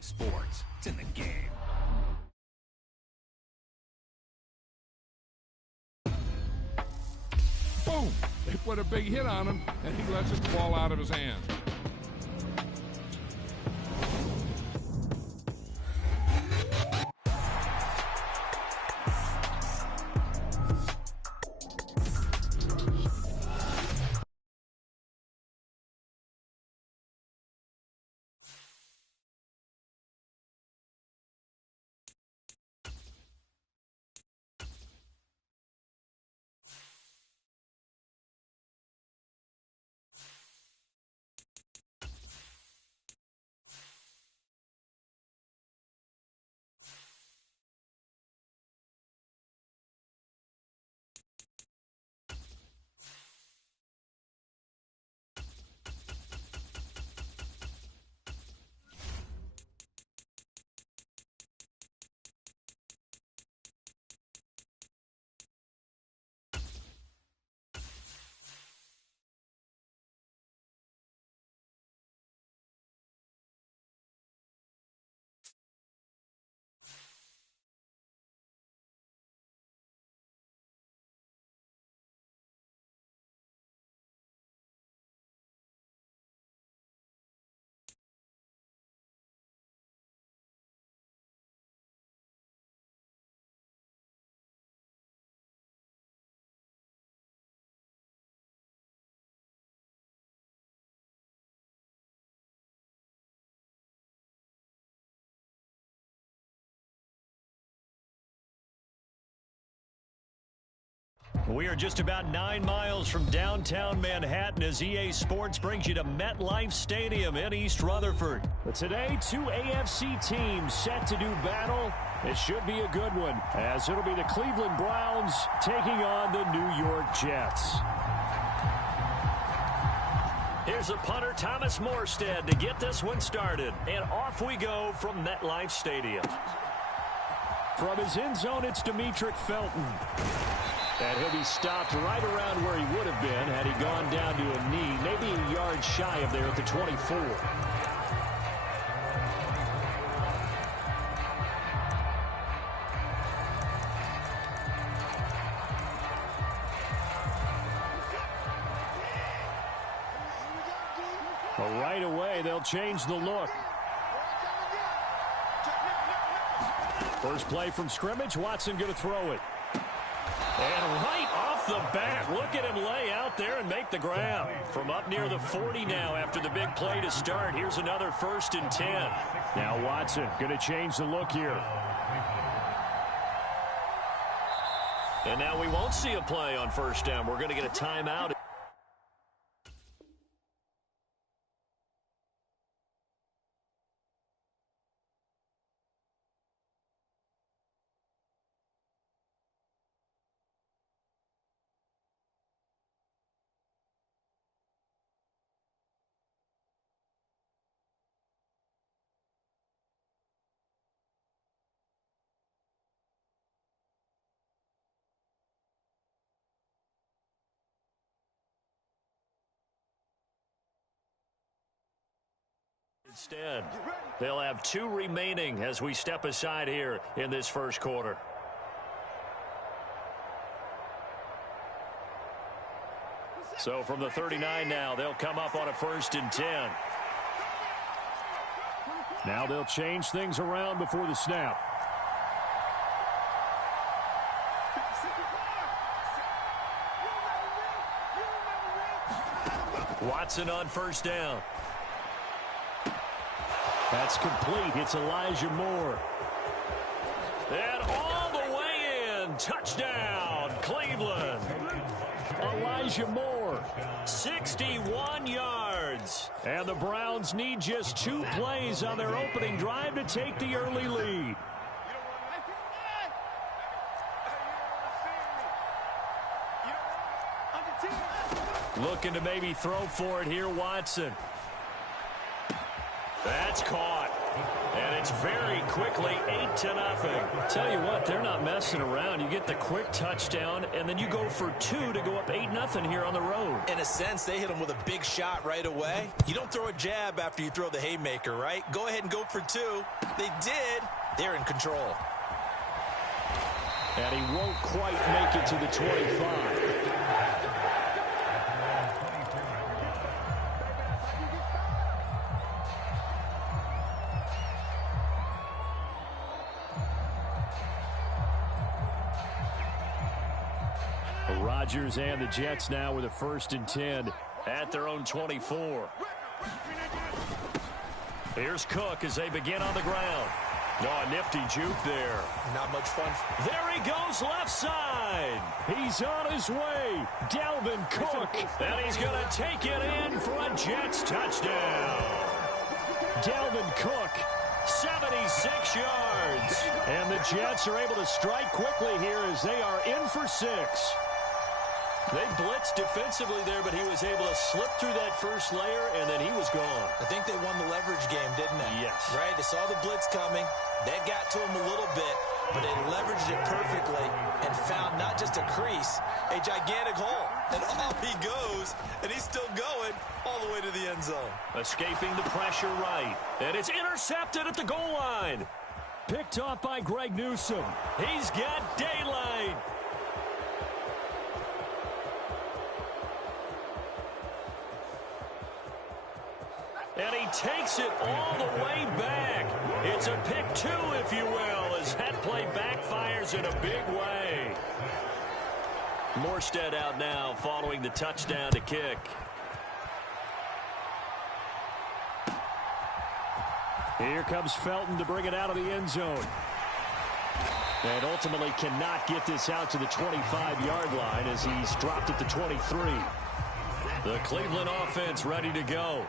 EA Sports. It's in the game. Boom! They put a big hit on him, and he lets it fall out of his hand. We are just about 9 miles from downtown Manhattan as EA Sports brings you to MetLife Stadium in East Rutherford. But today, 2 AFC teams set to do battle. It should be a good one, as it'll be the Cleveland Browns taking on the New York Jets. Here's a punter, Thomas Morstead, to get this one started. And off we go from MetLife Stadium. From his end zone, it's Demetric Felton. And he'll be stopped right around where he would have been had he gone down to a knee, maybe a yard shy of there at the 24. Well, right away, they'll change the look. First play from scrimmage, Watson going to throw it. And right off the bat, look at him lay out there and make the ground. From up near the 40 now after the big play to start. Here's another 1st and 10. Now Watson going to change the look here. And now we won't see a play on 1st down. We're going to get a timeout. Instead, they'll have 2 remaining as we step aside here in this first quarter. So from the 39 now, they'll come up on a 1st and 10. Now they'll change things around before the snap. Watson on 1st down. That's complete. It's Elijah Moore. And all the way in. Touchdown, Cleveland. Elijah Moore, 61 yards. And the Browns need just 2 plays on their opening drive to take the early lead. Looking to maybe throw for it here, Watson. That's caught. And it's very quickly 8-0. Tell you what, they're not messing around. You get the quick touchdown, and then you go for 2 to go up 8-0 here on the road. In a sense, they hit them with a big shot right away. You don't throw a jab after you throw the haymaker, right? Go ahead and go for 2. They did. They're in control. And he won't quite make it to the 25. Rodgers and the Jets now with a 1st and 10 at their own 24. Here's Cook as they begin on the ground. Oh, a nifty juke there. Not much fun. There he goes left side. He's on his way. Dalvin Cook. And he's going to take it in for a Jets touchdown. Dalvin Cook, 76 yards. And the Jets are able to strike quickly here as they are in for 6. They blitzed defensively there, but he was able to slip through that first layer, and then he was gone. I think they won the leverage game, didn't they? Yes. Right? They saw the blitz coming. That got to him a little bit, but they leveraged it perfectly and found not just a crease, a gigantic hole. And off he goes, and he's still going all the way to the end zone. Escaping the pressure right. And it's intercepted at the goal line. Picked off by Greg Newsome. He's got daylight. And he takes it all the way back. It's a pick 2, if you will, as that play backfires in a big way. Morstead out now following the touchdown to kick. Here comes Felton to bring it out of the end zone. And ultimately cannot get this out to the 25-yard line as he's dropped at the 23. The Cleveland offense ready to go.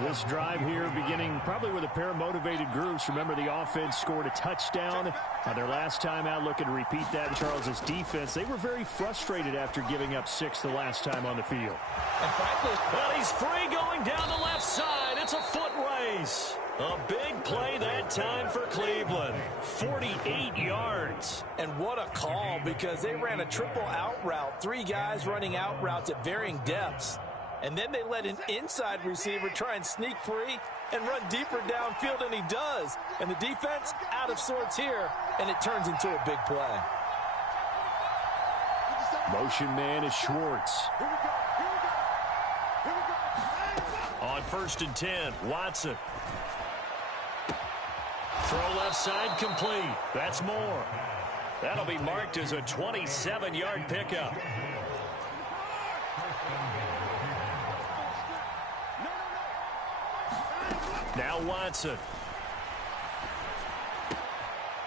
This drive here beginning probably with a pair of motivated groups. Remember, the offense scored a touchdown on their last time out. Looking to repeat that in Charles's defense. They were very frustrated after giving up 6 the last time on the field. And frankly, well, he's free going down the left side. It's a foot race. A big play that time for Cleveland. 48 yards. And what a call, because they ran a triple out route. 3 guys running out routes at varying depths. And then they let an inside receiver try and sneak free and run deeper downfield, and he does. And the defense out of sorts here, and it turns into a big play. Motion man is Schwartz. On 1st and 10, Watson. Throw left side complete. That's more. That'll be marked as a 27-yard pickup. Now Watson.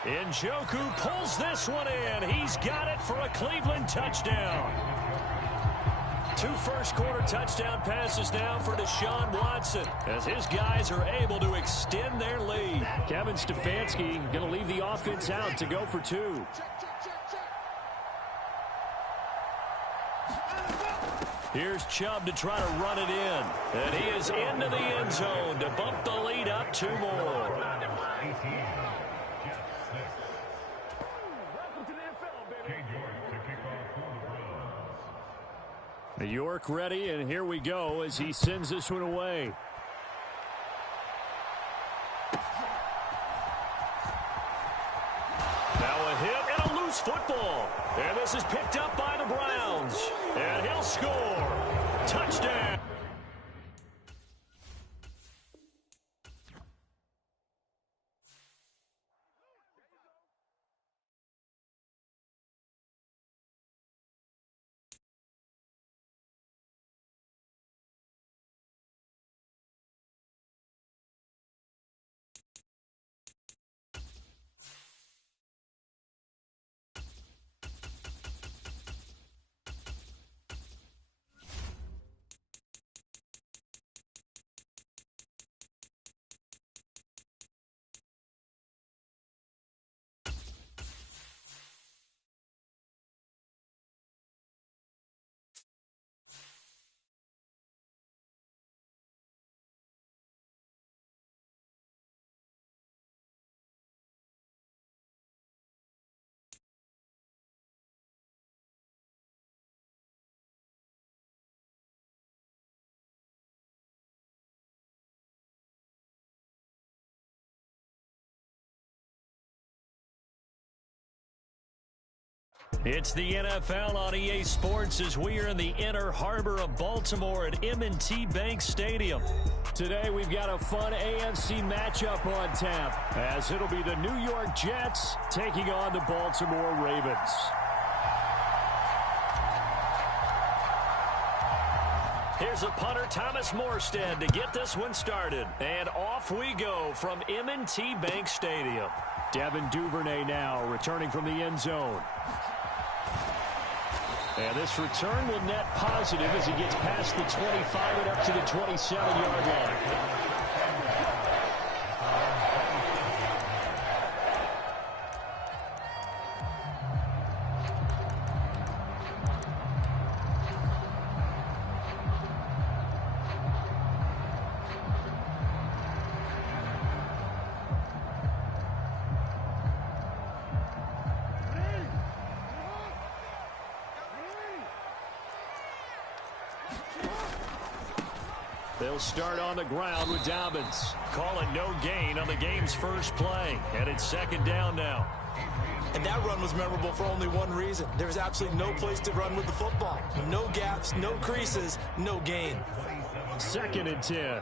Njoku pulls this one in. He's got it for a Cleveland touchdown. 2 first-quarter touchdown passes now for Deshaun Watson as his guys are able to extend their lead. Kevin Stefanski going to leave the offense out to go for 2. Here's Chubb to try to run it in. And he is into the end zone to bump the lead up 2 more. New York ready, and here we go as he sends this one away. Now a hit and a loose football. And this is picked up by the Browns. And he'll score. Touchdown. It's the NFL on EA Sports as we are in the inner harbor of Baltimore at M&T Bank Stadium. Today we've got a fun AFC matchup on tap as it'll be the New York Jets taking on the Baltimore Ravens. Here's a punter, Thomas Morstead, to get this one started. And off we go from M&T Bank Stadium. Devin Duvernay now returning from the end zone. And this return will net positive as he gets past the 25 and up to the 27-yard line. They'll start on the ground with Dobbins. Call it no gain on the game's first play. And it's second down now. And that run was memorable for only one reason. There was absolutely no place to run with the football. No gaps, no creases, no gain. Second and 10.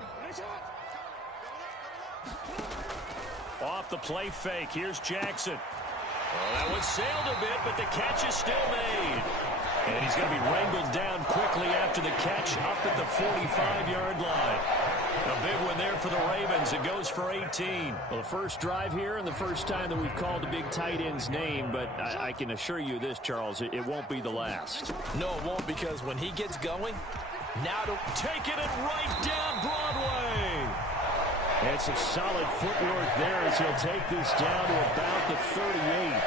Off the play fake. Here's Jackson. Well, that one sailed a bit, but the catch is still made. And he's going to be wrangled down quickly after the catch up at the 45-yard line. A big one there for the Ravens. It goes for 18. Well, the first drive here and the first time that we've called a big tight end's name, but I can assure you this, Charles, it won't be the last. No, it won't, because when he gets going, now to taking it right down Broadway. And some solid footwork there as he'll take this down to about the 38.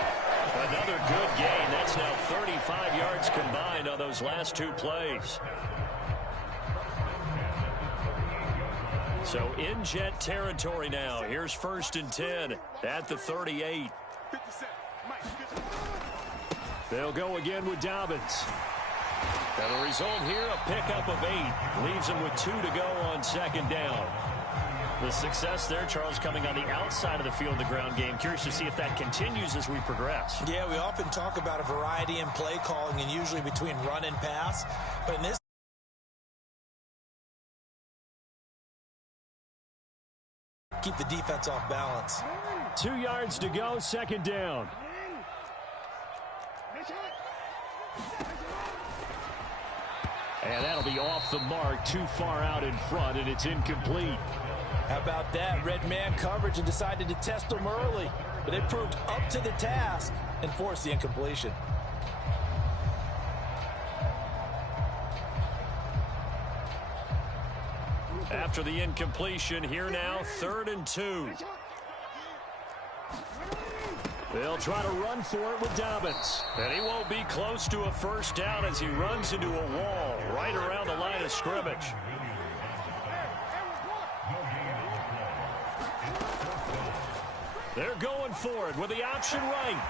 Another good gain. That's now 35 yards combined on those last two plays. So in Jet territory now. Here's first and 10 at the 38. They'll go again with Dobbins. And the result here, a pickup of 8. Leaves him with 2 to go on second down. The success there, Charles, coming on the outside of the field, the ground game. Curious to see if that continues as we progress. Yeah, we often talk about a variety in play calling and usually between run and pass. But in this, keep the defense off balance. 2 yards to go, second down. And that'll be off the mark, too far out in front, and it's incomplete. How about that? Red man coverage and decided to test them early. But they proved up to the task and forced the incompletion. After the incompletion, here now, 3rd and 2. They'll try to run for it with Dobbins. And he won't be close to a first down as he runs into a wall right around the line of scrimmage. They're going for it with the option right.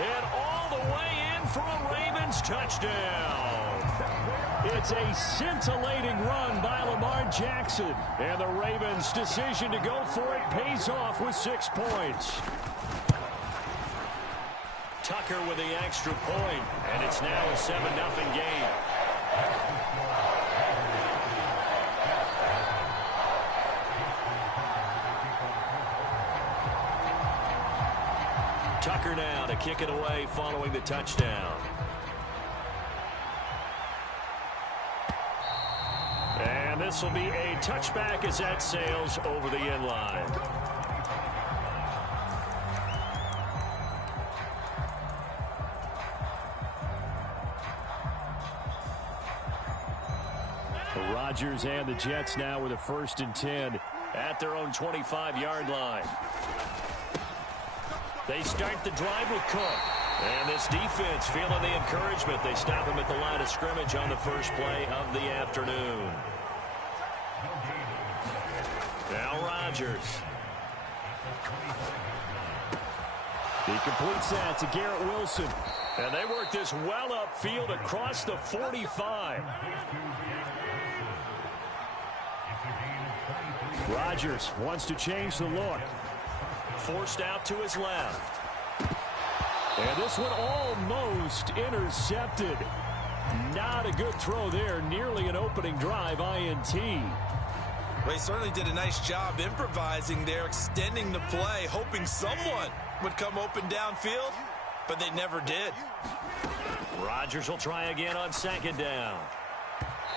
And all the way in for a Ravens touchdown. It's a scintillating run by Lamar Jackson. And the Ravens' decision to go for it pays off with 6 points. Tucker with the extra point, and it's now a 7-0 game. Tucker now to kick it away following the touchdown. And this will be a touchback as that sails over the end line. The Rodgers and the Jets now with a 1st and 10 at their own 25-yard line. They start the drive with Cook. And this defense feeling the encouragement. They stop him at the line of scrimmage on the first play of the afternoon. Now Rodgers. He completes that to Garrett Wilson. And they work this well upfield across the 45. Rodgers wants to change the look. Forced out to his left. And this one almost intercepted. Not a good throw there. Nearly an opening drive INT. Well, he certainly did a nice job improvising there, extending the play, hoping someone would come open downfield, but they never did. Rodgers will try again on second down.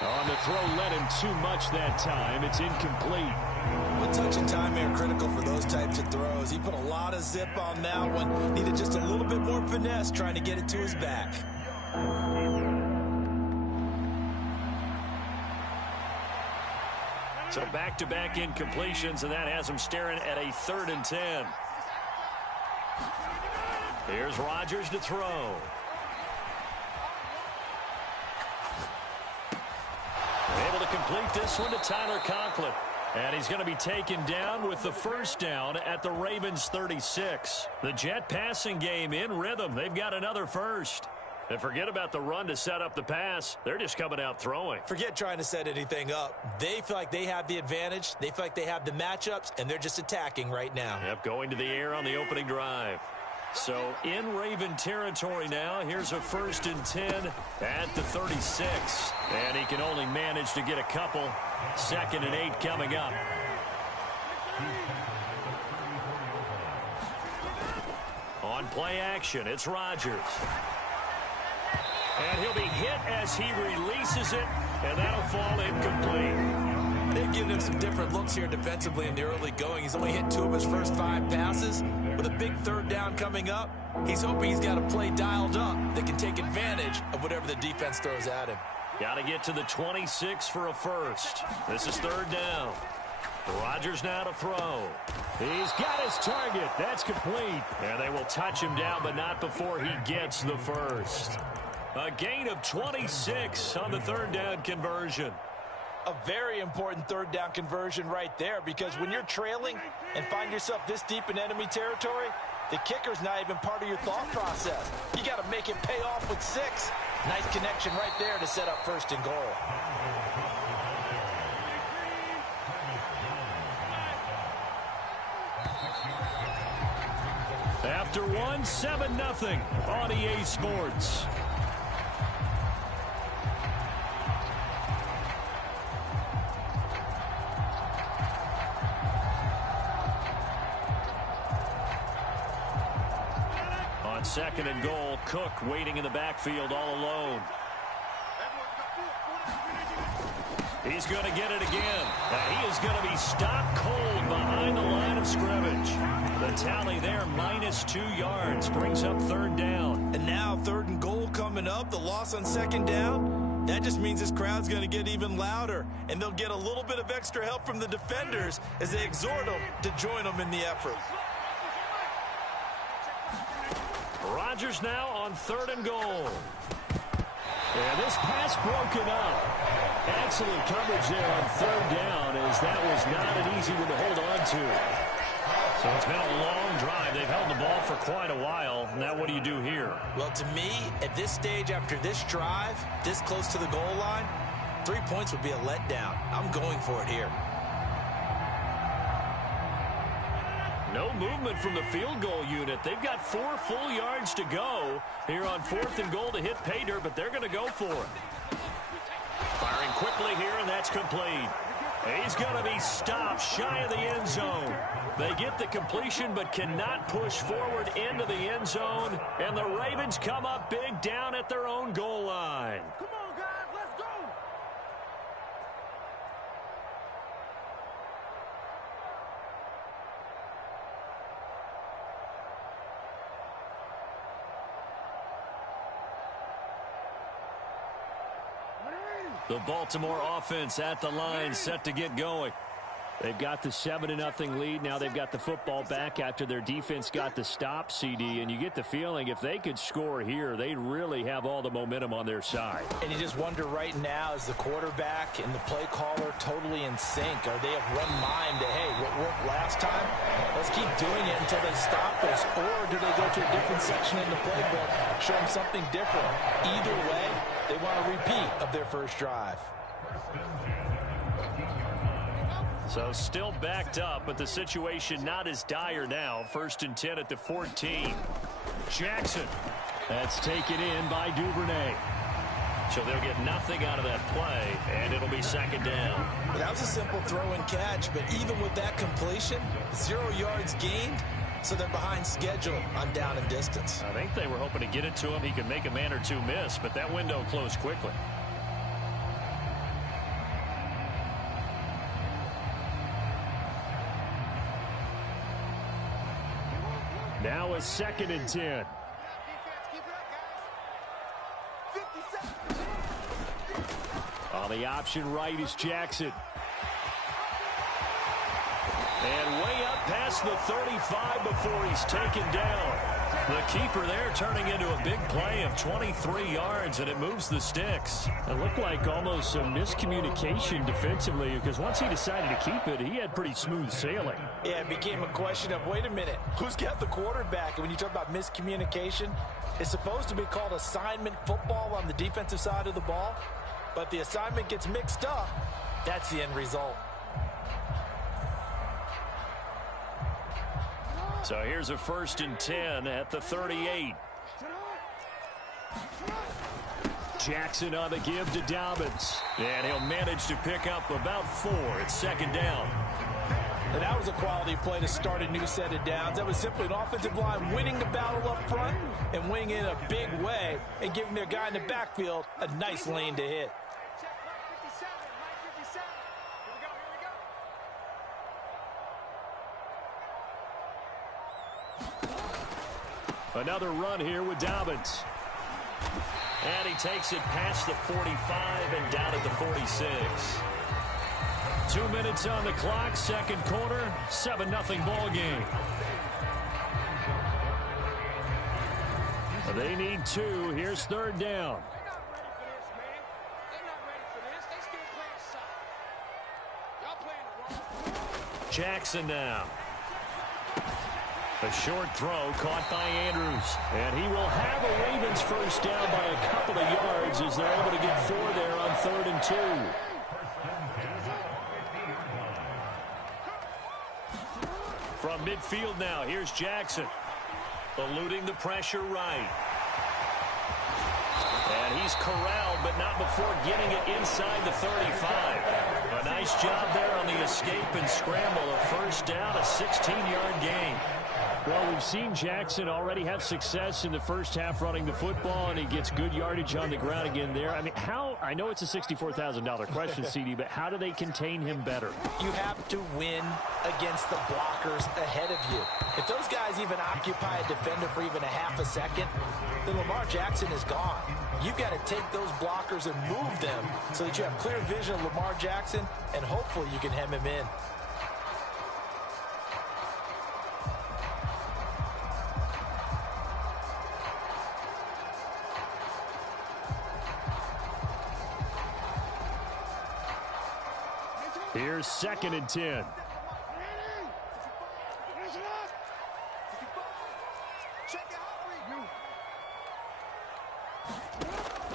On the throw, led him too much that time. It's incomplete. But touch and time are critical for those types of throws. He put a lot of zip on that one. Needed just a little bit more finesse trying to get it to his back. So back-to-back incompletions, and that has him staring at a 3rd and 10. Here's Rodgers to throw. Able to complete this one to Tyler Conklin. And he's going to be taken down with the first down at the Ravens 36. The Jet passing game in rhythm. They've got another first. And forget about the run to set up the pass. They're just coming out throwing. Forget trying to set anything up. They feel like they have the advantage. They feel like they have the matchups, and they're just attacking right now. Yep, going to the air on the opening drive. So in Raven territory now. Here's a 1st and 10 at the 36. And he can only manage to get a couple. 2nd and 8 coming up. On play action, it's Rodgers. And he'll be hit as he releases it, and that'll fall incomplete. They've given him some different looks here defensively in the early going. He's only hit 2 of his first 5 passes. With a big 3rd down coming up, he's hoping he's got a play dialed up that can take advantage of whatever the defense throws at him. Got to get to the 26 for a first. This is 3rd down. Rodgers now to throw. He's got his target. That's complete. And they will touch him down, but not before he gets the first. A gain of 26 on the 3rd down conversion. A very important 3rd down conversion right there, because when you're trailing and find yourself this deep in enemy territory, the kicker's not even part of your thought process. You got to make it pay off with 6. Nice connection right there to set up 1st and goal. After 1, 7-0 on EA Sports. On 2nd and goal, Cook waiting in the backfield all alone. He's going to get it again. He is going to be stopped cold behind the line of scrimmage. The tally there, -2 yards, brings up 3rd down. And now 3rd and goal coming up, the loss on 2nd down. That just means this crowd's going to get even louder, and they'll get a little bit of extra help from the defenders as they exhort them to join them in the effort. Rodgers now on 3rd and goal. And this pass broken up. Excellent coverage there on 3rd down, as that was not an easy one to hold on to. So it's been a long drive. They've held the ball for quite a while. Now what do you do here? Well, to me, at this stage after this drive, this close to the goal line, 3 points would be a letdown. I'm going for it here. No movement from the field goal unit. They've got 4 full yards to go here on 4th and goal to hit pay dirt, but they're going to go for it. Firing quickly here, and that's complete. He's going to be stopped shy of the end zone. They get the completion but cannot push forward into the end zone, and the Ravens come up big down at their own goal line. Come on, guys, let's go. The Baltimore offense at the line, set to get going. They've got the 7-0 lead. Now they've got the football back after their defense got the stop, CD. And you get the feeling if they could score here, they'd really have all the momentum on their side. And you just wonder right now, is the quarterback and the play caller totally in sync? Are they of one mind that, hey, what worked last time, let's keep doing it until they stop us? Or do they go to a different section in the playbook, show them something different? Either way, they want a repeat of their first drive. So still backed up, but the situation not as dire now. 1st and 10 at the 14. Jackson. That's taken in by Duvernay. So they'll get nothing out of that play, and it'll be second down. Well, that was a simple throw and catch, but even with that completion, 0 yards gained, so they're behind schedule on down and distance. I think they were hoping to get it to him. He could make a man or two miss, but that window closed quickly. Now a 2nd and 10. On the option right is Jackson. And way up past the 35 before he's taken down. The keeper there turning into a big play of 23 yards, and it moves the sticks. It looked like almost some miscommunication defensively, because once he decided to keep it, he had pretty smooth sailing. Yeah, it became a question of, wait a minute, who's got the quarterback? And when you talk about miscommunication, it's supposed to be called assignment football on the defensive side of the ball. But the assignment gets mixed up. That's the end result. So here's a 1st and 10 at the 38. Jackson on the give to Dobbins. And he'll manage to pick up about 4. It's 2nd down. And that was a quality play to start a new set of downs. That was simply an offensive line winning the battle up front and winning in a big way and giving their guy in the backfield a nice lane to hit. Another run here with Dobbins. And he takes it past the 45 and down at the 46. 2 minutes on the clock, 2nd quarter, 7-0 ball game. They need 2. Here's 3rd down. Jackson now. A short throw caught by Andrews. And he will have a Ravens 1st down by a couple of yards as they're able to get 4 there on 3rd and 2. From midfield now, here's Jackson. Eluding the pressure right. And he's corralled, but not before getting it inside the 35. A nice job there on the escape and scramble. A 1st down, a 16-yard gain. Well, we've seen Jackson already have success in the first half running the football, and he gets good yardage on the ground again there. I mean, I know it's a $64,000 question, CD, but how do they contain him better? You have to win against the blockers ahead of you. If those guys even occupy a defender for even a half a second, then Lamar Jackson is gone. You've got to take those blockers and move them so that you have clear vision of Lamar Jackson, and hopefully you can hem him in. Here's 2nd and 10.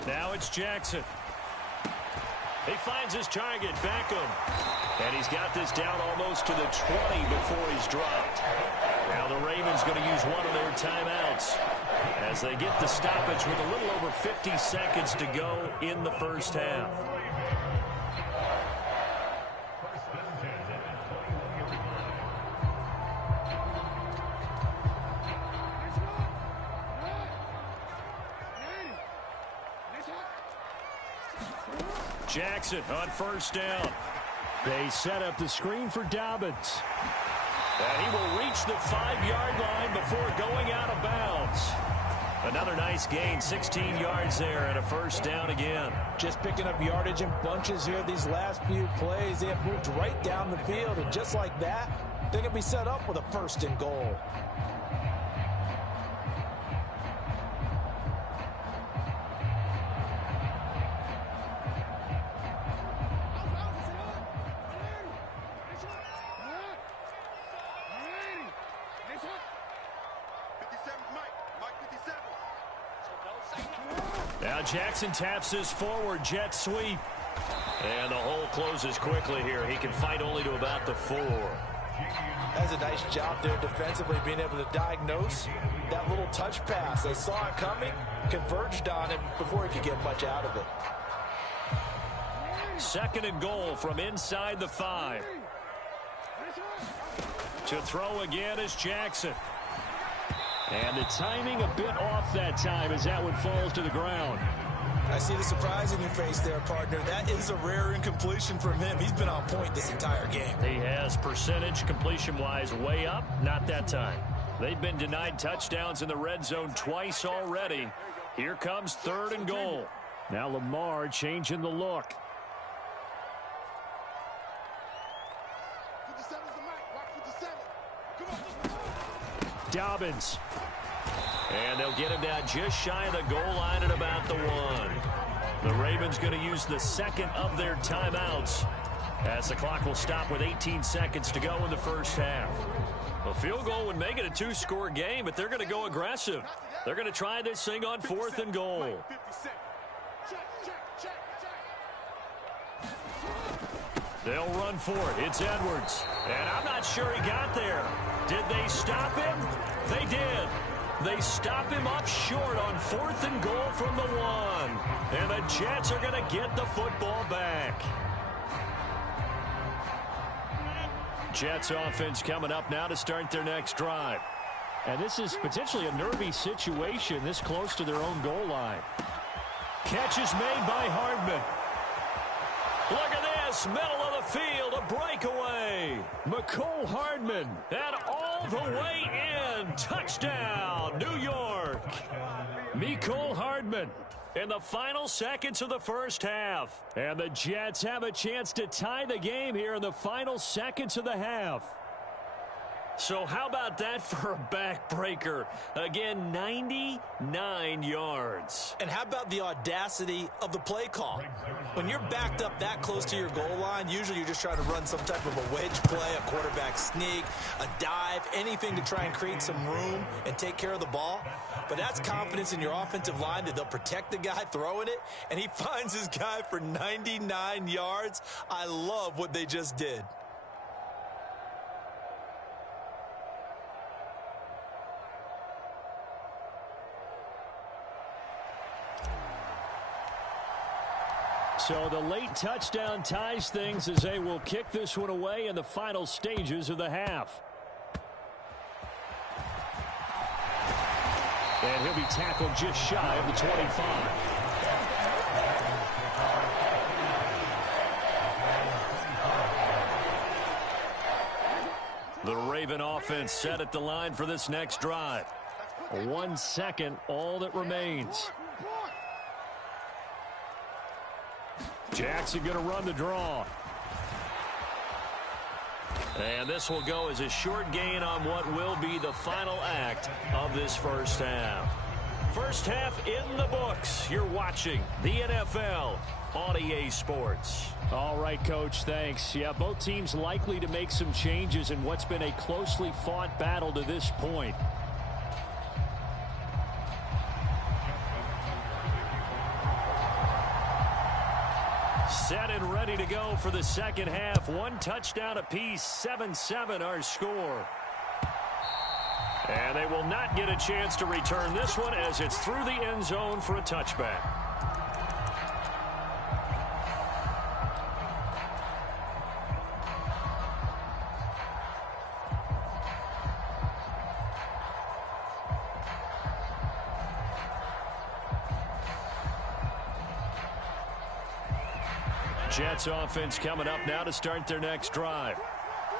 Now it's Jackson. He finds his target, Beckham. And he's got this down almost to the 20 before he's dropped. Now the Ravens going to use one of their timeouts as they get the stoppage with a little over 50 seconds to go in the first half. Jackson on 1st down. They set up the screen for Dobbins. And he will reach the 5-yard line before going out of bounds. Another nice gain, 16 yards there and a 1st down again. Just picking up yardage in bunches here these last few plays. They have moved right down the field, and just like that, they're going to be set up with a 1st and goal. Now Jackson taps his forward jet sweep. And the hole closes quickly here. He can fight only to about the 4. Has a nice job there defensively, being able to diagnose that little touch pass. They saw it coming, converged on him before he could get much out of it. 2nd and goal from inside the 5. To throw again is Jackson. And the timing a bit off that time as that one falls to the ground. I see the surprise in your face there, partner. That is a rare incompletion from him. He's been on point this entire game. He has percentage completion-wise way up, not that time. They've been denied touchdowns in the red zone twice already. Here comes 3rd and goal. Now Lamar changing the look. Dobbins. And they'll get him down just shy of the goal line at about the 1. The Ravens going to use the 2nd of their timeouts as the clock will stop with 18 seconds to go in the first half. A field goal would make it a 2-score game, but they're going to go aggressive. They're going to try this thing on 4th and goal. They'll run for it. It's Edwards. And I'm not sure he got there. Did they stop him? They did. They stop him up short on 4th and goal from the 1. And the Jets are going to get the football back. Jets offense coming up now to start their next drive. And this is potentially a nervy situation this close to their own goal line. Catch is made by Hardman. Look at this, middle of the field, a breakaway. McCole Hardman, and all the way in. Touchdown, New York. McCole Hardman in the final seconds of the first half. And the Jets have a chance to tie the game here in the final seconds of the half. So how about that for a backbreaker? Again, 99 yards. And how about the audacity of the play call? When you're backed up that close to your goal line, usually you're just trying to run some type of a wedge play, a quarterback sneak, a dive, anything to try and create some room and take care of the ball. But that's confidence in your offensive line that they'll protect the guy throwing it, and he finds his guy for 99 yards. I love what they just did. So the late touchdown ties things as they will kick this one away in the final stages of the half. And he'll be tackled just shy of the 25. The Raven offense set at the line for this next drive. 1 second, all that remains. Jackson going to run the draw. And this will go as a short gain on what will be the final act of this first half. First half in the books. You're watching the NFL on EA Sports. All right, Coach, thanks. Yeah, both teams likely to make some changes in what's been a closely fought battle to this point. Set and ready to go for the second half. 1 touchdown apiece, 7-7 our score. And they will not get a chance to return this one as it's through the end zone for a touchback. Jets offense coming up now to start their next drive.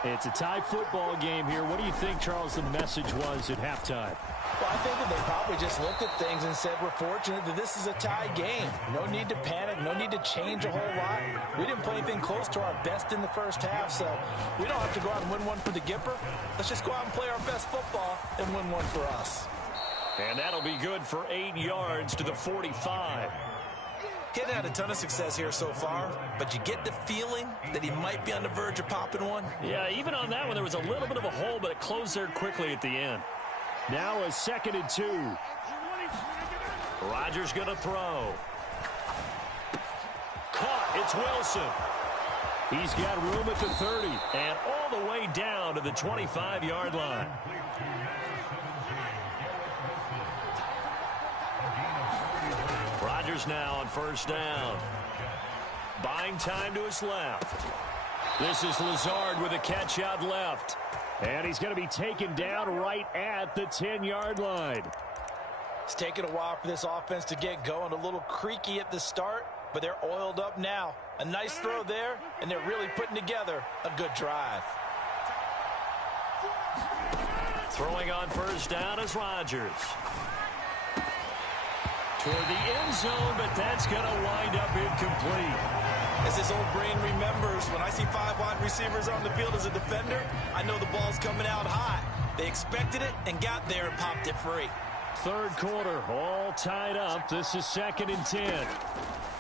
It's a tie football game here. What do you think, Charles, the message was at halftime? Well, I think that they probably just looked at things and said, we're fortunate that this is a tie game. No need to panic. No need to change a whole lot. We didn't play anything close to our best in the first half, so we don't have to go out and win one for the Gipper. Let's just go out and play our best football and win one for us. And that'll be good for 8 yards to the 45. He hasn't had a ton of success here so far, but you get the feeling that he might be on the verge of popping one. Yeah, even on that one, there was a little bit of a hole, but it closed there quickly at the end. Now a 2nd and 2. Rodgers going to throw. Caught. It's Wilson. He's got room at the 30 and all the way down to the 25-yard line. Rodgers now on first down. Buying time to his left. This is Lazard with a catch out left. And he's going to be taken down right at the 10-yard line. It's taken a while for this offense to get going. A little creaky at the start, but they're oiled up now. A nice throw there, and they're really putting together a good drive. Throwing on first down is Rodgers. Toward the end zone, but that's going to wind up incomplete. As this old brain remembers, when I see 5 wide receivers on the field as a defender, I know the ball's coming out hot. They expected it and got there and popped it free. Third quarter, all tied up. This is 2nd and 10.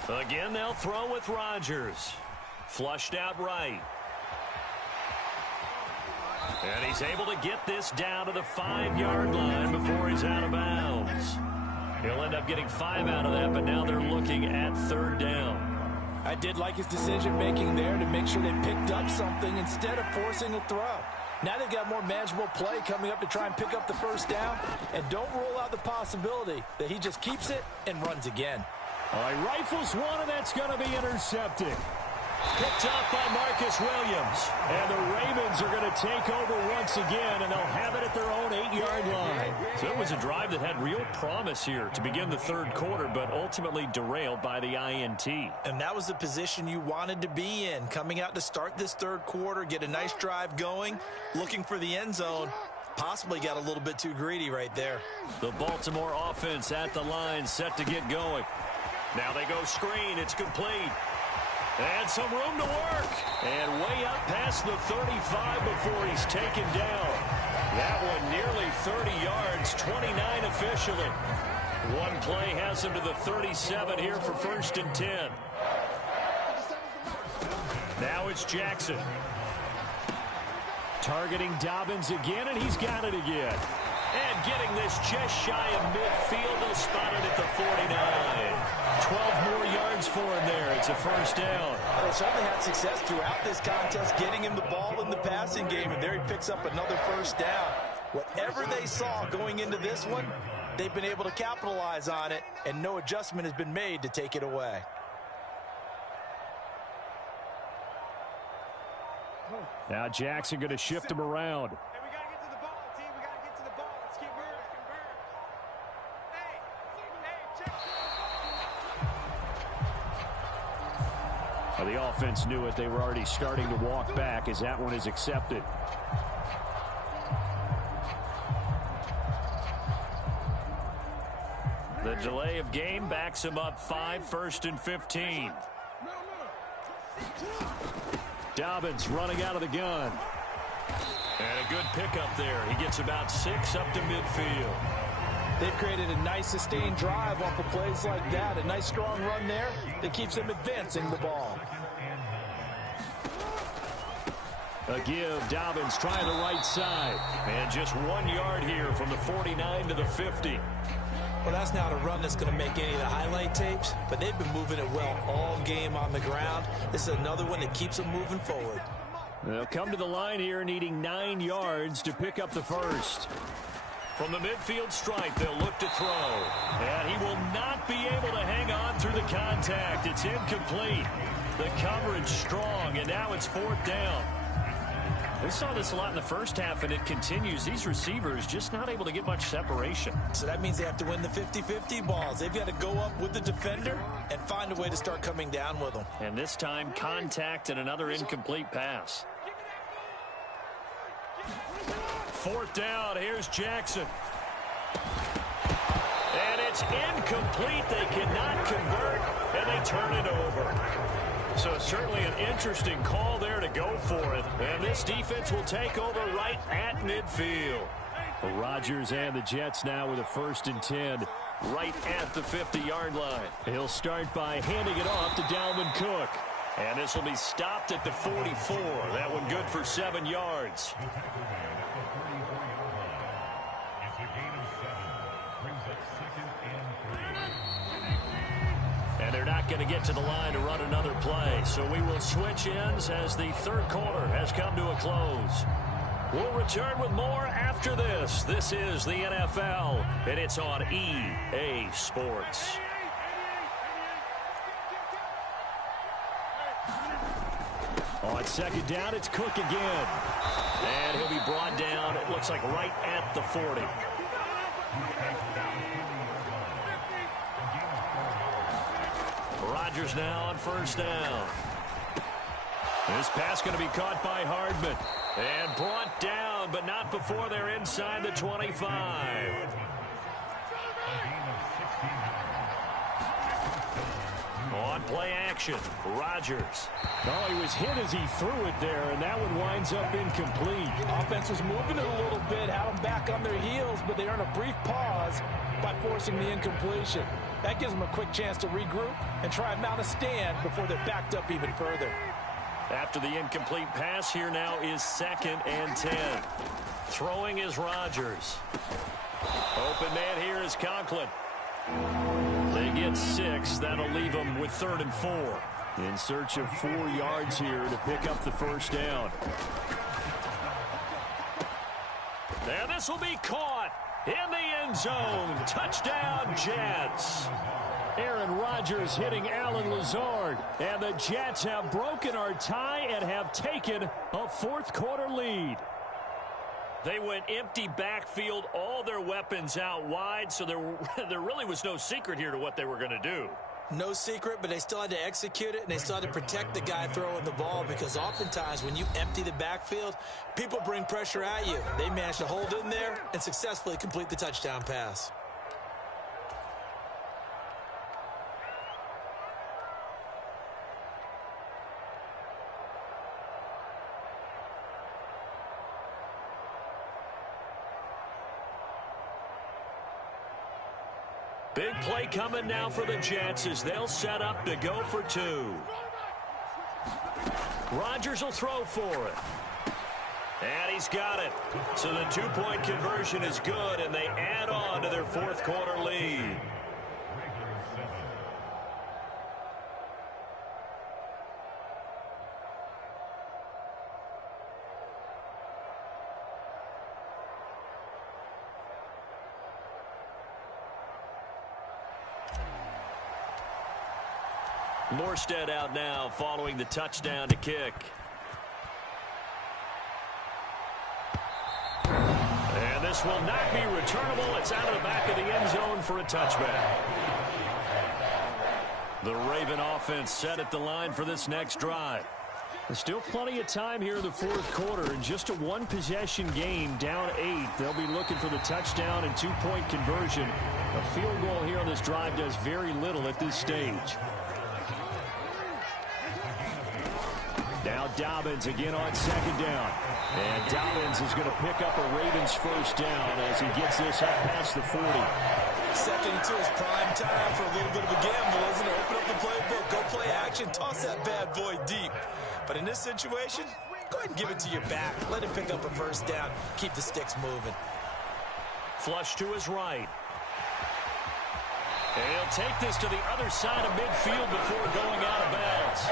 Again, they'll throw with Rodgers. Flushed out right. And he's able to get this down to the 5-yard line before he's out of bounds. He'll end up getting 5 out of that, but now they're looking at 3rd down. I did like his decision-making there to make sure they picked up something instead of forcing a throw. Now they've got more manageable play coming up to try and pick up the first down, and don't rule out the possibility that he just keeps it and runs again. All right, rifles one, and that's going to be intercepted. Picked up by Marcus Williams. And the Ravens are going to take over once again, and they'll have it at their own 8-yard line. So it was a drive that had real promise here to begin the third quarter, but ultimately derailed by the INT. And that was the position you wanted to be in, coming out to start this third quarter, get a nice drive going, looking for the end zone. Possibly got a little bit too greedy right there. The Baltimore offense at the line, set to get going. Now they go screen. It's complete. And some room to work. And way up past the 35 before he's taken down. That one nearly 30 yards, 29 officially. One play has him to the 37 here for 1st and 10. Now it's Jackson. Targeting Dobbins again, and he's got it again. And getting this just shy of midfield, they'll spot it at the 49. 12 more yards for him there. It's a 1st down. They certainly had success throughout this contest, getting him the ball in the passing game, and there he picks up another 1st down. Whatever they saw going into this one, they've been able to capitalize on it, and no adjustment has been made to take it away. Now Jackson going to shift him around. Well, the offense knew it. They were already starting to walk back as that one is accepted. The delay of game backs him up 5, 1st and 15. Dobbins running out of the gun. And a good pickup there. He gets about 6 up to midfield. They've created a nice sustained drive off of plays like that. A nice strong run there that keeps them advancing the ball. A give. Dobbins trying the right side. And just 1 yard here from the 49 to the 50. Well, that's not a run that's going to make any of the highlight tapes, but they've been moving it well all game on the ground. This is another one that keeps them moving forward. They'll come to the line here needing 9 yards to pick up the first. From the midfield stripe, they'll look to throw. And he will not be able to hang on through the contact. It's incomplete. The coverage strong, and now it's 4th down. We saw this a lot in the first half, and it continues. These receivers just not able to get much separation. So that means they have to win the 50-50 balls. They've got to go up with the defender and find a way to start coming down with them. And this time, contact and another incomplete pass. 4th down. Here's Jackson. And it's incomplete. They cannot convert, and they turn it over. So certainly an interesting call there to go for it. And this defense will take over right at midfield. Rodgers and the Jets now with a 1st and 10 right at the 50-yard line. He'll start by handing it off to Dalvin Cook. And this will be stopped at the 44. That one good for 7 yards. And they're not going to get to the line to run another play. So we will switch ends as the third quarter has come to a close. We'll return with more after this. This is the NFL, and it's on EA Sports. On second down, it's Cook again. And he'll be brought down, it looks like right at the 40. Rodgers now on first down. This pass going to be caught by Hardman. And brought down, but not before they're inside the 25. On play action, Rodgers. Oh, he was hit as he threw it there, and that one winds up incomplete. Offense was moving it a little bit, had them back on their heels, but they earned a brief pause by forcing the incompletion. That gives them a quick chance to regroup and try and mount a stand before they're backed up even further. After the incomplete pass, here now is 2nd and 10. Throwing is Rodgers. Open man here is Conklin. They get 6. That'll leave them with 3rd and 4. In search of 4 yards here to pick up the first down. And this will be caught in the end zone. Touchdown, Jets. Aaron Rodgers hitting Alan Lazard. And the Jets have broken our tie and have taken a fourth quarter lead. They went empty backfield, all their weapons out wide, so there really was no secret here to what they were going to do. No secret, but they still had to execute it, and they still had to protect the guy throwing the ball, because oftentimes when you empty the backfield, people bring pressure at you. They managed to hold in there and successfully complete the touchdown pass. Big play coming now for the Jets as they'll set up to go for 2. Rodgers will throw for it. And he's got it. So the 2-point conversion is good, and they add on to their fourth quarter lead. Morstead out now following the touchdown to kick. And this will not be returnable. It's out of the back of the end zone for a touchback. The Raven offense set at the line for this next drive. There's still plenty of time here in the fourth quarter. In just a one-possession game, down 8. They'll be looking for the touchdown and 2-point conversion. A field goal here on this drive does very little at this stage. Now Dobbins again on second down. And Dobbins is going to pick up a Ravens first down as he gets this up past the 40. 2nd and 2 is prime time for a little bit of a gamble, isn't it? Open up the playbook, go play action, toss that bad boy deep. But in this situation, go ahead and give it to your back. Let him pick up a first down. Keep the sticks moving. Flush to his right. And he'll take this to the other side of midfield before going out of bounds.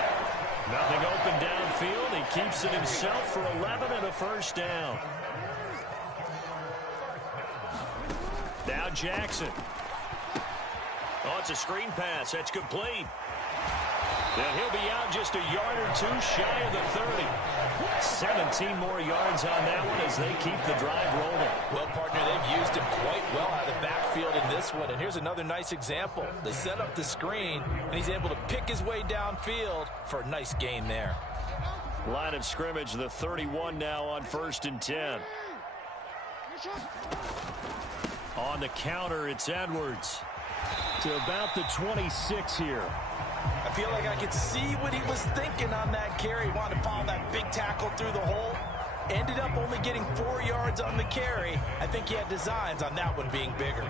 Nothing open downfield. He keeps it himself for 11 and a first down. Now Jackson. Oh, it's a screen pass. That's complete. And he'll be out just a yard or 2 shy of the 30. 17 more yards on that one as they keep the drive rolling. Well, partner, they've used him quite well out of the backfield in this one. And here's another nice example. They set up the screen, and he's able to pick his way downfield for a nice gain there. Line of scrimmage, the 31 now on 1st and 10. On the counter, it's Edwards. To about the 26 here. I feel like I could see what he was thinking on that carry. He wanted to follow that big tackle through the hole. Ended up only getting 4 yards on the carry. I think he had designs on that one being bigger.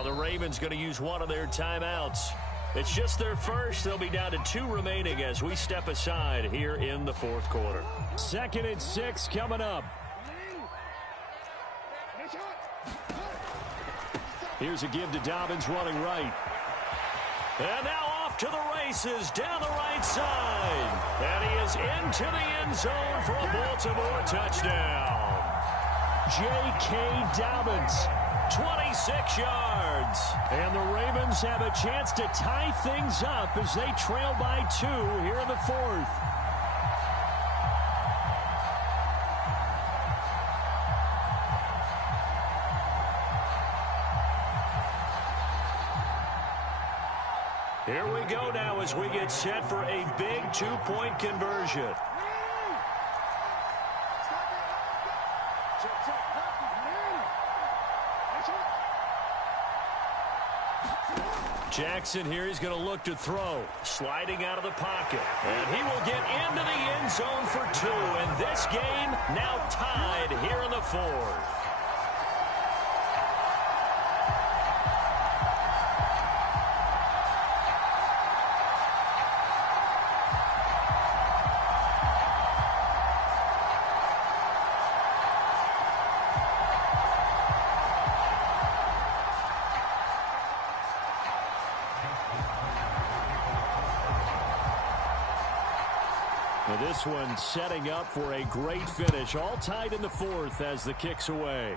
Now the Ravens going to use one of their timeouts. It's just their first. They'll be down to 2 remaining as we step aside here in the fourth quarter. 2nd and 6 coming up. Here's a give to Dobbins running right. And now off to the races down the right side. And he is into the end zone for a Baltimore touchdown. J.K. Dobbins. 26 yards. And the Ravens have a chance to tie things up as they trail by 2 here in the fourth. Here we go now as we get set for a big 2-point conversion. Jackson here, he's going to look to throw. Sliding out of the pocket. And he will get into the end zone for 2. And this game now tied here in the fourth. This one setting up for a great finish. All tied in the fourth as the kick's away.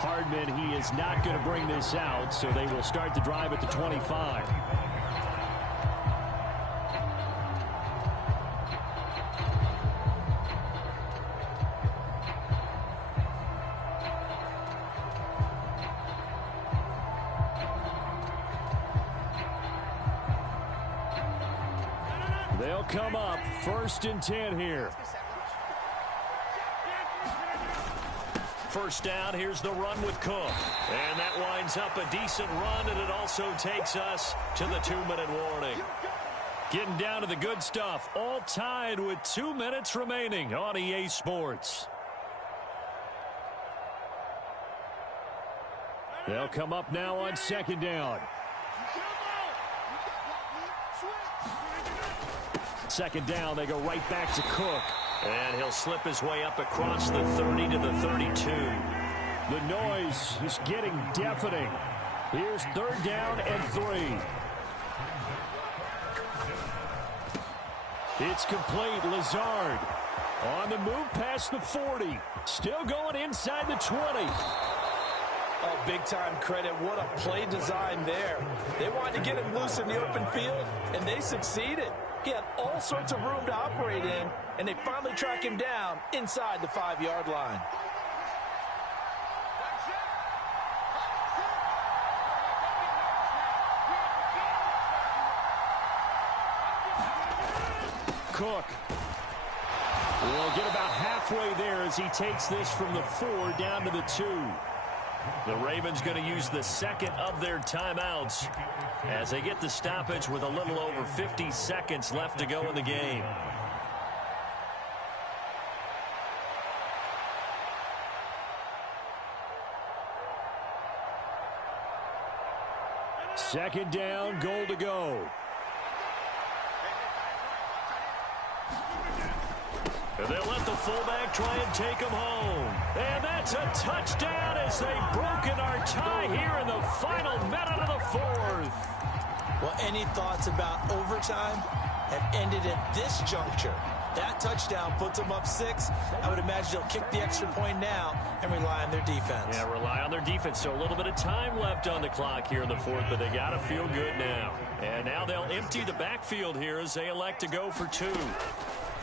Hardman, he is not going to bring this out, so they will start the drive at the 25. They'll come up 1st and 10 here. First down, here's the run with Cook. And that winds up a decent run, and it also takes us to the 2-minute warning. Getting down to the good stuff. All tied with 2 minutes remaining on EA Sports. They'll come up now on 2nd down. 2nd down, they go right back to Cook. And he'll slip his way up across the 30 to the 32. The noise is getting deafening. Here's 3rd down and 3. It's complete. Lazard on the move past the 40. Still going inside the 20. Oh, big-time credit. What a play design there. They wanted to get him loose in the open field, and they succeeded. He had all sorts of room to operate in, and they finally track him down inside the 5-yard line. Cook will get about halfway there as he takes this from the 4 down to the 2. The Ravens going to use the 2nd of their timeouts as they get the stoppage with a little over 50 seconds left to go in the game. Second down, goal to go. And they'll let the fullback try and take him home. And that's a touchdown as they've broken our tie here in the final minute of the fourth. Well, any thoughts about overtime have ended at this juncture. That touchdown puts them up 6. I would imagine they'll kick the extra point now and rely on their defense. Yeah, rely on their defense. So a little bit of time left on the clock here in the fourth, but they got to feel good now. And now they'll empty the backfield here as they elect to go for 2.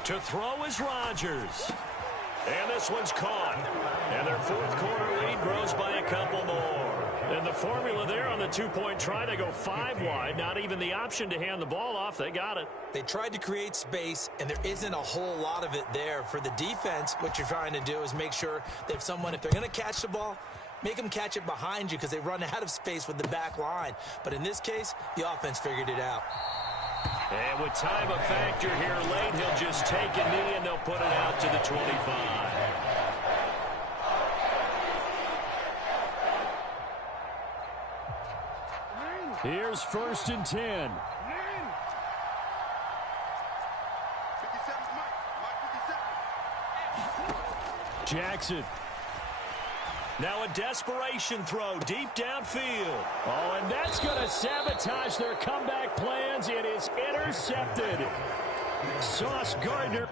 To throw is Rodgers. And this one's caught. And their fourth quarter lead grows by a couple more. And the formula there on the 2-point try to go 5 wide. Not even the option to hand the ball off. They got it. They tried to create space, and there isn't a whole lot of it there. For the defense, what you're trying to do is make sure that if they're going to catch the ball, make them catch it behind you because they run out of space with the back line. But in this case, the offense figured it out. And with time a factor here late, he'll just take a knee and they'll put it out to the 25. Here's 1st and 10. Jackson. Now a desperation throw deep downfield. Oh, and that's going to sabotage their comeback plans. It is intercepted. Sauce Gardner.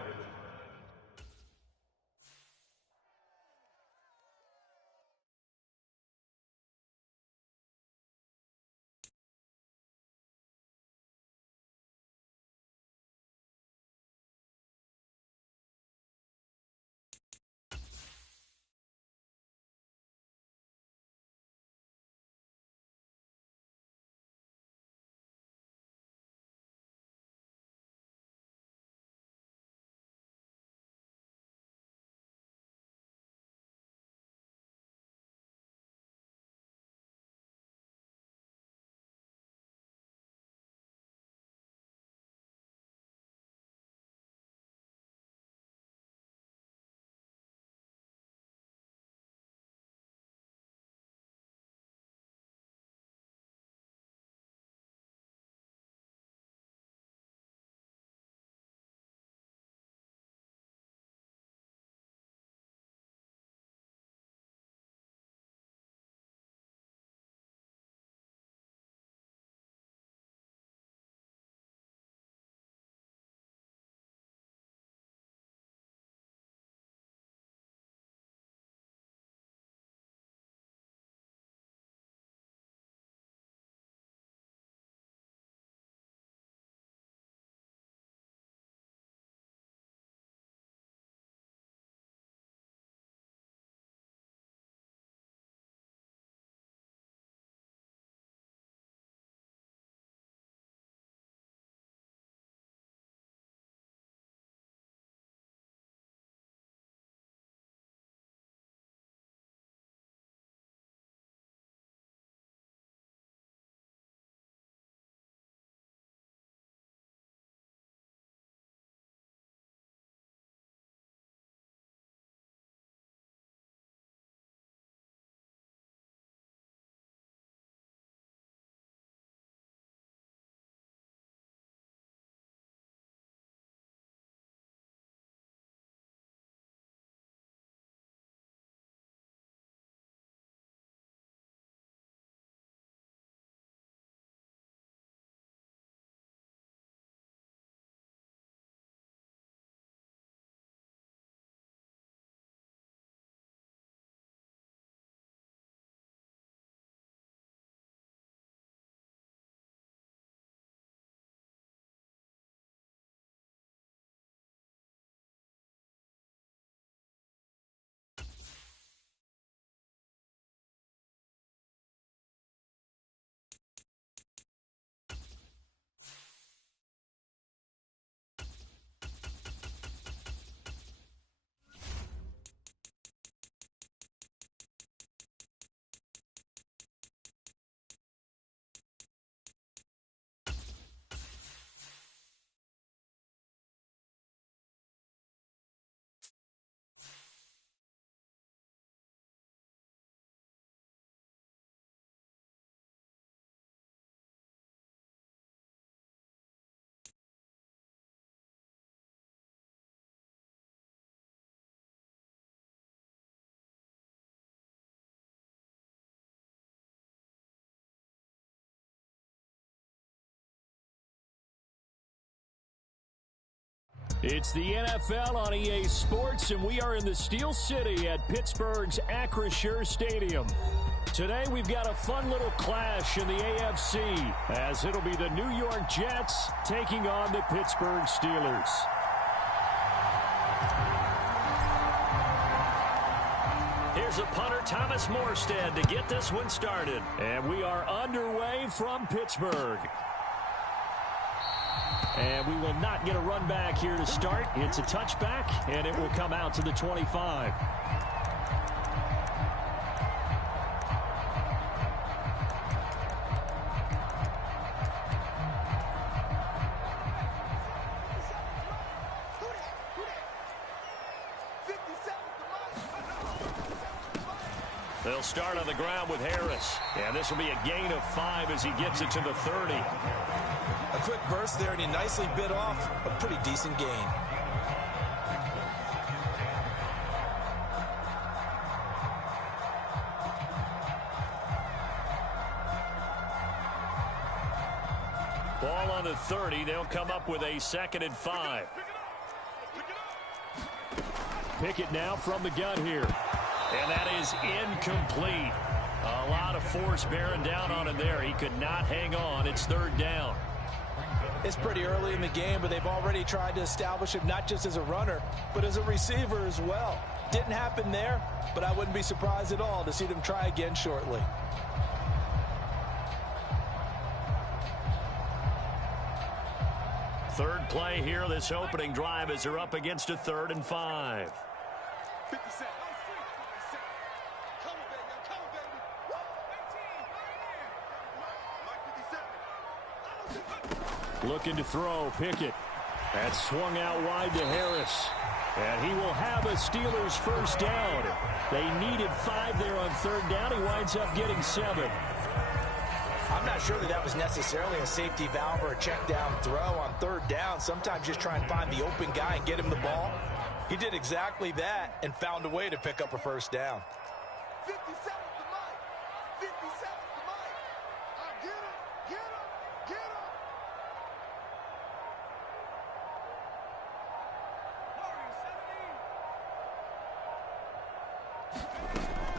It's the NFL on EA Sports, and we are in the Steel City at Pittsburgh's Acrisure Stadium. Today, we've got a fun little clash in the AFC, as it'll be the New York Jets taking on the Pittsburgh Steelers. Here's a punter, Thomas Morstead, to get this one started. And we are underway from Pittsburgh. And we will not get a run back here to start. It's a touchback, and it will come out to the 25. They'll start on the ground with Harris. And this will be a gain of 5 as he gets it to the 30. A quick burst there, and he nicely bit off a pretty decent gain. Ball on the 30. They'll come up with a 2nd and 5. Pickett now from the gun here. And that is incomplete. A lot of force bearing down on him there. He could not hang on. It's 3rd down. It's pretty early in the game, but they've already tried to establish him not just as a runner, but as a receiver as well. Didn't happen there, but I wouldn't be surprised at all to see them try again shortly. Third play here, this opening drive, as they're up against a 3rd and 5. Looking to throw, Pickett. That swung out wide to Harris. And he will have a Steelers first down. They needed 5 there on 3rd down. He winds up getting 7. I'm not sure that was necessarily a safety valve or a check down throw on 3rd down. Sometimes just try and find the open guy and get him the ball. He did exactly that and found a way to pick up a first down. 57 to Mike. 57 to Mike. Get him. Get him. Get him.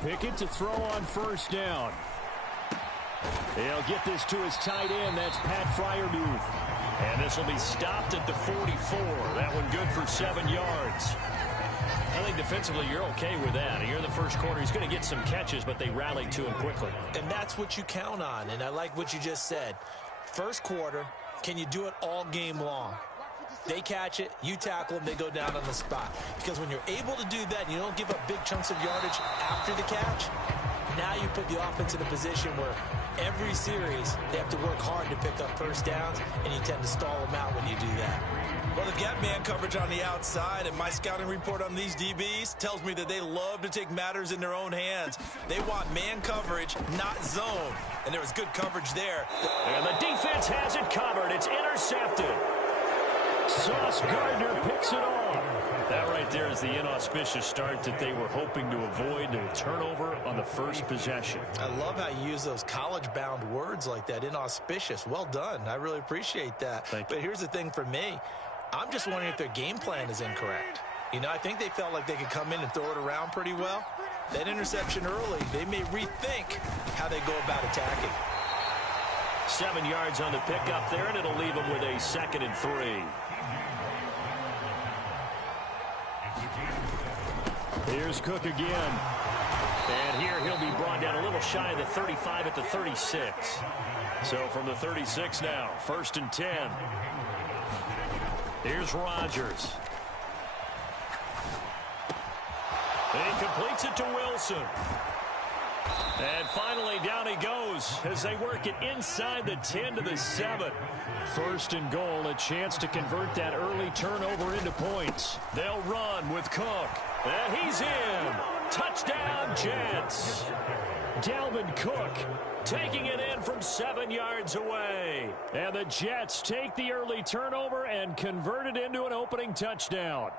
Pickett to throw on 1st down. He'll get this to his tight end. That's Pat Fryermuth. And this will be stopped at the 44. That one good for 7 yards. I think defensively you're okay with that. You're in the first quarter. He's going to get some catches, but they rallied to him quickly. And that's what you count on. And I like what you just said. First quarter, can you do it all game long? They catch it, you tackle them, they go down on the spot. Because when you're able to do that, and you don't give up big chunks of yardage after the catch, now you put the offense in a position where every series they have to work hard to pick up first downs, and you tend to stall them out when you do that. Well, they've got man coverage on the outside, and my scouting report on these DBs tells me that they love to take matters in their own hands. They want man coverage, not zone. And there was good coverage there. And the defense has it covered. It's intercepted. Sauce Gardner picks it off. That right there is the inauspicious start that they were hoping to avoid, a turnover on the first possession. I love how you use those college-bound words like that, inauspicious. Well done. I really appreciate that. But here's the thing for me. I'm just wondering if their game plan is incorrect. You know, I think they felt like they could come in and throw it around pretty well. That interception early, they may rethink how they go about attacking. 7 yards on the pickup there, and it'll leave them with a 2nd and 3. Here's Cook again. And here he'll be brought down a little shy of the 35 at the 36. So from the 36 now, 1st and 10. Here's Rodgers. And he completes it to Wilson. And finally, down he goes as they work it inside the 10 to the 7. 1st and goal, a chance to convert that early turnover into points. They'll run with Cook. And he's in. Touchdown, Jets. Dalvin Cook taking it in from 7 yards away. And the Jets take the early turnover and convert it into an opening touchdown.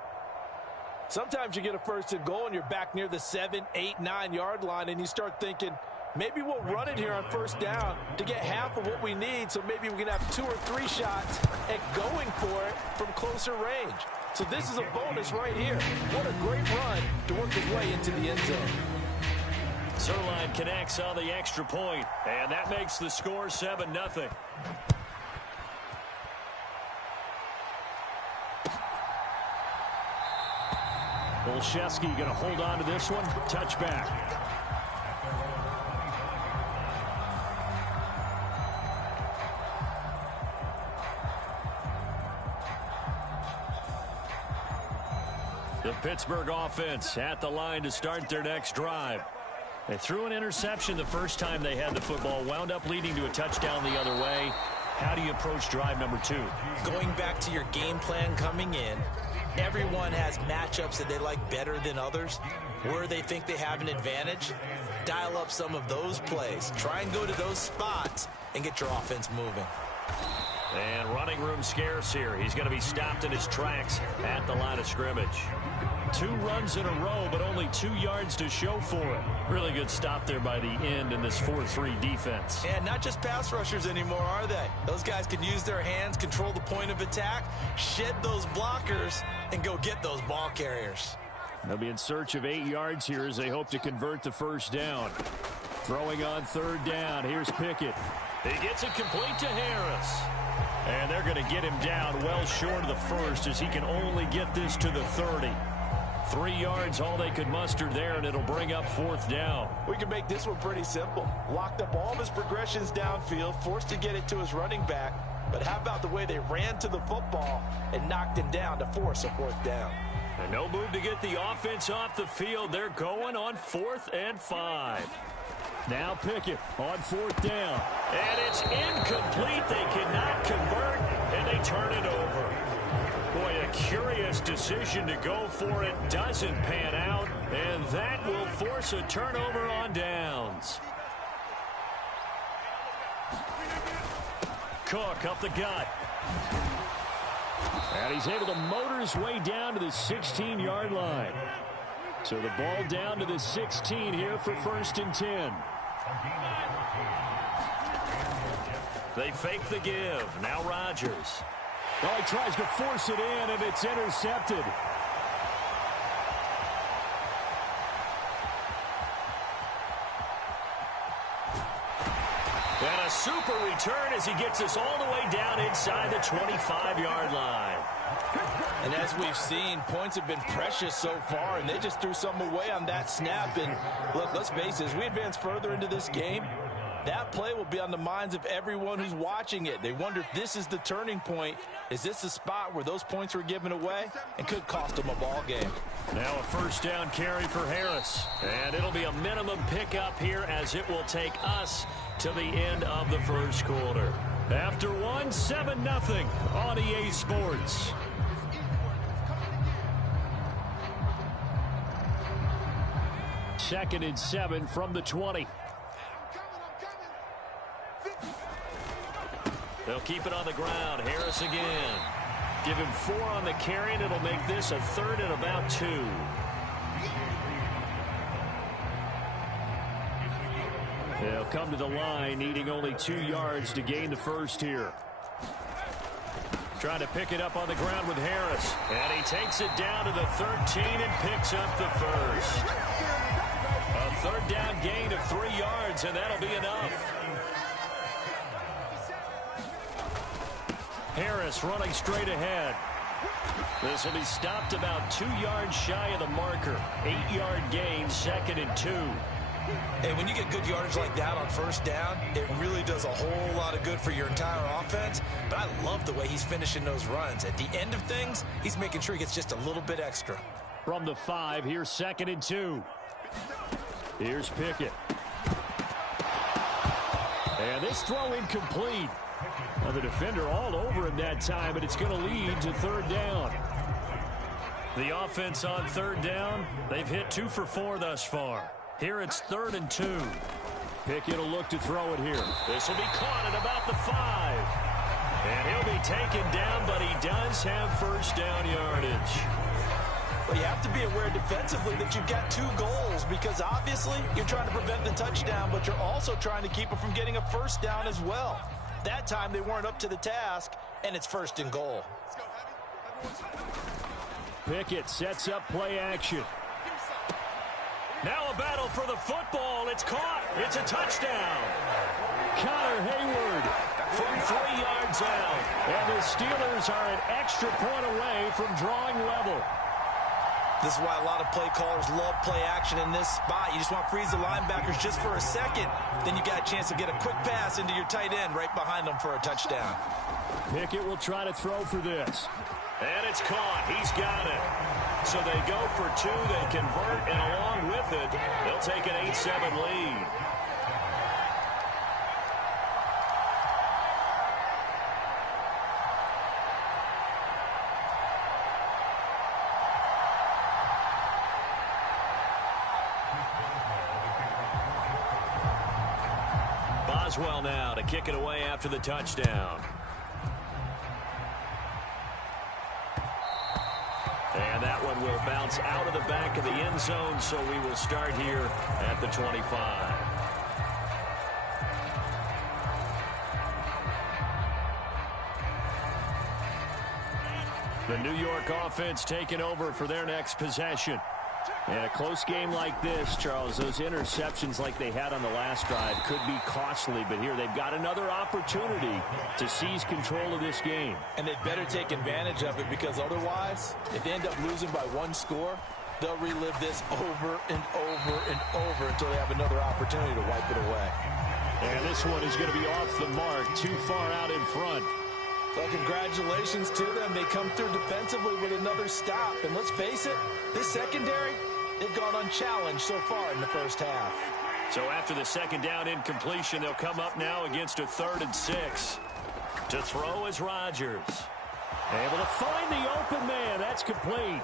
Sometimes you get a 1st and goal and you're back near the 7, 8, 9 yard line and you start thinking, maybe we'll run it here on 1st down to get half of what we need, so maybe we can have 2 or 3 shots at going for it from closer range. So this is a bonus right here. What a great run to work his way into the end zone. Zerline connects on the extra point, and that makes the score 7-0. Olszewski going to hold on to this one. Touchback. The Pittsburgh offense at the line to start their next drive. They threw an interception the first time they had the football, wound up leading to a touchdown the other way. How do you approach drive number 2? Going back to your game plan coming in, Everyone has matchups that they like better than others. Where they think they have an advantage, dial up some of those plays. Try and go to those spots and get your offense moving. And running room scarce here. He's going to be stopped in his tracks at the line of scrimmage. 2 runs in a row, but only 2 yards to show for it. Really good stop there by the end in this 4-3 defense. And not just pass rushers anymore, are they? Those guys can use their hands, control the point of attack, shed those blockers, and go get those ball carriers. They'll be in search of 8 yards here as they hope to convert the first down. Throwing on 3rd down. Here's Pickett. He gets it complete to Harris. And they're going to get him down well short of the first as he can only get this to the 30. 3 yards, all they could muster there, and it'll bring up 4th down. We can make this one pretty simple. Locked up all of his progressions downfield, forced to get it to his running back. But how about the way they ran to the football and knocked him down to force a 4th down? And no move to get the offense off the field. They're going on 4th and 5. Now Pickett on 4th down. And it's incomplete. They cannot convert, and they turn it over. Boy, a curious decision to go for it. Doesn't pan out, and that will force a turnover on downs. Cook up the gut. And he's able to motor his way down to the 16-yard line. So the ball down to the 16 here for 1st and 10. They fake the give. Now Rodgers. Well, he tries to force it in, and it's intercepted. And a super return as he gets us all the way down inside the 25-yard line. And as we've seen, points have been precious so far, and they just threw some away on that snap. And look, let's face it, as we advance further into this game, that play will be on the minds of everyone who's watching it. They wonder if this is the turning point. Is this the spot where those points were given away and could cost them a ball game? Now a 1st down carry for Harris. And it'll be a minimum pickup here as it will take us to the end of the 1st quarter. After 7-0 on EA Sports. Second and 7 from the 20. They'll keep it on the ground. Harris again. Give him 4 on the carry, and it'll make this a 3rd and about 2. They'll come to the line, needing only 2 yards to gain the 1st here. Trying to pick it up on the ground with Harris. And he takes it down to the 13 and picks up the 1st. A 3rd down gain of 3 yards, and that'll be enough. Harris running straight ahead. This will be stopped about 2 yards shy of the marker. 8-yard gain, 2nd and 2. Hey, when you get good yardage like that on 1st down, it really does a whole lot of good for your entire offense. But I love the way he's finishing those runs. At the end of things, he's making sure he gets just a little bit extra. From the 5, here's 2nd and 2. Here's Pickett. And this throw incomplete. Now the defender all over him that time, but it's going to lead to 3rd down. The offense on 3rd down, they've hit 2 for 4 thus far. Here it's 3rd and 2. Pickett will look to throw it here. This will be caught at about the 5. And he'll be taken down, but he does have 1st down yardage. Well, you have to be aware defensively that you've got 2 goals because obviously you're trying to prevent the touchdown, but you're also trying to keep it from getting a 1st down as well. That time they weren't up to the task, and it's 1st and goal. Pickett sets up play action. Now a battle for the football. It's caught. It's a touchdown. Connor Hayward From 3 yards out. And the Steelers are an extra point away from drawing level. This is why a lot of play callers love play action in this spot. You just want to freeze the linebackers just for a second. Then you got a chance to get a quick pass into your tight end right behind them for a touchdown. Pickett will try to throw for this. And it's caught. He's got it. So they go for 2. They convert, and along with it, they'll take an 8-7 lead. Boswell now to kick it away after the touchdown. And that one will bounce out of the back of the end zone, so we will start here at the 25. The New York offense taking over for their next possession. And a close game like this, Charles, those interceptions like they had on the last drive could be costly. But here they've got another opportunity to seize control of this game. And they'd better take advantage of it, because otherwise, if they end up losing by one score, they'll relive this over and over and over until they have another opportunity to wipe it away. And this one is going to be off the mark, too far out in front. Well, congratulations to them. They come through defensively with another stop. And let's face it, this secondary, they've gone unchallenged so far in the first half. So after the second down incompletion, they'll come up now against a 3rd and 6. To throw is Rodgers. Able to find the open man. That's complete.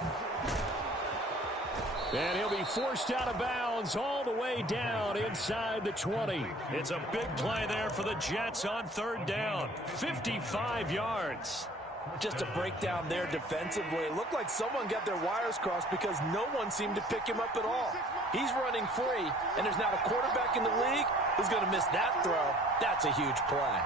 And he'll be forced out of bounds all the way down inside the 20. It's a big play there for the Jets on 3rd down. 55 yards. Just a breakdown there defensively. It looked like someone got their wires crossed because no one seemed to pick him up at all. He's running free, and there's not a quarterback in the league who's going to miss that throw. That's a huge play.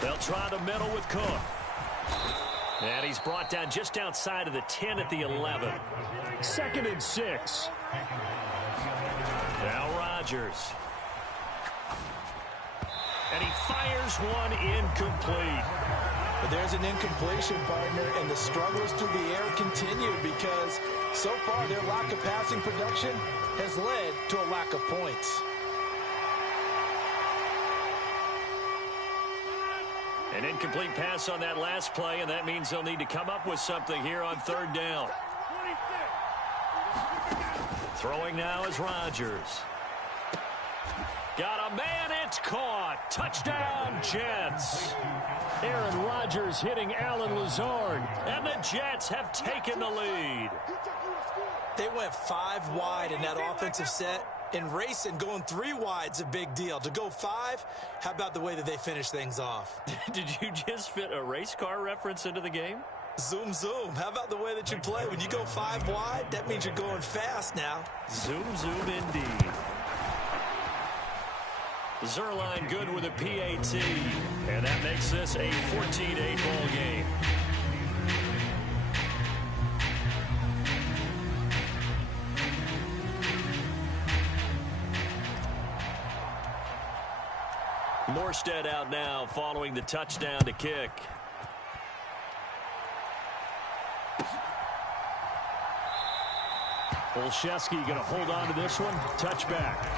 They'll try the middle with Cook. And he's brought down just outside of the 10 at the 11. 2nd and 6. Now Rodgers. And he fires one incomplete. But there's an incompletion, partner, and the struggles through the air continue because so far their lack of passing production has led to a lack of points. An incomplete pass on that last play, and that means they'll need to come up with something here on 3rd down. Throwing now is Rodgers. Got a man, it's caught. Touchdown, Jets. Aaron Rodgers hitting Alan Lazard, and the Jets have taken the lead. They went 5 wide in that offensive set. In racing, going 3 wide's a big deal. To go 5, how about the way that they finish things off? Did you just fit a race car reference into the game? Zoom, zoom. How about the way that you play? When you go 5 wide, that means you're going fast now. Zoom, zoom indeed. Zerline good with a PAT, and that makes this a 14-8 ball game. Morstead out now following the touchdown to kick. Olszewski going to hold on to this one. Touchback.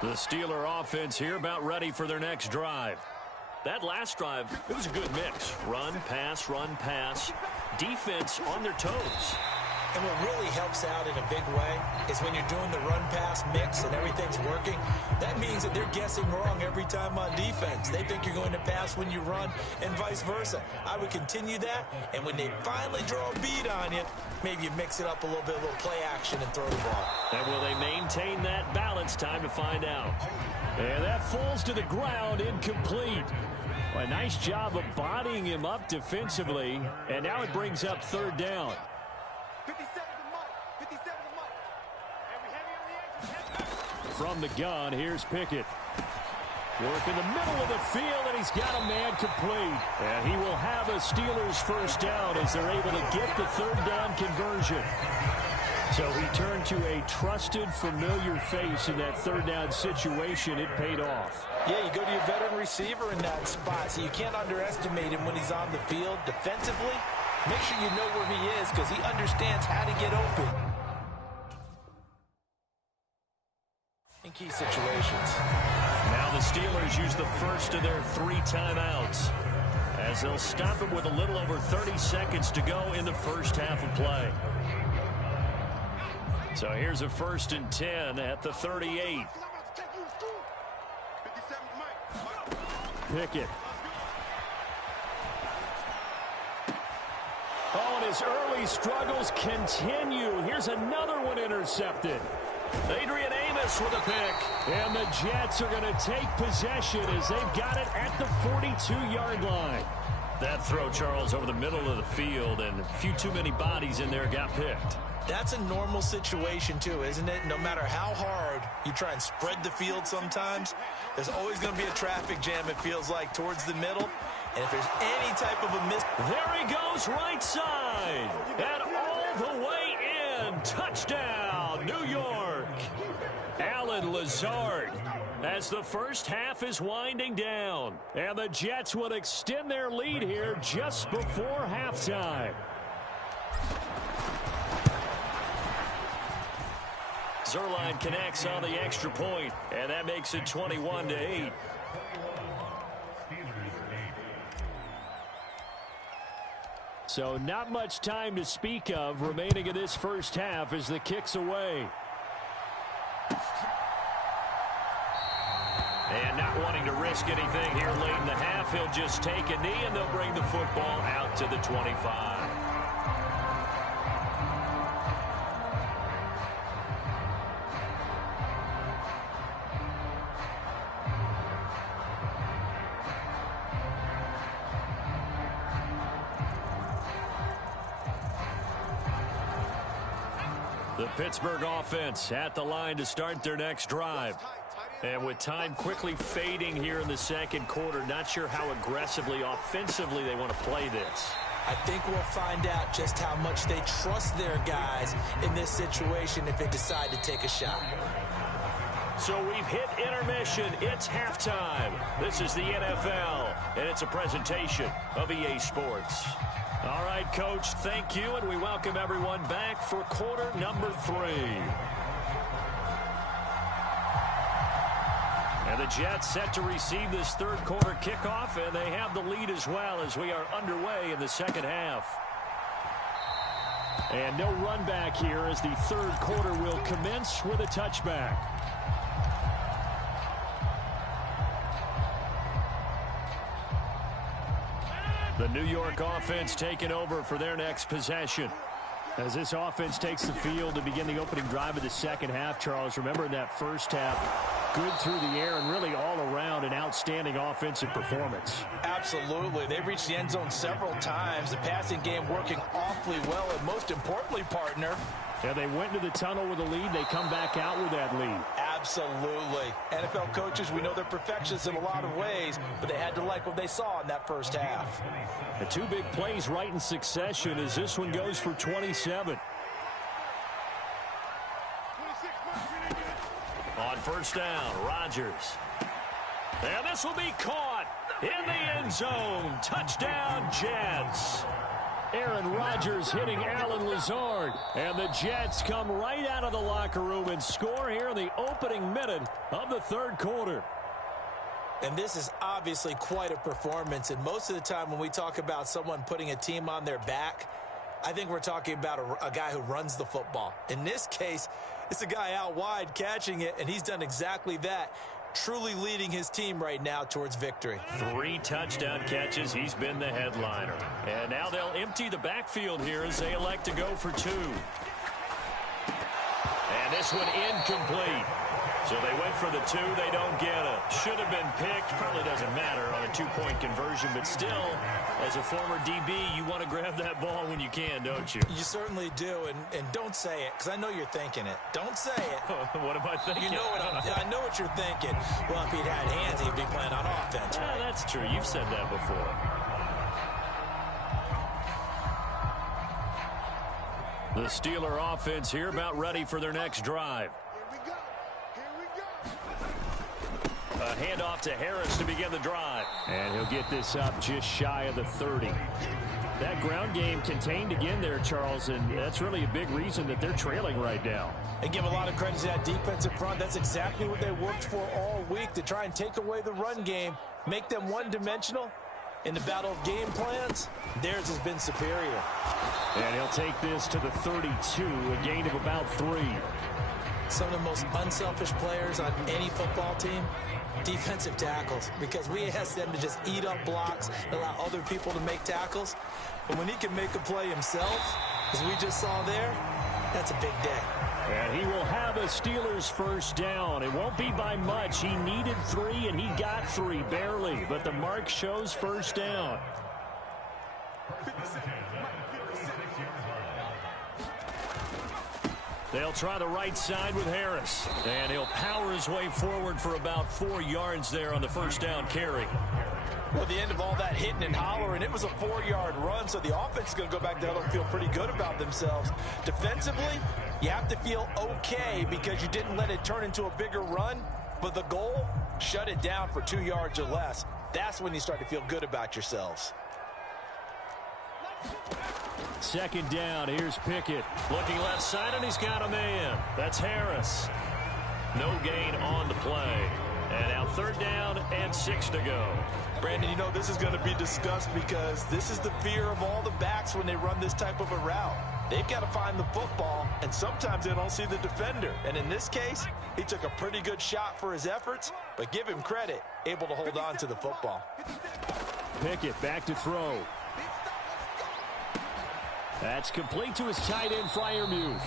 The Steeler offense here about ready for their next drive. That last drive, it was a good mix. Run, pass, defense on their toes. And what really helps out in a big way is when you're doing the run-pass mix and everything's working, that means that they're guessing wrong every time on defense. They think you're going to pass when you run and vice versa. I would continue that, and when they finally draw a bead on you, maybe you mix it up a little bit, a little play action and throw the ball. And will they maintain that balance? Time to find out. And that falls to the ground, incomplete. Well, a nice job of bodying him up defensively, and now it brings up 3rd down. 57 to Mike. 57 to Mike. From the gun, here's Pickett. Work in the middle of the field, and he's got a man complete. And he will have a Steelers first down as they're able to get the 3rd down conversion. So he turned to a trusted, familiar face in that 3rd down situation. It paid off. Yeah, you go to your veteran receiver in that spot, so you can't underestimate him when he's on the field defensively. Make sure you know where he is because he understands how to get open. key situations. Now the Steelers use the first of their 3 timeouts, as they'll stop it with a little over 30 seconds to go in the first half of play. So here's a 1st and 10 at the 38. Pickett. Oh, and his early struggles continue. Here's another one intercepted. Adrian Amos with a pick. And the Jets are going to take possession as they've got it at the 42-yard line. That throw, Charles, over the middle of the field, and a few too many bodies in there got picked. That's a normal situation, too, isn't it? No matter how hard you try and spread the field sometimes, there's always going to be a traffic jam, it feels like, towards the middle. And if there's any type of a miss... There he goes, right side. And all the way in. Touchdown, New York. Alan Lazard, as the first half is winding down. And the Jets will extend their lead here just before halftime. Zerline connects on the extra point, and that makes it 21-8. So not much time to speak of remaining in this first half as the kick's away. And not wanting to risk anything here late in the half, he'll just take a knee, and they'll bring the football out to the 25. The Pittsburgh offense at the line to start their next drive. And with time quickly fading here in the second quarter, not sure how aggressively, offensively they want to play this. I think we'll find out just how much they trust their guys in this situation if they decide to take a shot. So we've hit intermission. It's halftime. This is the NFL, and it's a presentation of EA Sports. All right, Coach, thank you, and we welcome everyone back for quarter number 3. And the Jets set to receive this third quarter kickoff, and they have the lead as well as we are underway in the second half. And no run back here as the third quarter will commence with a touchback. The New York offense taking over for their next possession. As this offense takes the field to begin the opening drive of the second half, Charles, remember in that first half, good through the air and really all around an outstanding offensive performance. Absolutely. They've reached the end zone several times. The passing game working awfully well, and most importantly, partner. Yeah, they went into the tunnel with a lead. They come back out with that lead. Absolutely. NFL coaches, we know they're perfectionists in a lot of ways, but they had to like what they saw in that first half. The 2 big plays right in succession as this one goes for 27. On first down, Rodgers. And this will be caught in the end zone. Touchdown, Jets. Aaron Rodgers hitting Alan Lazard. And the Jets come right out of the locker room and score here in the opening minute of the third quarter. And this is obviously quite a performance. And most of the time when we talk about someone putting a team on their back, I think we're talking about a guy who runs the football. In this case, it's a guy out wide catching it, and he's done exactly that. Truly leading his team right now towards victory. 3 touchdown catches. He's been the headliner. And now they'll empty the backfield here as they elect to go for 2. And this one incomplete. So they went for the 2. They don't get it. Should have been picked. Probably doesn't matter on a 2-point conversion. But still, as a former DB, you want to grab that ball when you can, don't you? You certainly do. And don't say it, because I know you're thinking it. Don't say it. What am I thinking? You know what I know what you're thinking. Well, if he'd had hands, he'd be playing on offense. Right? Yeah, that's true. You've said that before. The Steeler offense here about ready for their next drive. A handoff to Harris to begin the drive. And he'll get this up just shy of the 30. That ground game contained again there, Charles, and that's really a big reason that they're trailing right now. And give a lot of credit to that defensive front. That's exactly what they worked for all week, to try and take away the run game, make them one-dimensional. In the battle of game plans, theirs has been superior. And he'll take this to the 32, a gain of about 3. Some of the most unselfish players on any football team, defensive tackles, because we ask them to just eat up blocks and allow other people to make tackles. But when he can make a play himself, as we just saw there, that's a big day. And he will have a Steelers first down. It won't be by much. He needed 3, and he got 3, barely. But the mark shows first down. They'll try the right side with Harris. And he'll power his way forward for about 4 yards there on the first down carry. Well, the end of all that hitting and hollering, it was a 4-yard run, so the offense is going to go back there and feel pretty good about themselves. Defensively, you have to feel okay because you didn't let it turn into a bigger run, but the goal, shut it down for 2 yards or less. That's when you start to feel good about yourselves. Second down, here's Pickett. Looking left side, and he's got a man. That's Harris. No gain on the play. And now 3rd down and 6 to go. Brandon, you know this is going to be discussed because this is the fear of all the backs when they run this type of a route. They've got to find the football, and sometimes they don't see the defender. And in this case, he took a pretty good shot for his efforts, but give him credit, able to hold on to the football. Pickett back to throw. That's complete to his tight end, Freiermuth.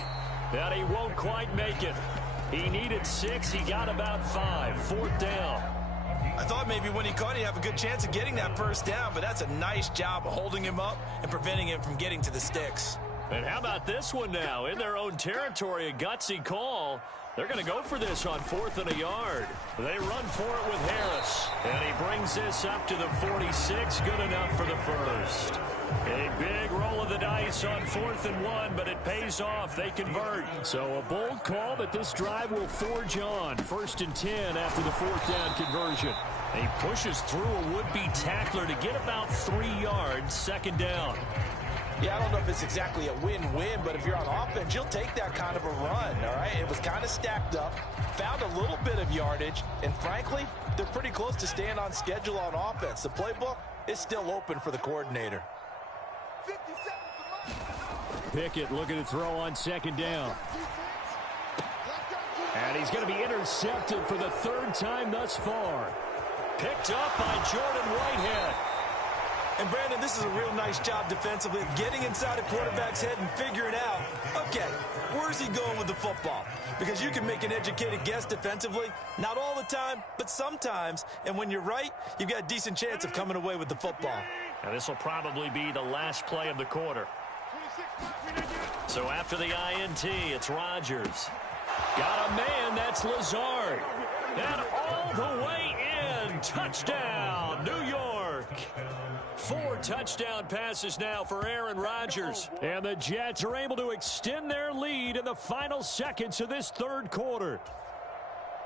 But he won't quite make it. He needed 6. He got about 5. 4th down. I thought maybe when he caught it, he'd have a good chance of getting that first down, but that's a nice job of holding him up and preventing him from getting to the sticks. And how about this one now? In their own territory, a gutsy call. They're going to go for this on 4th and a yard. They run for it with Harris. And he brings this up to the 46. Good enough for the first. A big roll of the dice on 4th and 1, but it pays off. They convert. So a bold call, but this drive will forge on. 1st and 10 after the 4th down conversion. He pushes through a would-be tackler to get about 3 yards. 2nd down. Yeah, I don't know if it's exactly a win-win, but if you're on offense, you'll take that kind of a run, all right? It was kind of stacked up, found a little bit of yardage, and frankly, they're pretty close to staying on schedule on offense. The playbook is still open for the coordinator. Pickett looking to throw on 2nd down. And he's going to be intercepted for the 3rd time thus far. Picked up by Jordan Whitehead. And, Brandon, this is a real nice job defensively, getting inside a quarterback's head and figuring out, okay, where's he going with the football? Because you can make an educated guess defensively, not all the time, but sometimes. And when you're right, you've got a decent chance of coming away with the football. Now, this will probably be the last play of the quarter. So after the INT, it's Rodgers. Got a man, that's Lazard. And all the way in, touchdown, New York. 4 touchdown passes now for Aaron Rodgers. And the Jets are able to extend their lead in the final seconds of this 3rd quarter.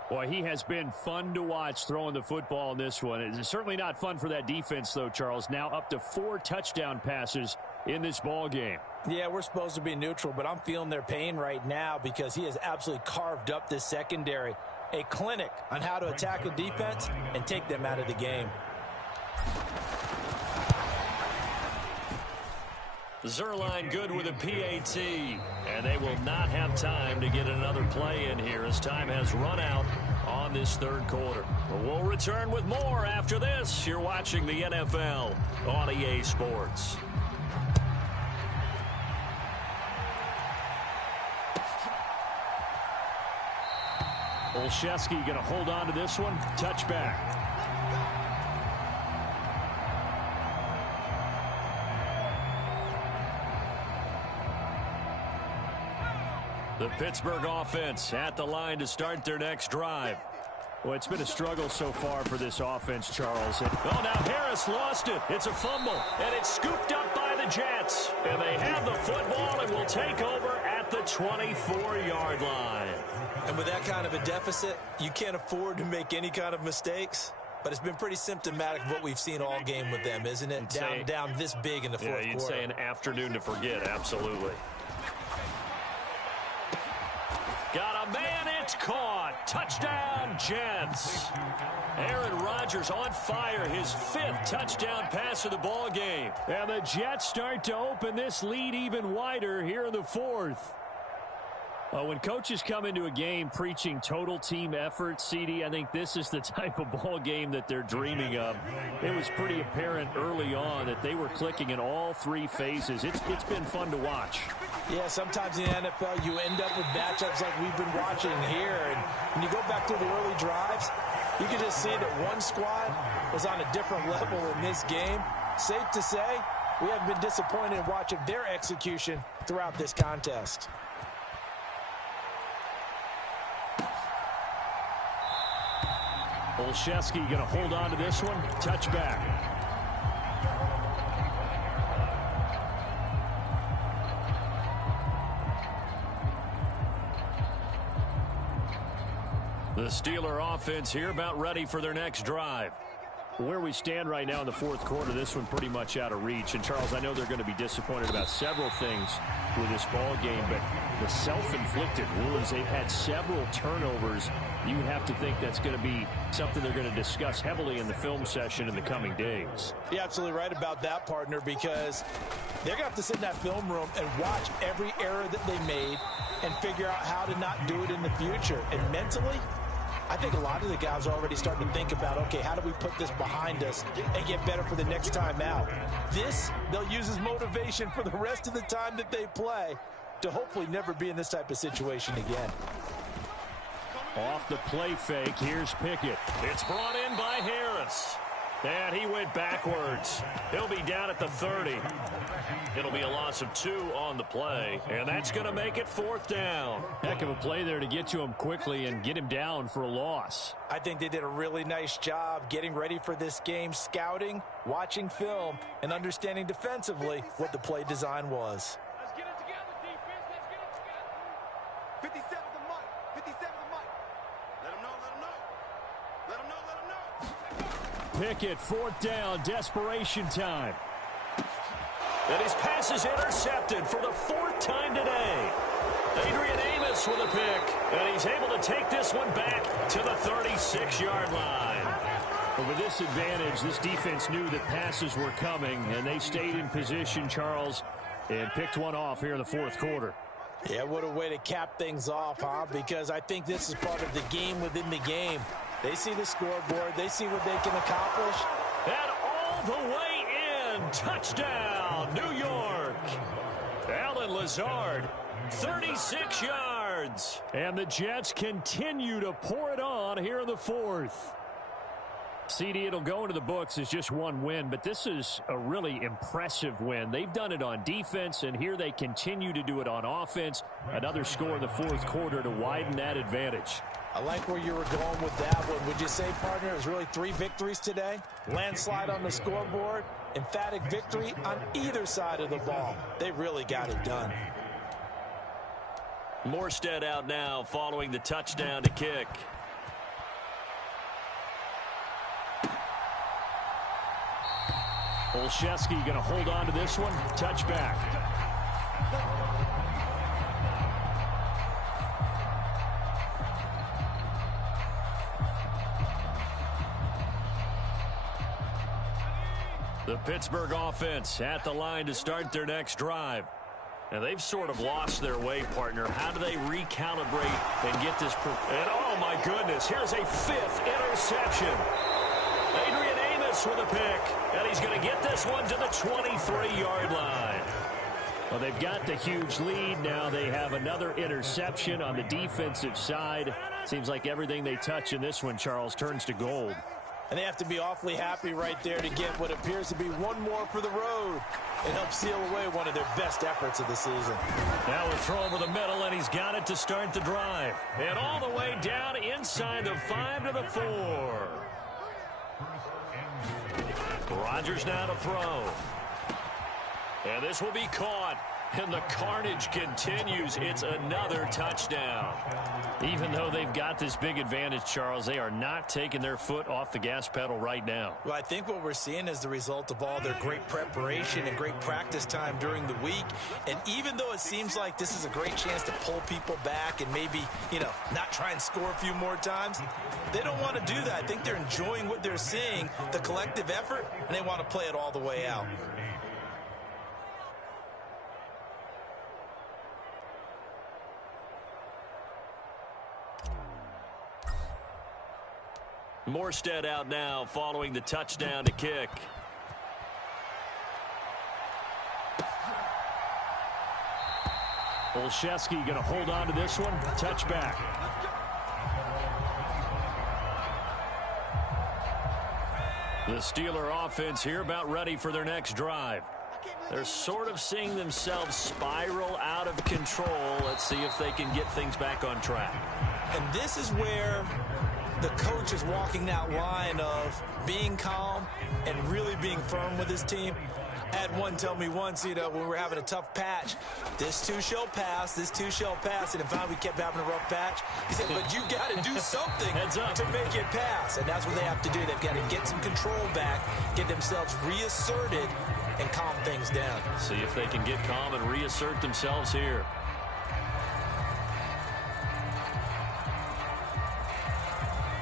Boy, he has been fun to watch throwing the football in this one. It's certainly not fun for that defense, though, Charles. Now up to 4 touchdown passes in this ball game. Yeah, we're supposed to be neutral, but I'm feeling their pain right now because he has absolutely carved up this secondary. A clinic on how to attack a defense and take them out of the game. Zerline good with a PAT, and they will not have time to get another play in here as time has run out on this 3rd quarter. But we'll return with more after this. You're watching the NFL on EA Sports. Olszewski going to hold on to this one. Touchback. The Pittsburgh offense at the line to start their next drive. Well, it's been a struggle so far for this offense, Charles. Oh, now Harris lost it. It's a fumble, and it's scooped up by the Jets. And they have the football and will take over at the 24-yard line. And with that kind of a deficit, you can't afford to make any kind of mistakes. But it's been pretty symptomatic of what we've seen all game with them, isn't it? Down this big in the fourth quarter. You'd say an afternoon to forget, absolutely. Got a man, it's caught. Touchdown, Jets. Aaron Rodgers on fire, his 5th touchdown pass of the ball game. And the Jets start to open this lead even wider here in the 4th. When coaches come into a game preaching total team effort, CD, I think this is the type of ball game that they're dreaming of. It was pretty apparent early on that they were clicking in all 3 phases. It's been fun to watch. Yeah, sometimes in the NFL you end up with matchups like we've been watching here. And when you go back to the early drives, you can just see that one squad was on a different level in this game. Safe to say, we haven't been disappointed in watching their execution throughout this contest. Olszewski going to hold on to this one. Touchback. The Steeler offense here about ready for their next drive. Where we stand right now in the 4th quarter, this one pretty much out of reach. And, Charles, I know they're going to be disappointed about several things with this ball game, but the self-inflicted wounds, they've had several turnovers. You have to think that's going to be something they're going to discuss heavily in the film session in the coming days. You're absolutely right about that, partner, because they're going to have to sit in that film room and watch every error that they made and figure out how to not do it in the future. And mentally, I think a lot of the guys are already starting to think about, okay, how do we put this behind us and get better for the next time out? This, they'll use as motivation for the rest of the time that they play to hopefully never be in this type of situation again. Off the play fake, here's Pickett. It's brought in by Harris. And he went backwards. He'll be down at the 30. It'll be a loss of 2 on the play, and that's going to make it 4th down. Heck of a play there to get to him quickly and get him down for a loss. I think they did a really nice job getting ready for this game, scouting, watching film, and understanding defensively what the play design was. Let's get it together, defense. Let's get it together. 57 the mic. 57 the mic. Let him know, let him know. Let him know, let him know. Pickett, 4th down, desperation time. And his pass is intercepted for the 4th time today. Adrian Amos with a pick, and he's able to take this one back to the 36-yard line. But with this advantage, this defense knew that passes were coming, and they stayed in position, Charles, and picked one off here in the 4th quarter. Yeah, what a way to cap things off, huh? Because I think this is part of the game within the game. They see the scoreboard. They see what they can accomplish. And all the way in. Touchdown, New York. Alan Lazard, 36 yards. And the Jets continue to pour it on here in the 4th. CD, it'll go into the books as just one win, but this is a really impressive win. They've done it on defense, and here they continue to do it on offense. Another score in the 4th quarter to widen that advantage. I like where you were going with that one. Would you say, partner, it was really 3 victories today? Landslide on the scoreboard, emphatic victory on either side of the ball. They really got it done. Morstead out now following the touchdown to kick. Olszewski going to hold on to this one. Touchback. The Pittsburgh offense at the line to start their next drive. And they've sort of lost their way, partner. How do they recalibrate and get this? And oh, my goodness, here's a 5th interception. Adrian Amos with a pick, and he's going to get this one to the 23-yard line. Well, they've got the huge lead. Now they have another interception on the defensive side. Seems like everything they touch in this one, Charles, turns to gold. And they have to be awfully happy right there to get what appears to be one more for the road and help seal away one of their best efforts of the season. Now a throw over the middle, and he's got it to start the drive. And all the way down inside the 5 to the 4. Rodgers now to throw. And this will be caught. And the carnage continues. It's another touchdown. Even though they've got this big advantage, Charles, they are not taking their foot off the gas pedal right now. Well, I think what we're seeing is the result of all their great preparation and great practice time during the week. And even though it seems like this is a great chance to pull people back and maybe, not try and score a few more times, they don't want to do that. I think they're enjoying what they're seeing, the collective effort, and they want to play it all the way out. Morstead out now following the touchdown to kick. Olszewski going to hold on to this one. Touchback. The Steeler offense here about ready for their next drive. They're sort of seeing themselves spiral out of control. Let's see if they can get things back on track. And this is where the coach is walking that line of being calm and really being firm with his team. I had one tell me once, when we were having a tough patch, this too shall pass, this too shall pass. And if we kept having a rough patch, he said, but you got to do something to make it pass. And that's what they have to do. They've got to get some control back, get themselves reasserted, and calm things down. See if they can get calm and reassert themselves here.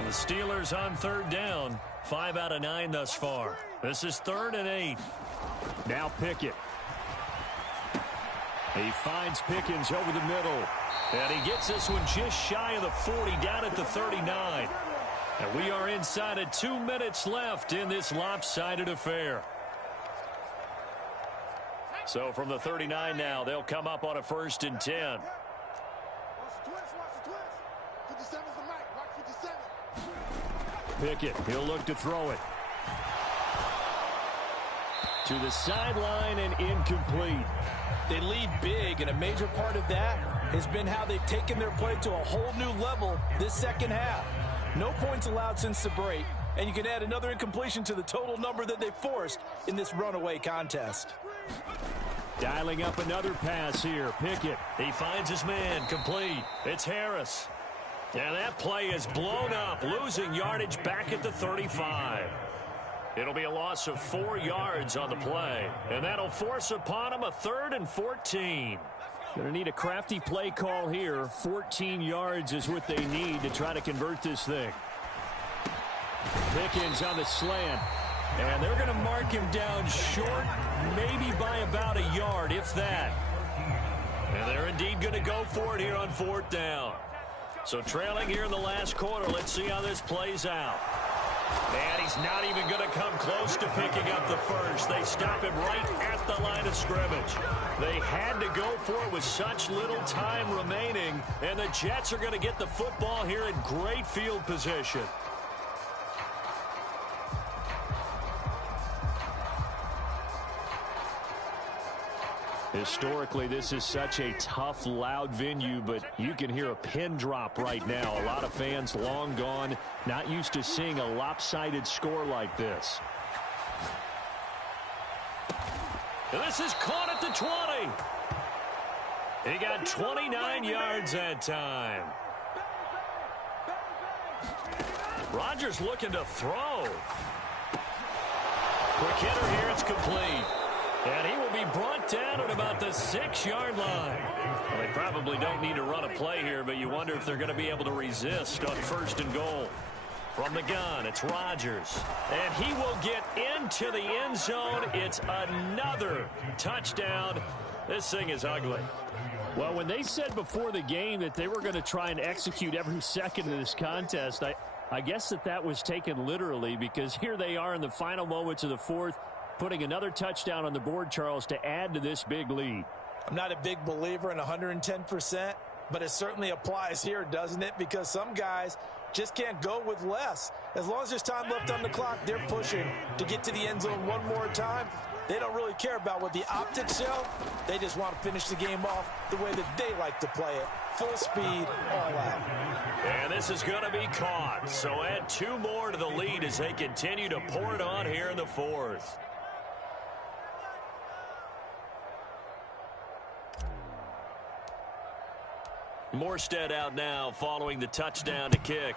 The Steelers on third down. 5 out of 9 thus far. This is 3rd and 8. Now Pickett. He finds Pickens over the middle. And he gets this one just shy of the 40, down at the 39. And we are inside of 2 minutes left in this lopsided affair. So from the 39 now, they'll come up on a 1st and 10. Pickett, he'll look to throw it. To the sideline and incomplete. They lead big, and a major part of that has been how they've taken their play to a whole new level this second half. No points allowed since the break, and you can add another incompletion to the total number that they forced in this runaway contest. Dialing up another pass here. Pickett. He finds his man, complete. It's Harris. And that play is blown up, losing yardage back at the 35. It'll be a loss of 4 yards on the play, and that'll force upon him a 3rd and 14. Going to need a crafty play call here. 14 yards is what they need to try to convert this thing. Pickens on the slant. And they're going to mark him down short, maybe by about a yard, if that. And they're indeed going to go for it here on 4th down. So trailing here in the last quarter, let's see how this plays out. And he's not even going to come close to picking up the first. They stop him right at the line of scrimmage. They had to go for it with such little time remaining. And the Jets are going to get the football here in great field position. Historically, this is such a tough, loud venue, but you can hear a pin drop right now. A lot of fans long gone, not used to seeing a lopsided score like this. And this is caught at the 20. He got 29 yards that time. Rodgers looking to throw. Quick hitter here, it's complete. And he will be brought down at about the 6-yard line. Well, they probably don't need to run a play here, but you wonder if they're going to be able to resist on 1st and goal. From the gun, it's Rodgers. And he will get into the end zone. It's another touchdown. This thing is ugly. Well, when they said before the game that they were going to try and execute every second of this contest, I guess that was taken literally, because here they are in the final moments of the 4th, putting another touchdown on the board, Charles, to add to this big lead. I'm not a big believer in 110%, but it certainly applies here, doesn't it? Because some guys just can't go with less. As long as there's time left on the clock, they're pushing to get to the end zone one more time. They don't really care about what the optics show. They just want to finish the game off the way that they like to play it. Full speed, all out. And this is going to be caught. So add 2 more to the lead as they continue to pour it on here in the 4th. Morstead out now following the touchdown to kick.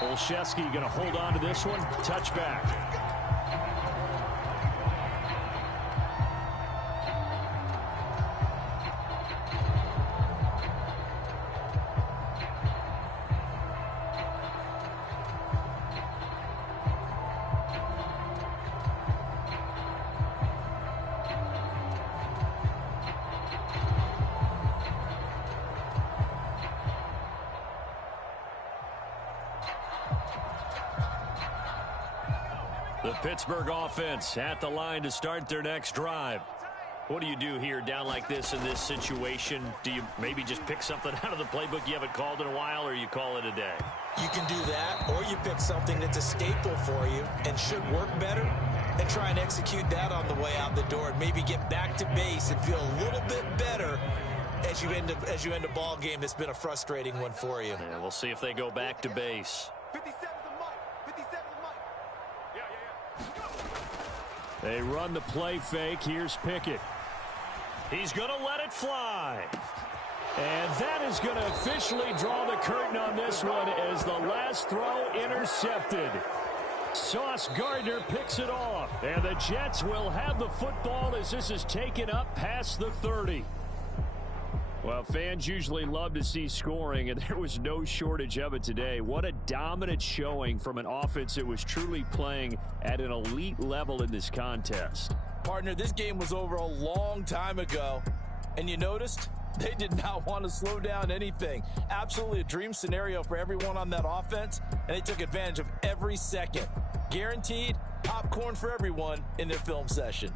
Olszewski going to hold on to this one. Touchback. The Pittsburgh offense at the line to start their next drive. What do you do here down like this in this situation? Do you maybe just pick something out of the playbook you haven't called in a while, or you call it a day? You can do that, or you pick something that's a staple for you and should work better and try and execute that on the way out the door and maybe get back to base and feel a little bit better as you end a ball game that's been a frustrating one for you. Yeah, we'll see if they go back to base. 57 the mic. 57 the mic. They run the play fake. Here's Pickett. He's going to let it fly. And that is going to officially draw the curtain on this one as the last throw intercepted. Sauce Gardner picks it off. And the Jets will have the football as this is taken up past the 30. Well, fans usually love to see scoring, and there was no shortage of it today. What a dominant showing from an offense that was truly playing at an elite level in this contest. Partner, this game was over a long time ago, and you noticed they did not want to slow down anything. Absolutely a dream scenario for everyone on that offense, and they took advantage of every second. Guaranteed popcorn for everyone in their film session.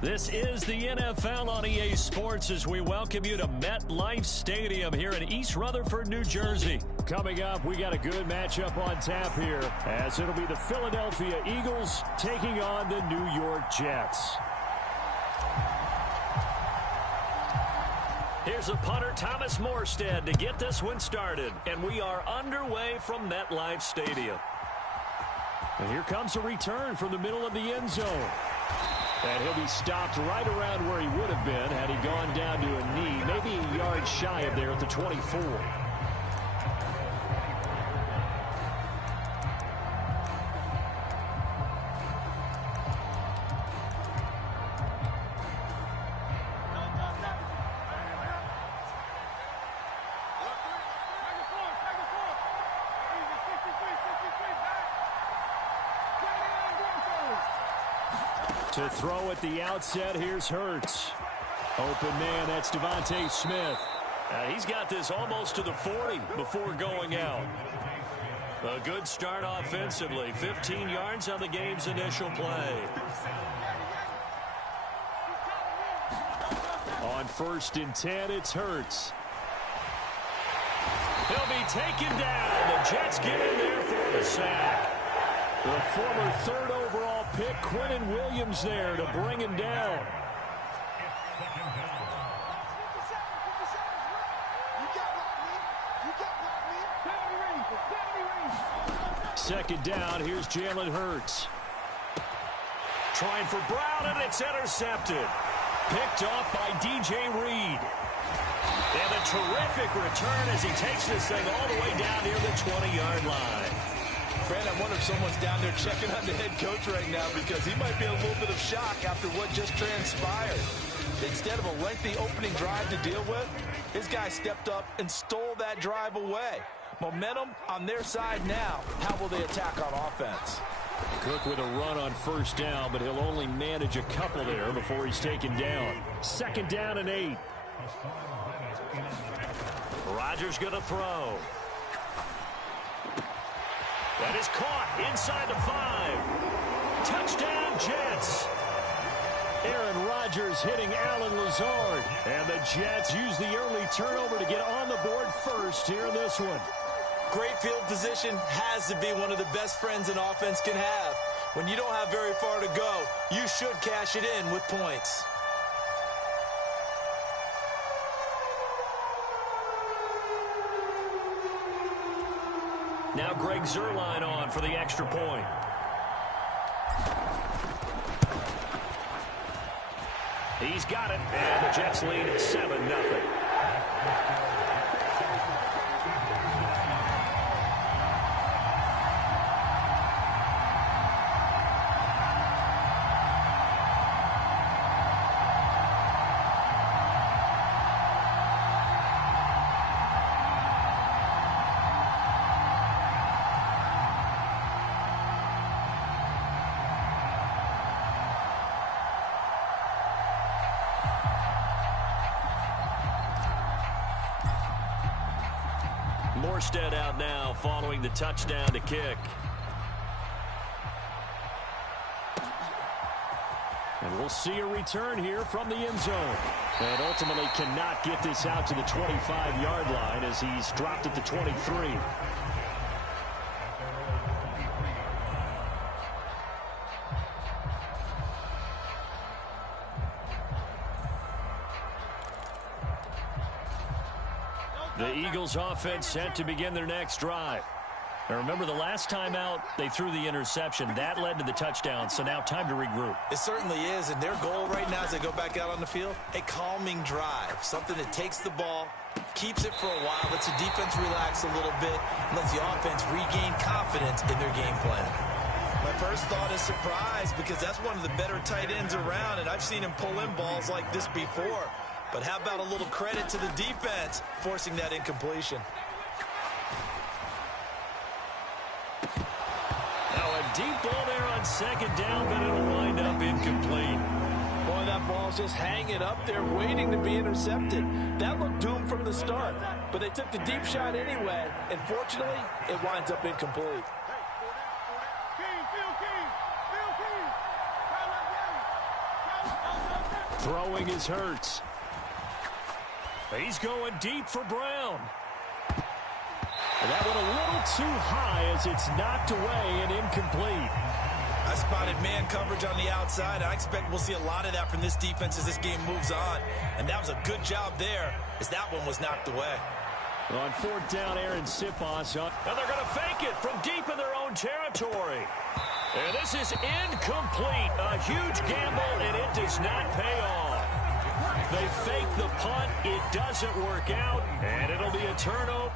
This is the NFL on EA Sports as we welcome you to MetLife Stadium here in East Rutherford, New Jersey. Coming up, we got a good matchup on tap here as it'll be the Philadelphia Eagles taking on the New York Jets. Here's a punter, Thomas Morstead, to get this one started. And we are underway from MetLife Stadium. And here comes a return from the middle of the end zone. And he'll be stopped right around where he would have been had he gone down to a knee, maybe a yard shy of there at the 24. To throw at the outset, here's Hurts. Open man, that's Devontae Smith. He's got this almost to the 40 before going out. A good start offensively. 15 yards on the game's initial play. On 1st and 10, it's Hurts. He'll be taken down. The Jets get in there for the sack. The former 3rd overall pick, Quinnen Williams, there to bring him down. Second down, here's Jalen Hurts. Trying for Brown, and it's intercepted. Picked off by DJ Reed. And a terrific return as he takes this thing all the way down near the 20-yard line. Brandon, I wonder if someone's down there checking on the head coach right now because he might be in a little bit of shock after what just transpired. Instead of a lengthy opening drive to deal with, his guy stepped up and stole that drive away. Momentum on their side now. How will they attack on offense? Cook with a run on 1st down, but he'll only manage a couple there before he's taken down. 2nd down and 8. Rodgers going to throw. That is caught inside the 5. Touchdown, Jets. Aaron Rodgers hitting Allen Lazard. And the Jets use the early turnover to get on the board first here in this one. Great field position has to be one of the best friends an offense can have. When you don't have very far to go, you should cash it in with points. Now Greg Zuerlein on for the extra point. He's got it, and the Jets lead at 7-0. Morstead out now following the touchdown to kick. And we'll see a return here from the end zone. And ultimately cannot get this out to the 25-yard line as he's dropped at the 23. The Eagles offense set to begin their next drive. Now remember, the last time out, they threw the interception. That led to the touchdown, so now time to regroup. It certainly is, and their goal right now as they go back out on the field, a calming drive, something that takes the ball, keeps it for a while, lets the defense relax a little bit, and lets the offense regain confidence in their game plan. My first thought is surprise because that's one of the better tight ends around, and I've seen him pull in balls like this before. But how about a little credit to the defense forcing that incompletion? Now a deep ball there on 2nd down, but it'll wind up incomplete. Boy, that ball's just hanging up there waiting to be intercepted. That looked doomed from the start, but they took the deep shot anyway, and fortunately, it winds up incomplete. Throwing is Hurts. He's going deep for Brown. And that went a little too high as it's knocked away and incomplete. I spotted man coverage on the outside. I expect we'll see a lot of that from this defense as this game moves on. And that was a good job there as that one was knocked away. On fourth down, Aaron Sipos up. And they're going to fake it from deep in their own territory. And this is incomplete. A huge gamble, and it does not pay off. They fake the punt. It doesn't work out, and it'll be a turnover.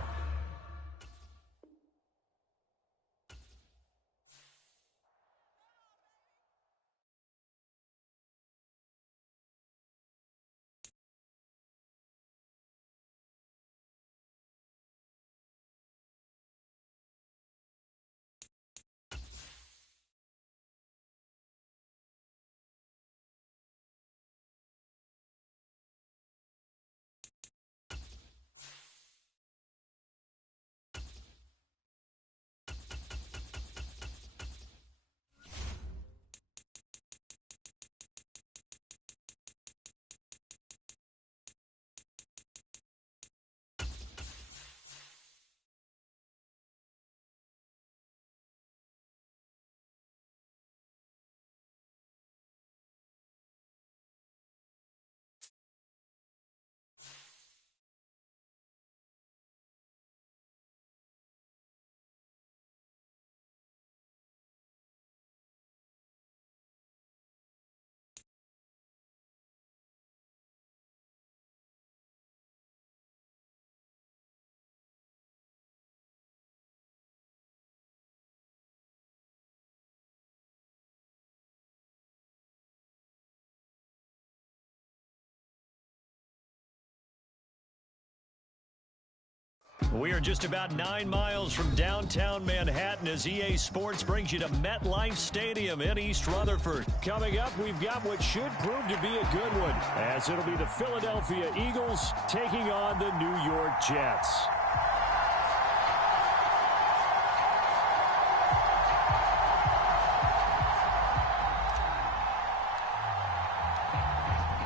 We are just about 9 miles from downtown Manhattan as EA Sports brings you to MetLife Stadium in East Rutherford. Coming up, we've got what should prove to be a good one, as it'll be the Philadelphia Eagles taking on the New York Jets.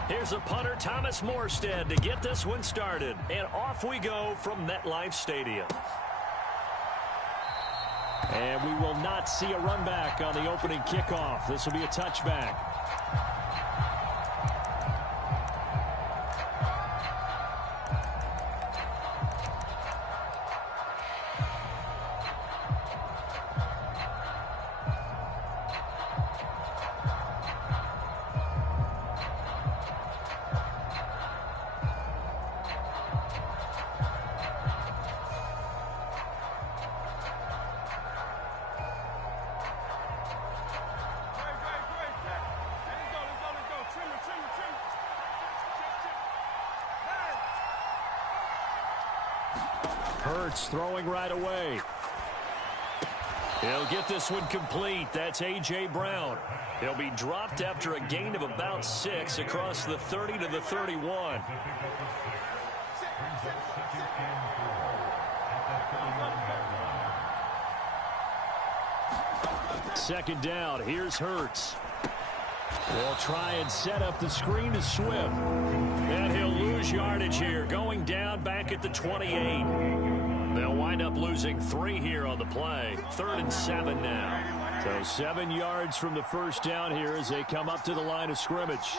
Here's a punter, Thomas Morstead, to get this one started. And off we go from MetLife Stadium. And we will not see a run back on the opening kickoff. This will be a touchback. Hurts throwing right away. He'll get this one complete. That's A.J. Brown. He'll be dropped after a gain of about 6 across the 30 to the 31. Second down. Here's Hurts. They'll try and set up the screen to Swift. And he'll lose yardage here, going down back at the 28. They'll wind up losing 3 here on the play. 3rd and 7 now. So 7 yards from the first down here as they come up to the line of scrimmage.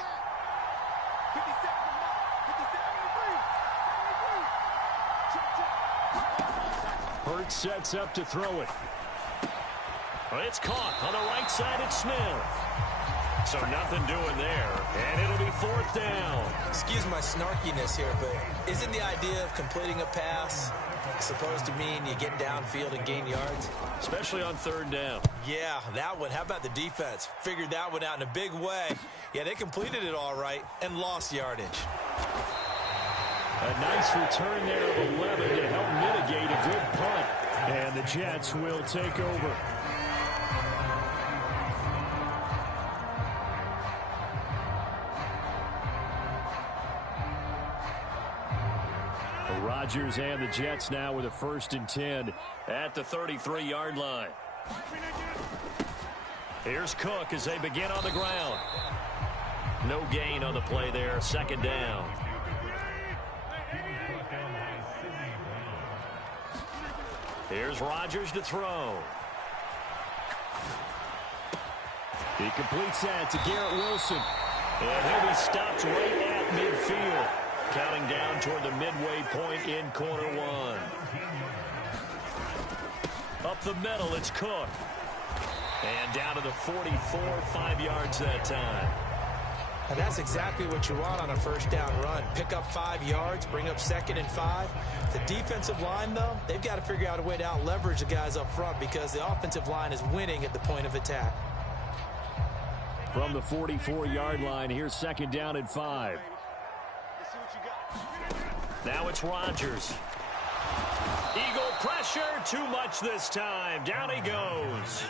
Hurts sets up to throw it. It's caught on the right side at Smith. So nothing doing there, and it'll be 4th down. Excuse my snarkiness here, but isn't the idea of completing a pass supposed to mean you get downfield and gain yards? Especially on 3rd down. Yeah, that one. How about the defense? Figured that one out in a big way. Yeah, they completed it all right and lost yardage. A nice return there of 11 to help mitigate a good punt. And the Jets will take over. Rodgers and the Jets now with a 1st and 10 at the 33-yard line. Here's Cook as they begin on the ground. No gain on the play there. Second down. Here's Rodgers to throw. He completes that to Garrett Wilson. And he'll be stopped right at midfield. Counting down toward the midway point in quarter one. Up the middle, it's Cook. And down to the 44, 5 yards that time. And that's exactly what you want on a first down run. Pick up 5 yards, bring up 2nd and 5. The defensive line, though, they've got to figure out a way to out-leverage the guys up front because the offensive line is winning at the point of attack. From the 44-yard line, here's 2nd down and 5. Now it's Rodgers. Eagle pressure, too much this time. Down he goes.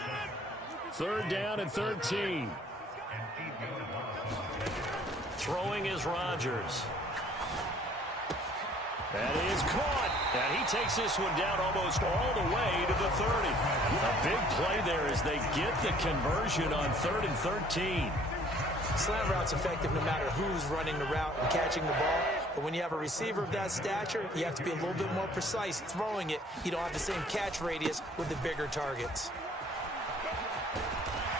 3rd down and 13. Throwing is Rodgers. That is caught. And he takes this one down almost all the way to the 30. A big play there as they get the conversion on 3rd and 13. Slant route's effective no matter who's running the route and catching the ball. But when you have a receiver of that stature, you have to be a little bit more precise throwing it. You don't have the same catch radius with the bigger targets.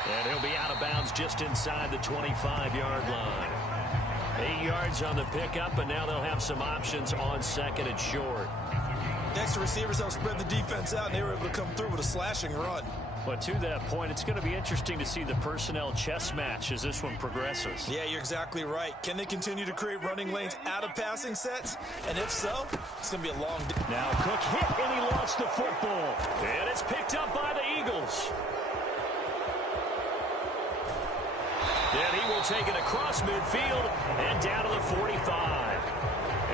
And he'll be out of bounds just inside the 25-yard line. 8 yards on the pickup, and now they'll have some options on 2nd and short. Next to receivers, they'll spread the defense out, and they were able to come through with a slashing run. But to that point, it's going to be interesting to see the personnel chess match as this one progresses. Yeah, you're exactly right. Can they continue to create running lanes out of passing sets? And if so, it's going to be a long day. Now Cook hit, and he lost the football. And it's picked up by the Eagles. And he will take it across midfield and down to the 45.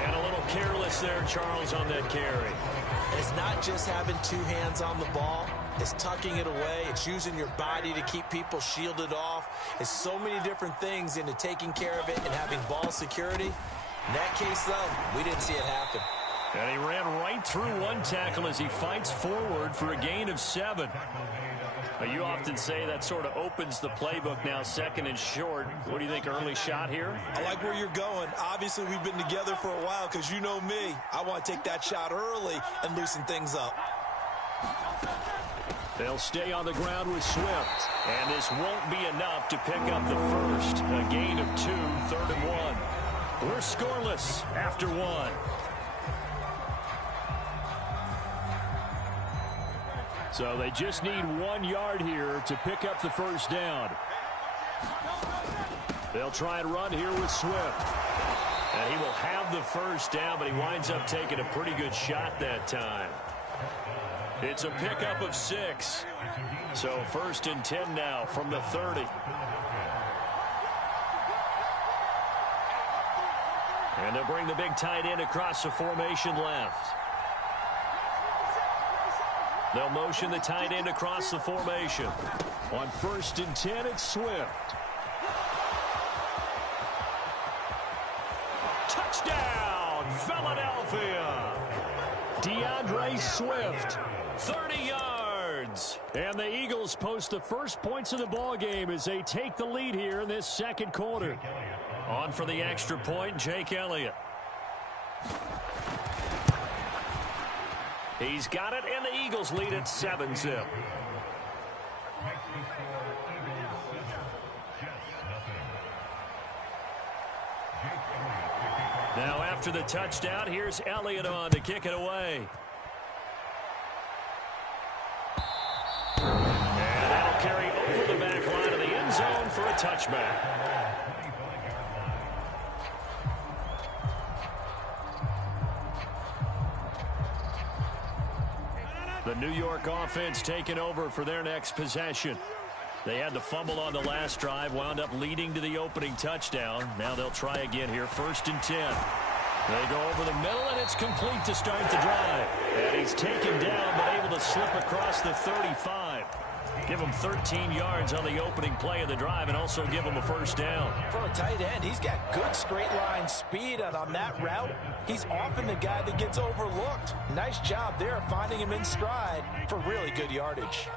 And a little careless there, Charles, on that carry. It's not just having 2 hands on the ball. It's tucking it away. It's using your body to keep people shielded off. It's so many different things into taking care of it and having ball security. In that case, though, we didn't see it happen. And he ran right through one tackle as he fights forward for a gain of 7. You often say that sort of opens the playbook now, 2nd and short. What do you think, early shot here? I like where you're going. Obviously, we've been together for a while because you know me. I want to take that shot early and loosen things up. They'll stay on the ground with Swift. And this won't be enough to pick up the first. A gain of 2, 3rd and 1. We're scoreless after 1. So they just need 1 yard here to pick up the first down. They'll try and run here with Swift. And he will have the first down, but he winds up taking a pretty good shot that time. It's a pickup of 6. So 1st and 10 now from the 30. And they'll bring the big tight end across the formation left. They'll motion the tight end across the formation. On 1st and 10, it's Swift. Touchdown, Philadelphia. DeAndre Swift. 30 yards. And the Eagles post the first points of the ball game as they take the lead here in this 2nd quarter. On for the extra point, Jake Elliott. He's got it, and the Eagles lead at 7-zip. Now after the touchdown, here's Elliott on to kick it away. And that'll carry over the back line of the end zone for a touchback. The New York offense taking over for their next possession. They had the fumble on the last drive, wound up leading to the opening touchdown. Now they'll try again here, 1st and 10. They go over the middle, and it's complete to start the drive. And he's taken down, but able to slip across the 35. Give him 13 yards on the opening play of the drive and also give him a first down. For a tight end, he's got good straight line speed, and on that route, he's often the guy that gets overlooked. Nice job there finding him in stride for really good yardage.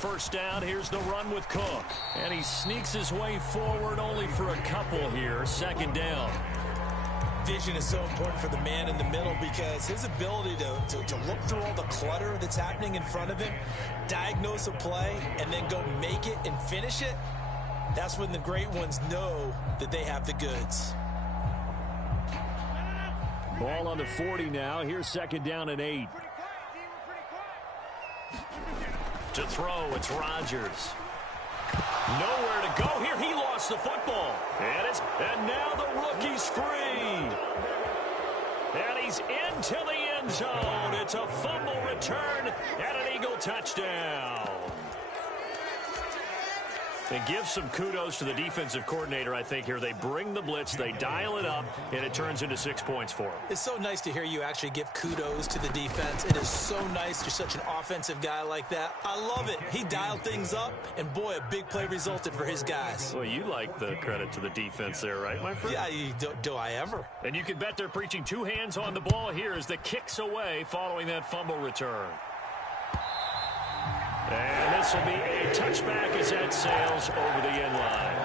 First down, here's the run with Cook. And he sneaks his way forward only for a couple here. Second down. Vision is so important for the man in the middle because his ability to look through all the clutter that's happening in front of him, diagnose a play, and then go make it and finish it, that's when the great ones know that they have the goods. Ball on the 40 now. Here's second down and 8. To throw, it's Rodgers. Nowhere to go here. He lost the football. And now the rookie's free. And he's into the end zone. It's a fumble return and an Eagle touchdown. And give some kudos to the defensive coordinator, I think, here. They bring the blitz, they dial it up, and it turns into 6 points for them. It's so nice to hear you actually give kudos to the defense. It is so nice you're such an offensive guy like that. I love it. He dialed things up, and boy, a big play resulted for his guys. Well, you like the credit to the defense there, right, my friend? Yeah, do I ever. And you can bet they're preaching 2 hands on the ball here as the kick's away following that fumble return. And this will be a touchback as that sails over the end line.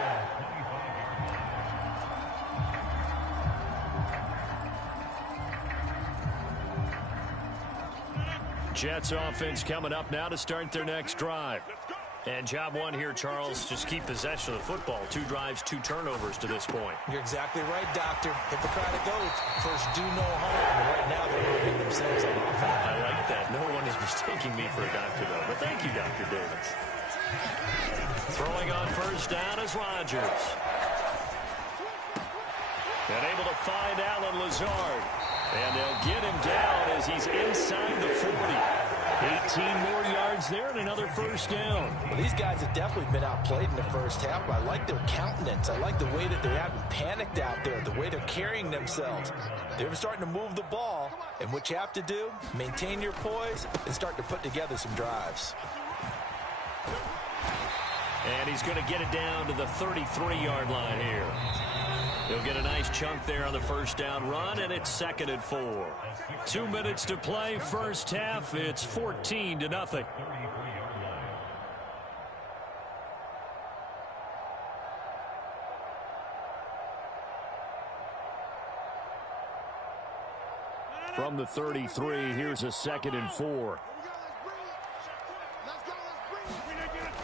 Jets offense coming up now to start their next drive. And job one here, Charles, just keep possession of the football. 2 drives, 2 turnovers to this point. You're exactly right, Doctor. Hippocratic oath. First, do no harm. And right now, they're hurting themselves on offense. I like that. No one is mistaking me for a doctor, though. But thank you, Dr. Davis. Throwing on first down is Rodgers. And able to find Alan Lazard. And they'll get him down as he's inside the 40. 18 more yards there and another first down. Well, these guys have definitely been outplayed in the first half, but I like their countenance. I like the way that they haven't panicked out there, the way they're carrying themselves. They're starting to move the ball, and what you have to do, maintain your poise and start to put together some drives. And he's going to get it down to the 33-yard line here. He'll get a nice chunk there on the first down run, and it's 2nd and 4. 2 minutes to play, first half. It's 14-0. From the 33, here's a 2nd and 4.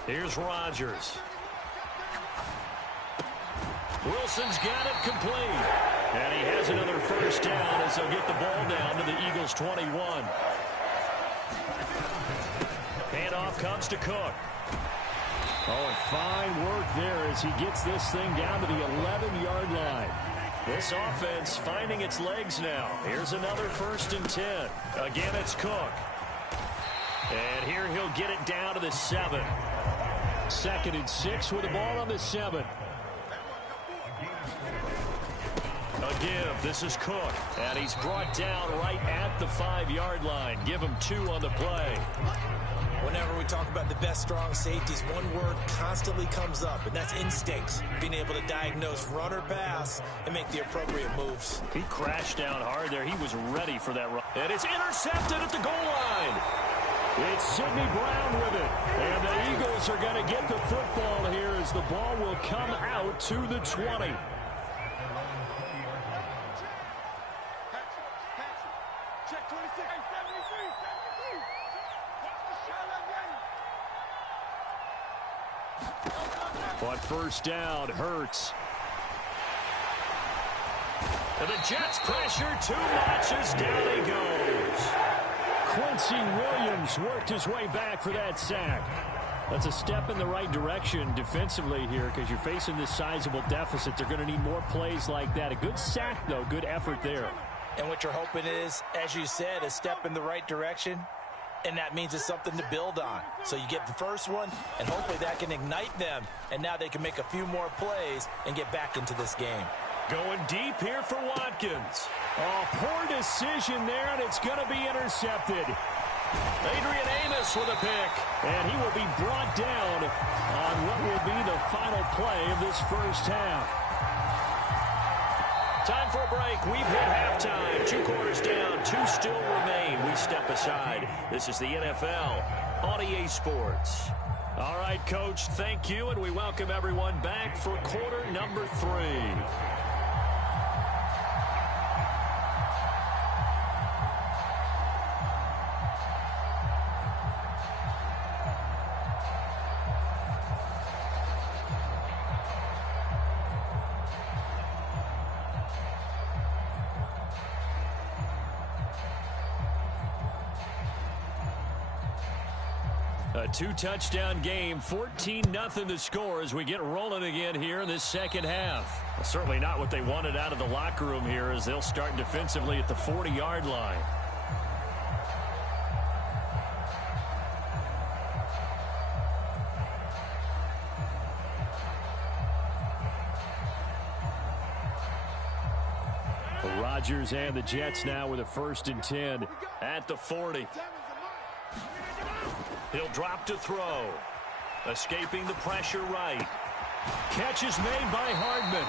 Here's Rodgers. Wilson's got it complete. And he has another first down as they'll get the ball down to the Eagles' 21. Handoff comes to Cook. Oh, and fine work there as he gets this thing down to the 11-yard line. This offense finding its legs now. Here's another 1st and 10. Again, it's Cook. And here he'll get it down to the 7. 2nd and 6 with the ball on the 7. A give. This is Cook. And he's brought down right at the 5-yard line. Give him 2 on the play. Whenever we talk about the best strong safeties, one word constantly comes up, and that's instincts. Being able to diagnose run or pass and make the appropriate moves. He crashed down hard there. He was ready for that run. And it's intercepted at the goal line. It's Sidney Brown with it. And the Eagles are going to get the football here as the ball will come out to the 20. Check 26. Hey, 73. But first down, Hurts. And the Jets pressure too much as down he goes. Quincy Williams worked his way back for that sack. That's a step in the right direction defensively here because you're facing this sizable deficit. They're going to need more plays like that. A good sack, though. Good effort there. And what you're hoping is, as you said, a step in the right direction. And that means it's something to build on. So you get the first one, and hopefully that can ignite them. And now they can make a few more plays and get back into this game. Going deep here for Watkins. Oh, poor decision there, and it's going to be intercepted. Adrian Amos with a pick. And he will be brought down on what will be the final play of this first half. Time for a break. We've hit halftime. 2 quarters down. 2 still remain. We step aside. This is the NFL on EA Sports. All right, Coach, thank you, and we welcome everyone back for quarter number 3. A 2-touchdown game, 14-0 the score as we get rolling again here in this second half. Well, certainly not what they wanted out of the locker room here as they'll start defensively at the 40-yard line. Rodgers and the Jets now with a 1st and 10 at the 40. He'll drop to throw. Escaping the pressure right. Catch is made by Hardman.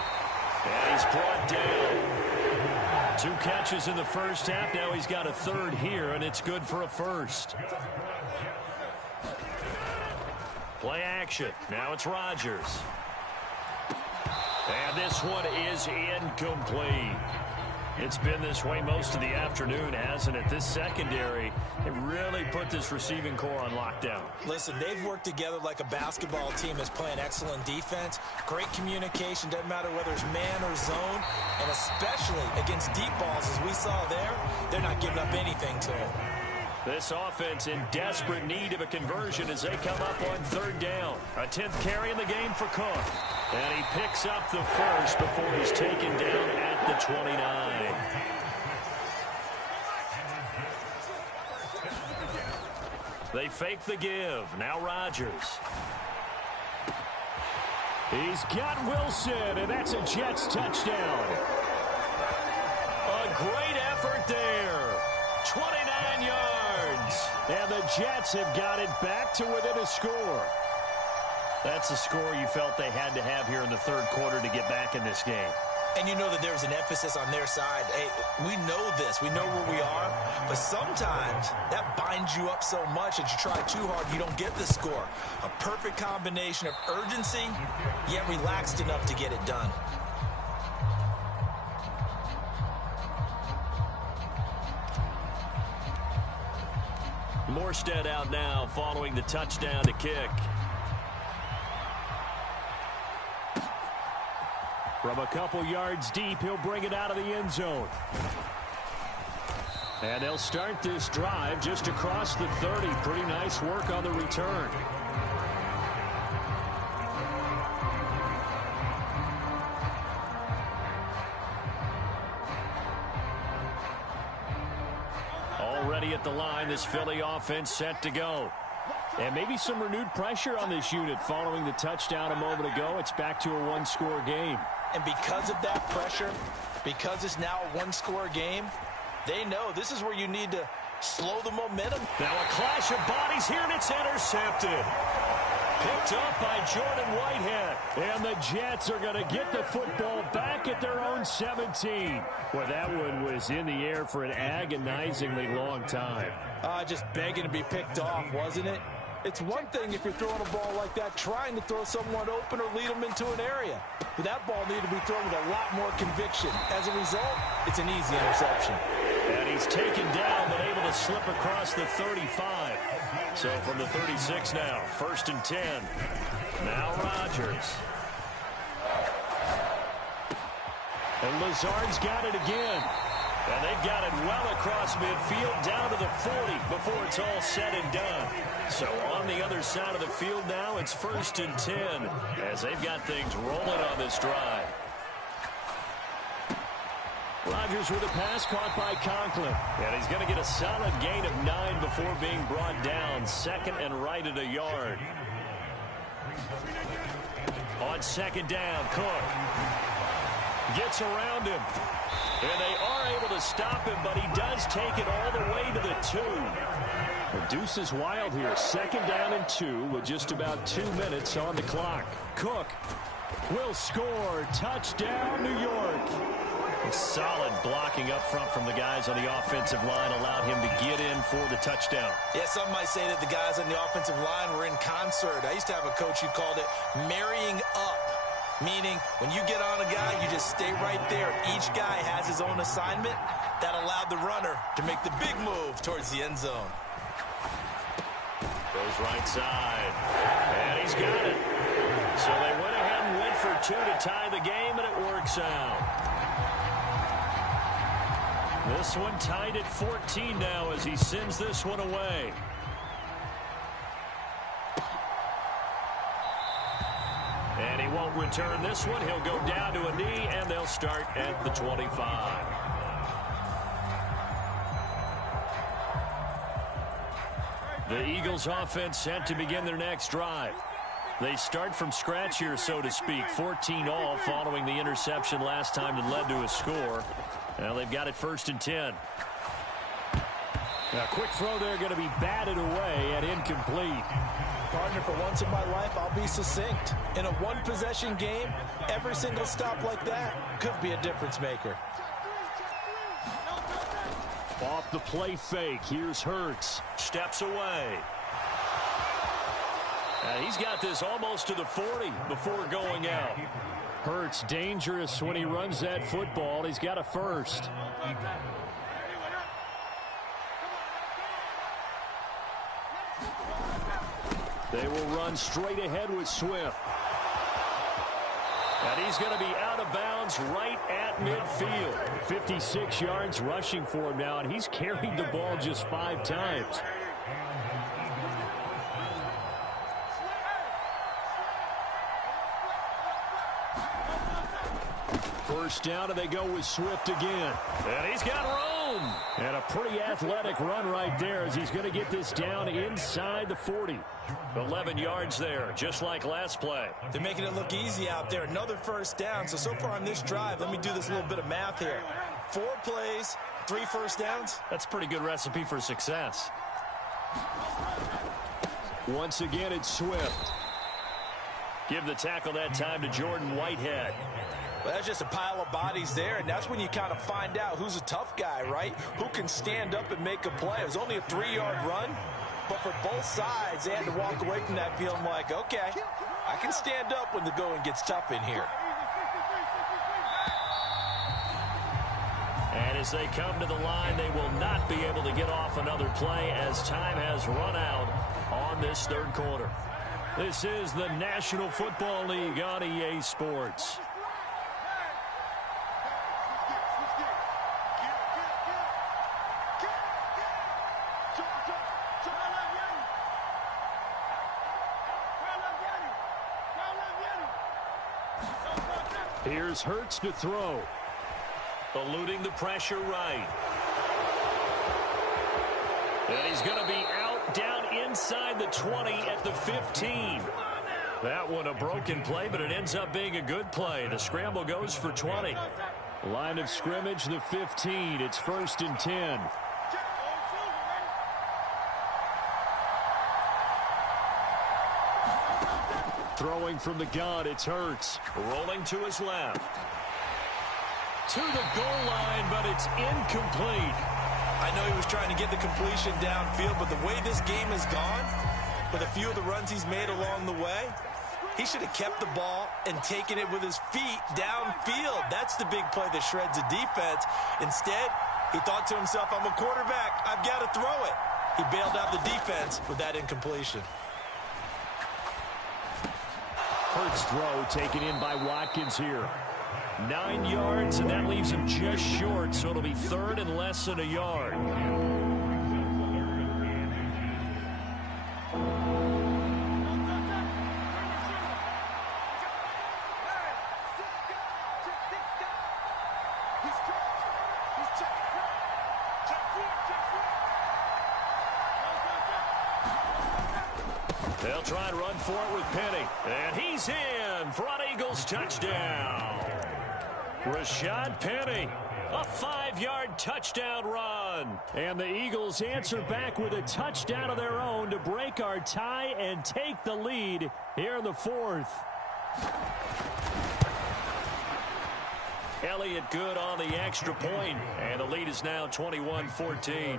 And he's brought down. 2 catches in the first half. Now he's got a 3rd here, and it's good for a 1st. Play action. Now it's Rodgers. And this one is incomplete. It's been this way most of the afternoon, hasn't it? This secondary, they really put this receiving core on lockdown. Listen, they've worked together like a basketball team that's playing excellent defense. Great communication, doesn't matter whether it's man or zone. And especially against deep balls, as we saw there, they're not giving up anything to it. This offense in desperate need of a conversion as they come up on 3rd down. A 10th carry in the game for Cook. And he picks up the 1st before he's taken down at the 29. They fake the give. Now Rodgers. He's got Wilson, and that's a Jets touchdown. A great effort there. 29 yards. And the Jets have got it back to within a score. That's the score you felt they had to have here in the 3rd quarter to get back in this game. And you know that there's an emphasis on their side. Hey, we know this. We know where we are. But sometimes that binds you up so much that you try too hard, you don't get the score. A perfect combination of urgency, yet relaxed enough to get it done. Morstead out now following the touchdown to kick. From a couple yards deep, he'll bring it out of the end zone. And they'll start this drive just across the 30. Pretty nice work on the return. Already at the line, this Philly offense set to go. And maybe some renewed pressure on this unit following the touchdown a moment ago. It's back to a 1-score game. And because of that pressure, because it's now a 1-score game, they know this is where you need to slow the momentum. Now a clash of bodies here, and it's intercepted. Picked up by Jordan Whitehead. And the Jets are going to get the football back at their own 17. Well, that one was in the air for an agonizingly long time. Just begging to be picked off, wasn't it? It's one thing if you're throwing a ball like that, trying to throw someone open or lead them into an area. But that ball needed to be thrown with a lot more conviction. As a result, it's an easy interception. And he's taken down, but able to slip across the 35. So from the 36 now, 1st and 10. Now Rodgers. And Lazard's got it again. And they've got it well across midfield down to the 40 before it's all said and done. So on the other side of the field now, it's 1st and 10 as they've got things rolling on this drive. Rodgers with a pass caught by Conklin. And he's going to get a solid gain of 9 before being brought down. 2nd and right at a yard. On 2nd down, Cook gets around him. And they are able to stop him, but he does take it all the way to the 2. The deuce is wild here. 2nd down and 2 with just about 2 minutes on the clock. Cook will score. Touchdown, New York. Solid blocking up front from the guys on the offensive line allowed him to get in for the touchdown. Yeah, some might say that the guys on the offensive line were in concert. I used to have a coach who called it marrying up, meaning when you get on a guy, you just stay right there. Each guy has his own assignment. That allowed the runner to make the big move towards the end zone. Goes right side, and he's got it. So they went ahead and went for two to tie the game, and it works out. This one tied at 14 now as he sends this one away. And he won't return this one. He'll go down to a knee, and they'll start at the 25. The Eagles offense set to begin their next drive. They start from scratch here, so to speak. 14 all following the interception last time that led to a score. Now they've got it 1st and 10. A quick throw there going to be batted away and incomplete. Partner, for once in my life, I'll be succinct. In a one-possession game, every single stop like that could be a difference maker. Off the play fake, here's Hurts. Steps away. And he's got this almost to the 40 before going out. Hurts dangerous when he runs that football. He's got a first. They will run straight ahead with Swift. And he's going to be out of bounds right at midfield. 56 yards rushing for him now, and he's carried the ball just 5 times. First down, and they go with Swift again. And he's got room. And a pretty athletic run right there as he's going to get this down inside the 40. 11 yards there, just like last play. They're making it look easy out there. Another first down. So far on this drive, let me do this little bit of math here. 4 plays, 3 first downs. That's a pretty good recipe for success. Once again, it's Swift. Give the tackle that time to Jordan Whitehead. Well, that's just a pile of bodies there, and that's when you kind of find out who's a tough guy, right? Who can stand up and make a play. It was only a 3-yard run, but for both sides, they had to walk away from that feeling like, okay, I can stand up when the going gets tough in here. And as they come to the line, they will not be able to get off another play as time has run out on this 3rd quarter. This is the National Football League on EA Sports. Here's Hurts to throw. Eluding the pressure right. And he's going to be out down inside the 20 at the 15. That one a broken play, but it ends up being a good play. The scramble goes for 20. Line of scrimmage, the 15. It's 1st and 10. Throwing from the gun, it's Hurts. Rolling to his left. To the goal line, but it's incomplete. I know he was trying to get the completion downfield, but the way this game has gone, with a few of the runs he's made along the way, he should have kept the ball and taken it with his feet downfield. That's the big play that shreds a defense. Instead, he thought to himself, I'm a quarterback. I've got to throw it. He bailed out the defense with that incompletion. Hurts throw taken in by Watkins here. 9 yards, and that leaves him just short, so it'll be 3rd and less than a yard. They'll try and run for it with Penny. And he's in for an Eagles touchdown. Rashad Penny, a 5-yard touchdown run. And the Eagles answer back with a touchdown of their own to break our tie and take the lead here in the 4th. Elliott good on the extra point, and the lead is now 21-14.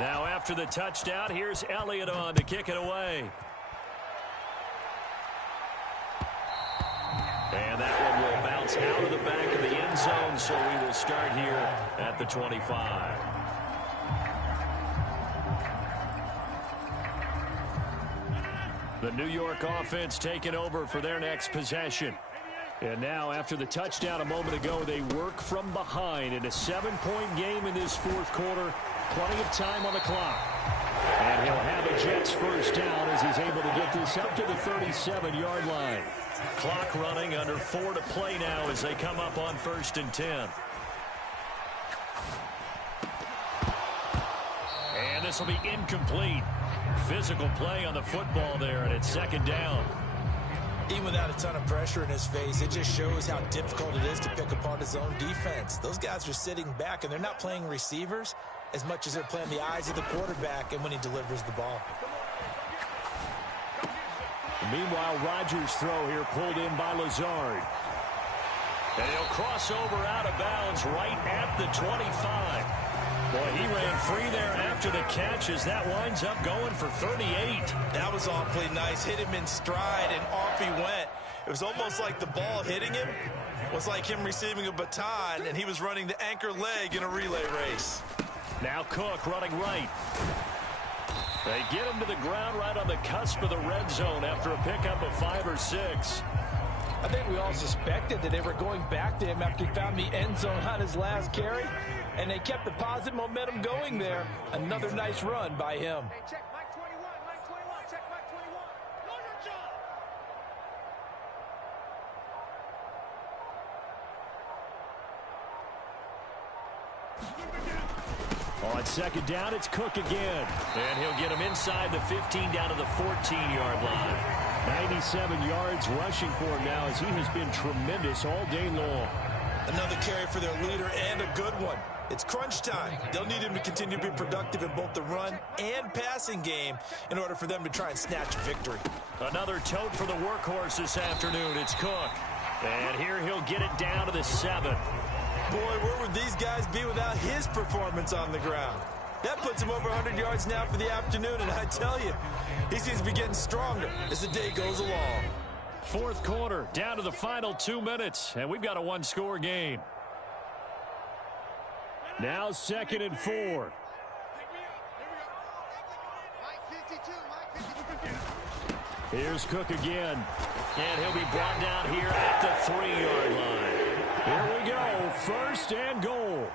Now after the touchdown, here's Elliott on to kick it away. And that one will bounce out of the back of the end zone, so we will start here at the 25. The New York offense taking over for their next possession. And now, after the touchdown a moment ago, they work from behind in a 7-point game in this fourth quarter. Plenty of time on the clock. And he'll have a Jets first down as he's able to get this up to the 37-yard line. Clock running, under 4 to play now as they come up on 1st and 10. And this will be incomplete. Physical play on the football there, and it's 2nd down. Even without a ton of pressure in his face, it just shows how difficult it is to pick apart his own defense. Those guys are sitting back, and they're not playing receivers as much as they're playing the eyes of the quarterback and when he delivers the ball. Meanwhile, Rodgers' throw here pulled in by Lazard. And he'll cross over out of bounds right at the 25. Boy, he ran free there after the catch as that winds up going for 38. That was awfully nice. Hit him in stride, and off he went. It was almost like the ball hitting him was like him receiving a baton, and he was running the anchor leg in a relay race. Now Cook running right. They get him to the ground right on the cusp of the red zone after a pickup of 5 or 6. I think we all suspected that they were going back to him after he found the end zone on his last carry, and they kept the positive momentum going there. Another nice run by him. Hey, check Mike 21, Mike 21, check Mike 21. Know your job. On 2nd down, it's Cook again. And he'll get him inside the 15 down to the 14-yard line. 97 yards rushing for him now as he has been tremendous all day long. Another carry for their leader, and a good one. It's crunch time. They'll need him to continue to be productive in both the run and passing game in order for them to try and snatch a victory. Another tote for the workhorse this afternoon. It's Cook. And here he'll get it down to the 7. Boy, where would these guys be without his performance on the ground? That puts him over 100 yards now for the afternoon, and I tell you, he seems to be getting stronger as the day goes along. Fourth quarter, down to the final 2 minutes, and we've got a one-score game. Now 2nd and 4. Here's Cook again, and he'll be brought down here at the 3-yard line. Here we go, 1st and goal.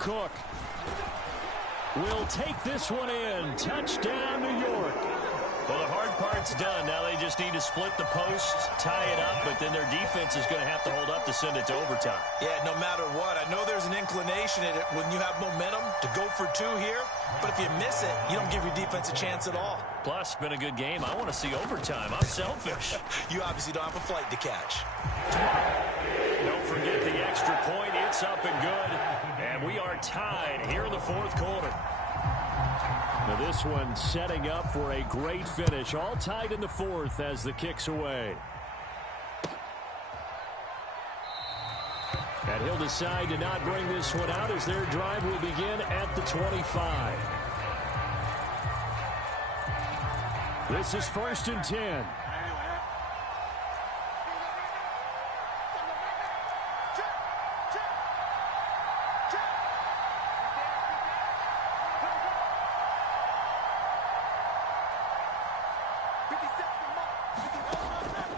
Cook will take this one in. Touchdown, New York. Well, the hard part's done. Now they just need to split the posts, tie it up, but then their defense is going to have to hold up to send it to overtime. Yeah, no matter what. I know there's an inclination in it when you have momentum to go for 2 here, but if you miss it, you don't give your defense a chance at all. Plus, been a good game. I want to see overtime. I'm selfish. You obviously don't have a flight to catch. Don't forget the extra point. It's up and good. And we are tied here in the fourth quarter. Now this one setting up for a great finish. All tied in the fourth as the kick's away. And he'll decide to not bring this one out as their drive will begin at the 25. This is 1st and 10.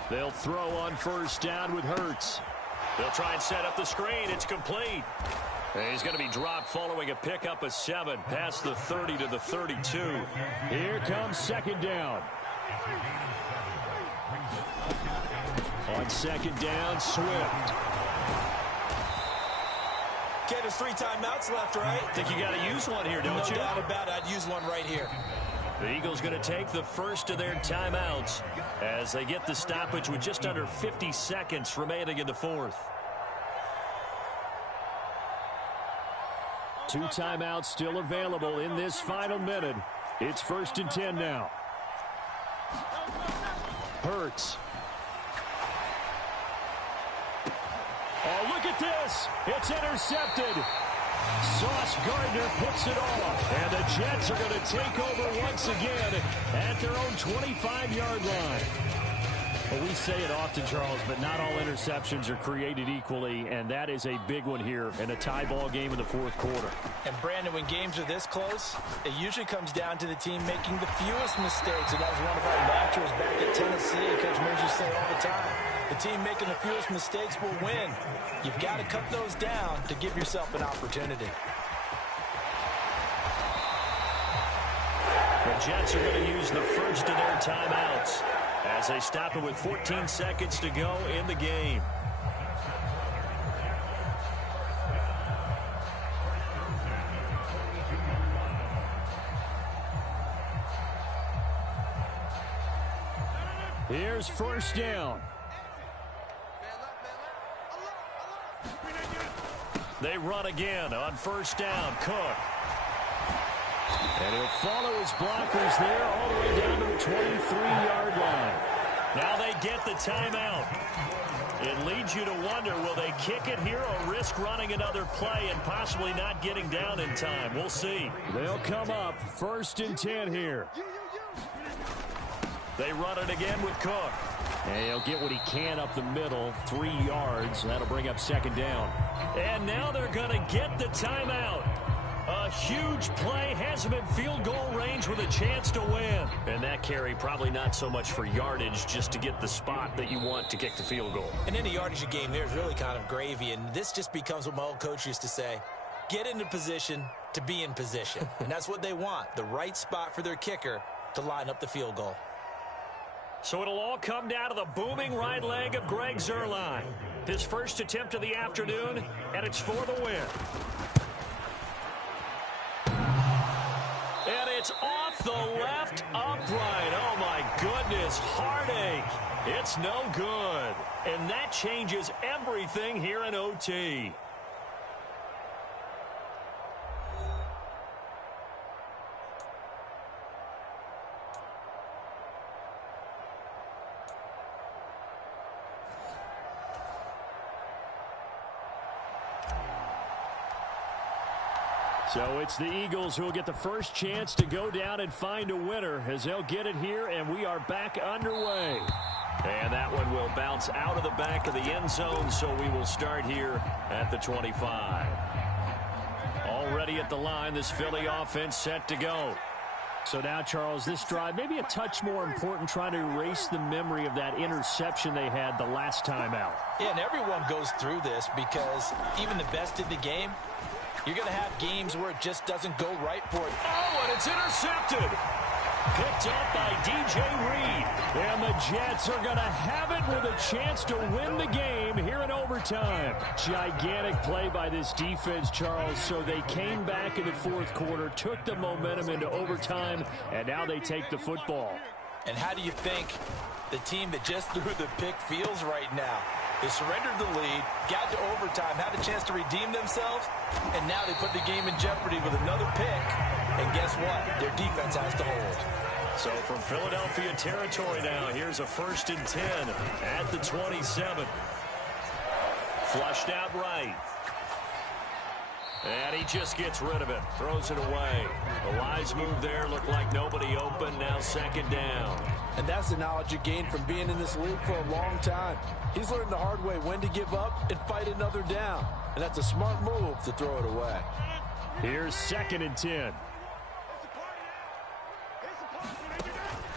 They'll throw on 1st down with Hurts. They'll try and set up the screen. It's complete. And he's going to be dropped following a pickup of 7 past the 30 to the 32. Here comes 2nd down. On second down, Swift. Okay, there's 3 timeouts left, right? Think you got to use one here, don't you? No doubt about it. I'd use one right here. The Eagles going to take the first of their timeouts as they get the stoppage with just under 50 seconds remaining in the fourth. 2 timeouts still available in this final minute. It's 1st and 10 now. Hurts. Oh, look at this. It's intercepted. Sauce Gardner picks it off. And the Jets are going to take over once again at their own 25-yard line. Well, we say it often, Charles, but not all interceptions are created equally, and that is a big one here in a tie ball game in the fourth quarter. And, Brandon, when games are this close, it usually comes down to the team making the fewest mistakes, and that was one of our mantras back at Tennessee. Coach Murphy say all the time, the team making the fewest mistakes will win. You've got to cut those down to give yourself an opportunity. The Jets are going to use the first of their timeouts as they stop it with 14 seconds to go in the game. Here's first down. They run again on first down. Cook. And he'll follow his blockers there all the way down to the 23-yard line. Now they get the timeout. It leads you to wonder, will they kick it here or risk running another play and possibly not getting down in time? We'll see. They'll come up 1st and 10 here. They run it again with Cook. And he'll get what he can up the middle, 3 yards. That'll bring up second down. And now they're going to get the timeout. A huge play has him in field goal range with a chance to win. And that carry probably not so much for yardage, just to get the spot that you want to kick the field goal. And any yardage you gain there is really kind of gravy, and this just becomes what my old coach used to say, get into position to be in position. And that's what they want, the right spot for their kicker to line up the field goal. So it'll all come down to the booming right leg of Greg Zuerlein. His first attempt of the afternoon, and it's for the win. And it's off the left upright. Oh, my goodness. Heartache. It's no good. And that changes everything here in OT. So it's the Eagles who will get the first chance to go down and find a winner as they'll get it here, and we are back underway. And that one will bounce out of the back of the end zone, so we will start here at the 25. Already at the line, this Philly offense set to go. So now, Charles, this drive maybe a touch more important, trying to erase the memory of that interception they had the last time out. Yeah, and everyone goes through this because even the best in the game, you're going to have games where it just doesn't go right for it. Oh, and it's intercepted. Picked up by DJ Reed. And the Jets are going to have it with a chance to win the game here in overtime. Gigantic play by this defense, Charles. So they came back in the fourth quarter, took the momentum into overtime, and now they take the football. And how do you think the team that just threw the pick feels right now? They surrendered the lead, got to overtime, had a chance to redeem themselves, and now they put the game in jeopardy with another pick. And guess what? Their defense has to hold. So from Philadelphia territory now, here's a 1st and 10 at the 27. Flushed out right. And he just gets rid of it, throws it away. A wise move there, looked like nobody open, now second down. And that's the knowledge you gain from being in this league for a long time. He's learned the hard way when to give up and fight another down. And that's a smart move to throw it away. Here's 2nd and 10.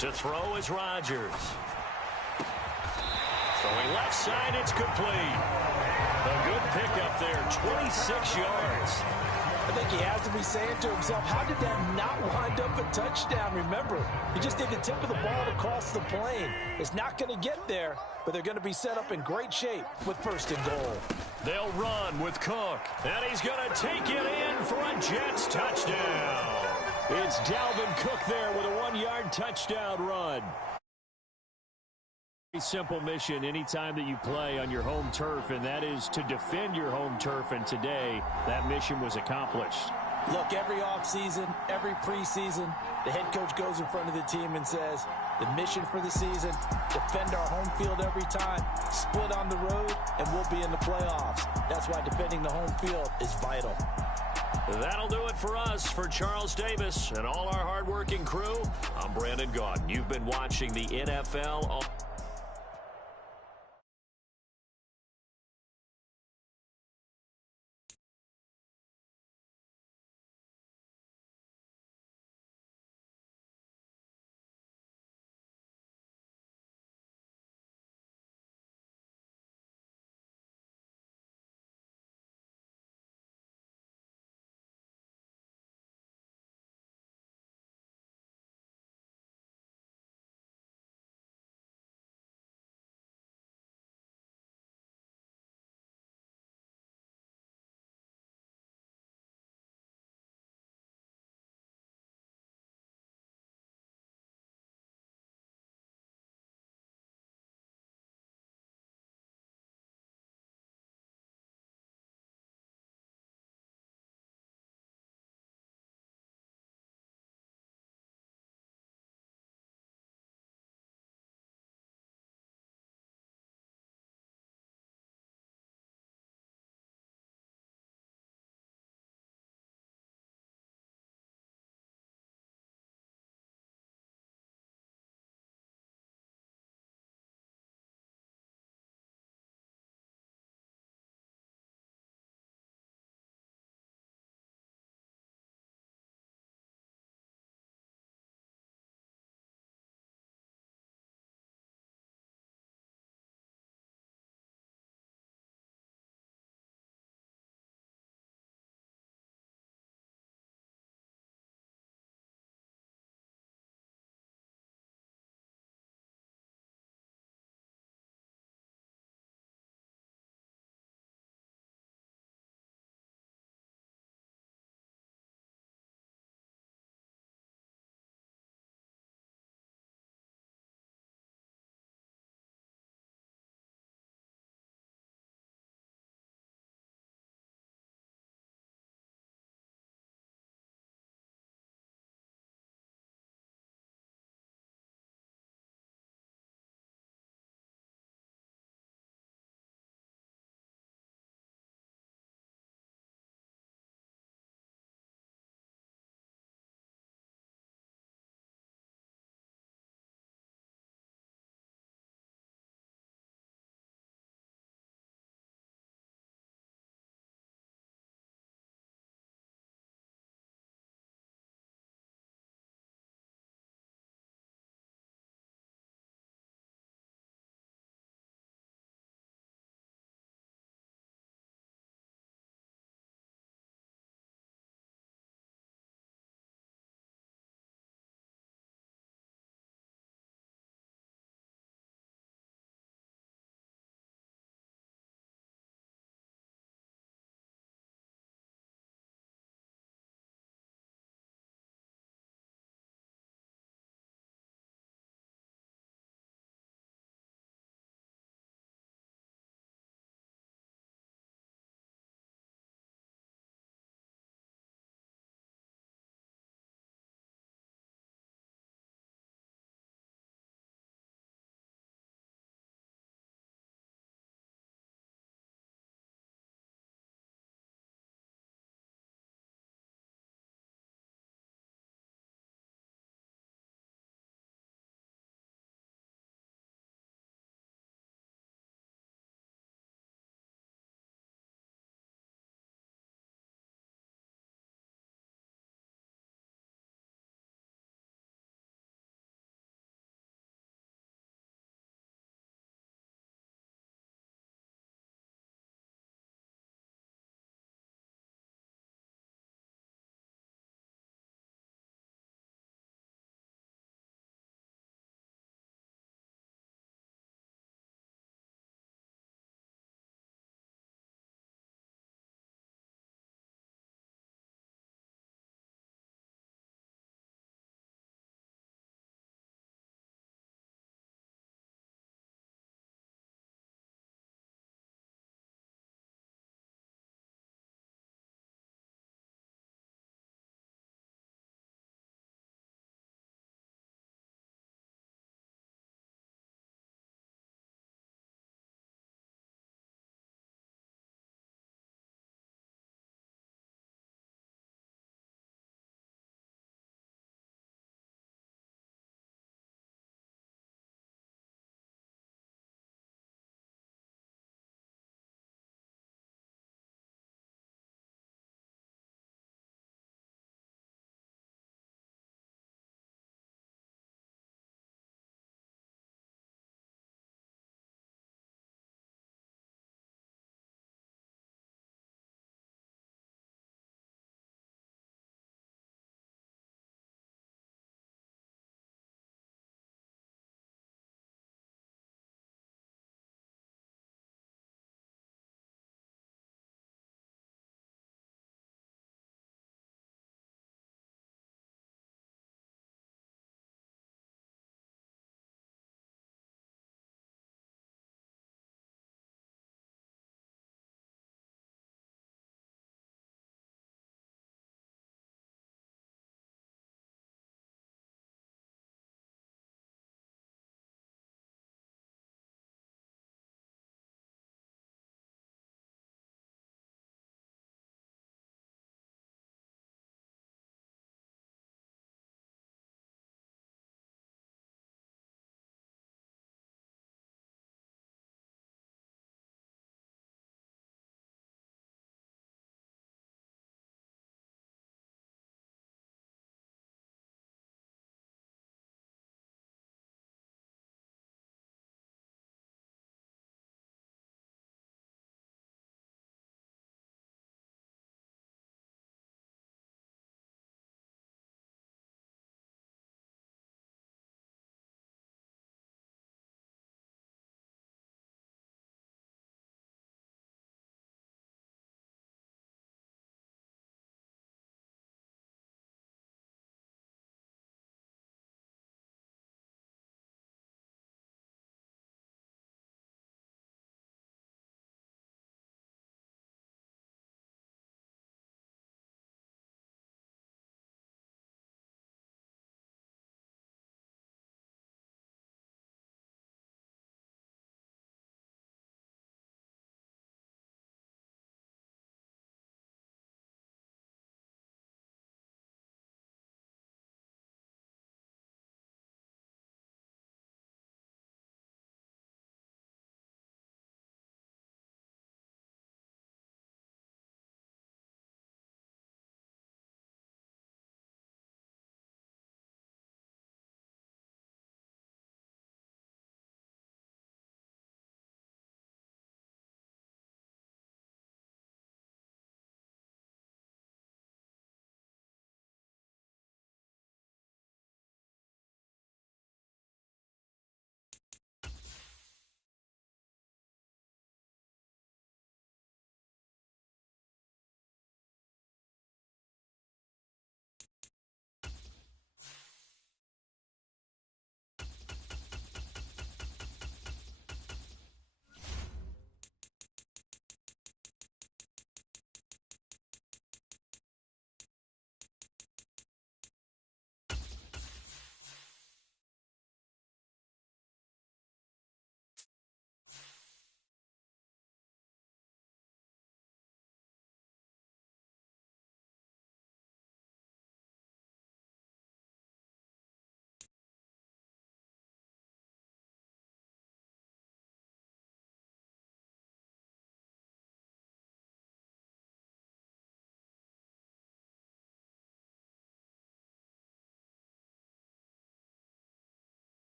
To throw is Rodgers. Throwing left side, it's complete. A good pickup there, 26 yards. I think he has to be saying to himself, how did that not wind up a touchdown? Remember, he just did the tip of the ball across the plane. It's not going to get there, but they're going to be set up in great shape with 1st and goal. They'll run with Cook, and he's going to take it in for a Jets touchdown. It's Dalvin Cook there with a 1-yard touchdown run. A simple mission anytime that you play on your home turf, and that is to defend your home turf, and today that mission was accomplished. Look, every offseason, every preseason, the head coach goes in front of the team and says, the mission for the season, defend our home field every time, split on the road, and we'll be in the playoffs. That's why defending the home field is vital. That'll do it for us. For Charles Davis and all our hardworking crew, I'm Brandon Gaudin. You've been watching the NFL.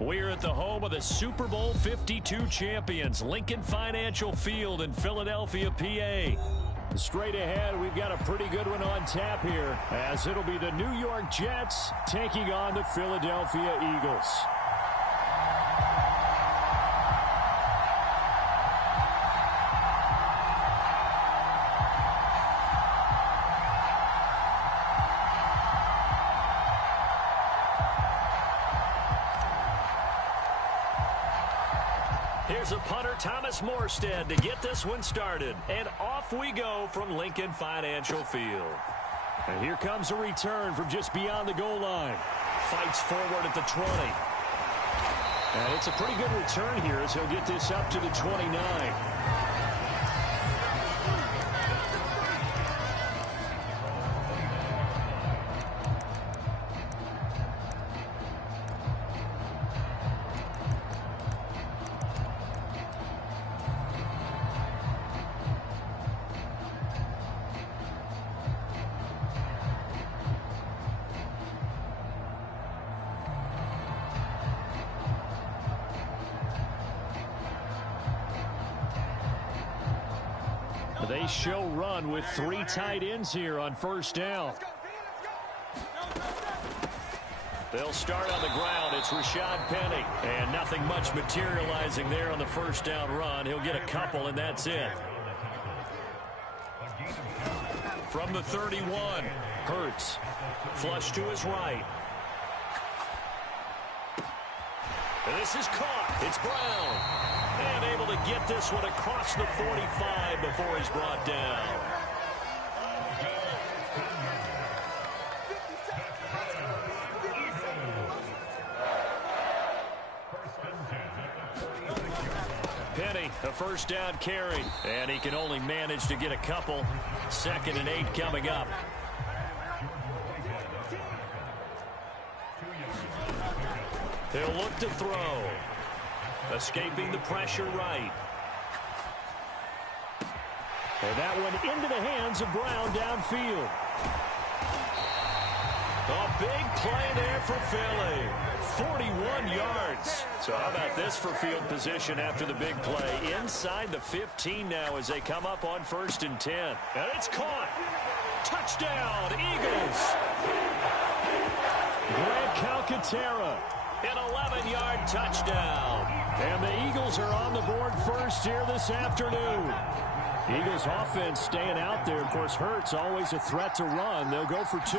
We're at the home of the Super Bowl 52 champions, Lincoln Financial Field in Philadelphia, PA. Straight ahead, we've got a pretty good one on tap here, as it'll be the New York Jets taking on the Philadelphia Eagles. Here's a punter, Thomas Morstead, to get this one started. And off we go from Lincoln Financial Field. And here comes a return from just beyond the goal line. Fights forward at the 20. And it's a pretty good return here as he'll get this up to the 29. They show run with 3 tight ends here on first down. They'll start on the ground. It's Rashad Penny. And nothing much materializing there on the first down run. He'll get a couple, and that's it. From the 31, Hurts. Flush to his right. And this is caught. It's Brown. And able to get this one across the 45 before he's brought down. Penny, a first down carry. And he can only manage to get a couple. 2nd and 8 coming up. He'll look to throw. Escaping the pressure right. And that one into the hands of Brown downfield. A big play there for Philly. 41 yards. So how about this for field position after the big play? Inside the 15 now as they come up on 1st and 10. And it's caught. Touchdown, Eagles. Grant Calcaterra. An 11-yard touchdown. And the Eagles are on the board first here this afternoon. Eagles offense staying out there. Of course, Hurts always a threat to run. They'll go for 2.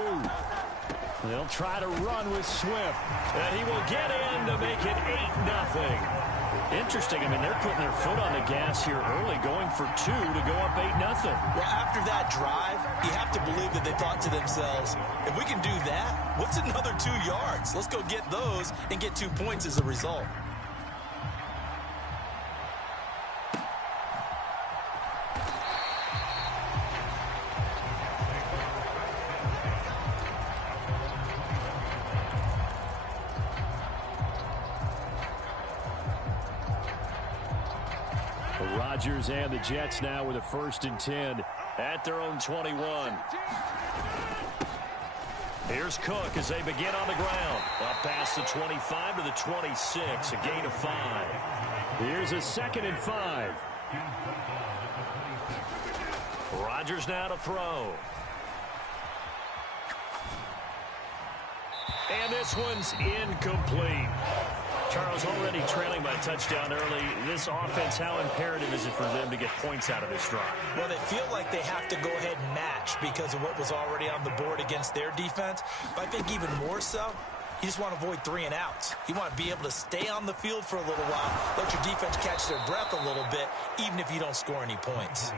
They'll try to run with Swift. And he will get in to make it 8-0. Interesting. I mean, they're putting their foot on the gas here early, going for 2 to go up 8-0. Well, after that drive, you have to believe that they thought to themselves, if we can do that, what's another 2 yards? Let's go get those and get 2 points as a result. Rodgers and the Jets now with a 1st and 10 at their own 21. Here's Cook as they begin on the ground. Up past the 25 to the 26, a gain of 5. Here's a 2nd and 5. Rodgers now to throw. And this one's incomplete. Charles, already trailing by a touchdown early. This offense, how imperative is it for them to get points out of this drive? Well, they feel like they have to go ahead and match because of what was already on the board against their defense. But I think even more so, you just want to avoid 3 and outs. You want to be able to stay on the field for a little while, let your defense catch their breath a little bit, even if you don't score any points.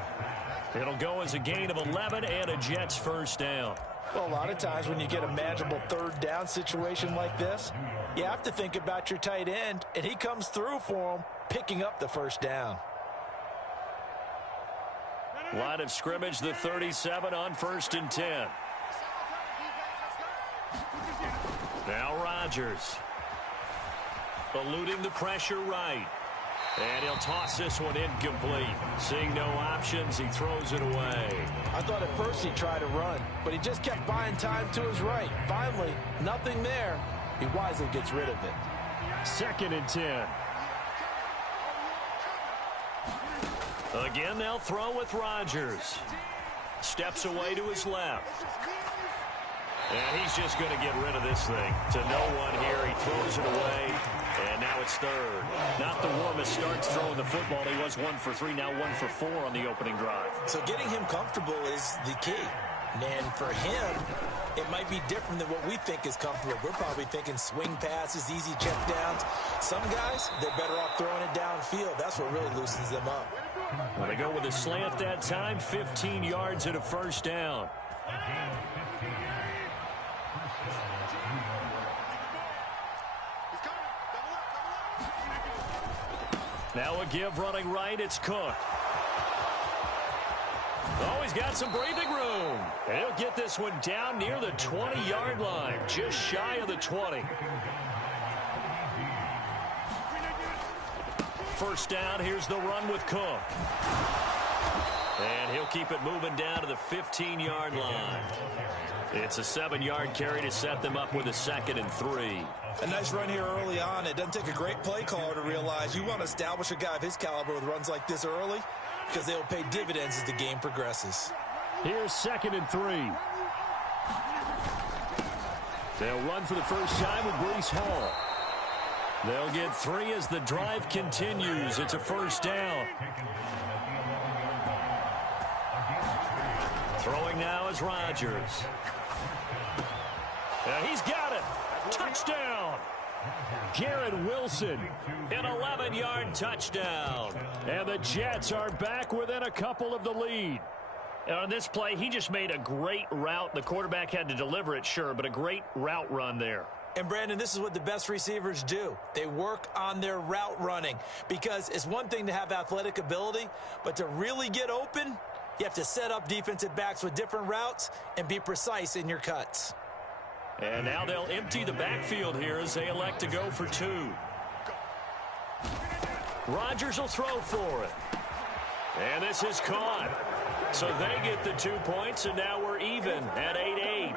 It'll go as a gain of 11 and a Jets first down. Well, a lot of times when you get a manageable 3rd down situation like this, you have to think about your tight end, and he comes through for him, picking up the 1st down. Line of scrimmage, the 37 on 1st and 10. Now Rodgers. Eluding the pressure right. And he'll toss this one incomplete. Seeing no options, he throws it away. I thought at first he tried to run, but he just kept buying time to his right. Finally, nothing there. He wisely gets rid of it. 2nd and 10. Again, they'll throw with Rodgers. Steps away to his left. And he's just going to get rid of this thing. To no one here. He throws it away. And now it's 3rd. Not the warmest starts throwing the football. He was 1 for 3, now 1 for 4 on the opening drive. So getting him comfortable is the key. And for him, it might be different than what we think is comfortable. We're probably thinking swing passes, easy checkdowns. Some guys, they're better off throwing it downfield. That's what really loosens them up. Well, they go with a slant that time, 15 yards and a 1st down. Now a give running right, it's Cook. Oh, he's got some breathing room. And he'll get this one down near the 20-yard line, just shy of the 20. 1st down, here's the run with Cook. And he'll keep it moving down to the 15-yard line. It's a 7-yard carry to set them up with a 2nd and 3. A nice run here early on. It doesn't take a great play caller to realize you want to establish a guy of his caliber with runs like this early because they'll pay dividends as the game progresses. Here's 2nd and 3. They'll run for the first time with Breece Hall. They'll get 3 as the drive continues. It's a 1st down. Throwing now is Rodgers. And he's got it. Touchdown. Garrett Wilson, an 11-yard touchdown. And the Jets are back within a couple of the lead. And on this play, he just made a great route. The quarterback had to deliver it, sure, but a great route run there. And, Brandon, this is what the best receivers do. They work on their route running because it's one thing to have athletic ability, but to really get open, you have to set up defensive backs with different routes and be precise in your cuts. And now they'll empty the backfield here as they elect to go for 2. Rodgers will throw for it. And this is caught. So they get the 2 points, and now we're even at 8-8.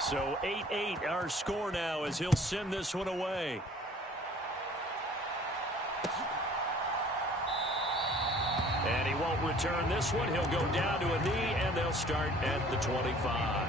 So 8-8 our score now as he'll send this one away. And he won't return this one. He'll go down to a knee, and they'll start at the 25.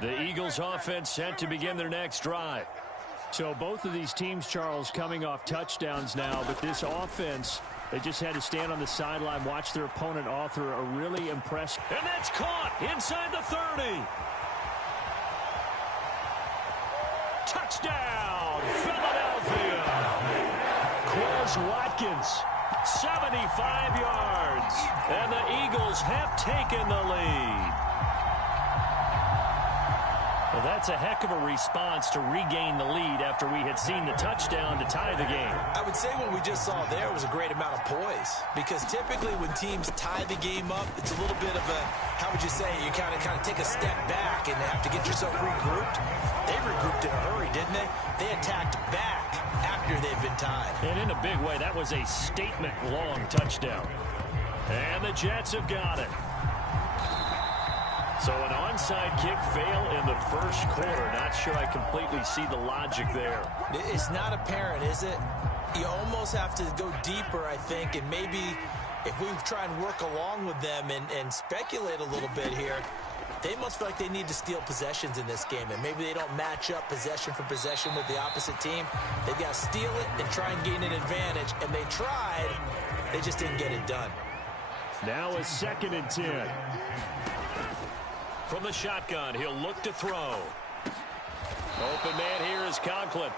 The Eagles offense set to begin their next drive. So both of these teams, Charles, coming off touchdowns now, but this offense, they just had to stand on the sideline, watch their opponent author a really impressive. And that's caught inside the 30. Touchdown, Philadelphia. Quez Watkins, 75 yards. And the Eagles have taken the lead. well, that's a heck of a response to regain the lead after we had seen the touchdown to tie the game. I would say what we just saw there was a great amount of poise, because typically when teams tie the game up, it's a little bit of a, how would you say, you kind of take a step back and have to get yourself regrouped. They regrouped in a hurry, didn't they? They attacked back after they've been tied. And in a big way, that was a statement-long touchdown. And the Jets have got it. So an onside kick fail in the first quarter. Not sure I completely see the logic there. It's not apparent, is it? You almost have to go deeper, I think, and maybe if we try and work along with them and speculate a little bit here, they must feel like they need to steal possessions in this game, and maybe they don't match up possession for possession with the opposite team. They've got to steal it and try and gain an advantage, and they tried. They just didn't get it done. Now a 2nd and 10. From the shotgun, he'll look to throw. Open man here is Conklin.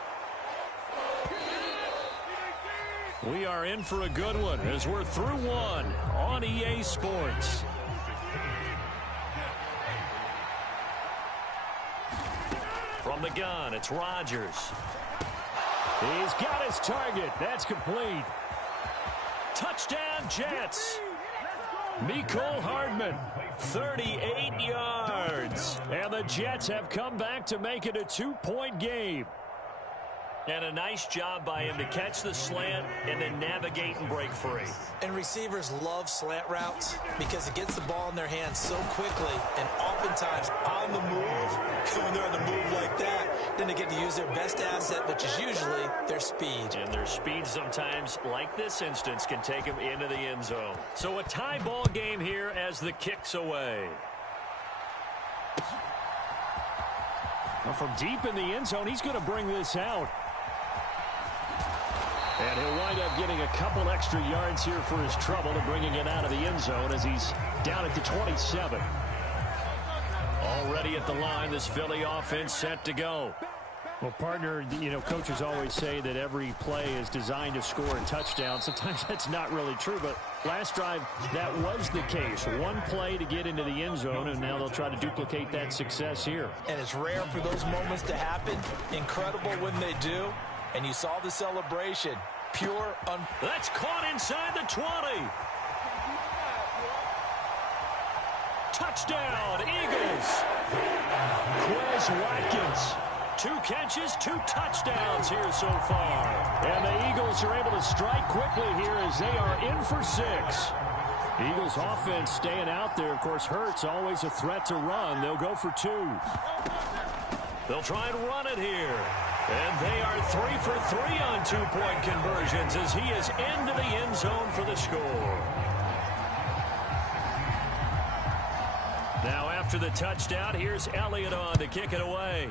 We are in for a good one as we're through one on EA Sports. From the gun, it's Rodgers. He's got his target. That's complete. Touchdown, Jets. Mecole Hardman, 38 yards. And the Jets have come back to make it a 2-point game. And a nice job by him to catch the slant and then navigate and break free. And receivers love slant routes because it gets the ball in their hands so quickly and oftentimes on the move. When they're on the move like that, then they get to use their best asset, which is usually their speed. And their speed sometimes, like this instance, can take them into the end zone. So a tie ball game here as the kick's away. Well, from deep in the end zone, he's going to bring this out. And he'll wind up getting a couple extra yards here for his trouble and bringing it out of the end zone as he's down at the 27. Already at the line, this Philly offense set to go. Well, partner, you know, coaches always say that every play is designed to score a touchdown. Sometimes that's not really true, but last drive, that was the case. One play to get into the end zone, and now they'll try to duplicate that success here. And it's rare for those moments to happen. Incredible when they do. And you saw the celebration. Pure, That's caught inside the 20. Touchdown, Eagles. Quez Watkins. 2 catches, 2 touchdowns here so far. And the Eagles are able to strike quickly here as they are in for 6. Eagles offense staying out there. Of course, Hurts always a threat to run. They'll go for 2. They'll try and run it here. And they are 3 for 3 on 2-point conversions as he is into the end zone for the score. Now after the touchdown, here's Elliott on to kick it away.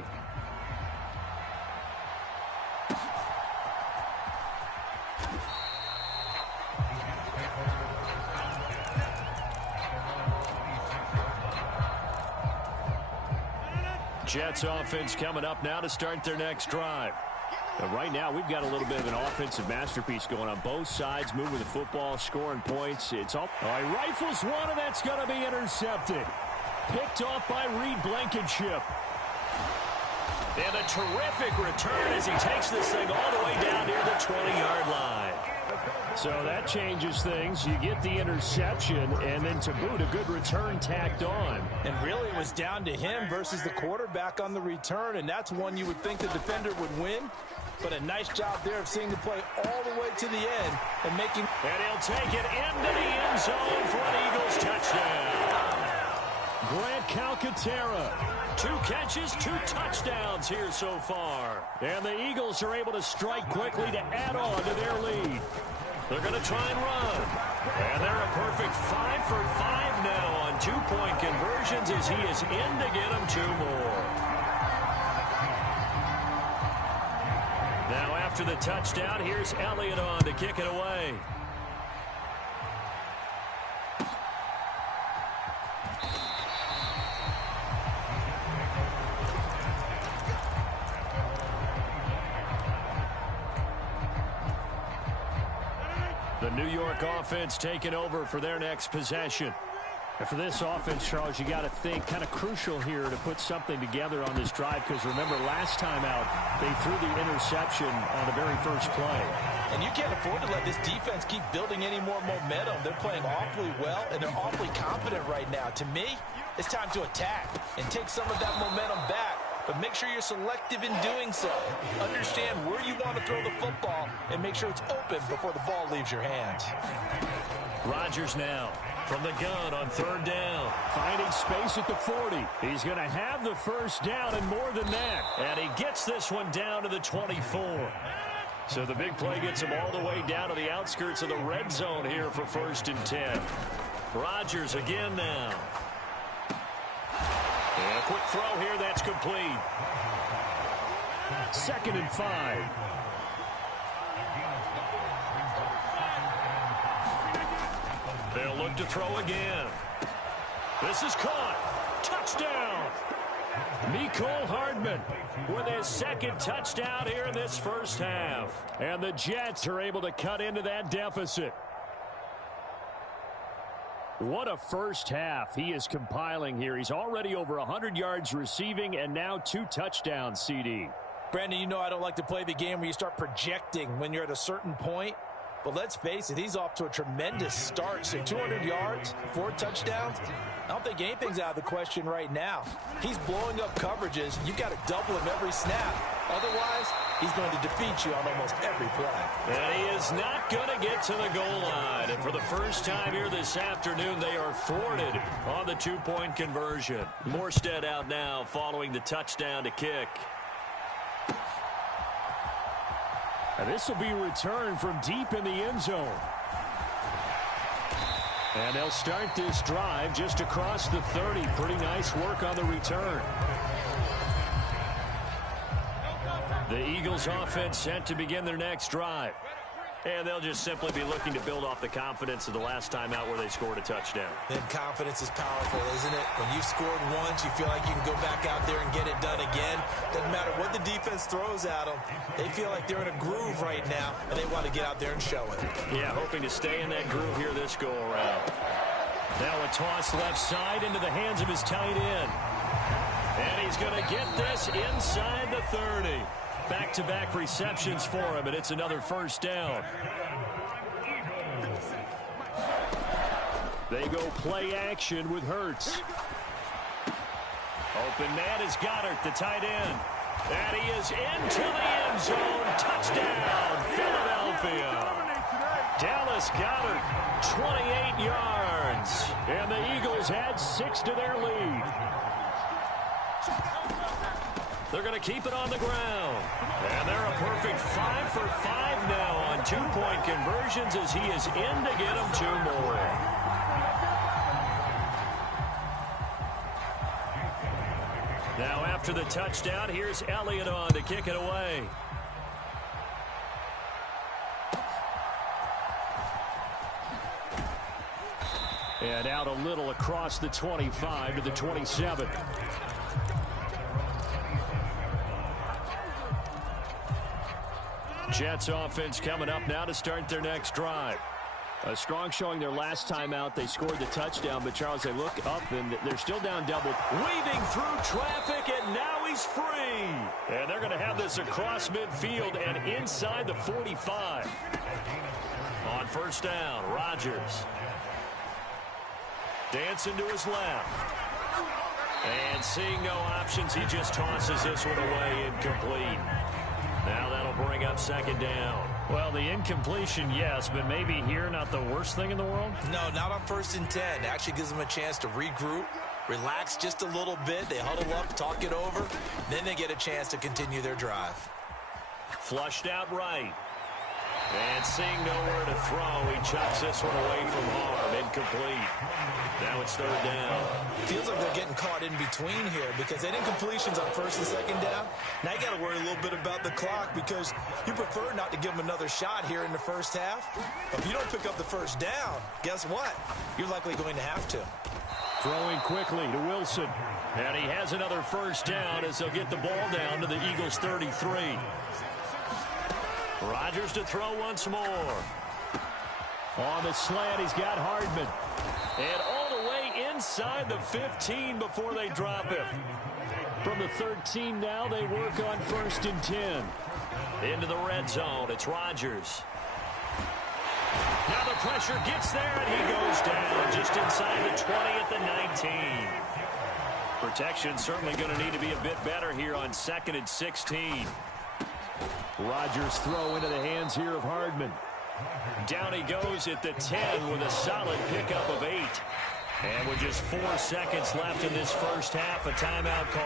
Jets offense coming up now to start their next drive. And right now, we've got a little bit of an offensive masterpiece going on both sides, moving the football, scoring points. It's all. Oh, he rifles one, and that's going to be intercepted. Picked off by Reed Blankenship. And a terrific return as he takes this thing all the way down near the 20-yard line. So that changes things. You get the interception, and then to boot, a good return tacked on. And really, it was down to him versus the quarterback on the return, and that's one you would think the defender would win. But a nice job there of seeing the play all the way to the end and making. And he'll take it into the end zone for an Eagles touchdown. Grant Calcaterra. 2 catches, 2 touchdowns here so far. And the Eagles are able to strike quickly to add on to their lead. They're going to try and run. And they're a perfect 5 for 5 now on 2-point conversions as he is in to get them 2 more. Now after the touchdown, here's Elliott on to kick it away. The New York offense taking over for their next possession. And for this offense, Charles, you got to think kind of crucial here to put something together on this drive because remember last time out they threw the interception on the very first play. And you can't afford to let this defense keep building any more momentum. They're playing awfully well and they're awfully confident right now. To me, it's time to attack and take some of that momentum back. But make sure you're selective in doing so. Understand where you want to throw the football and make sure it's open before the ball leaves your hands. Rodgers now from the gun on 3rd down. Finding space at the 40. He's going to have the first down and more than that. And he gets this one down to the 24. So the big play gets him all the way down to the outskirts of the red zone here for 1st and 10. Rodgers again now. And a quick throw here, that's complete. 2nd and 5. They'll look to throw again. This is caught. Touchdown. Mecole Hardman with his second touchdown here in this first half. And the Jets are able to cut into that deficit. What a first half he is compiling here. He's already over 100 yards receiving and now 2 touchdowns, CD. Brandon, you know I don't like to play the game where you start projecting when you're at a certain point. But let's face it, he's off to a tremendous start. So 200 yards, 4 touchdowns. I don't think anything's out of the question right now. He's blowing up coverages. You've got to double him every snap. Otherwise, he's going to defeat you on almost every play. And he is not going to get to the goal line. And for the first time here this afternoon, they are thwarted on the 2-point conversion. Morstead out now following the touchdown to kick. And this will be returned from deep in the end zone. And they'll start this drive just across the 30. Pretty nice work on the return. The Eagles offense set to begin their next drive. And they'll just simply be looking to build off the confidence of the last time out where they scored a touchdown. Then confidence is powerful, isn't it? When you've scored once, you feel like you can go back out there and get it done again. Doesn't matter what the defense throws at them. They feel like they're in a groove right now, and they want to get out there and show it. Yeah, hoping to stay in that groove here this go-around. Now a toss left side into the hands of his tight end. And he's going to get this inside the 30. Back-to-back receptions for him, and it's another first down. They go play action with Hurts. Open man is Goddard, the tight end. And he is into the end zone. Touchdown, Philadelphia. Dallas Goedert, 28 yards. And the Eagles add 6 to their lead. They're going to keep it on the ground. And they're a perfect 5 for 5 now on 2-point conversions as he is in to get them 2 more. Now after the touchdown, here's Elliott on to kick it away. And out a little across the 25 to the 27. Jets offense coming up now to start their next drive. A strong showing their last time out. They scored the touchdown, but Charles, they look up and they're still down double. Weaving through traffic, and now he's free. And they're going to have this across midfield and inside the 45. On first down, Rodgers. Dancing to his left. And seeing no options, he just tosses this one away incomplete. Now that'll bring up second down. Well, the incompletion, yes, but maybe here not the worst thing in the world? No, not on 1st and 10. It actually gives them a chance to regroup, relax just a little bit. They huddle up, talk it over. Then they get a chance to continue their drive. Flushed out right. And seeing nowhere to throw, he chucks this one away from harm. Incomplete. Now it's third down. Feels like they're getting caught in between here because they didn't completions on 1st and 2nd down. Now you got to worry a little bit about the clock because you prefer not to give them another shot here in the first half. But if you don't pick up the first down, guess what? You're likely going to have to. Throwing quickly to Wilson. And he has another first down as they'll get the ball down to the Eagles' 33. Rodgers to throw once more. On the slant, he's got Hardman. And all the way inside the 15 before they drop him. From the 13 now, they work on 1st and 10. Into the red zone, it's Rodgers. Now the pressure gets there, and he goes down just inside the 20 at the 19. Protection certainly going to need to be a bit better here on 2nd and 16. Rodgers throw into the hands here of Hardman. Down he goes at the 10 with a solid pickup of 8. And with just 4 seconds left in this first half, a timeout call.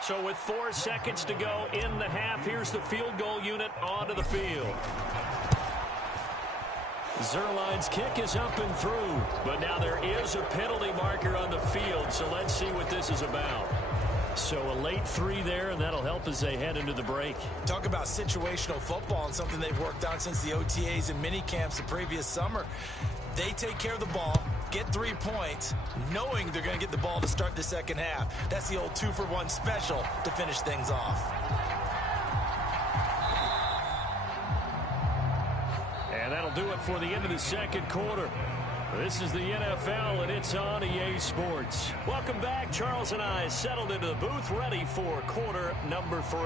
So with 4 seconds to go in the half, here's the field goal unit onto the field. Zerline's kick is up and through, but now there is a penalty marker on the field, so let's see what this is about. So a late 3 there, and that'll help as they head into the break. Talk about situational football and something they've worked on since the OTAs and mini camps the previous summer. They take care of the ball. get 3 points, knowing they're going to get the ball to start the second half. That's the old 2-for-1 special to finish things off. And that'll do it for the end of the second quarter. This is the NFL, and it's on EA Sports. Welcome back. Charles and I settled into the booth, ready for quarter number 3.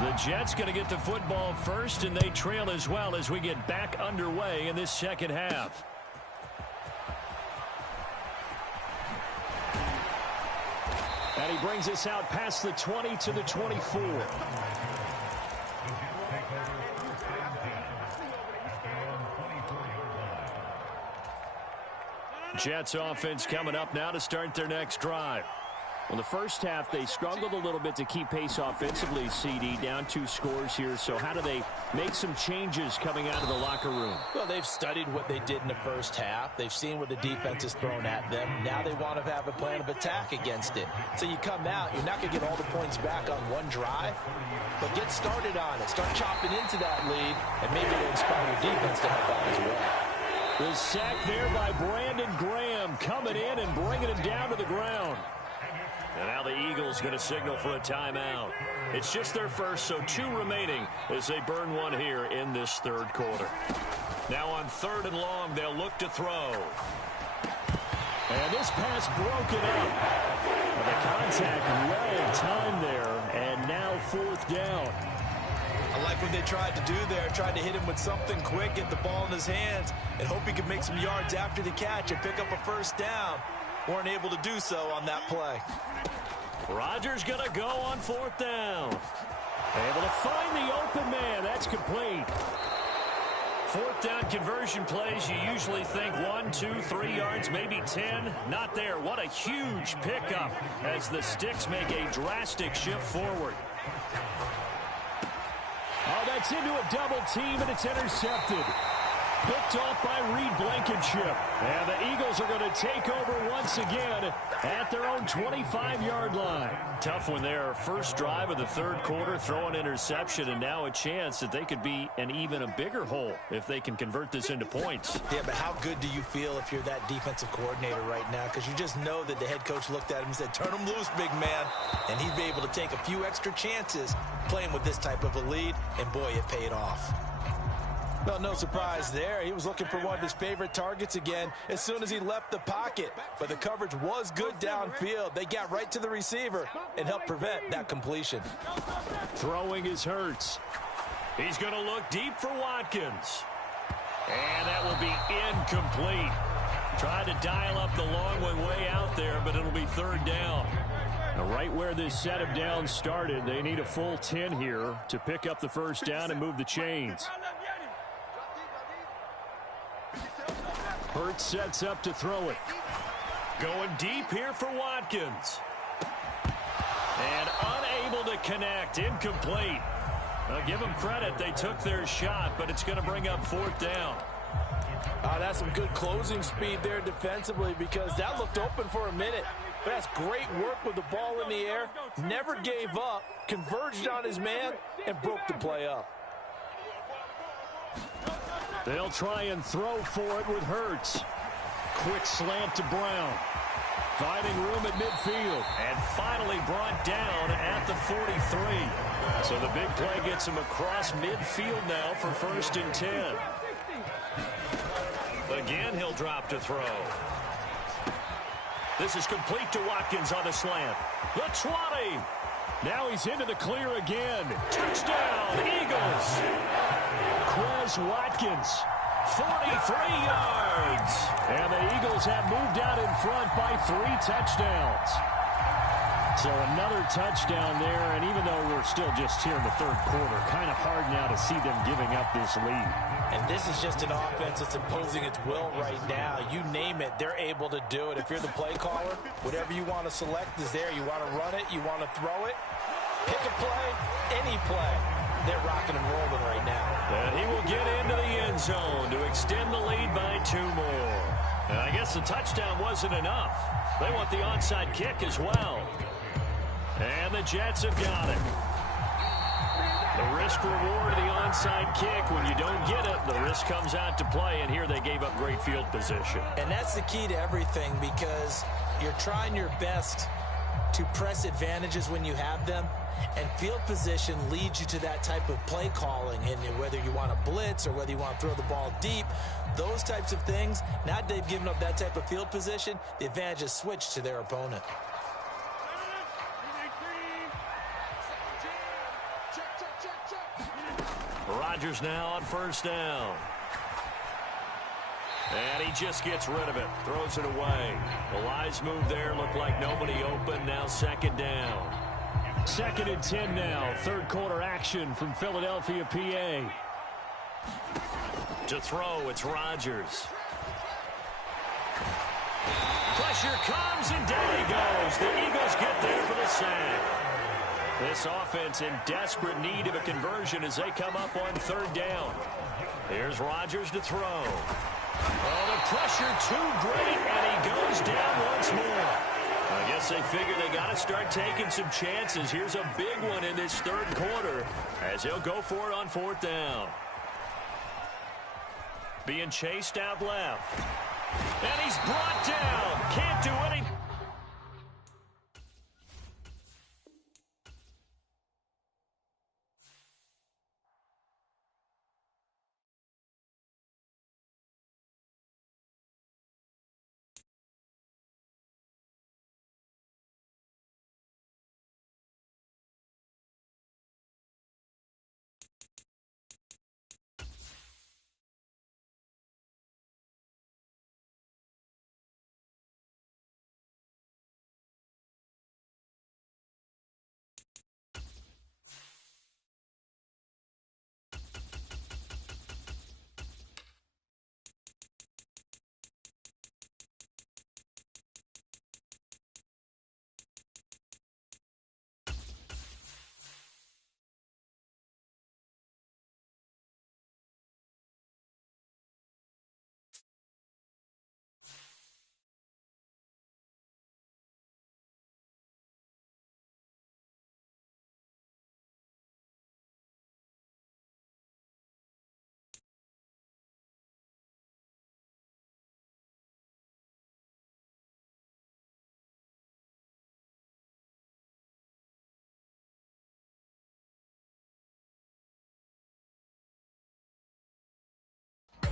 The Jets going to get the football first, and they trail as well as we get back underway in this second half. And he brings us out past the 20 to the 24. Jets offense coming up now to start their next drive. Well, the first half, they struggled a little bit to keep pace offensively, CD, down 2 scores here. So how do they make some changes coming out of the locker room? Well, they've studied what they did in the first half. They've seen what the defense has thrown at them. Now they want to have a plan of attack against it. So you come out, you're not going to get all the points back on one drive, but get started on it. Start chopping into that lead, and maybe it'll inspire your defense to help out as well. The sack there by Brandon Graham, coming in and bringing him down to the ground. And now the Eagles going to signal for a timeout. It's just their first, so 2 remaining as they burn one here in this third quarter. Now on 3rd and long, they'll look to throw. And this pass broken up. The contact well timed there, and now 4th down. I like what they tried to do there, tried to hit him with something quick, get the ball in his hands, and hope he could make some yards after the catch and pick up a first down. Weren't able to do so on that play. Rodgers going to go on 4th down. Able to find the open man. That's complete. 4th down conversion plays, you usually think 1, 2, 3 yards, maybe 10. Not there. What a huge pickup as the Sticks make a drastic shift forward. Oh, that's into a double team, and it's intercepted. Picked off by Reed Blankenship. And the Eagles are going to take over once again at their own 25-yard line. Tough one there. First drive of the third quarter, throw an interception, and now a chance that they could be in even a bigger hole if they can convert this into points. Yeah, but how good do you feel if you're that defensive coordinator right now? Because you just know that the head coach looked at him and said, turn him loose, big man. And he'd be able to take a few extra chances playing with this type of a lead, and boy, it paid off. Well, no surprise there. He was looking for one of his favorite targets again as soon as he left the pocket. But the coverage was good downfield. They got right to the receiver and helped prevent that completion. Throwing is Hurts. He's going to look deep for Watkins. And that will be incomplete. Tried to dial up the long one way out there, but it'll be 3rd down. Now, right where this set of downs started, they need a full 10 here to pick up the first down and move the chains. Hurts sets up to throw it. Going deep here for Watkins. And unable to connect. Incomplete. I'll give them credit. They took their shot, but it's going to bring up 4th down. That's some good closing speed there defensively because that looked open for a minute. But that's great work with the ball in the air. Never gave up. Converged on his man and broke the play up. They'll try and throw for it with Hurts. Quick slant to Brown. Finding room at midfield. And finally brought down at the 43. So the big play gets him across midfield now for 1st and 10. Again, he'll drop to throw. This is complete to Watkins on the slant. The 20. Now he's into the clear again. Touchdown, Eagles. Quez Watkins, 43 yards. And the Eagles have moved out in front by 3 touchdowns. So another touchdown there, and even though we're still just here in the third quarter, kind of hard now to see them giving up this lead. And this is just an offense that's imposing its will right now. You name it, they're able to do it. If you're the play caller, whatever you want to select is there. You want to run it, you want to throw it, pick a play, any play. They're rocking and rolling right now. And he will get into the end zone to extend the lead by 2 more. And I guess the touchdown wasn't enough. They want the onside kick as well. And the Jets have got it. The risk-reward of the onside kick. When you don't get it, the risk comes out to play, and here they gave up great field position. And that's the key to everything, because you're trying your best to press advantages when you have them, and field position leads you to that type of play calling. And whether you want to blitz or whether you want to throw the ball deep, those types of things, now that they've given up that type of field position, the advantage is switched to their opponent. Rodgers now on first down. And he just gets rid of it. Throws it away. The Lions move there. Looked like nobody open. Now second down. 2nd and 10 now. Third quarter action from Philadelphia, PA. To throw, it's Rodgers. Pressure comes, and down he goes. The Eagles get there for the sack. This offense in desperate need of a conversion as they come up on third down. Here's Rodgers to throw. Oh, the pressure too great, and he goes down once more. I guess they figure they got to start taking some chances. Here's a big one in this third quarter as he'll go for it on fourth down. Being chased out left. And he's brought down. Can't do anything.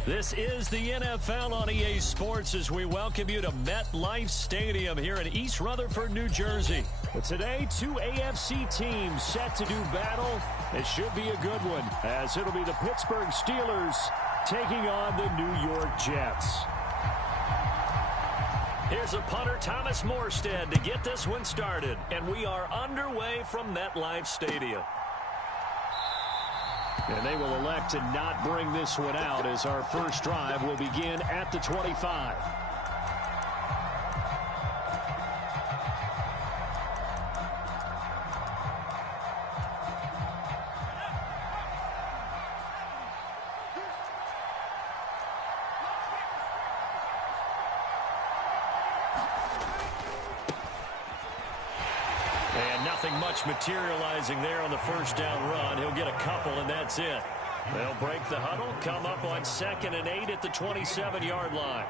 This is the NFL on EA Sports as we welcome you to MetLife Stadium here in East Rutherford, New Jersey. But today, two AFC teams set to do battle. It should be a good one, as it'll be the Pittsburgh Steelers taking on the New York Jets. Here's a punter, Thomas Morstead, to get this one started. And we are underway from MetLife Stadium. And they will elect to not bring this one out as our first drive will begin at the 25. Much materializing there on the first down run. He'll get a couple, and that's it. They'll break the huddle, come up on 2nd and 8 at the 27-yard line.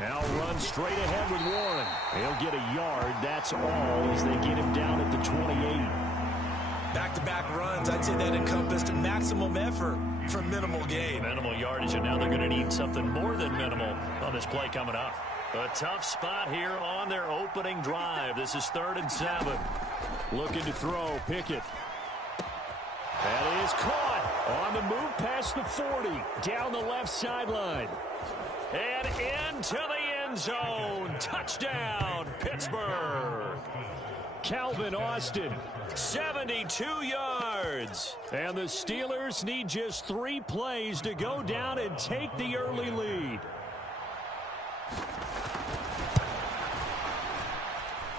Now run straight ahead with Warren. He'll get a yard. That's all as they get him down at the 28. Back-to-back runs, I'd say that encompassed maximum effort for minimal gain. Minimal yardage, and now they're going to need something more than minimal on this play coming up. A tough spot here on their opening drive. This is 3rd and 7. Looking to throw, Pickett. That is caught on the move past the 40, down the left sideline. And into the end zone. Touchdown, Pittsburgh. Calvin Austin. 72 yards. And the Steelers need just 3 plays to go down and take the early lead.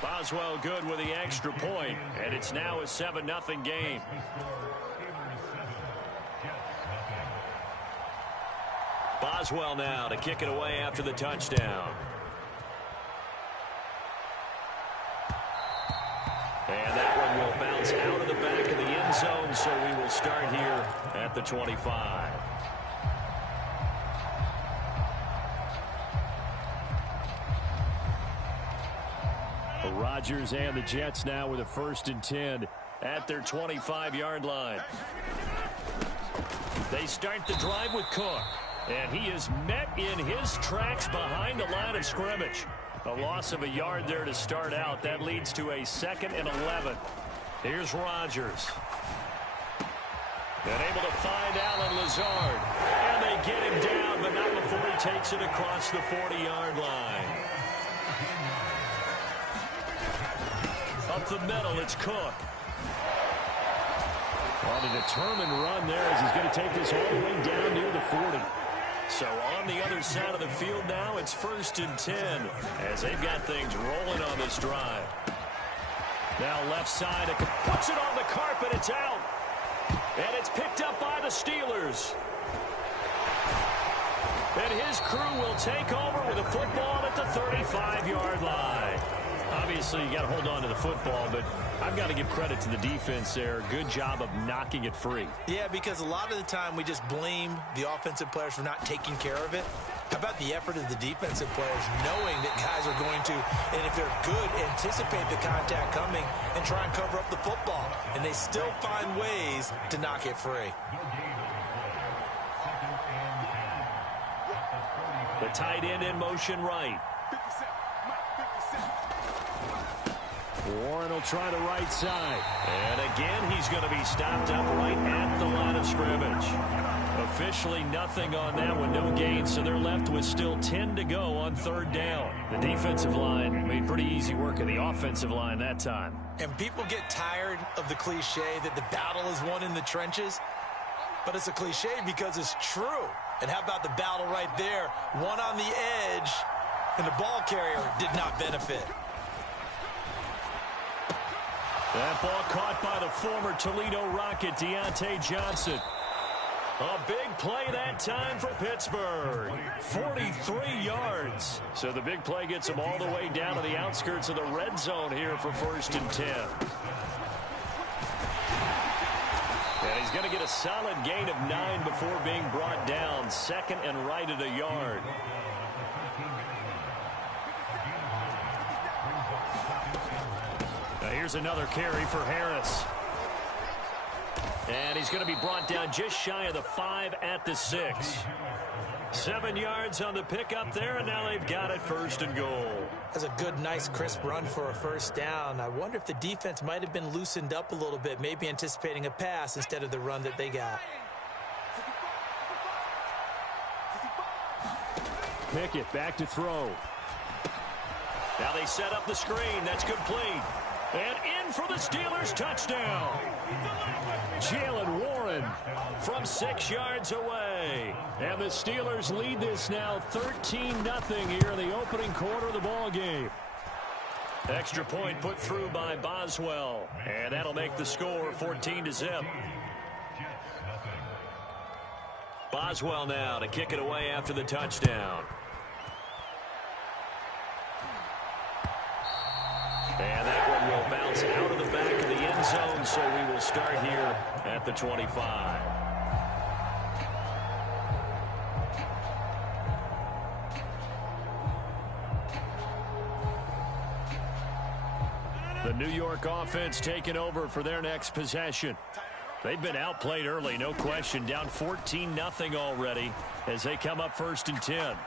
Boswell good with the extra point, and it's now a 7-0 game. Boswell now to kick it away after the touchdown. And that one will bounce out of the back of the end zone, so we will start here at the 25. Rodgers and the Jets now with a 1st and 10 at their 25-yard line. They start the drive with Cook, and he is met in his tracks behind the line of scrimmage. A loss of a yard there to start out. That leads to a 2nd and 11. Here's Rodgers. And able to find Allen Lazard. And they get him down, but not before he takes it across the 40-yard line. Up the middle, it's Cook. On a determined run there as he's going to take this all the way down near the 40. So on the other side of the field now, it's 1st and 10 as they've got things rolling on this drive. Now left side, puts it on the carpet, it's out. And it's picked up by the Steelers. And his crew will take over with a football at the 35-yard line. Obviously, you got to hold on to the football, but I've got to give credit to the defense there. Good job of knocking it free. Yeah, because a lot of the time we just blame the offensive players for not taking care of it. How about the effort of the defensive players knowing that guys are going to, and if they're good, anticipate the contact coming and try and cover up the football. And they still find ways to knock it free. The tight end in motion right. Warren will try the right side. And again, he's going to be stopped up right at the line of scrimmage. Officially nothing on that one, no gain, so they're left with still 10 to go on 3rd down. The defensive line made pretty easy work of the offensive line that time. And people get tired of the cliche that the battle is won in the trenches. But it's a cliche because it's true. And how about the battle right there? One on the edge, and the ball carrier did not benefit. That ball caught by the former Toledo Rocket, Deontay Johnson. A big play that time for Pittsburgh. 43 yards. So the big play gets him all the way down to the outskirts of the red zone here for 1st and 10. And he's going to get a solid gain of 9 before being brought down. 2nd and right at a yard. Now here's another carry for Harris. And he's going to be brought down just shy of the 5 at the 6. 7 yards on the pickup there, and now they've got it 1st and goal. That's a good, nice, crisp run for a 1st down. I wonder if the defense might have been loosened up a little bit, maybe anticipating a pass instead of the run that they got. Pickett back to throw. Now they set up the screen. That's complete. And in for the Steelers, touchdown. Jalen Warren from 6 yards away. And the Steelers lead this now 13-0 here in the opening quarter of the ball game. Extra point put through by Boswell. And that'll make the score 14-0. Boswell now to kick it away after the touchdown. And that one will bounce out of the back of the end zone, so we will start here at the 25. The New York offense taking over for their next possession. They've been outplayed early, no question. Down 14-0 already as they come up 1st and 10.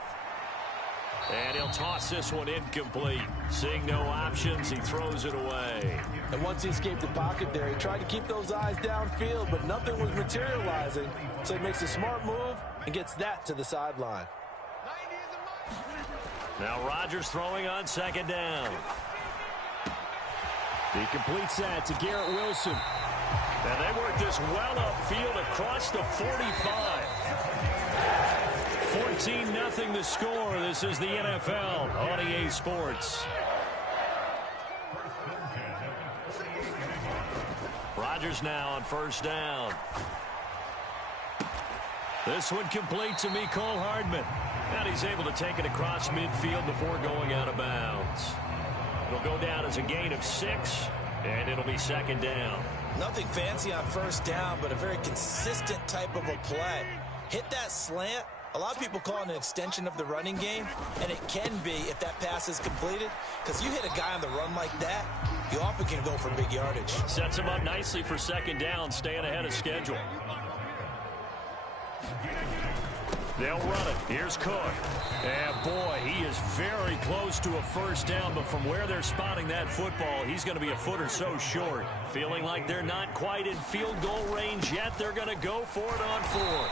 And he'll toss this one incomplete. Seeing no options, he throws it away. And once he escaped the pocket there, he tried to keep those eyes downfield, but nothing was materializing. So he makes a smart move and gets that to the sideline. Now Rodgers throwing on 2nd down. He completes that to Garrett Wilson. And they work this well upfield across the 45. 14-0 the score. This is the NFL on EA Sports. Rodgers now on 1st down. This one complete to Mecole Hardman. And he's able to take it across midfield before going out of bounds. It'll go down as a gain of 6. And it'll be second down. Nothing fancy on first down, but a very consistent type of a play. Hit that slant. A lot of people call it an extension of the running game, and it can be if that pass is completed, because you hit a guy on the run like that, you often can go for big yardage. Sets him up nicely for second down, staying ahead of schedule. They'll run it. Here's Cook. And, boy, he is very close to a first down, but from where they're spotting that football, he's going to be a foot or so short. Feeling like they're not quite in field goal range yet, they're going to go for it on fourth.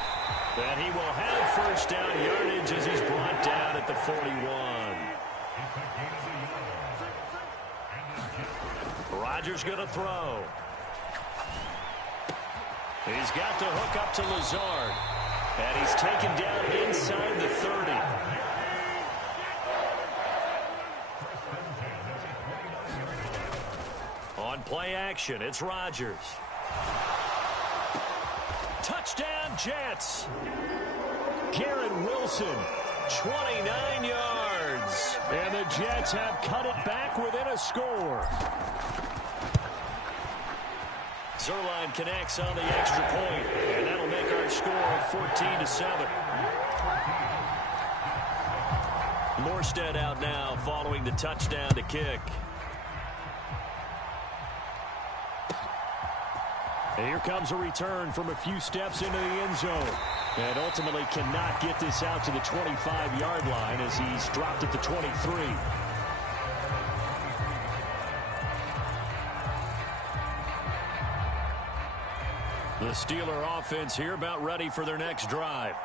And he will have first down yardage as he's brought down at the 41. Rodgers going to throw. He's got the hook up to Lazard. And he's taken down inside the 30. On play action, it's Rodgers. Touchdown, Jets. Garrett Wilson, 29 yards. And the Jets have cut it back within a score. Zerline connects on the extra point, and that'll make our score 14-7. Morstead out now following the touchdown to kick. And here comes a return from a few steps into the end zone. And ultimately cannot get this out to the 25-yard line as he's dropped at the 23. The Steeler offense here about ready for their next drive.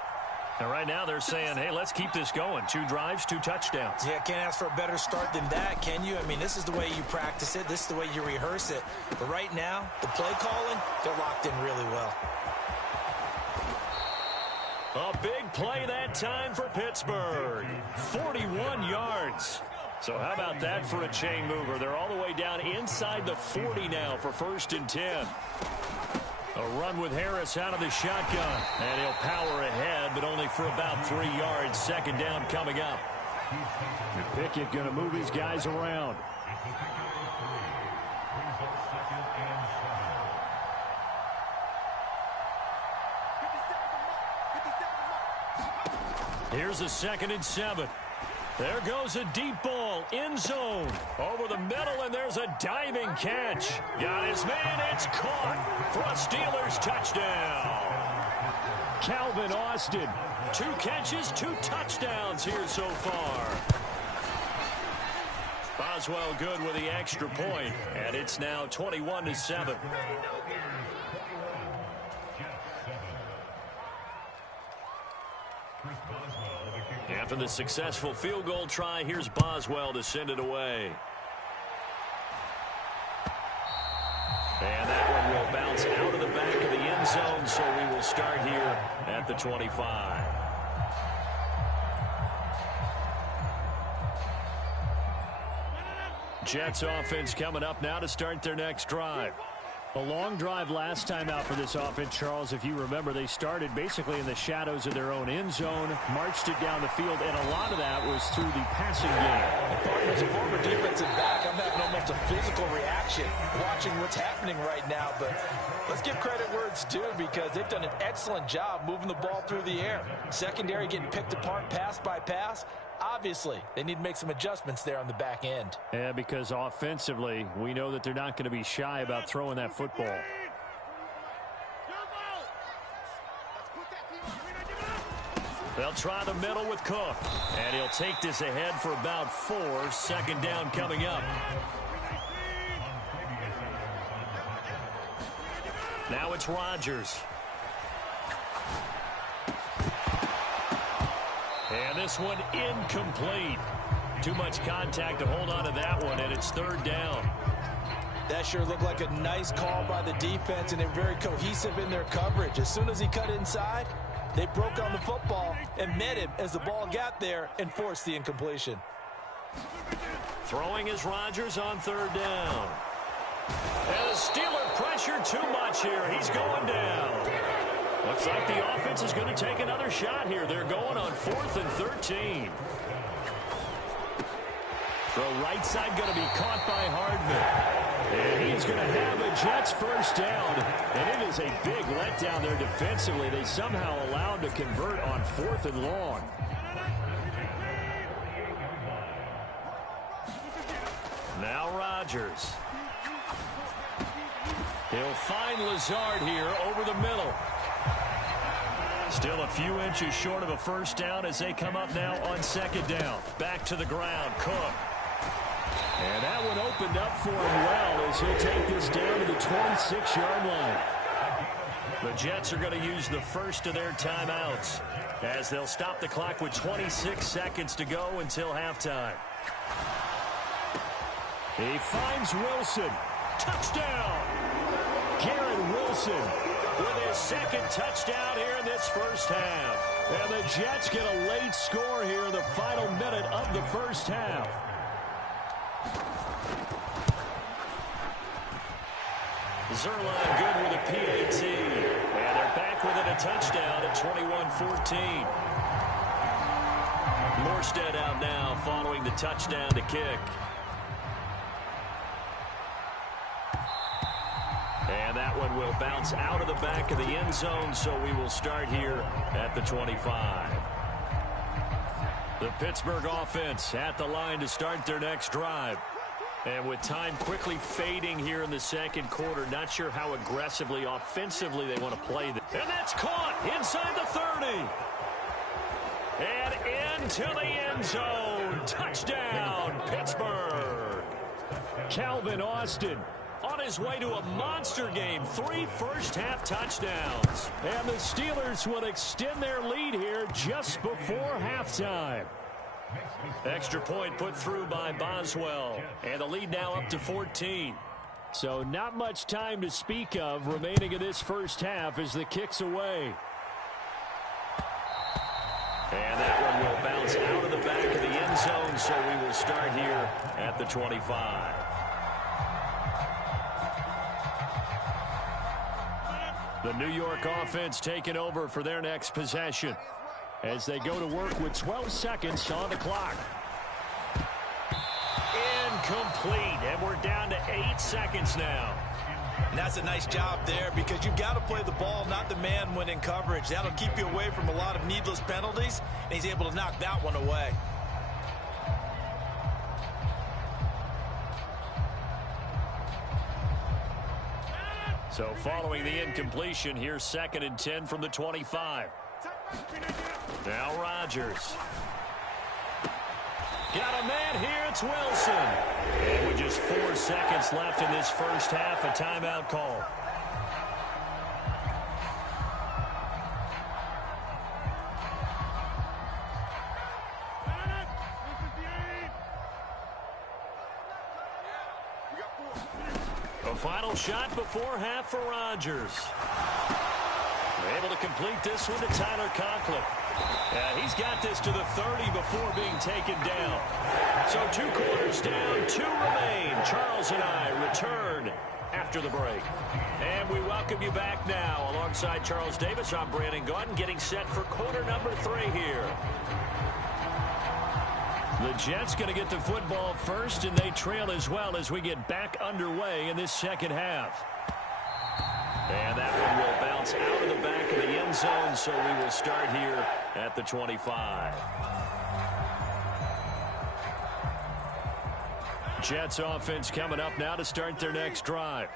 And right now they're saying, hey, let's keep this going. 2 drives, 2 touchdowns. Yeah, can't ask for a better start than that, can you? I mean, this is the way you practice it. This is the way you rehearse it. But right now, the play calling, they're locked in really well. A big play that time for Pittsburgh. 41 yards. So how about that for a chain mover? They're all the way down inside the 40 now for 1st and 10. A run with Harris out of the shotgun. And he'll power ahead, but only for about 3 yards. Second down coming up. Pickett going to move his guys around. Here's a 2nd and 7. There goes a deep ball, end zone, over the middle, and there's a diving catch. Got his man, it's caught for a Steelers touchdown. Calvin Austin, 2 catches, 2 touchdowns here so far. Boswell good with the extra point, and it's now 21-7. After the successful field goal try, here's Boswell to send it away. And that one will bounce out of the back of the end zone, so we will start here at the 25. Jets offense coming up now to start their next drive. A long drive last time out for this offense, Charles. If you remember, they started basically in the shadows of their own end zone, marched it down the field, and a lot of that was through the passing game. As a former defensive back, I'm having almost a physical reaction watching what's happening right now. But let's give credit where it's due, because they've done an excellent job moving the ball through the air. Secondary getting picked apart pass by pass. Obviously, they need to make some adjustments there on the back end. Yeah, because offensively, we know that they're not going to be shy about throwing that football. They'll try the middle with Cook. And he'll take this ahead for about 4. 2nd down coming up. Now it's Rodgers. And this one incomplete. Too much contact to hold on to that one, and it's 3rd down. That sure looked like a nice call by the defense, and they're very cohesive in their coverage. As soon as he cut inside, they broke on the football and met him as the ball got there and forced the incompletion. Throwing is Rodgers on 3rd down. And the Steeler pressure too much here. He's going down. Looks like the offense is going to take another shot here. They're going on 4th and 13. The right side going to be caught by Hardman. And he's going to have a Jets first down. And it is a big letdown there defensively. They somehow allowed to convert on 4th and long. Now Rodgers. He'll find Lazard here over the middle. Still a few inches short of a first down as they come up now on 2nd down. Back to the ground, Cook. And that one opened up for him well as he'll take this down to the 26-yard line. The Jets are going to use the first of their timeouts as they'll stop the clock with 26 seconds to go until halftime. He finds Wilson. Touchdown! Garrett Wilson with his 2nd touchdown here in this first half. And the Jets get a late score here in the final minute of the first half. Zerline good with a PAT. And they're back within a touchdown at 21-14. Morstead out now following the touchdown to kick. And that one will bounce out of the back of the end zone, so we will start here at the 25. The Pittsburgh offense at the line to start their next drive. And with time quickly fading here in the second quarter, not sure how aggressively, offensively they want to play this. And that's caught inside the 30. And into the end zone. Touchdown, Pittsburgh. Calvin Austin on his way to a monster game. 3 first-half touchdowns. And the Steelers will extend their lead here just before halftime. Extra point put through by Boswell. And the lead now up to 14. So not much time to speak of remaining in this first half as the kick's away. And that one will bounce out of the back of the end zone, so we will start here at the 25. The New York offense taking over for their next possession as they go to work with 12 seconds on the clock. Incomplete, and we're down to 8 seconds now. And that's a nice job there because you've got to play the ball, not the man when in coverage. That'll keep you away from a lot of needless penalties, and he's able to knock that one away. So following the incompletion, here's 2nd and 10 from the 25. Now Rodgers. Got a man here, it's Wilson. And with just 4 seconds left in this first half, a timeout call. A final shot before half for Rodgers. They're able to complete this one to Tyler Conklin. He's got this to the 30 before being taken down. So 2 quarters down, 2 remain. Charles and I return after the break. And we welcome you back now. Alongside Charles Davis, I'm Brandon Gaudin, getting set for quarter number 3 here. The Jets going to get the football first, and they trail as well as we get back underway in this second half. And that one will bounce out of the back of the end zone, so we will start here at the 25. Jets offense coming up now to start their next drive.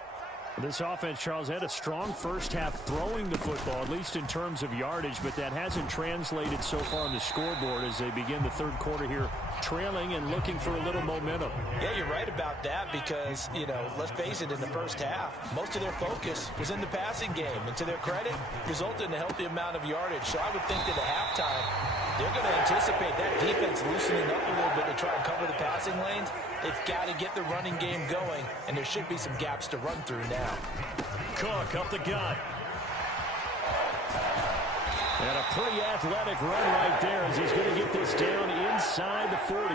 This offense, Charles, had a strong first half throwing the football, at least in terms of yardage, but that hasn't translated so far on the scoreboard as they begin the third quarter here, trailing and looking for a little momentum. Yeah, you're right about that because, let's face it, in the first half, most of their focus was in the passing game. And to their credit, resulted in a healthy amount of yardage. So I would think that at halftime, they're going to anticipate that defense loosening up a little bit to try and cover the passing lanes. They've got to get the running game going, and there should be some gaps to run through now. Cook up the gut. And a pretty athletic run right there as he's going to get this down inside the 40.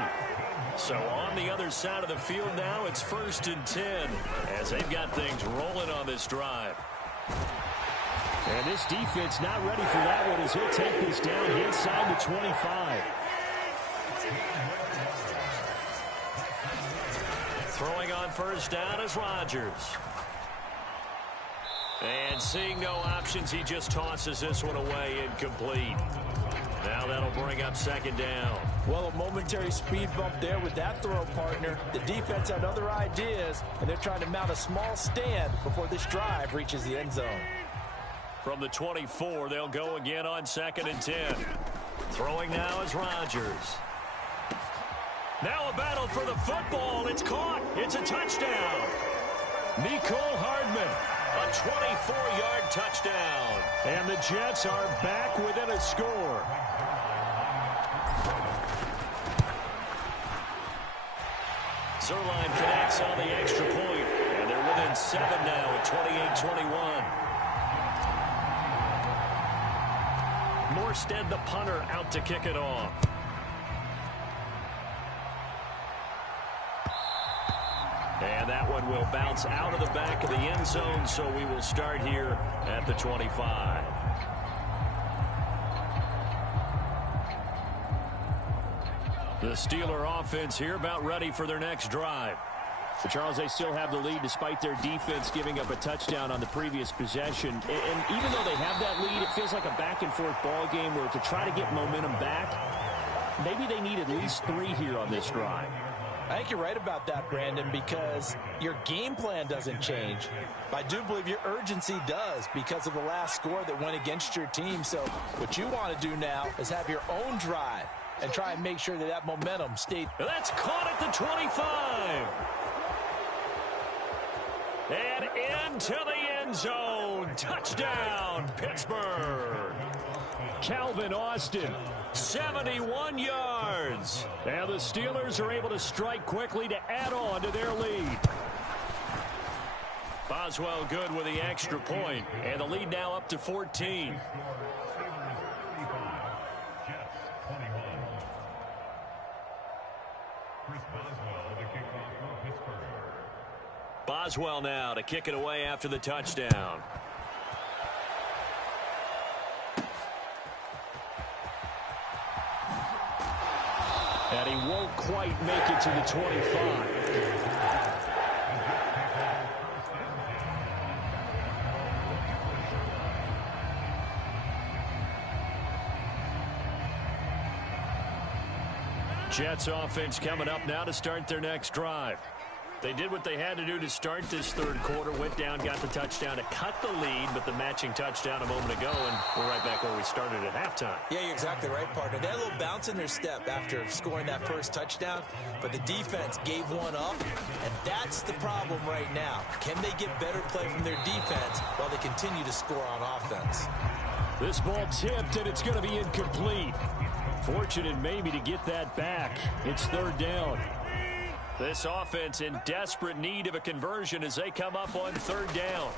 So on the other side of the field now, it's 1st and 10 as they've got things rolling on this drive. And this defense not ready for that one as he'll take this down inside the 25. Throwing on first down is Rodgers. And seeing no options, he just tosses this one away incomplete. Now that'll bring up second down. Well, a momentary speed bump there with that throw, partner. The defense had other ideas, and they're trying to mount a small stand before this drive reaches the end zone. From the 24, they'll go again on 2nd and 10. Throwing now is Rodgers. Now a battle for the football. It's caught. It's a touchdown. Nicole Hardman, a 24-yard touchdown. And the Jets are back within a score. Zerline connects on the extra point, and they're within 7 now at 28-21. Morstead, the punter, out to kick it off. And that one will bounce out of the back of the end zone, so we will start here at the 25. The Steeler offense here about ready for their next drive. But Charles, they still have the lead despite their defense giving up a touchdown on the previous possession. And even though they have that lead, it feels like a back-and-forth ball game where to try to get momentum back, maybe they need at least 3 here on this drive. I think you're right about that, Brandon, because your game plan doesn't change. I do believe your urgency does because of the last score that went against your team. So what you want to do now is have your own drive and try and make sure that that momentum stayed. That's caught at the 25. And into the end zone. Touchdown, Pittsburgh. Calvin Austin, 71 yards. And the Steelers are able to strike quickly to add on to their lead. Boswell good with the extra point, and the lead now up to 14. Boswell now to kick it away after the touchdown. And he won't quite make it to the 25. Jets offense coming up now to start their next drive. They did what they had to do to start this third quarter, went down, got the touchdown to cut the lead, but the matching touchdown a moment ago, and we're right back where we started at halftime. Yeah, you're exactly right, partner. They had a little bounce in their step after scoring that first touchdown, but the defense gave one up, and that's the problem right now. Can they get better play from their defense while they continue to score on offense? This ball tipped, and it's going to be incomplete. Fortunate maybe to get that back. It's third down. This offense in desperate need of a conversion as they come up on third down.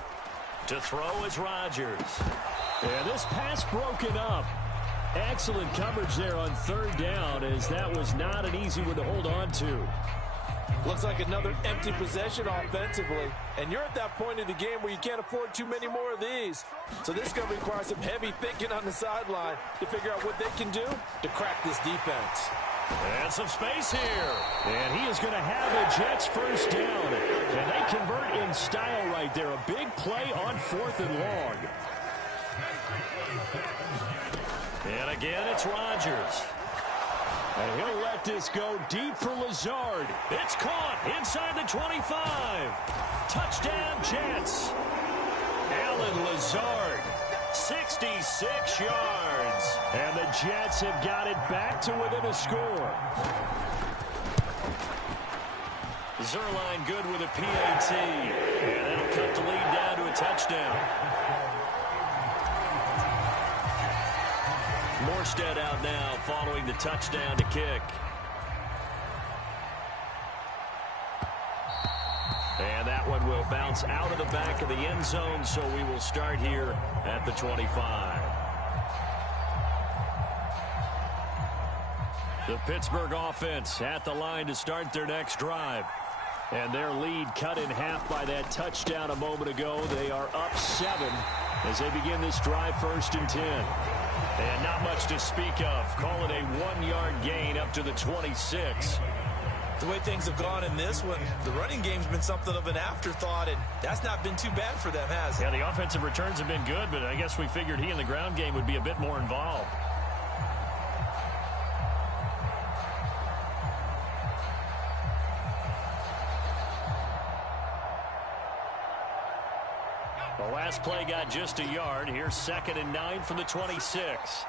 To throw is Rodgers. And this pass broken up. Excellent coverage there on third down, as that was not an easy one to hold on to. Looks like another empty possession offensively. And you're at that point in the game where you can't afford too many more of these. So this is going to require some heavy thinking on the sideline to figure out what they can do to crack this defense. And some space here. And he is going to have a Jets first down. And they convert in style right there. A big play on 4th and long. And again, it's Rodgers. And he'll let this go deep for Lazard. It's caught inside the 25. Touchdown, Jets. Alan Lazard, 66 yards. And the Jets have got it back to within a score. Zerline good with a PAT. And that'll cut the lead down to a touchdown. Morstead out now following the touchdown to kick. And that one will bounce out of the back of the end zone, so we will start here at the 25. The Pittsburgh offense at the line to start their next drive. And their lead cut in half by that touchdown a moment ago. They are up 7 as they begin this drive, 1st and 10. And not much to speak of. Call it a 1-yard gain up to the 26. The way things have gone in this one, the running game's been something of an afterthought, and that's not been too bad for them, has it? Yeah, the offensive returns have been good, but I guess we figured he in the ground game would be a bit more involved. The last play got just a yard. Here's 2nd and 9 from the 26.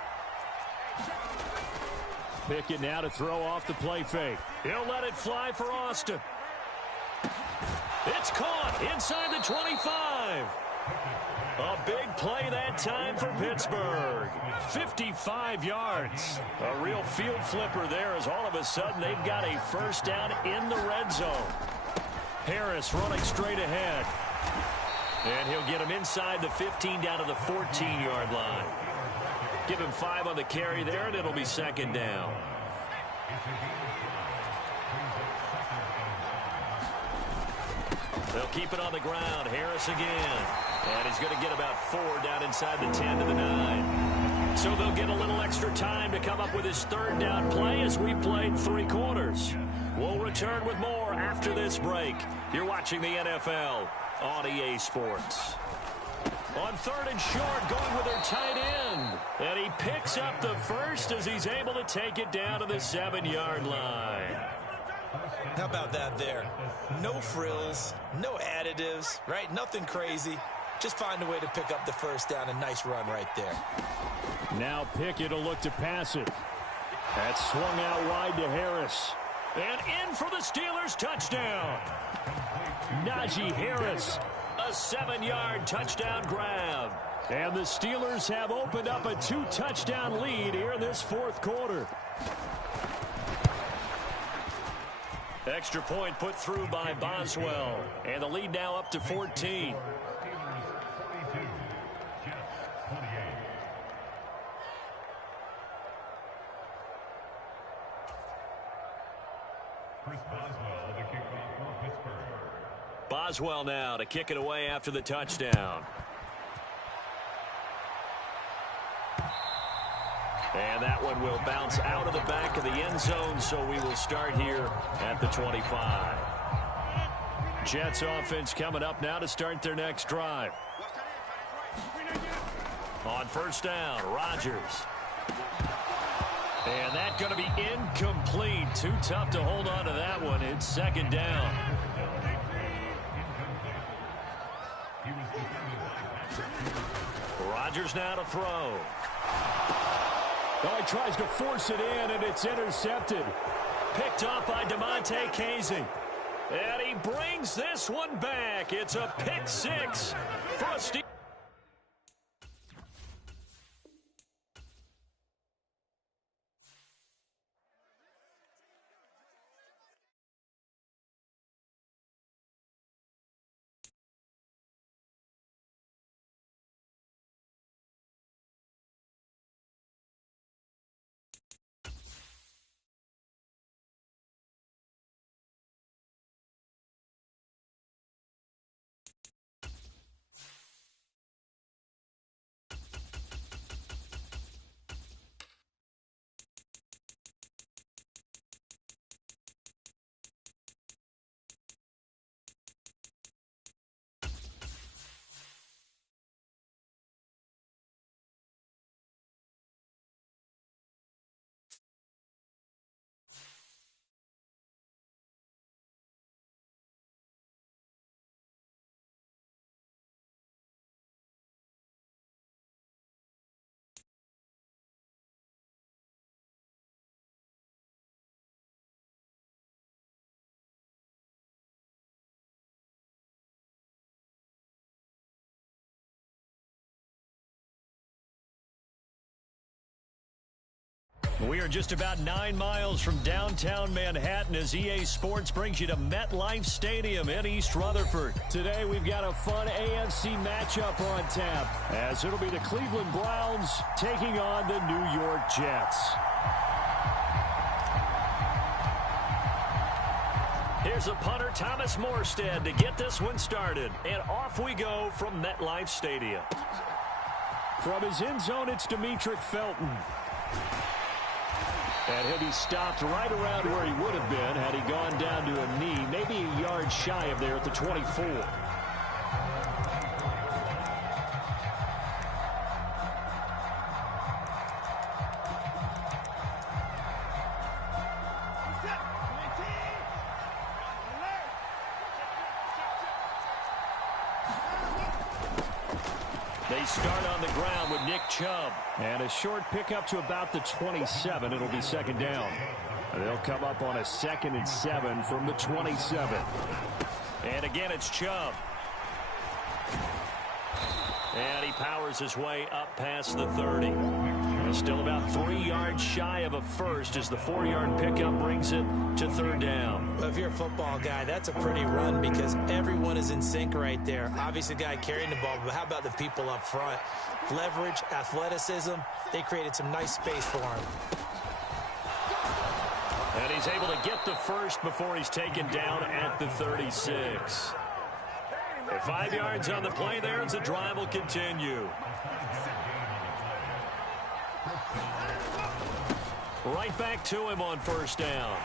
Pickett now to throw off the play fake. He'll let it fly for Austin. It's caught inside the 25. A big play that time for Pittsburgh. 55 yards. A real field flipper there as all of a sudden they've got a first down in the red zone. Harris running straight ahead. And he'll get him inside the 15 down to the 14-yard line. Give him 5 on the carry there, and it'll be 2nd down. They'll keep it on the ground. Harris again. And he's going to get about 4 down inside the 10 to the 9. So they'll get a little extra time to come up with his 3rd down play as we've played 3 quarters. We'll return with more after this break. You're watching the NFL on EA Sports. On 3rd and short, going with their tight end. And he picks up the first as he's able to take it down to the 7-yard line. How about that there? No frills, no additives, right? Nothing crazy. Just find a way to pick up the first down. A nice run right there. Now Pickett will look to pass it. That's swung out wide to Harris. And in for the Steelers touchdown. Najee Harris, a 7-yard touchdown grab. And the Steelers have opened up a 2-touchdown lead here in this 4th quarter. Extra point put through by Boswell. And the lead now up to 14. Boswell now to kick it away after the touchdown. And that one will bounce out of the back of the end zone, so we will start here at the 25. Jets offense coming up now to start their next drive. On 1st down, Rodgers. And that's going to be incomplete. Too tough to hold on to that one. It's 2nd down. Rodgers now to throw. Oh, he tries to force it in, and it's intercepted. Picked off by DeMonte Casey. And he brings this one back. It's a pick 6 for a Steelers. We are just about 9 miles from downtown Manhattan as EA Sports brings you to MetLife Stadium in East Rutherford. Today we've got a fun AFC matchup on tap as it'll be the Cleveland Browns taking on the New York Jets. Here's a punter, Thomas Morstead, to get this one started. And off we go from MetLife Stadium. From his end zone, it's Demetric Felton. And he'll be stopped right around where he would have been had he gone down to a knee, maybe a yard shy of there at the 24. They start on the ground with Nick Chubb. And a short pickup to about the 27. It'll be second down. They'll come up on a 2nd and 7 from the 27. And again, it's Chubb. And he powers his way up past the 30. Still about 3 yards shy of a first as the 4-yard pickup brings it to third down. Well, if you're a football guy, that's a pretty run because everyone is in sync right there. Obviously, the guy carrying the ball, but how about the people up front? Leverage, athleticism, they created some nice space for him. And he's able to get the first before he's taken down at the 36. 5 yards on the play there as the drive will continue. Right back to him on first down.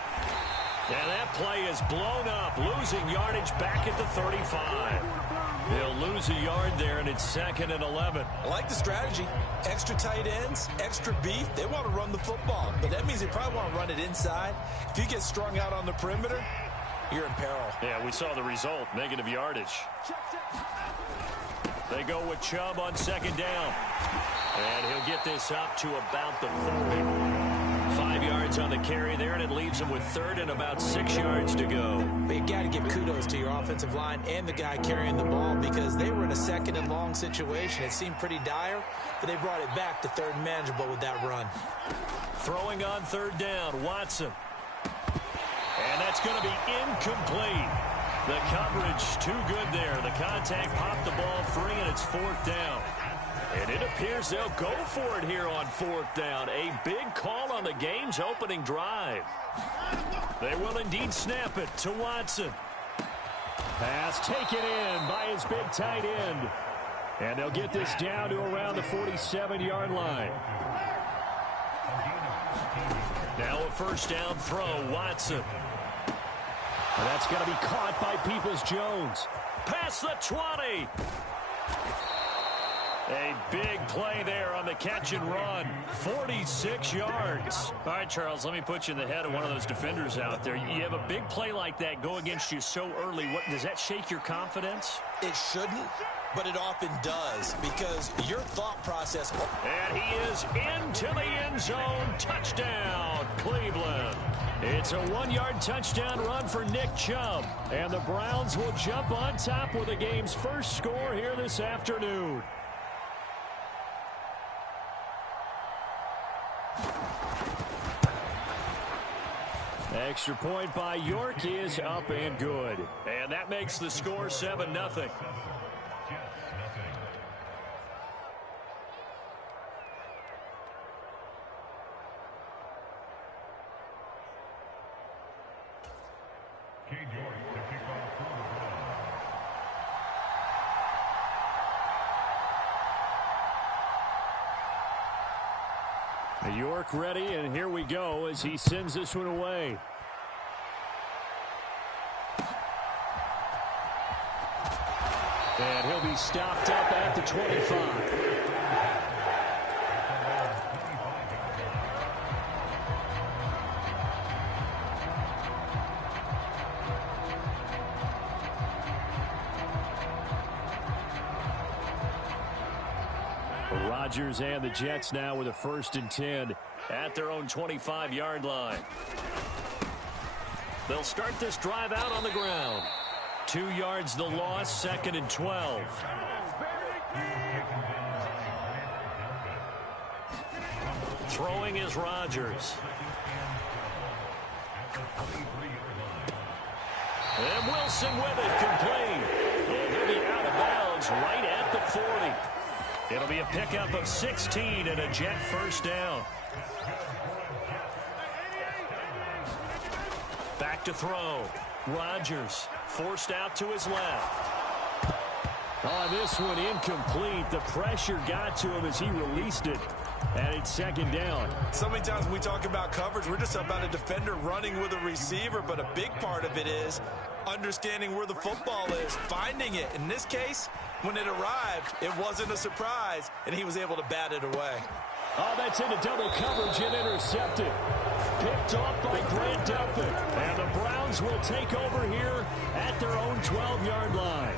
And that play is blown up, losing yardage back at the 35. They'll lose a yard there, and it's 2nd and 11. I like the strategy. Extra tight ends, extra beef. They want to run the football, but that means they probably want to run it inside. If you get strung out on the perimeter, you're in peril. Yeah, we saw the result, negative yardage. They go with Chubb on second down. And he'll get this up to about the 40. 5 yards on the carry there, and it leaves him with 3rd and about 6 yards to go. But you got to give kudos to your offensive line and the guy carrying the ball because they were in a 2nd and long situation. It seemed pretty dire, but they brought it back to 3rd and manageable with that run. Throwing on 3rd down, Watson. And that's going to be incomplete. The coverage too good there. The contact popped the ball free, and it's 4th down. And it appears they'll go for it here on 4th down. A big call on the game's opening drive. They will indeed snap it to Watson. Pass taken in by his big tight end. And they'll get this down to around the 47-yard line. Now a first down throw, Watson. And that's going to be caught by Peoples-Jones. Past the 20. A big play there on the catch and run. 46 yards. All right, Charles, let me put you in the head of one of those defenders out there. You have a big play like that go against you so early. What, does that shake your confidence? It shouldn't, but it often does because your thought process. And he is into the end zone. Touchdown, Cleveland. It's a 1-yard touchdown run for Nick Chubb. And the Browns will jump on top with the game's first score here this afternoon. Extra point by York is up and good. And that makes the score 7-0. York ready, and here we go as he sends this one away. And he'll be stopped up at the 25. Rodgers and the Jets now with a 1st and 10 at their own 25-yard line. They'll start this drive out on the ground. 2 yards the loss, 2nd and 12. Throwing is Rodgers. And Wilson with it, complete. And he'll be out of bounds right at the 40. It'll be a pickup of 16 and a Jet first down. Back to throw. Rodgers forced out to his left. On this one, incomplete. The pressure got to him as he released it. And it's second down. So many times when we talk about coverage, we're just about a defender running with a receiver, but a big part of it is understanding where the football is, finding it. In this case, when it arrived, it wasn't a surprise, and he was able to bat it away. Oh, that's into double coverage and intercepted. Picked off by Grant Delpit. And the Browns will take over here at their own 12-yard line.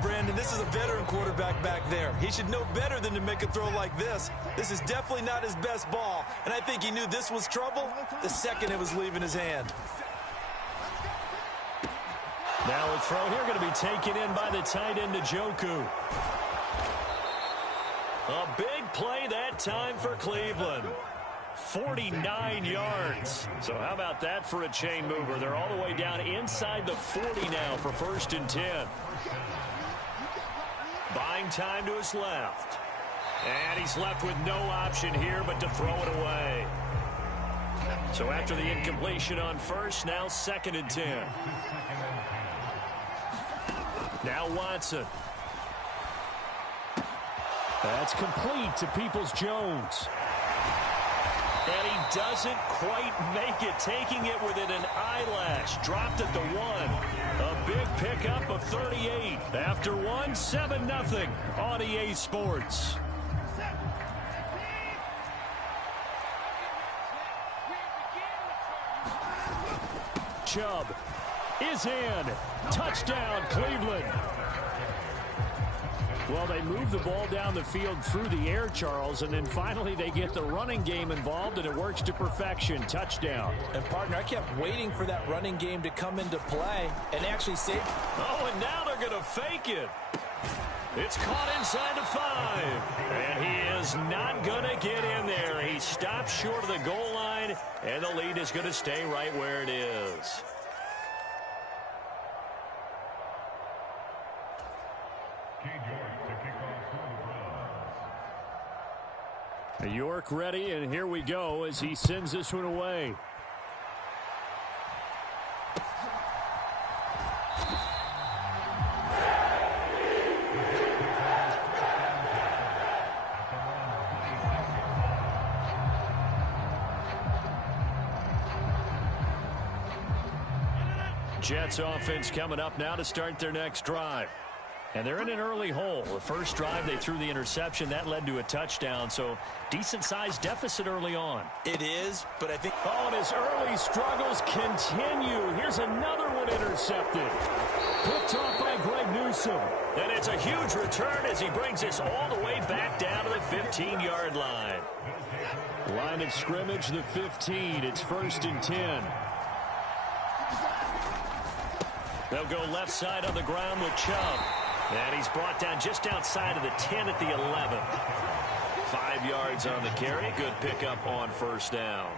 Brandon, this is a veteran quarterback back there. He should know better than to make a throw like this. This is definitely not his best ball, and I think he knew this was trouble the second it was leaving his hand. Now a throw here going to be taken in by the tight end, Njoku. A big play that time for Cleveland. 49 yards. So how about that for a chain mover? They're all the way down inside the 40 now for 1st and 10. Buying time to his left. And he's left with no option here but to throw it away. So after the incompletion on first, now 2nd and 10. Now Watson. That's complete to Peoples-Jones. And he doesn't quite make it, taking it within an eyelash. Dropped at the 1. A big pickup of 38. After 1, 7-0 on EA Sports. Chubb is in. Touchdown, Cleveland. Well, they move the ball down the field through the air, Charles, and then finally they get the running game involved, and it works to perfection. Touchdown. And, partner, I kept waiting for that running game to come into play and actually save. Oh, and now they're going to fake it. It's caught inside the 5. And he is not going to get in there. He stops short of the goal line, and the lead is going to stay right where it is. York ready, and here we go as he sends this one away. Jets offense coming up now to start their next drive. And they're in an early hole. The first drive, they threw the interception. That led to a touchdown. So decent-sized deficit early on. It is, but I think... Oh, and his early struggles continue. Here's another one intercepted. Picked off by Greg Newsome. And it's a huge return as he brings us all the way back down to the 15-yard line. Line of scrimmage, the 15. It's 1st and 10. They'll go left side on the ground with Chubb. And he's brought down just outside of the 10 at the 11. 5 yards on the carry. Good pickup on 1st down.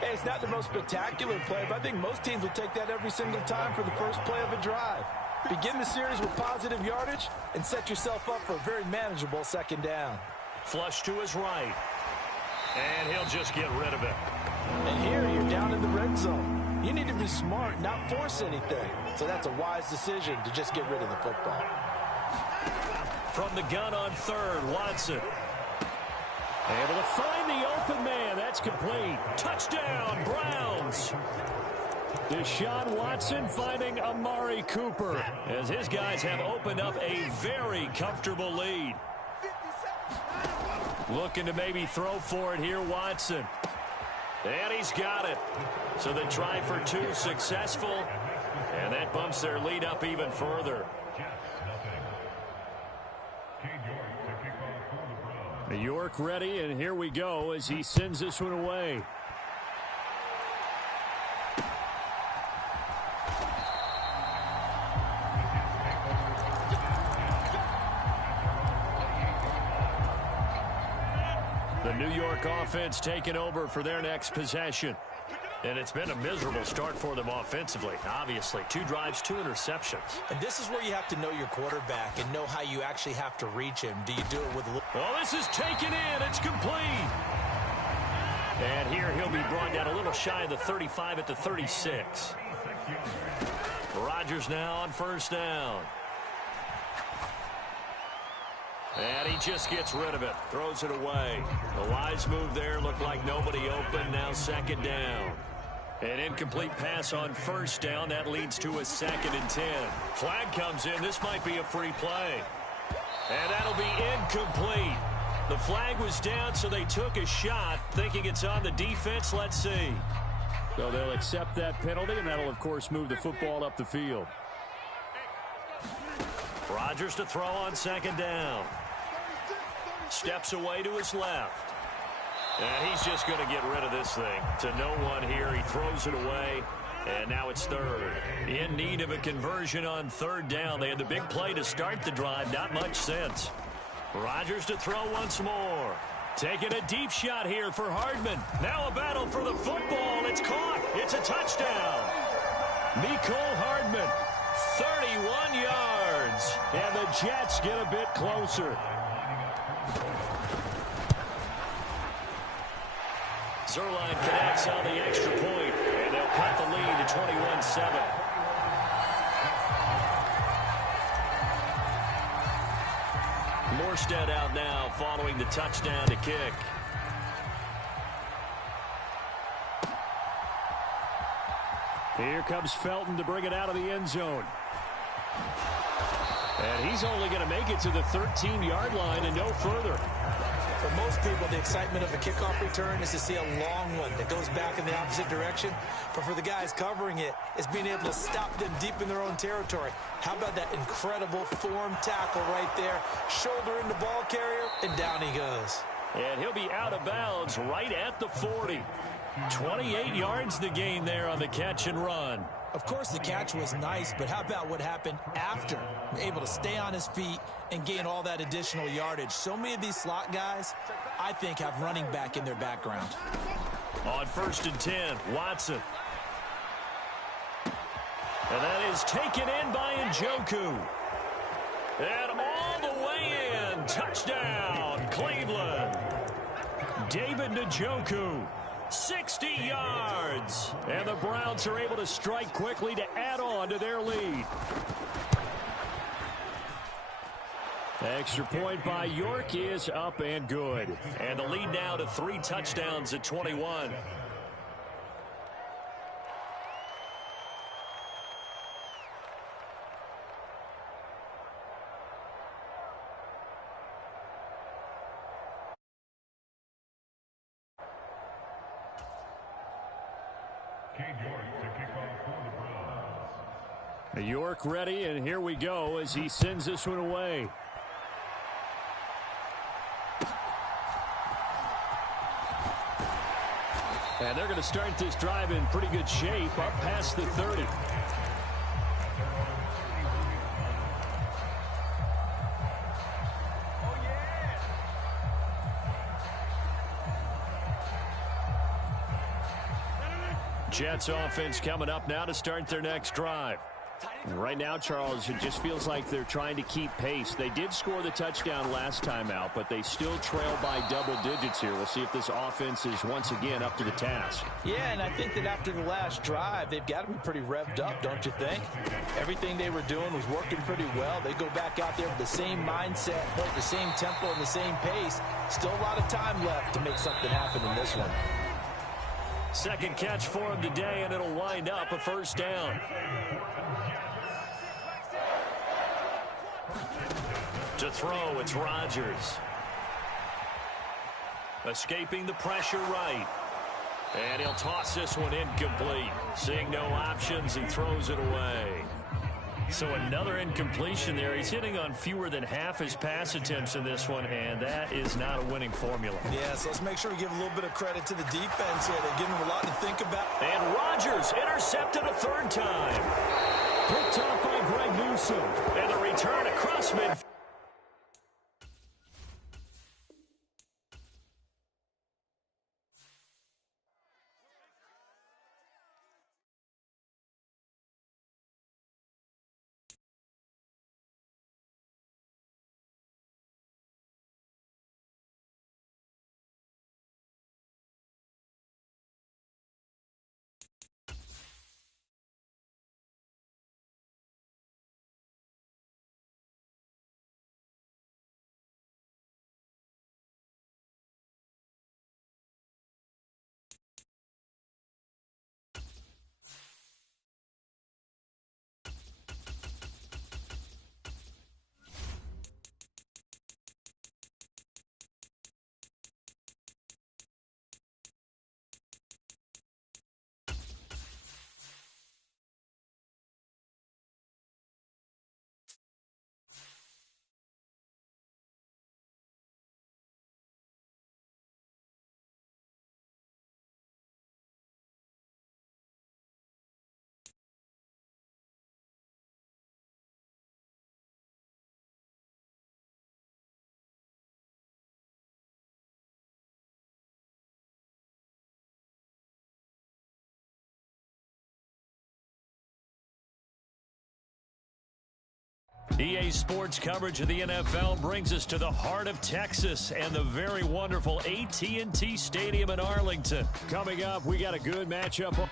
Hey, it's not the most spectacular play, but I think most teams will take that every single time for the first play of a drive. Begin the series with positive yardage and set yourself up for a very manageable 2nd down. Flush to his right. And he'll just get rid of it. And here you're down in the red zone. You need to be smart, not force anything. So that's a wise decision to just get rid of the football. From the gun on 3rd, Watson. Able to find the open man. That's complete. Touchdown, Browns. Deshaun Watson finding Amari Cooper as his guys have opened up a very comfortable lead. Looking to maybe throw for it here, Watson. And he's got it. So the try for 2 successful. And that bumps their lead up even further. York ready, and here we go as he sends this one away. The New York offense taking over for their next possession. And it's been a miserable start for them offensively. Obviously, 2 drives, 2 interceptions. And this is where you have to know your quarterback and know how you actually have to reach him. Do you do it with... Oh, this is taken in. It's complete. And here he'll be brought down a little shy of the 35 at the 36. Rodgers now on 1st down. And he just gets rid of it. Throws it away. The wise move there. Looked like nobody open. Now second down. An incomplete pass on first down. That leads to a 2nd and 10. Flag comes in. This might be a free play. And that'll be incomplete. The flag was down, so they took a shot, thinking it's on the defense. Let's see. So they'll accept that penalty, and that'll, of course, move the football up the field. Rodgers to throw on second down. Steps away to his left. And he's just going to get rid of this thing. To no one here. He throws it away. And now it's third. In need of a conversion on third down. They had the big play to start the drive. Not much sense. Rodgers to throw once more. Taking a deep shot here for Hardman. Now a battle for the football. It's caught. It's a touchdown. Mecole Hardman, 31 yards. And the Jets get a bit closer. Zerline connects on the extra point, and they'll cut the lead to 21-7. Morstead out now following the touchdown to kick. Here comes Felton to bring it out of the end zone. And he's only going to make it to the 13-yard line and no further. For most people, the excitement of a kickoff return is to see a long one that goes back in the opposite direction. But for the guys covering it, it's being able to stop them deep in their own territory. How about that incredible form tackle right there? Shoulder in the ball carrier, and down he goes. And he'll be out of bounds right at the 40. 28 yards the gain there on the catch and run. Of course, the catch was nice, but how about what happened after? Able to stay on his feet and gain all that additional yardage. So many of these slot guys, I think, have running back in their background. On 1st and 10, Watson. And that is taken in by Njoku. And all the way in. Touchdown, Cleveland. David Njoku. 60 yards. And the Browns are able to strike quickly to add on to their lead. Extra point by York is up and good. And the lead now to 3 touchdowns at 21. York ready, and here we go as he sends this one away. And they're going to start this drive in pretty good shape, up past the 30. Jets offense coming up now to start their next drive. Right now, Charles, it just feels like they're trying to keep pace. They did score the touchdown last time out, but they still trail by double digits here. We'll see if this offense is once again up to the task. Yeah, and I think that after the last drive, they've got to be pretty revved up, don't you think? Everything they were doing was working pretty well. They go back out there with the same mindset, the same tempo, and the same pace. Still a lot of time left to make something happen in this one. Second catch for him today, and it'll wind up a first down. To throw, it's Rodgers. Escaping the pressure right. And he'll toss this one incomplete. Seeing no options, he throws it away. So another incompletion there. He's hitting on fewer than half his pass attempts in this one, and that is not a winning formula. Yeah, so let's make sure we give a little bit of credit to the defense here. They're giving him a lot to think about. And Rodgers intercepted a third time. Picked off by Greg Newsome. And the return across midfield. EA Sports coverage of the NFL brings us to the heart of Texas and the very wonderful AT&T Stadium in Arlington. Coming up, we got a good matchup.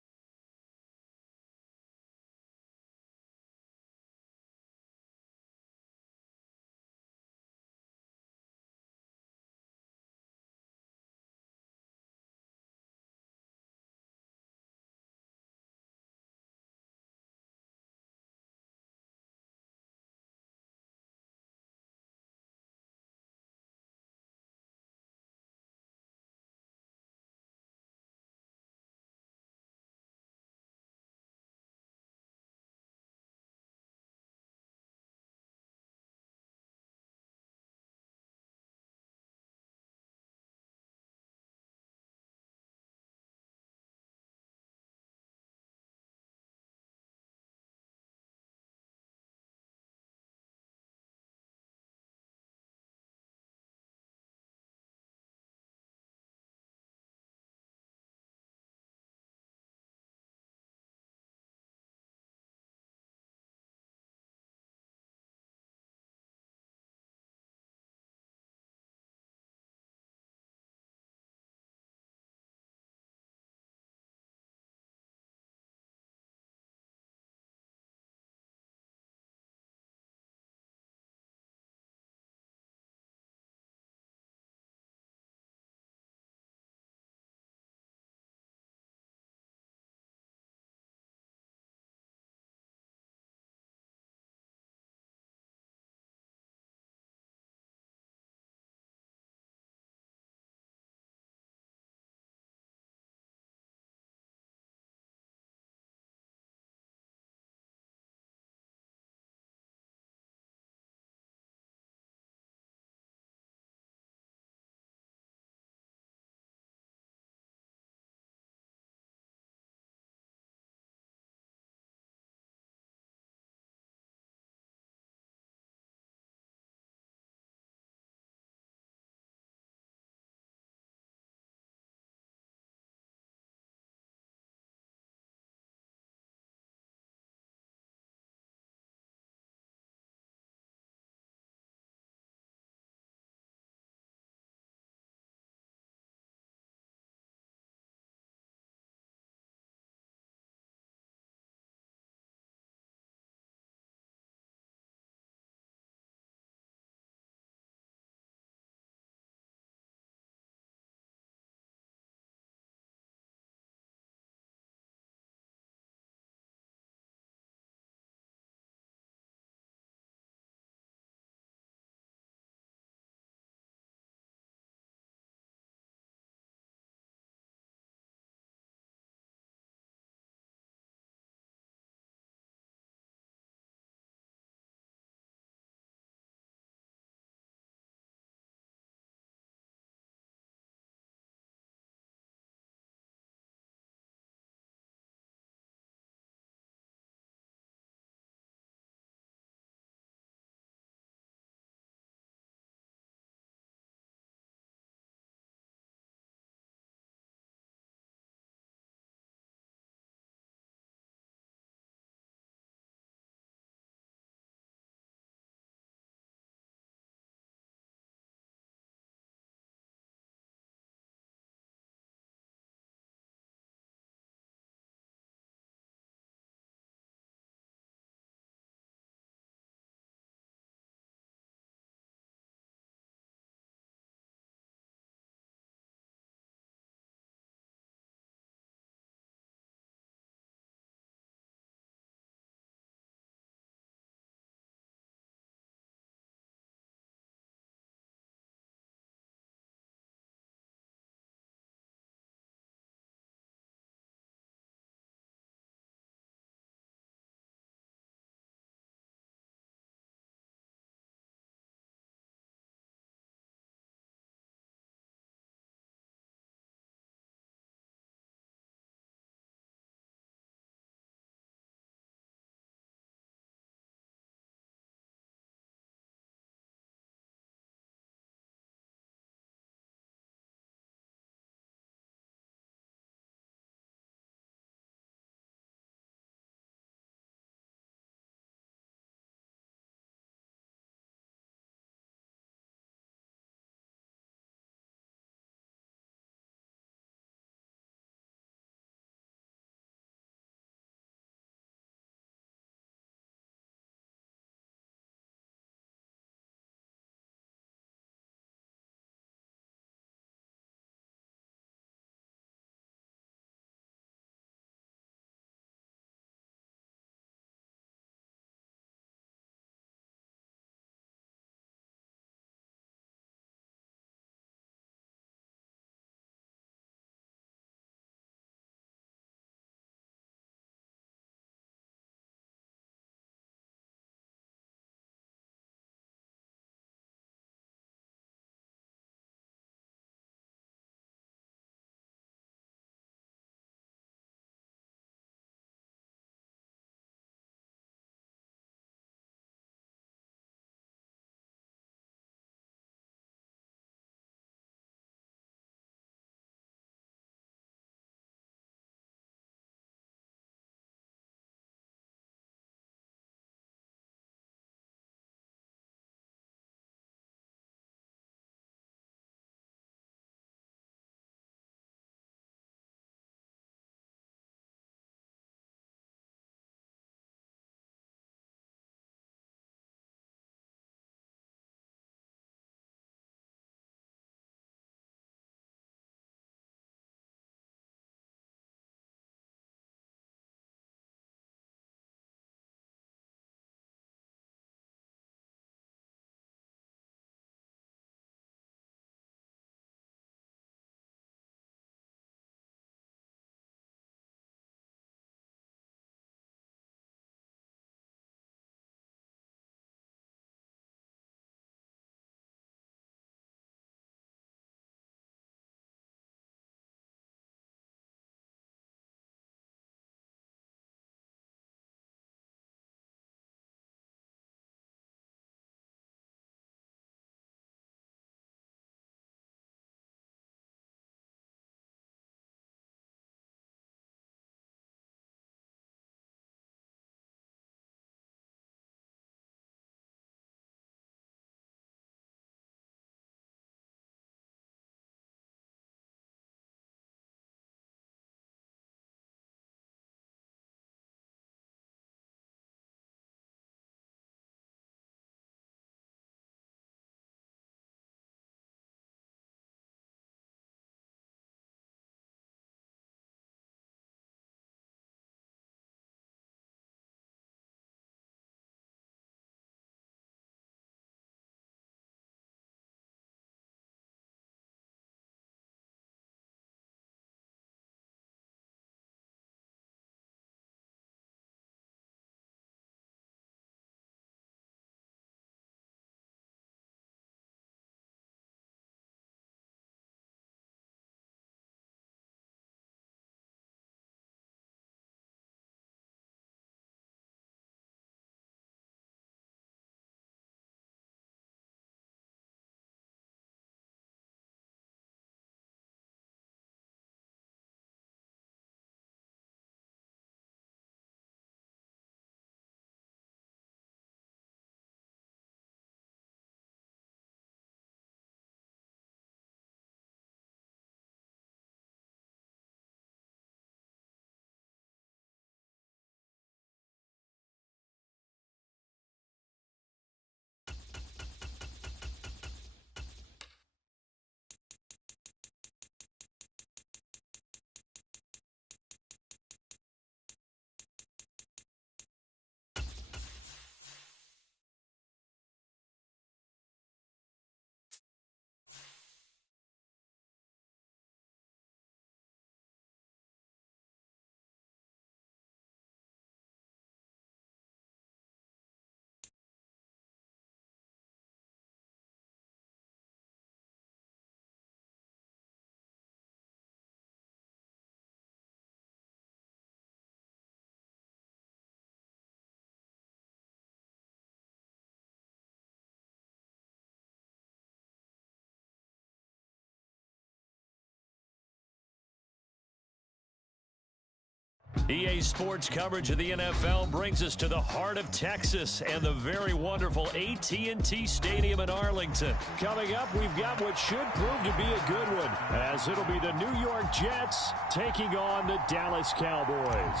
EA Sports coverage of the NFL brings us to the heart of Texas and the very wonderful AT&T Stadium in Arlington. Coming up, we've got what should prove to be a good one, as it'll be the New York Jets taking on the Dallas Cowboys.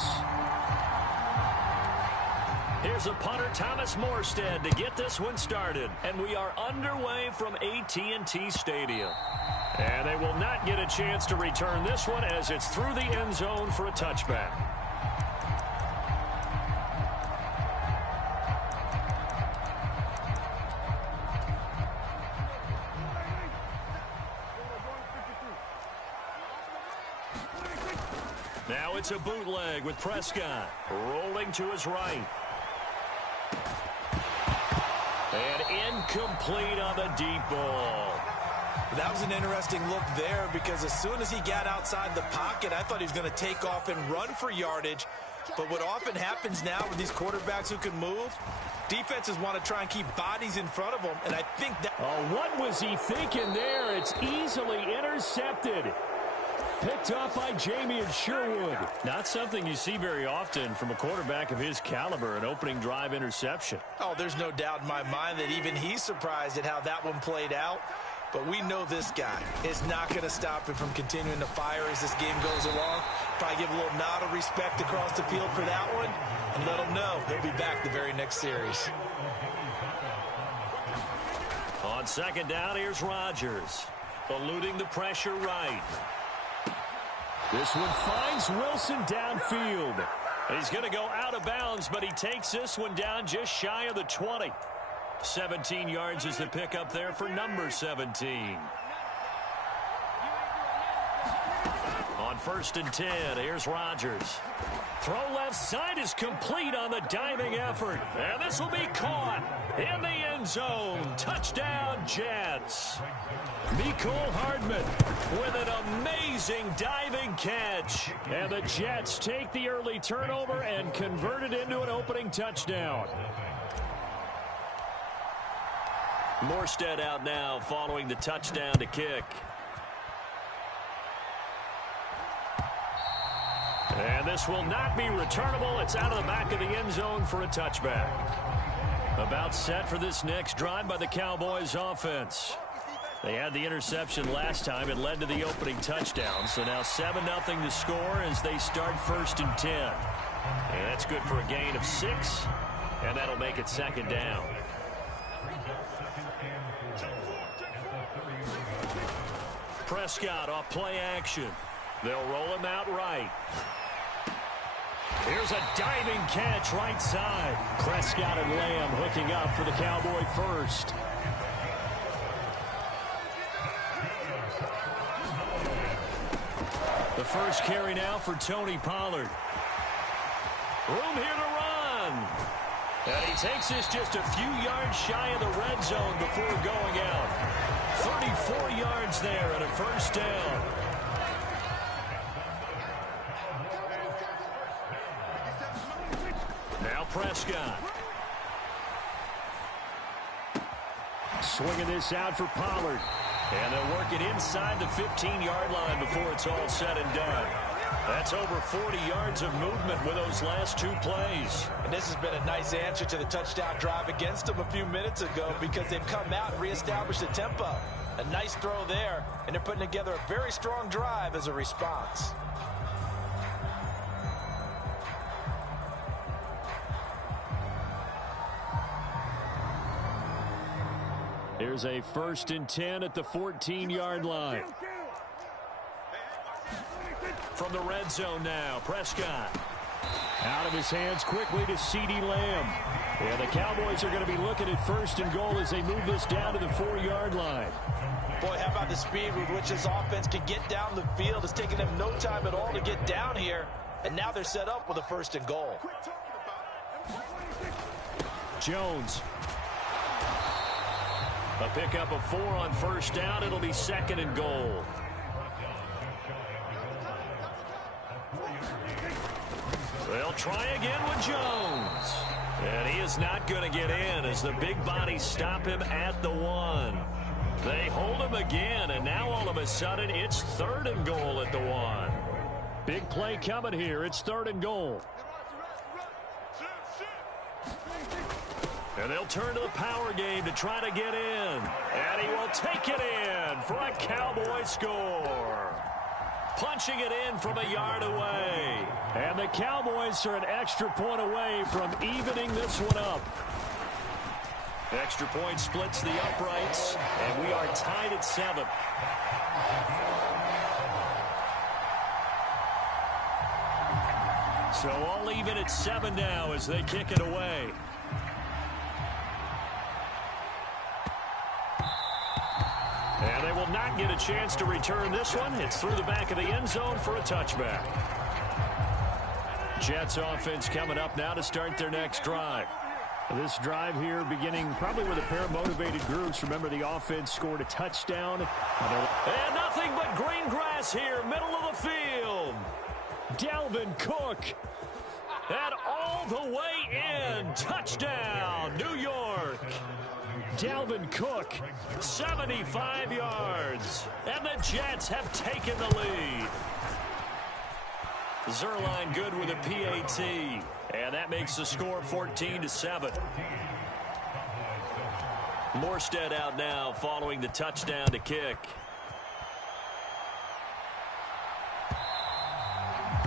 Here's a punter, Thomas Morstead, to get this one started. And we are underway from AT&T Stadium. And they will not get a chance to return this one as it's through the end zone for a touchback. Now it's a bootleg with Prescott rolling to his right. And incomplete on the deep ball. That was an interesting look there because as soon as he got outside the pocket, I thought he was going to take off and run for yardage. But what often happens now with these quarterbacks who can move, defenses want to try and keep bodies in front of them. And I think that... Oh, what was he thinking there? It's easily intercepted. Picked up by Jamie and Sherwood. Not something you see very often from a quarterback of his caliber, an opening drive interception. Oh, there's no doubt in my mind that even he's surprised at how that one played out. But we know this guy is not going to stop him from continuing to fire as this game goes along. Probably give a little nod of respect across the field for that one and let him know he'll be back the very next series. On second down, here's Rodgers, eluding the pressure right. This one finds Wilson downfield. He's going to go out of bounds, but he takes this one down just shy of the 20. 17 yards is the pickup there for number 17. On 1st and 10, here's Rodgers. Throw left side is complete on the diving effort. And this will be caught in the end zone. Touchdown, Jets. Mecole Hardman With an amazing diving catch. and the Jets take the early turnover and convert it into an opening touchdown. Morstead out now following the touchdown to kick. And this will not be returnable. It's out of the back of the end zone for a touchback. About set for this next drive by the Cowboys offense. They had the interception last time. It led to the opening touchdown. So now 7-0 to score as they start 1st and 10. And that's good for a gain of 6. And that'll make it 2nd down. Prescott off play action. They'll roll him out right. Here's a diving catch right side. Prescott and Lamb hooking up for the Cowboy first. The first carry now for Tony Pollard. Room here to run. And he takes this just a few yards shy of the red zone before going out. 34 yards there and a 1st down. Now Prescott. Swinging this out for Pollard. And they'll work it inside the 15-yard line before it's all said and done. That's over 40 yards of movement with those last 2 plays. And this has been a nice answer to the touchdown drive against them a few minutes ago because they've come out and reestablished the tempo. A nice throw there, and they're putting together a very strong drive as a response. Here's a 1st and 10 at the 14-yard line. From the red zone now, Prescott. Out of his hands quickly to CeeDee Lamb. And the Cowboys are going to be looking at 1st and goal as they move this down to the 4-yard line. Boy, how about the speed with which this offense can get down the field? It's taken them no time at all to get down here. And now they're set up with a 1st and goal. Jones. A pickup of 4 on 1st down. It'll be 2nd and goal. They'll try again with Jones. And he is not going to get in as the big bodies stop him at the 1. They hold him again, and now all of a sudden it's 3rd and goal at the 1. Big play coming here. It's 3rd and goal. And they'll turn to the power game to try to get in. And he will take it in for a Cowboy score. Punching it in from a yard away. And the Cowboys are an extra point away from evening this one up. Extra point splits the uprights, and we are tied at 7. So all even at 7 now as they kick it away. And they will not get a chance to return this one. It's through the back of the end zone for a touchback. Jets offense coming up now to start their next drive. This drive here beginning probably with a pair of motivated groups. Remember, the offense scored a touchdown. And nothing but green grass here, middle of the field. Dalvin Cook. And all the way in. Touchdown, New York. Dalvin Cook. 75 yards. And the Jets have taken the lead. Zerline good with a PAT. And that makes the score 14-7. Morstead out now following the touchdown to kick.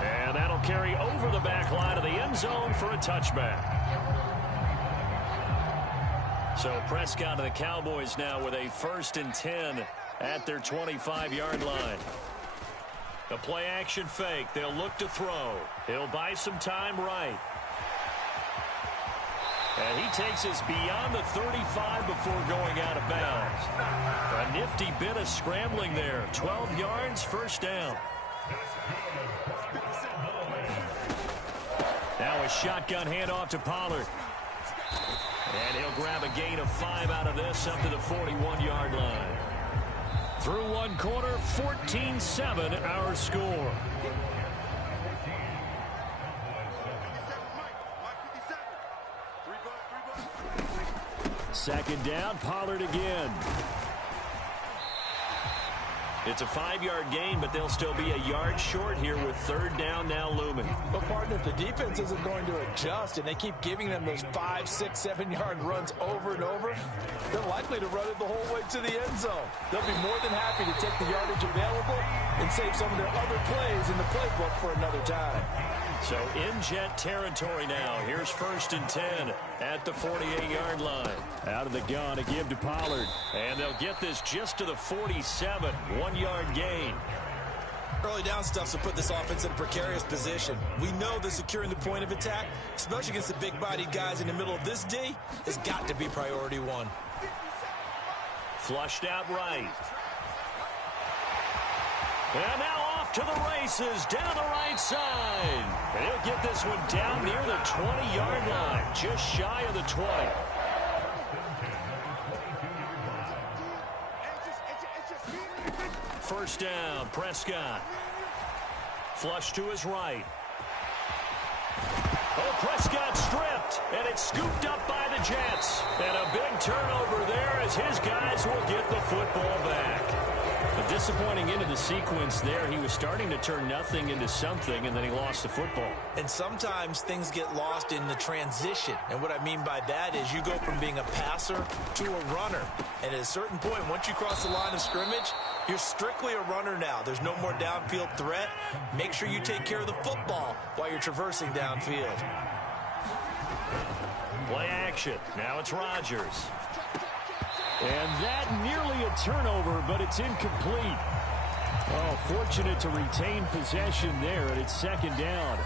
And that'll carry over the back line of the end zone for a touchback. So Prescott and the Cowboys now with a 1st and 10 at their 25-yard line. A play-action fake. They'll look to throw. He'll buy some time right. And he takes us beyond the 35 before going out of bounds. A nifty bit of scrambling there. 12 yards, 1st down. Now a shotgun handoff to Pollard. And he'll grab a gain of 5 out of this up to the 41-yard line. Through one quarter, 14-7 our score. Second down, Pollard again. It's a 5-yard gain, but they'll still be a yard short here with 3rd down now looming. But, partner, if the defense isn't going to adjust and they keep giving them those 5, 6, 7-yard runs over and over, they're likely to run it the whole way to the end zone. They'll be more than happy to take the yardage available and save some of their other plays in the playbook for another time. So in Jet territory now. Here's 1st and 10 at the 48-yard line. Out of the gun to give to Pollard. And they'll get this just to the 47. 1-yard gain. Early down stuff to put this offense in a precarious position. We know that securing the point of attack, especially against the big-bodied guys in the middle of this D, has got to be priority 1. Flushed out right. And now off to the races down the right side. And he'll get this one down near the 20-yard line, just shy of the 20. First down, Prescott. Flush to his right. Oh, Prescott stripped, and it's scooped up by the Jets. And a big turnover there as his guys will get the football back. A disappointing end of the sequence there. He was starting to turn nothing into something, and then he lost the football. And sometimes things get lost in the transition. And what I mean by that is you go from being a passer to a runner. And at a certain point, once you cross the line of scrimmage, you're strictly a runner now. There's no more downfield threat. Make sure you take care of the football while you're traversing downfield. Play action. Now it's Rodgers. And that nearly a turnover, but it's incomplete. Oh, fortunate to retain possession there, and it's 2nd down.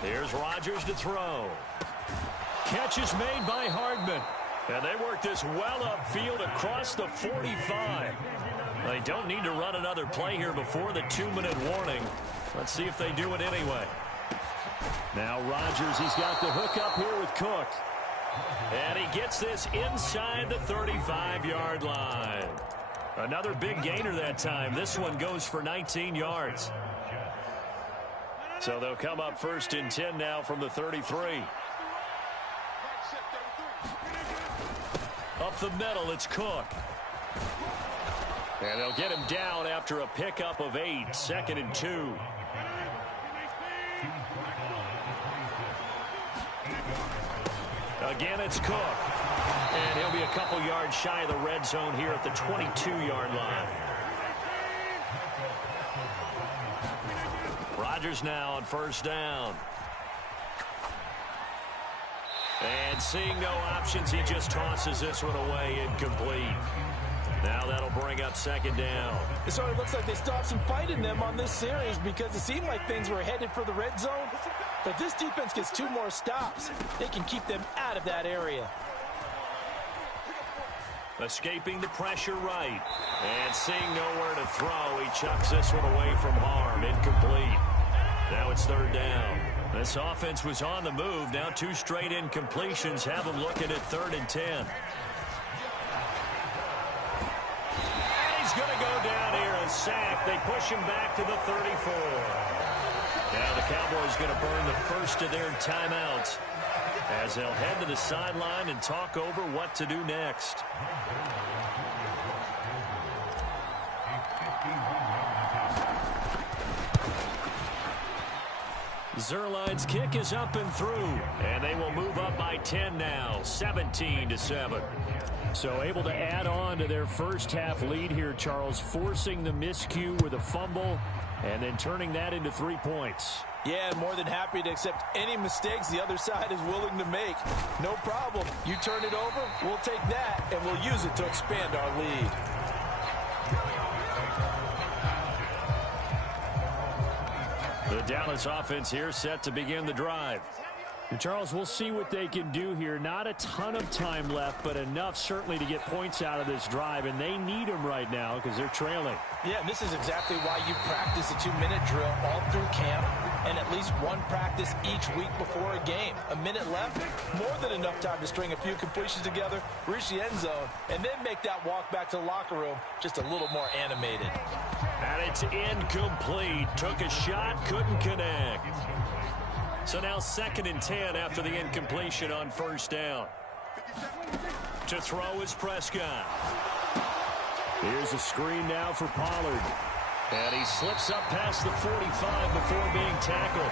Here's Rodgers to throw. Catch is made by Hardman. And they work this well upfield across the 45. They don't need to run another play here before the 2-minute warning. Let's see if they do it anyway. Now Rodgers, he's got the hook up here with Cook. And he gets this inside the 35-yard line. Another big gainer that time. This one goes for 19 yards. So they'll come up 1st and 10 now from the 33. Up the middle, it's Cook. And they'll get him down after a pickup of 8, 2nd and 2. Again, it's Cook. And he'll be a couple yards shy of the red zone here at the 22-yard line. Rodgers now on first down. And seeing no options, he just tosses this one away, incomplete. Now that'll bring up 2nd down. It sort of looks like they stopped some fight in them on this series because it seemed like things were headed for the red zone. But this defense gets 2 more stops. They can keep them out of that area. Escaping the pressure right. And seeing nowhere to throw, he chucks this one away from harm. Incomplete. Now it's 3rd down. This offense was on the move. Now 2 straight incompletions have them looking at 3rd and 10. And he's going to go down here and sack. They push him back to the 34. Now the Cowboys going to burn the first of their timeouts as they'll head to the sideline and talk over what to do next. Zuerlein's kick is up and through, and they will move up by 10 now, 17-7. So able to add on to their first half lead here, Charles, forcing the miscue with a fumble and then turning that into 3 points. Yeah, more than happy to accept any mistakes the other side is willing to make. No problem. You turn it over, we'll take that, and we'll use it to expand our lead. The Dallas offense here set to begin the drive. And Charles, we'll see what they can do here. Not a ton of time left, but enough certainly to get points out of this drive, and they need them right now because they're trailing. Yeah, and this is exactly why you practice a 2-minute drill all through camp and at least one practice each week before a game. A minute left, more than enough time to string a few completions together, reach the end zone, and then make that walk back to the locker room just a little more animated. And it's incomplete. Took a shot, couldn't connect. So now 2nd and 10 after the incompletion on first down. To throw is Prescott. Here's a screen now for Pollard. And he slips up past the 45 before being tackled.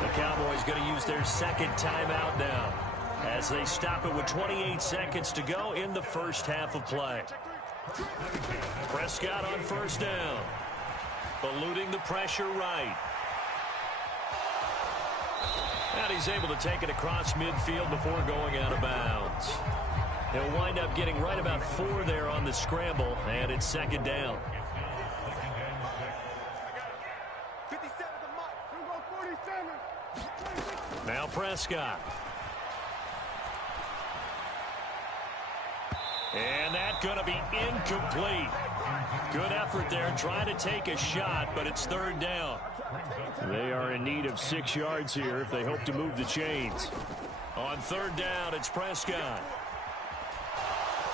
The Cowboys going to use their 2nd timeout now as they stop it with 28 seconds to go in the first half of play. Prescott on first down. Eluding the pressure right. And he's able to take it across midfield before going out of bounds. He'll wind up getting right about 4 there on the scramble, and it's 2nd down. 57 the mark. Now Prescott. And that's going to be incomplete. Good effort there trying to take a shot, but it's 3rd down. They are in need of 6 yards here if they hope to move the chains. On 3rd down, it's Prescott.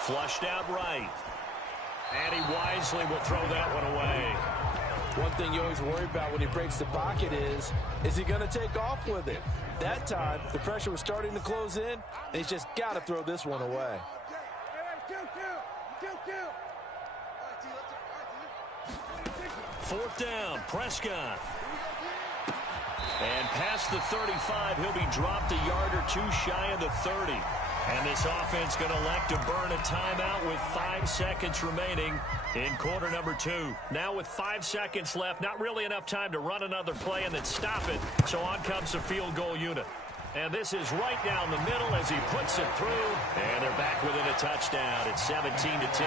Flushed out right. And he wisely will throw that one away. One thing you always worry about when he breaks the pocket is he going to take off with it? That time, the pressure was starting to close in, and he's just got to throw this one away. 4th down, Prescott. And past the 35, he'll be dropped a yard or 2 shy of the 30. And this offense going to elect to burn a timeout with 5 seconds remaining in quarter number 2. Now with 5 seconds left, not really enough time to run another play and then stop it. So on comes the field goal unit. And this is right down the middle as he puts it through. And they're back within a touchdown. It's 17-10.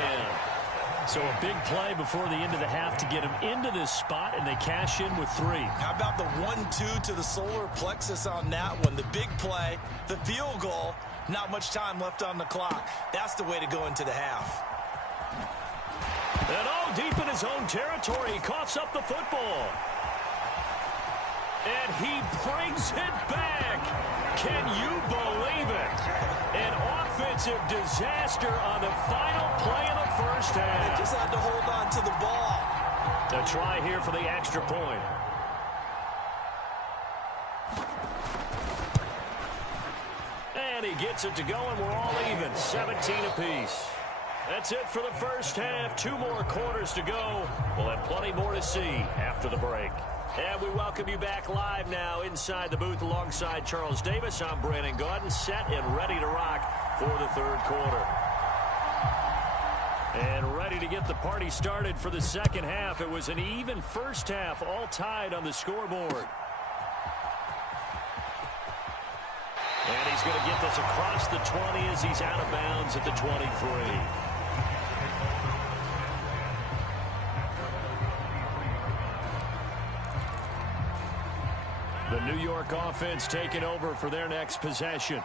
So a big play before the end of the half to get him into this spot, and they cash in with 3. How about the 1-2 to the solar plexus on that one? The big play, the field goal, not much time left on the clock. That's the way to go into the half. And deep in his own territory, he coughs up the football. And he brings it back. Can you believe it? An offensive disaster on the final play of the first half. Just had to hold on to the ball. A try here for the extra point. And he gets it to go, and we're all even, 17 apiece. That's it for the first half. 2 more quarters to go. We'll have plenty more to see after the break. And we welcome you back live now inside the booth alongside Charles Davis. I'm Brandon Gaudin, set and ready to rock for the third quarter. And ready to get the party started for the second half. It was an even first half, all tied on the scoreboard. And he's going to get this across the 20 as he's out of bounds at the 23. The New York offense taking over for their next possession.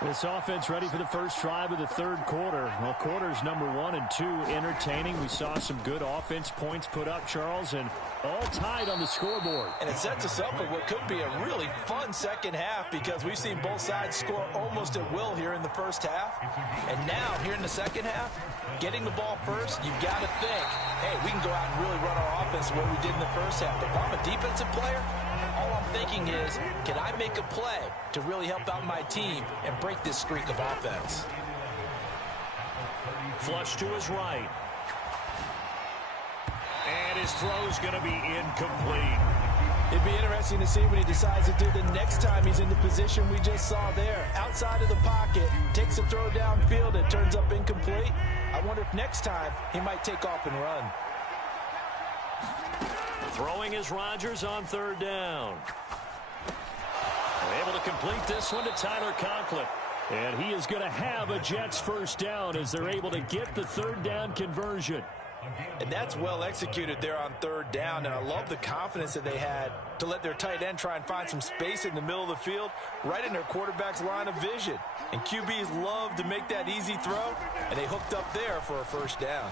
This offense ready for the first drive of the third quarter. Well, quarters number 1 and 2 entertaining. We saw some good offense points put up, Charles, and all tied on the scoreboard. And it sets us up for what could be a really fun second half because we've seen both sides score almost at will here in the first half. And now, here in the second half, getting the ball first, you've got to think, hey, we can go out and really run our offense the way we did in the first half. But if I'm a defensive player, all I'm thinking is, can I make a play to really help out my team and break this streak of offense? Flush to his right. And his throw's going to be incomplete. It'd be interesting to see what he decides to do the next time he's in the position we just saw there. Outside of the pocket, takes a throw downfield, it turns up incomplete. I wonder if next time he might take off and run. Throwing is Rodgers on third down. Able to complete this one to Tyler Conklin. And he is going to have a Jets first down as they're able to get the third down conversion. And that's well executed there on third down. And I love the confidence that they had to let their tight end try and find some space in the middle of the field, right in their quarterback's line of vision. And QBs love to make that easy throw, and they hooked up there for a first down.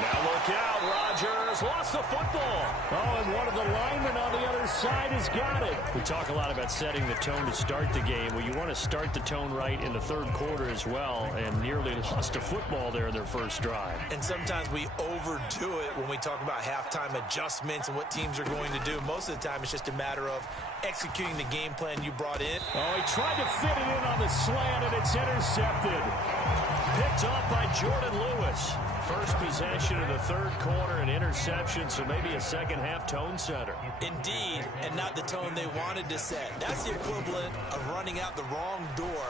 Now look out, Rodgers lost the football. Oh, and one of the linemen on the other side has got it. We talk a lot about setting the tone to start the game. Well, you want to start the tone right in the third quarter as well, and nearly lost a football there in their first drive. And sometimes we overdo it when we talk about halftime adjustments and what teams are going to do. Most of the time, it's just a matter of executing the game plan you brought in. Oh, he tried to fit it in on the slant, and it's intercepted. Picked off by Jordan Lewis. First possession of the third quarter, an interception, so maybe a second half tone setter. Indeed, and not the tone they wanted to set. That's the equivalent of running out the wrong door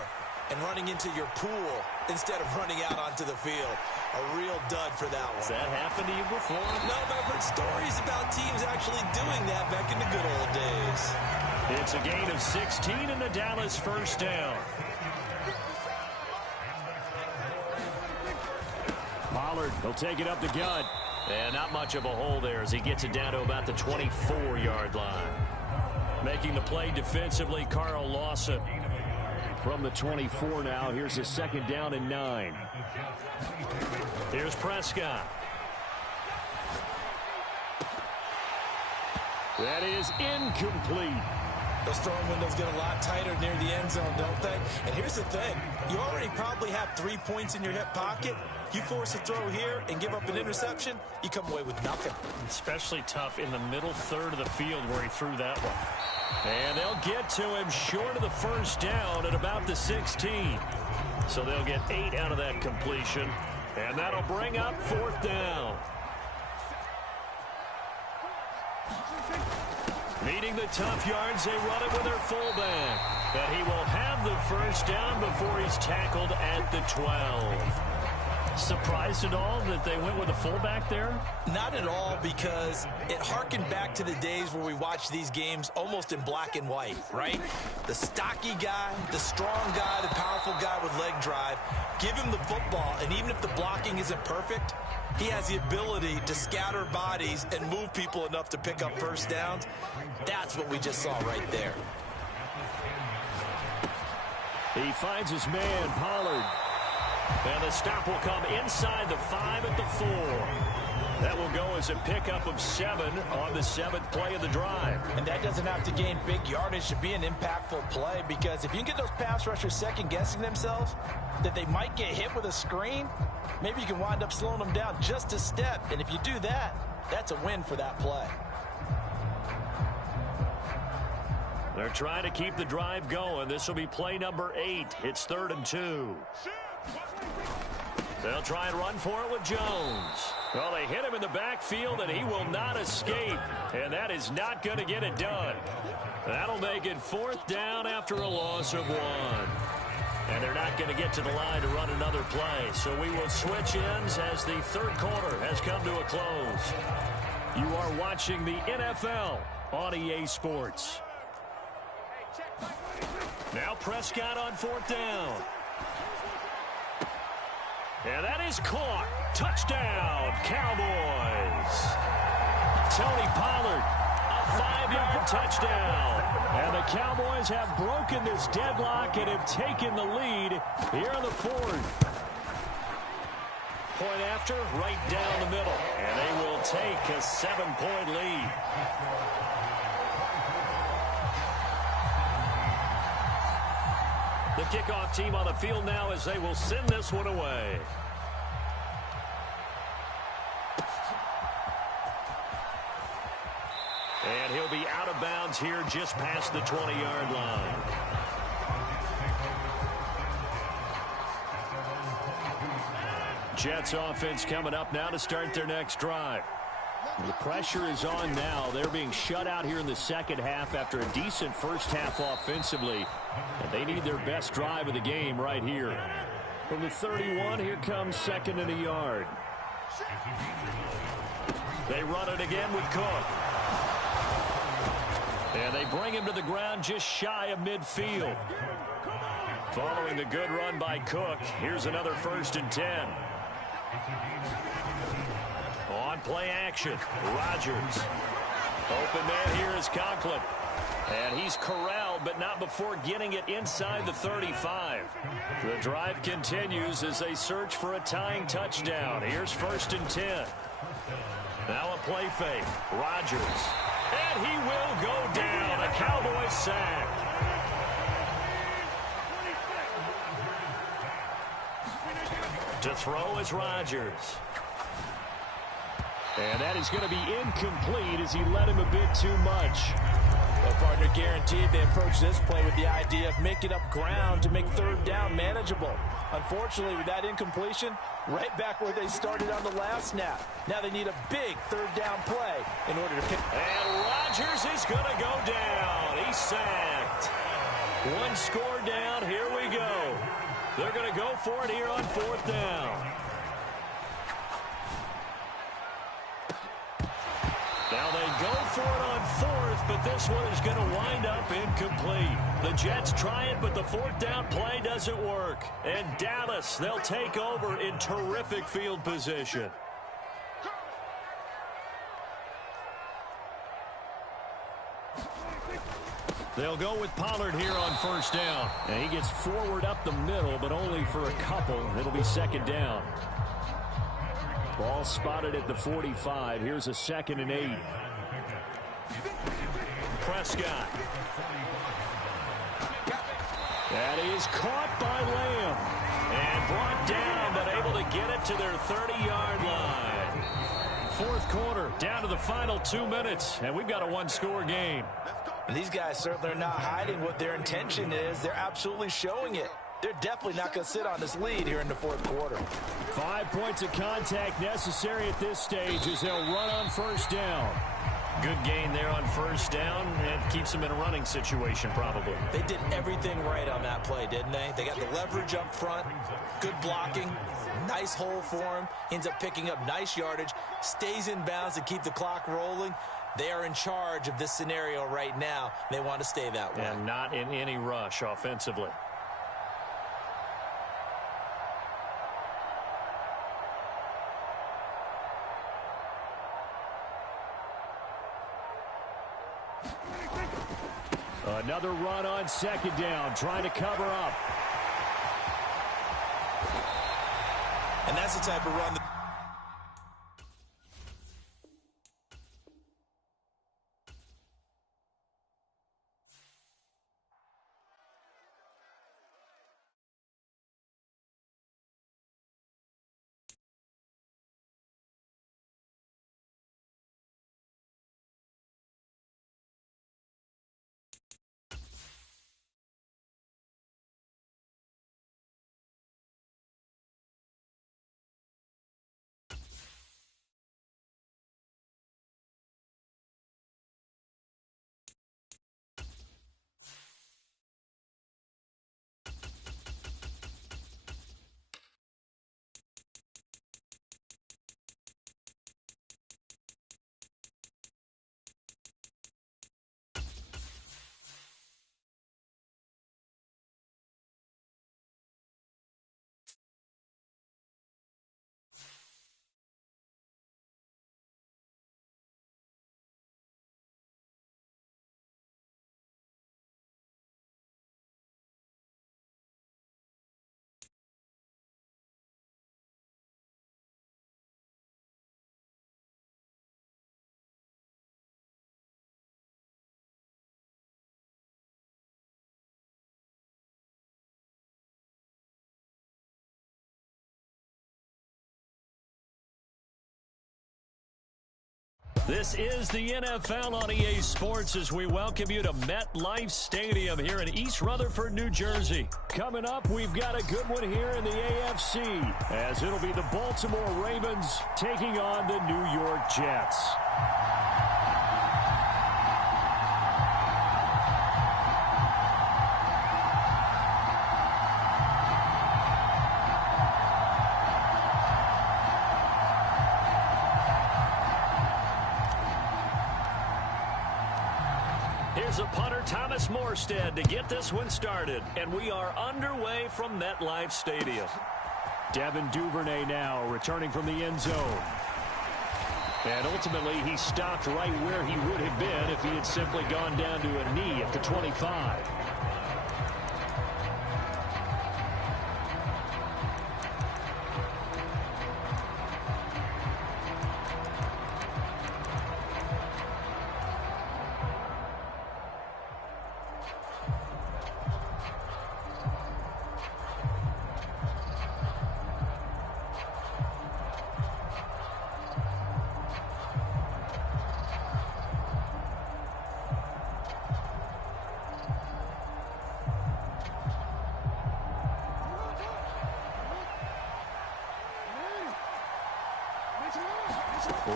and running into your pool instead of running out onto the field. A real dud for that one. Has that happened to you before? No, but I've heard stories about teams actually doing that back in the good old days. It's a gain of 16 and the Dallas first down. Pollard, he'll take it up the gut. And not much of a hole there as he gets it down to about the 24-yard line. Making the play defensively, Carl Lawson. From the 24 now, here's a second down and 9. Here's Prescott. That is incomplete. Those throwing windows get a lot tighter near the end zone, don't they? And here's the thing. You already probably have 3 points in your hip pocket. You force a throw here and give up an interception, you come away with nothing. Especially tough in the middle third of the field where he threw that one. And they'll get to him short of the first down at about the 16. So they'll get 8 out of that completion. And that'll bring up fourth down. Meeting the tough yards, they run it with their fullback. But he will have the first down before he's tackled at the 12. Surprised at all that they went with a fullback there? Not at all, because it harkened back to the days where we watched these games almost in black and white, right? The stocky guy, the strong guy, the powerful guy with leg drive. Give him the football, and even if the blocking isn't perfect, he has the ability to scatter bodies and move people enough to pick up first downs. That's what we just saw right there. He finds his man, Pollard. And the stop will come inside the 5 at the 4. That will go as a pickup of 7 on the 7th play of the drive. And that doesn't have to gain big yardage to be an impactful play, because if you can get those pass rushers second-guessing themselves that they might get hit with a screen, maybe you can wind up slowing them down just a step. And if you do that, that's a win for that play. They're trying to keep the drive going. This will be play number 8. It's 3rd and 2. They'll try and run for it with Jones. Well, they hit him in the backfield, and he will not escape. And that is not going to get it done. That'll make it 4th down after a loss of 1. And they're not going to get to the line to run another play. So we will switch ends as the 3rd quarter has come to a close. You are watching the NFL on EA Sports. Now Prescott on 4th down. And that is caught. Touchdown, Cowboys. Tony Pollard, a 5-yard touchdown. And the Cowboys have broken this deadlock and have taken the lead here in the 4th. Point after, right down the middle. And they will take a 7-point lead. The kickoff team on the field now as they will send this one away. And he'll be out of bounds here just past the 20-yard line. Jets offense coming up now to start their next drive. The pressure is on now. They're being shut out here in the second half after a decent first half offensively. And they need their best drive of the game right here. From the 31, here comes 2nd and a yard. They run it again with Cook. And they bring him to the ground just shy of midfield. Following the good run by Cook, here's another 1st and 10. On play action, Rodgers. Open man here is Conklin. And he's corralled, but not before getting it inside the 35. The drive continues as they search for a tying touchdown. Here's 1st and 10. Now a play fake. Rodgers. And he will go down. A Cowboys sack. To throw is Rodgers. And that is going to be incomplete as he led him a bit too much. Well, partner, guaranteed they approach this play with the idea of making up ground to make 3rd down manageable. Unfortunately, with that incompletion, right back where they started on the last snap. Now they need a big 3rd down play in order to pick. And Rodgers is going to go down. He's sacked. 1 score down. Here we go. They're going to go for it here on 4th down. Now they go for it on 4th, but this one is going to wind up incomplete. The Jets try it, but the 4th down play doesn't work. And Dallas, they'll take over in terrific field position. They'll go with Pollard here on 1st down. And he gets forward up the middle, but only for a couple. It'll be 2nd down. Ball spotted at the 45. Here's a 2nd and 8. Prescott. That is caught by Lamb. And brought down, but able to get it to their 30-yard line. 4th quarter, down to the final 2 minutes. And we've got a 1-score game. And these guys certainly are not hiding what their intention is. They're absolutely showing it. They're definitely not going to sit on this lead here in the 4th quarter. 5 points of contact necessary at this stage as they'll run on 1st down. Good gain there on 1st down, and keeps them in a running situation probably. They did everything right on that play, didn't they? They got the leverage up front, good blocking, nice hole for him, ends up picking up nice yardage, stays in bounds to keep the clock rolling. They are in charge of this scenario right now. They want to stay that way. And not in any rush offensively. Another run on 2nd down, trying to cover up. And that's the type of run that This is the NFL on EA Sports as we welcome you to MetLife Stadium here in East Rutherford, New Jersey. Coming up, we've got a good one here in the AFC as it'll be the Baltimore Ravens taking on the New York Jets. Here's a punter, Thomas Morstead, to get this one started. And we are underway from MetLife Stadium. Devin Duvernay now returning from the end zone. And ultimately, he stopped right where he would have been if he had simply gone down to a knee at the 25.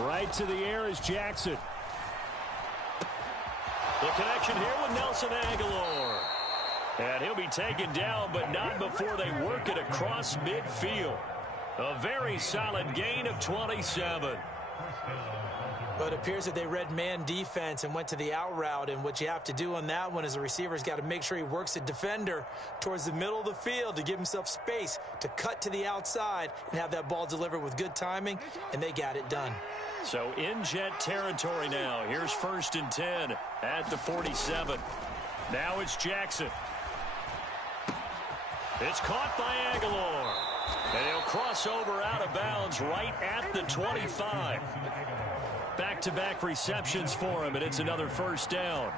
Right to the air is Jackson. The connection here with Nelson Aguilar. And he'll be taken down, but not before they work it across midfield. A very solid gain of 27. But it appears that they read man defense and went to the out route. And what you have to do on that one is the receiver's got to make sure he works the defender towards the middle of the field to give himself space to cut to the outside and have that ball delivered with good timing, and they got it done. So in Jet territory now. Here's 1st and 10 at the 47. Now it's Jackson. It's caught by Aguilar. And he'll cross over out of bounds right at the 25. Back-to-back receptions for him, and it's another 1st down.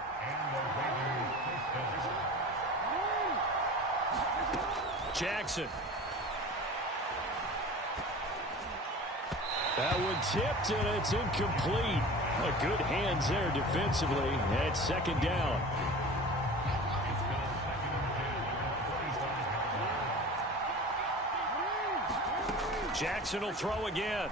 Jackson. That one tipped, and it's incomplete. Good hands there defensively, and it's 2nd down. Jackson will throw again.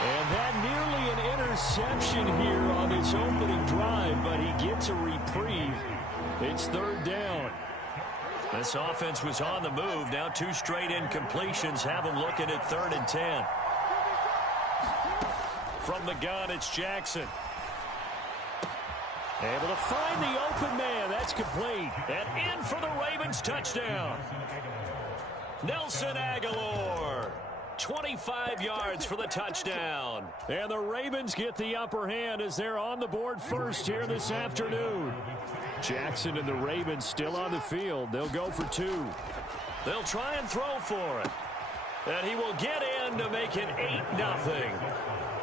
And that nearly an interception here on its opening drive, but he gets a reprieve. It's 3rd down. This offense was on the move. Now 2 straight incompletions have them looking at 3rd and 10. From the gun, it's Jackson. Able to find the open man. That's complete. And in for the Ravens touchdown. Nelson Aguilar. 25 yards for the touchdown. And the Ravens get the upper hand as they're on the board first here this afternoon. Jackson and the Ravens still on the field. They'll go for 2. They'll try and throw for it. And he will get in to make it 8-0.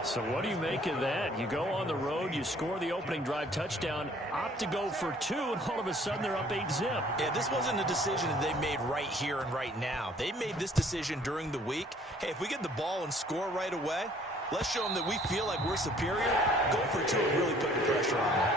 So what do you make of that? You go on the road, you score the opening drive touchdown, opt to go for 2, and all of a sudden they're up 8-0. Yeah, this wasn't a decision that they made right here and right now. They made this decision during the week. Hey, if we get the ball and score right away, let's show them that we feel like we're superior. Go for 2 and really put the pressure on them.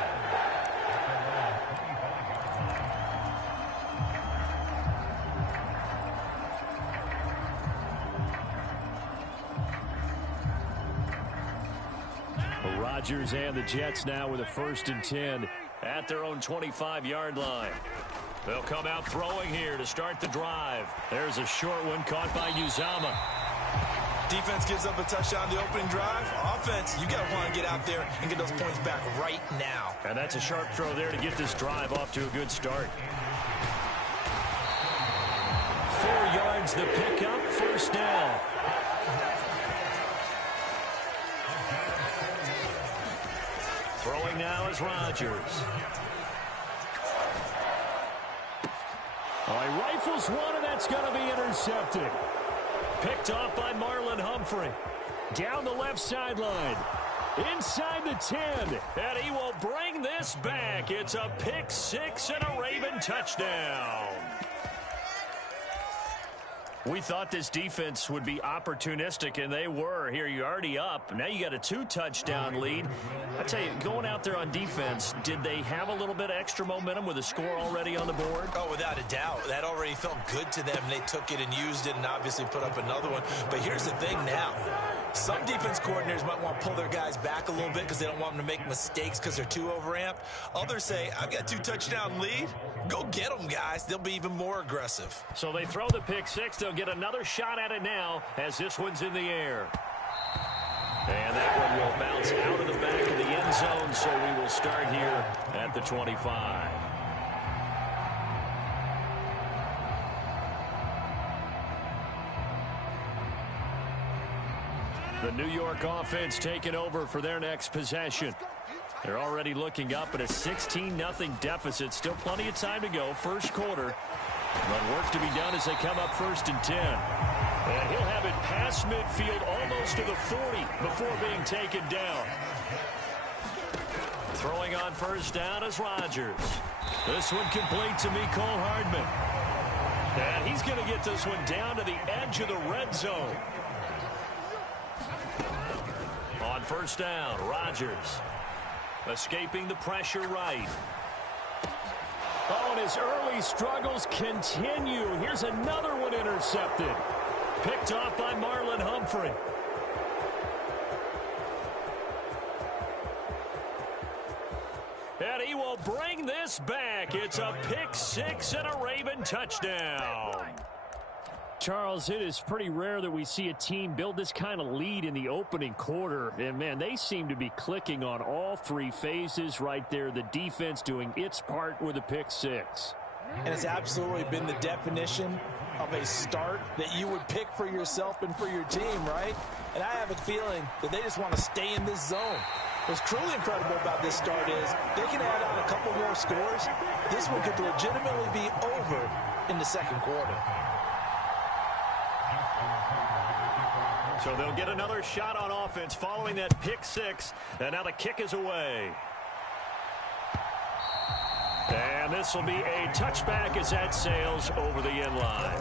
Rodgers and the Jets now with a 1st and 10 at their own 25-yard line. They'll come out throwing here to start the drive. There's a short one caught by Uzama. Defense gives up a touchdown the opening drive. Offense, you got to want to get out there and get those points back right now. And that's a sharp throw there to get this drive off to a good start. 4 yards the pickup, 1st down. Throwing now is Rodgers. Oh, he rifles one, and that's going to be intercepted. Picked off by Marlon Humphrey. Down the left sideline. Inside the 10. And he will bring this back. It's a pick 6 and a Raven touchdown. We thought this defense would be opportunistic, and they were. Here, you're already up. Now you got a 2-touchdown lead. I tell you, going out there on defense, did they have a little bit of extra momentum with a score already on the board? Oh, without a doubt. That already felt good to them. They took it and used it and obviously put up another one. But here's the thing now. Some defense coordinators might want to pull their guys back a little bit because they don't want them to make mistakes because they're too overamped. Others say, I've got a 2-touchdown lead. Go get them, guys. They'll be even more aggressive. So they throw the pick six. They'll get another shot at it now as this one's in the air. And that one will bounce out of the back of the end zone, so we will start here at the 25. The New York offense taking over for their next possession. They're already looking up at a 16-0 deficit. Still plenty of time to go. First quarter. But work to be done as they come up 1st and 10. And he'll have it past midfield almost to the 40 before being taken down. Throwing on first down is Rodgers. This one complete to Mecole Hardman. And he's going to get this one down to the edge of the red zone. On first down, Rodgers escaping the pressure right. Oh, and his early struggles continue. Here's another one intercepted. Picked off by Marlon Humphrey. And he will bring this back. It's a pick six and a Raven touchdown. Charles, it is pretty rare that we see a team build this kind of lead in the opening quarter. And, man, they seem to be clicking on all three phases right there. The defense doing its part with a pick six. And it's absolutely been the definition of a start that you would pick for yourself and for your team, right? And I have a feeling that they just want to stay in this zone. What's truly incredible about this start is they can add on a couple more scores. This one could legitimately be over in the second quarter. So they'll get another shot on offense following that pick six. And now the kick is away. And this will be a touchback as that sails over the end line.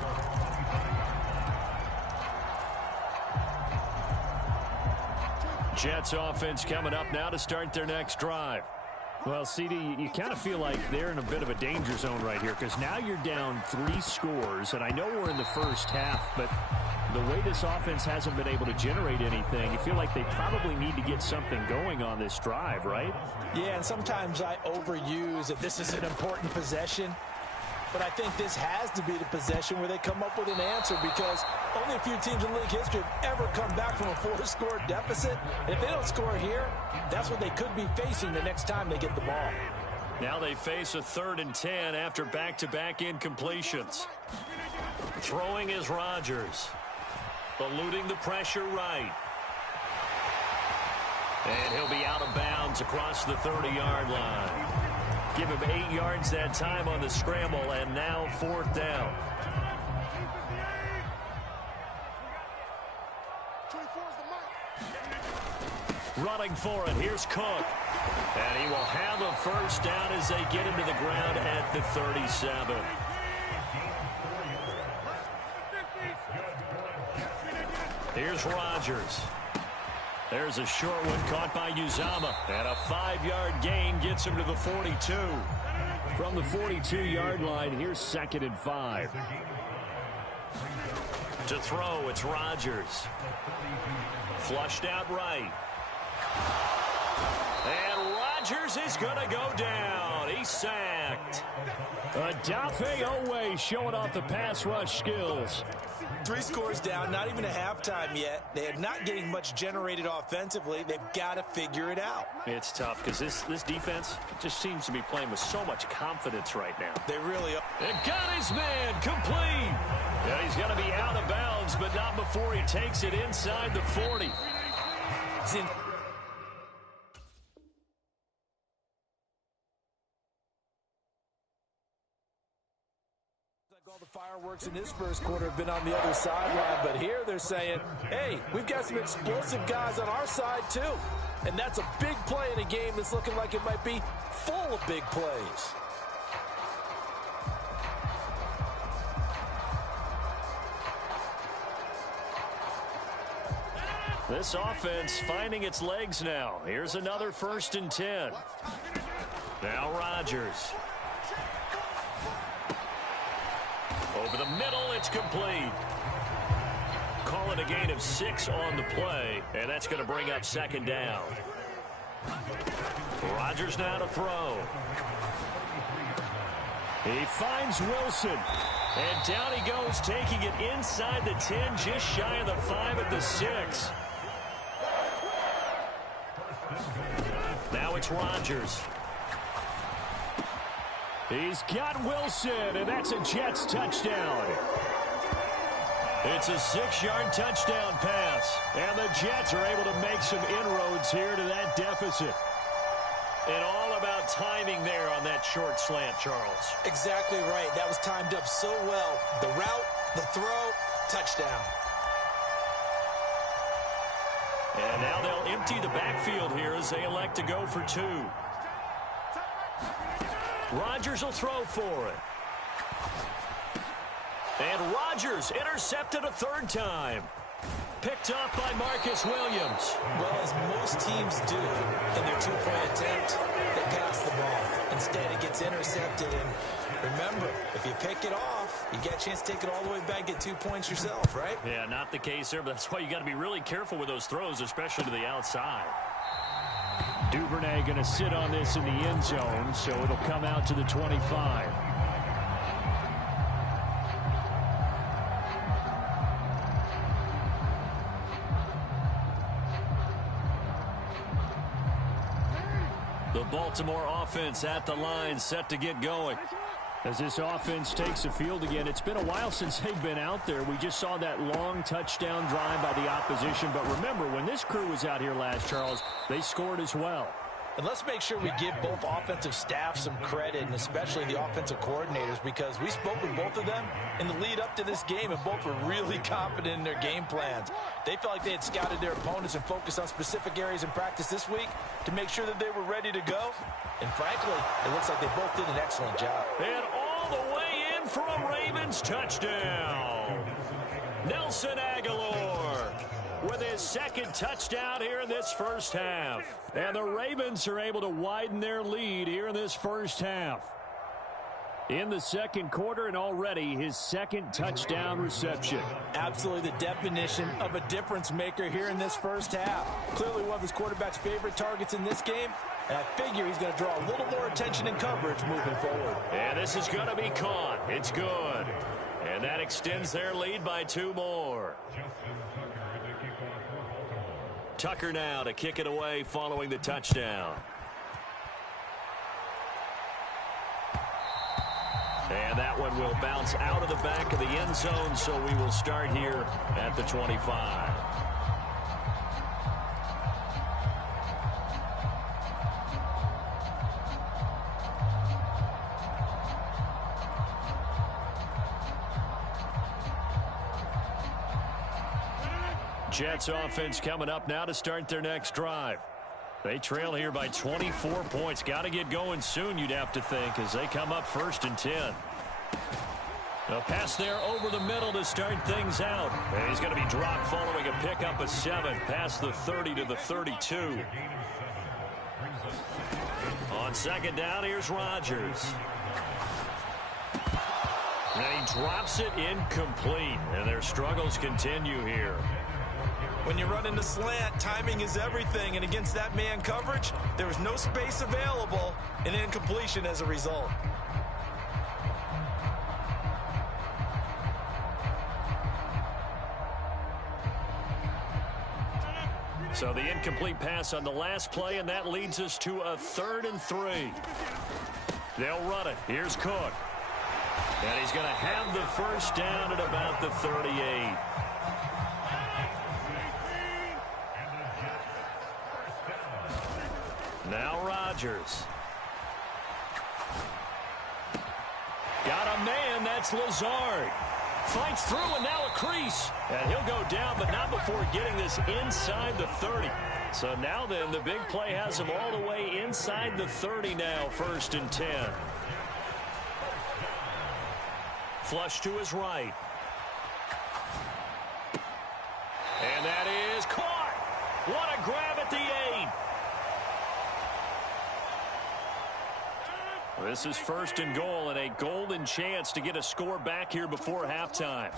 Jets offense coming up now to start their next drive. Well, CD, you kind of feel like they're in a bit of a danger zone right here because now you're down 3 scores, and I know we're in the first half, but the way this offense hasn't been able to generate anything, you feel like they probably need to get something going on this drive, right? Yeah, and sometimes I overuse that this is an important possession, but I think this has to be the possession where they come up with an answer because only a few teams in league history have ever come back from a 4-score deficit. And if they don't score here, that's what they could be facing the next time they get the ball. Now they face a 3rd and 10 after back-to-back incompletions. Throwing is Rodgers. Eluding the pressure right. And he'll be out of bounds across the 30-yard line. Give him 8 yards that time on the scramble, and now 4th down. Running for it, here's Cook. And he will have a first down as they get him to the ground at the 37. Here's Rodgers. There's a short one caught by Uzama. And a 5-yard gain gets him to the 42. From the 42-yard line, here's 2nd and 5. To throw, it's Rodgers. Flushed out right. And Rodgers is going to go down. He's sacked. Odafe Oweh showing off the pass rush skills. 3 scores down, not even a halftime yet. They are not getting much generated offensively. They've got to figure it out. It's tough because this defense just seems to be playing with so much confidence right now. They really are. And got his man complete. Yeah, he's going to be out of bounds, but not before he takes it inside the 40. All the fireworks in this first quarter have been on the other sideline, but here they're saying, hey, we've got some explosive guys on our side too. And that's a big play in a game that's looking like it might be full of big plays. This offense finding its legs now. Here's another 1st and 10. Now Rodgers. Over the middle, it's complete. Call it a gain of 6 on the play, and that's going to bring up 2nd down. Rodgers now to throw. He finds Wilson. And down he goes, taking it inside the 10, just shy of the 5 at the 6. Now it's Rodgers. He's got Wilson, and that's a Jets touchdown. It's a 6-yard touchdown pass, and the Jets are able to make some inroads here to that deficit. And all about timing there on that short slant, Charles. Exactly right. That was timed up so well. The route, the throw, touchdown. And now they'll empty the backfield here as they elect to go for 2. Rodgers will throw for it. And Rodgers intercepted a 3rd time. Picked up by Marcus Williams. Well, as most teams do in their 2-point attempt, they pass the ball. Instead, it gets intercepted. And remember, if you pick it off, you get a chance to take it all the way back, get 2 points yourself, right? Yeah, not the case there, but that's why you got to be really careful with those throws, especially to the outside. Duvernay going to sit on this in the end zone, so it'll come out to the 25. The Baltimore offense at the line, set to get going. As this offense takes the field again, it's been a while since they've been out there. We just saw that long touchdown drive by the opposition. But remember, when this crew was out here last, Charles, they scored as well. And let's make sure we give both offensive staff some credit, and especially the offensive coordinators, because we spoke with both of them in the lead up to this game, and both were really confident in their game plans. They felt like they had scouted their opponents and focused on specific areas in practice this week to make sure that they were ready to go. And frankly, it looks like they both did an excellent job. And all the way in for a Ravens touchdown. Nelson Aguilar with his 2nd touchdown here in this 1st half. And the Ravens are able to widen their lead here in this 1st half. In the 2nd quarter, and already his 2nd touchdown reception. Absolutely the definition of a difference maker here in this 1st half. Clearly one of his quarterback's favorite targets in this game, and I figure he's going to draw a little more attention and coverage moving forward. And this is going to be caught. It's good. And that extends their lead by 2 more. Tucker now to kick it away following the touchdown. And that one will bounce out of the back of the end zone, so we will start here at the 25. Jets offense coming up now to start their next drive. They trail here by 24 points. Got to get going soon, you'd have to think, as they come up 1st and 10. A pass there over the middle to start things out. And he's going to be dropped following a pickup of 7 past the 30 to the 32. On 2nd down, here's Rodgers. And he drops it incomplete, and their struggles continue here. When you run into slant, timing is everything, and against that man coverage, there was no space available, and incompletion as a result. So the incomplete pass on the last play, and that leads us to a 3rd and 3. They'll run it. Here's Cook. And he's going to have the 1st down at about the 38. Now Rodgers. Got a man, that's Lazard. Fights through, and now a crease. And he'll go down, but not before getting this inside the 30. So now then, the big play has him all the way inside the 30 now, 1st and 10. Flush to his right. And that is caught. This is 1st and goal and a golden chance to get a score back here before halftime.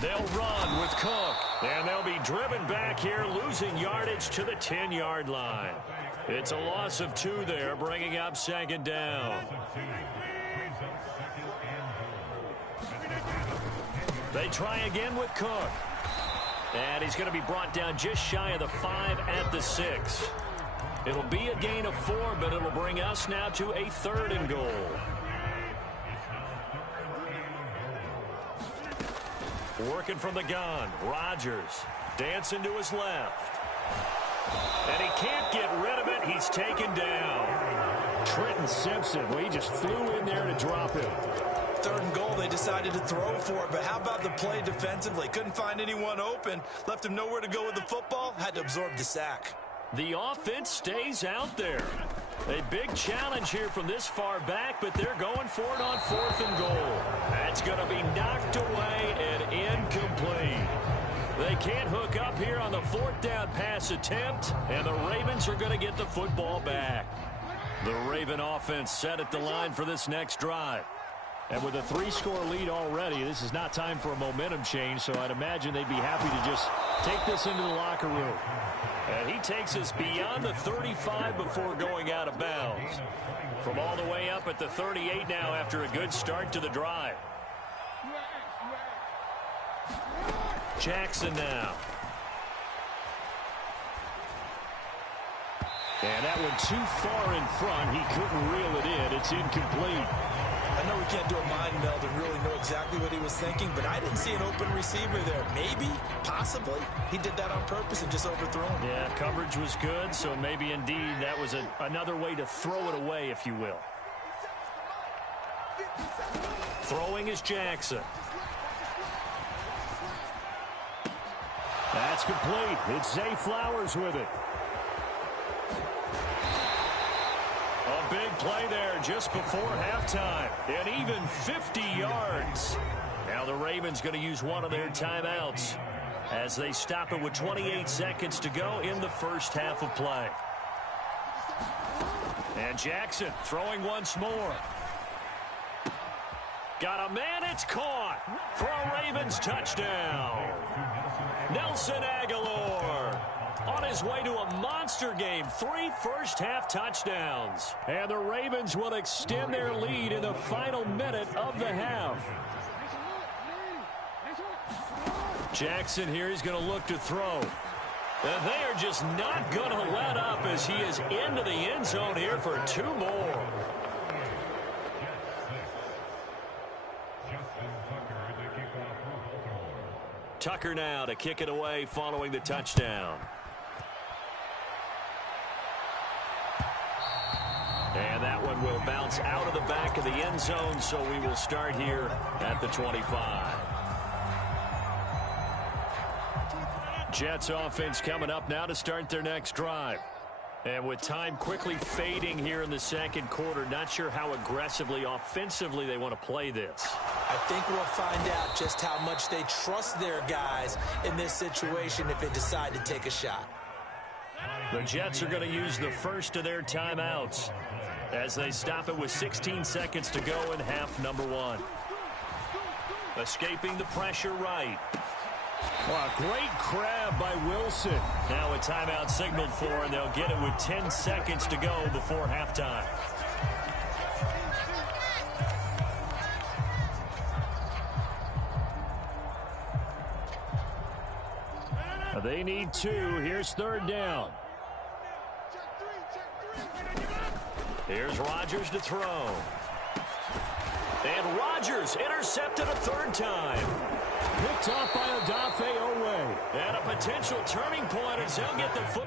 They'll run with Cook, and they'll be driven back here, losing yardage to the 10-yard line. It's a loss of 2 there, bringing up 2nd down. They try again with Cook. And he's going to be brought down just shy of the 5 at the 6. It'll be a gain of 4, but it'll bring us now to a 3rd and goal. Working from the gun, Rodgers dancing to his left. And he can't get rid of it. He's taken down. Trenton Simpson, well, he just flew in there to drop him. 3rd and goal, they decided to throw for it, but how about the play defensively? Couldn't find anyone open, left him nowhere to go with the football, had to absorb the sack. The offense stays out there. A big challenge here from this far back, but they're going for it on 4th and goal. That's going to be knocked away and incomplete. They can't hook up here on the 4th down pass attempt, and the Ravens are going to get the football back. The Raven offense set at the line for this next drive. And with a 3-score lead already, this is not time for a momentum change, so I'd imagine they'd be happy to just take this into the locker room. And he takes us beyond the 35 before going out of bounds. From all the way up at the 38 now after a good start to the drive. Jackson now. And that one too far in front. He couldn't reel it in. It's incomplete. I know we can't do a mind meld and really know exactly what he was thinking, but I didn't see an open receiver there. Maybe, possibly, he did that on purpose and just overthrew him. Yeah, coverage was good, so maybe indeed that was another way to throw it away, if you will. Throwing is Jackson. That's complete. It's Zay Flowers with it. A big play there just before halftime. And even 50 yards. Now the Ravens going to use one of their timeouts as they stop it with 28 seconds to go in the first half of play. And Jackson throwing once more. Got a man, it's caught for a Ravens touchdown. Nelson Aguilar on his way to a monster game. 3 first-half touchdowns. And the Ravens will extend their lead in the final minute of the half. Jackson here is going to look to throw. And they are just not going to let up as he is into the end zone here for 2 more. Tucker now to kick it away following the touchdown. And that one will bounce out of the back of the end zone, so we will start here at the 25. Jets offense coming up now to start their next drive. And with time quickly fading here in the second quarter, not sure how aggressively, offensively they want to play this. I think we'll find out just how much they trust their guys in this situation if they decide to take a shot. The Jets are going to use the first of their timeouts as they stop it with 16 seconds to go in half number 1. Escaping the pressure right. Wow, great grab by Wilson. Now a timeout signaled for, and they'll get it with 10 seconds to go before halftime. They need 2. Here's 3rd down. Here's Rodgers to throw. And Rodgers intercepted a 3rd time. Picked off by Odafe Owe. And a potential turning point as he'll get the foot.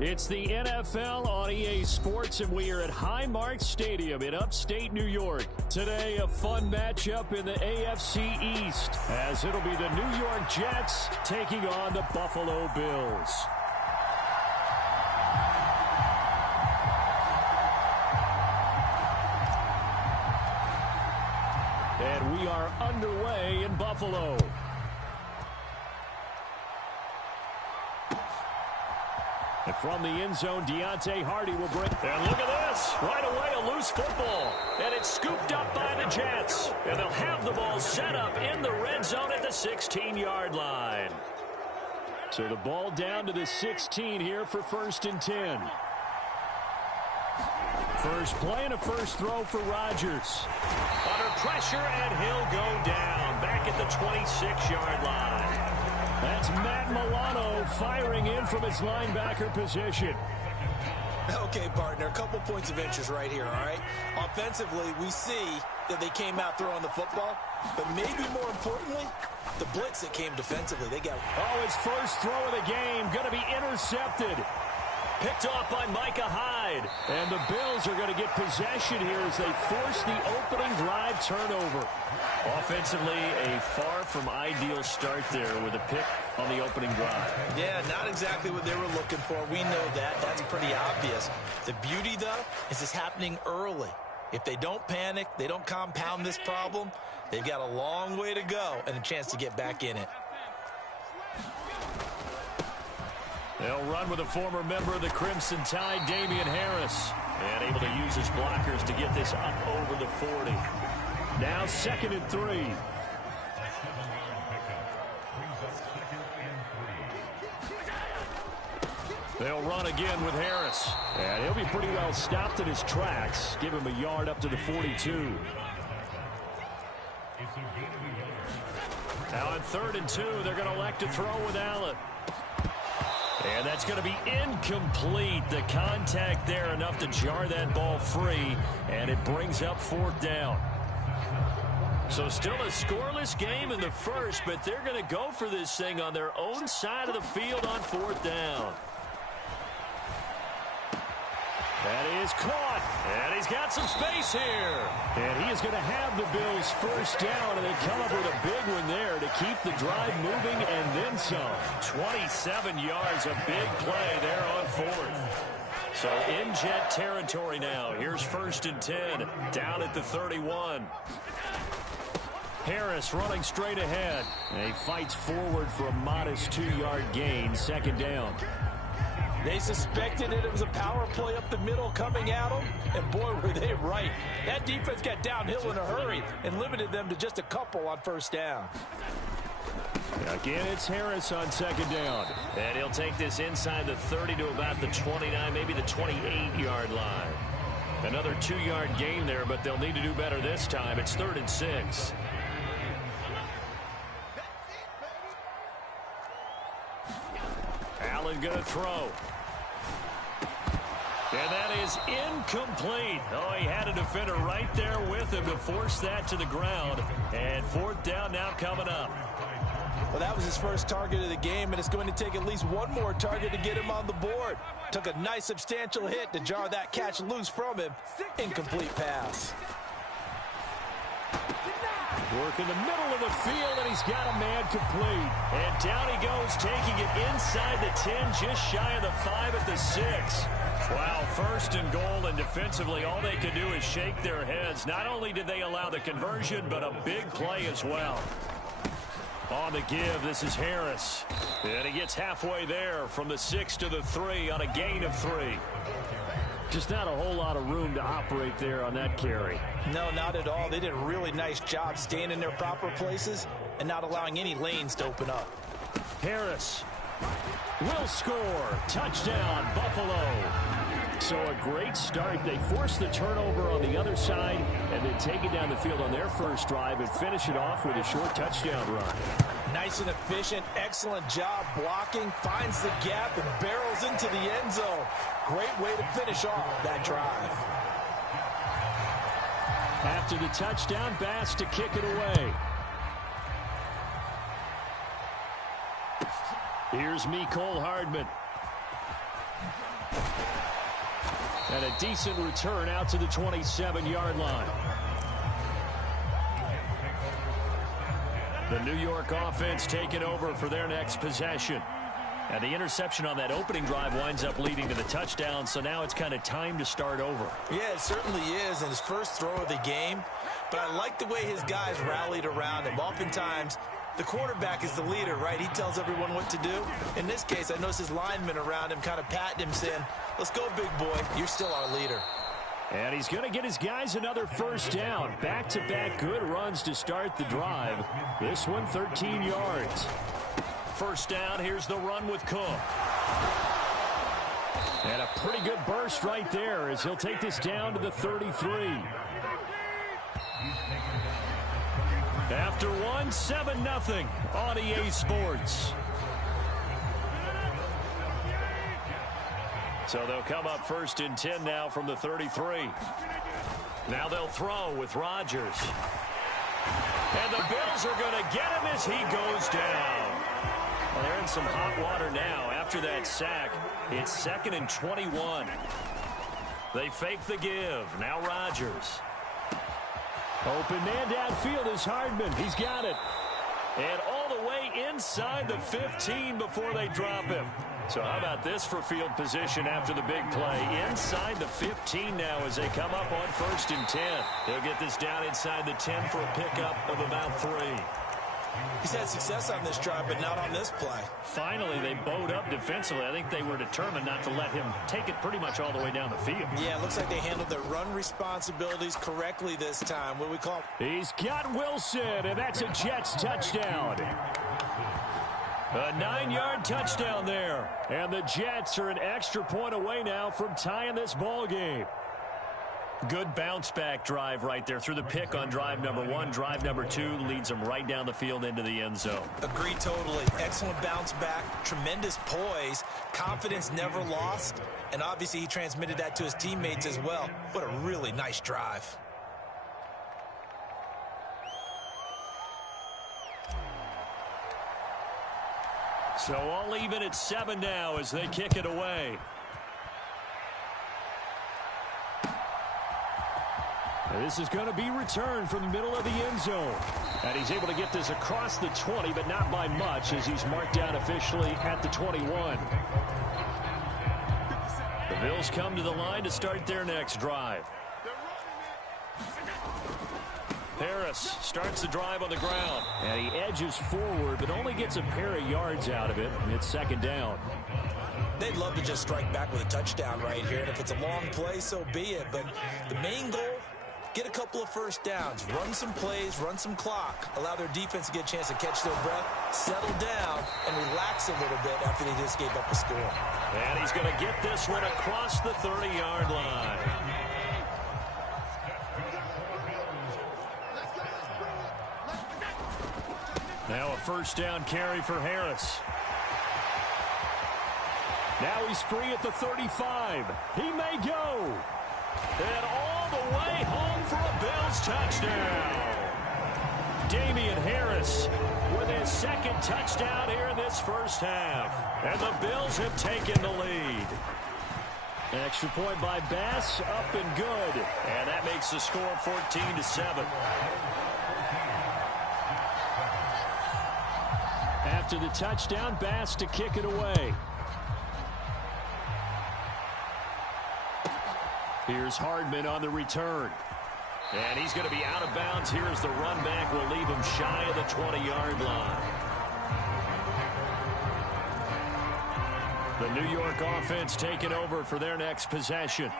It's the NFL on EA Sports, and we are at Highmark Stadium in upstate New York. Today, a fun matchup in the AFC East, as it'll be the New York Jets taking on the Buffalo Bills. And we are underway in Buffalo. And from the end zone, Deontay Hardy will bring. And look at this. Right away, a loose football. And it's scooped up by the Jets. And they'll have the ball set up in the red zone at the 16-yard line. So the ball down to the 16 here for 1st and 10. First play and a first throw for Rodgers. Under pressure, and he'll go down back at the 26-yard line. That's Matt Milano firing in from his linebacker position. Okay, partner, a couple points of interest right here, all right? Offensively, we see that they came out throwing the football, but maybe more importantly, the blitz that came defensively. They got... Oh, his first throw of the game going to be intercepted. Picked off by Micah Hyde. And the Bills are going to get possession here as they force the opening drive turnover. Offensively, a far from ideal start there with a pick on the opening drive. Yeah, not exactly what they were looking for. We know that. That's pretty obvious. The beauty, though, is it's happening early. If they don't panic, they don't compound this problem, they've got a long way to go and a chance to get back in it. They'll run with a former member of the Crimson Tide, Damian Harris. And able to use his blockers to get this up over the 40. Now 2nd and 3. They'll run again with Harris. And he'll be pretty well stopped in his tracks. Give him a yard up to the 42. Now on 3rd and 2, they're going to elect to throw with Allen. And that's going to be incomplete. The contact there enough to jar that ball free, and it brings up 4th down. So still a scoreless game in the first, but they're going to go for this thing on their own side of the field on 4th down. That is caught. And he's got some space here. And he is going to have the Bills 1st down, and they come up with a big one there to keep the drive moving and then some. 27 yards, a big play there on 4th. So in Jet territory now. Here's 1st and 10, down at the 31. Harris running straight ahead. And he fights forward for a modest 2-yard gain, 2nd down. They suspected it was a power play up the middle coming at them, and boy, were they right. That defense got downhill in a hurry and limited them to just a couple on 1st down. Again, it's Harris on 2nd down. And he'll take this inside the 30 to about the 29, maybe the 28-yard line. Another 2-yard gain there, but they'll need to do better this time. It's 3rd and 6. Allen going to throw. And that is incomplete. Oh, he had a defender right there with him to force that to the ground. And 4th down now coming up. Well, that was his first target of the game, and it's going to take at least one more target to get him on the board. Took a nice substantial hit to jar that catch loose from him. Incomplete pass. Work in the middle of the field, and he's got a man complete. And down he goes, taking it inside the 10, just shy of the 5 at the 6. Wow, 1st and goal, and defensively, all they could do is shake their heads. Not only did they allow the conversion, but a big play as well. On the give, this is Harris. And he gets halfway there from the 6 to the 3 on a gain of 3. Just not a whole lot of room to operate there on that carry. No, not at all. They did a really nice job staying in their proper places and not allowing any lanes to open up. Harris will score. Touchdown, Buffalo. So a great start. They force the turnover on the other side and then take it down the field on their first drive and finish it off with a short touchdown run. Nice and efficient, excellent job blocking, finds the gap and barrels into the end zone. Great way to finish off that drive. After the touchdown, Bass to kick it away. Here's Mecole Hardman. And a decent return out to the 27-yard line. The New York offense taking over for their next possession. And the interception on that opening drive winds up leading to the touchdown, so now it's kind of time to start over. Yeah, it certainly is in his first throw of the game. But I like the way his guys rallied around him. Oftentimes, the quarterback is the leader, right? He tells everyone what to do. In this case, I noticed his linemen around him kind of patting him, saying, let's go, big boy. You're still our leader. And he's going to get his guys another first down. Back-to-back good runs to start the drive. This one, 13 yards. First down, here's the run with Cook. And a pretty good burst right there as he'll take this down to the 33. After one, 7-0 on EA Sports. So they'll come up first and 10 now from the 33. Now they'll throw with Rodgers. And the Bills are going to get him as he goes down. Well, they're in some hot water now. After that sack, it's 2nd and 21. They fake the give. Now Rodgers. Open man downfield is Hardman. He's got it. And all the way inside the 15 before they drop him. So how about this for field position after the big play? Inside the 15 now as they come up on 1st and 10. They'll get this down inside the 10 for a pickup of about 3. He's had success on this drive, but not on this play. Finally, they bowed up defensively. I think they were determined not to let him take it pretty much all the way down the field. Yeah, it looks like they handled their run responsibilities correctly this time. What we call... He's got Wilson, and that's a Jets touchdown. A 9-yard touchdown there. And the Jets are an extra point away now from tying this ball game. Good bounce-back drive right there through the pick on drive number 1. Drive number 2 leads them right down the field into the end zone. Agree totally. Excellent bounce back, tremendous poise, confidence never lost, and obviously he transmitted that to his teammates as well. What a really nice drive. So all even at 7 now as they kick it away. This is going to be returned from the middle of the end zone. And he's able to get this across the 20, but not by much as he's marked down officially at the 21. The Bills come to the line to start their next drive. Harris starts the drive on the ground. And he edges forward, but only gets a pair of yards out of it. And it's 2nd down. They'd love to just strike back with a touchdown right here. And if it's a long play, so be it. But the main goal, get a couple of first downs, run some plays, run some clock, allow their defense to get a chance to catch their breath, settle down, and relax a little bit after they just gave up a score. And he's going to get this one across the 30-yard line. Now a first down carry for Harris. Now he's free at the 35. He may go. And all the way home for a Bills touchdown. Damian Harris with his 2nd touchdown here in this first half. And the Bills have taken the lead. Extra point by Bass, up and good. And that makes the score 14-7. After the touchdown, Bass to kick it away. Here's Hardman on the return. And he's going to be out of bounds. Here's the run back. Will leave him shy of the 20-yard line. The New York offense taking over for their next possession.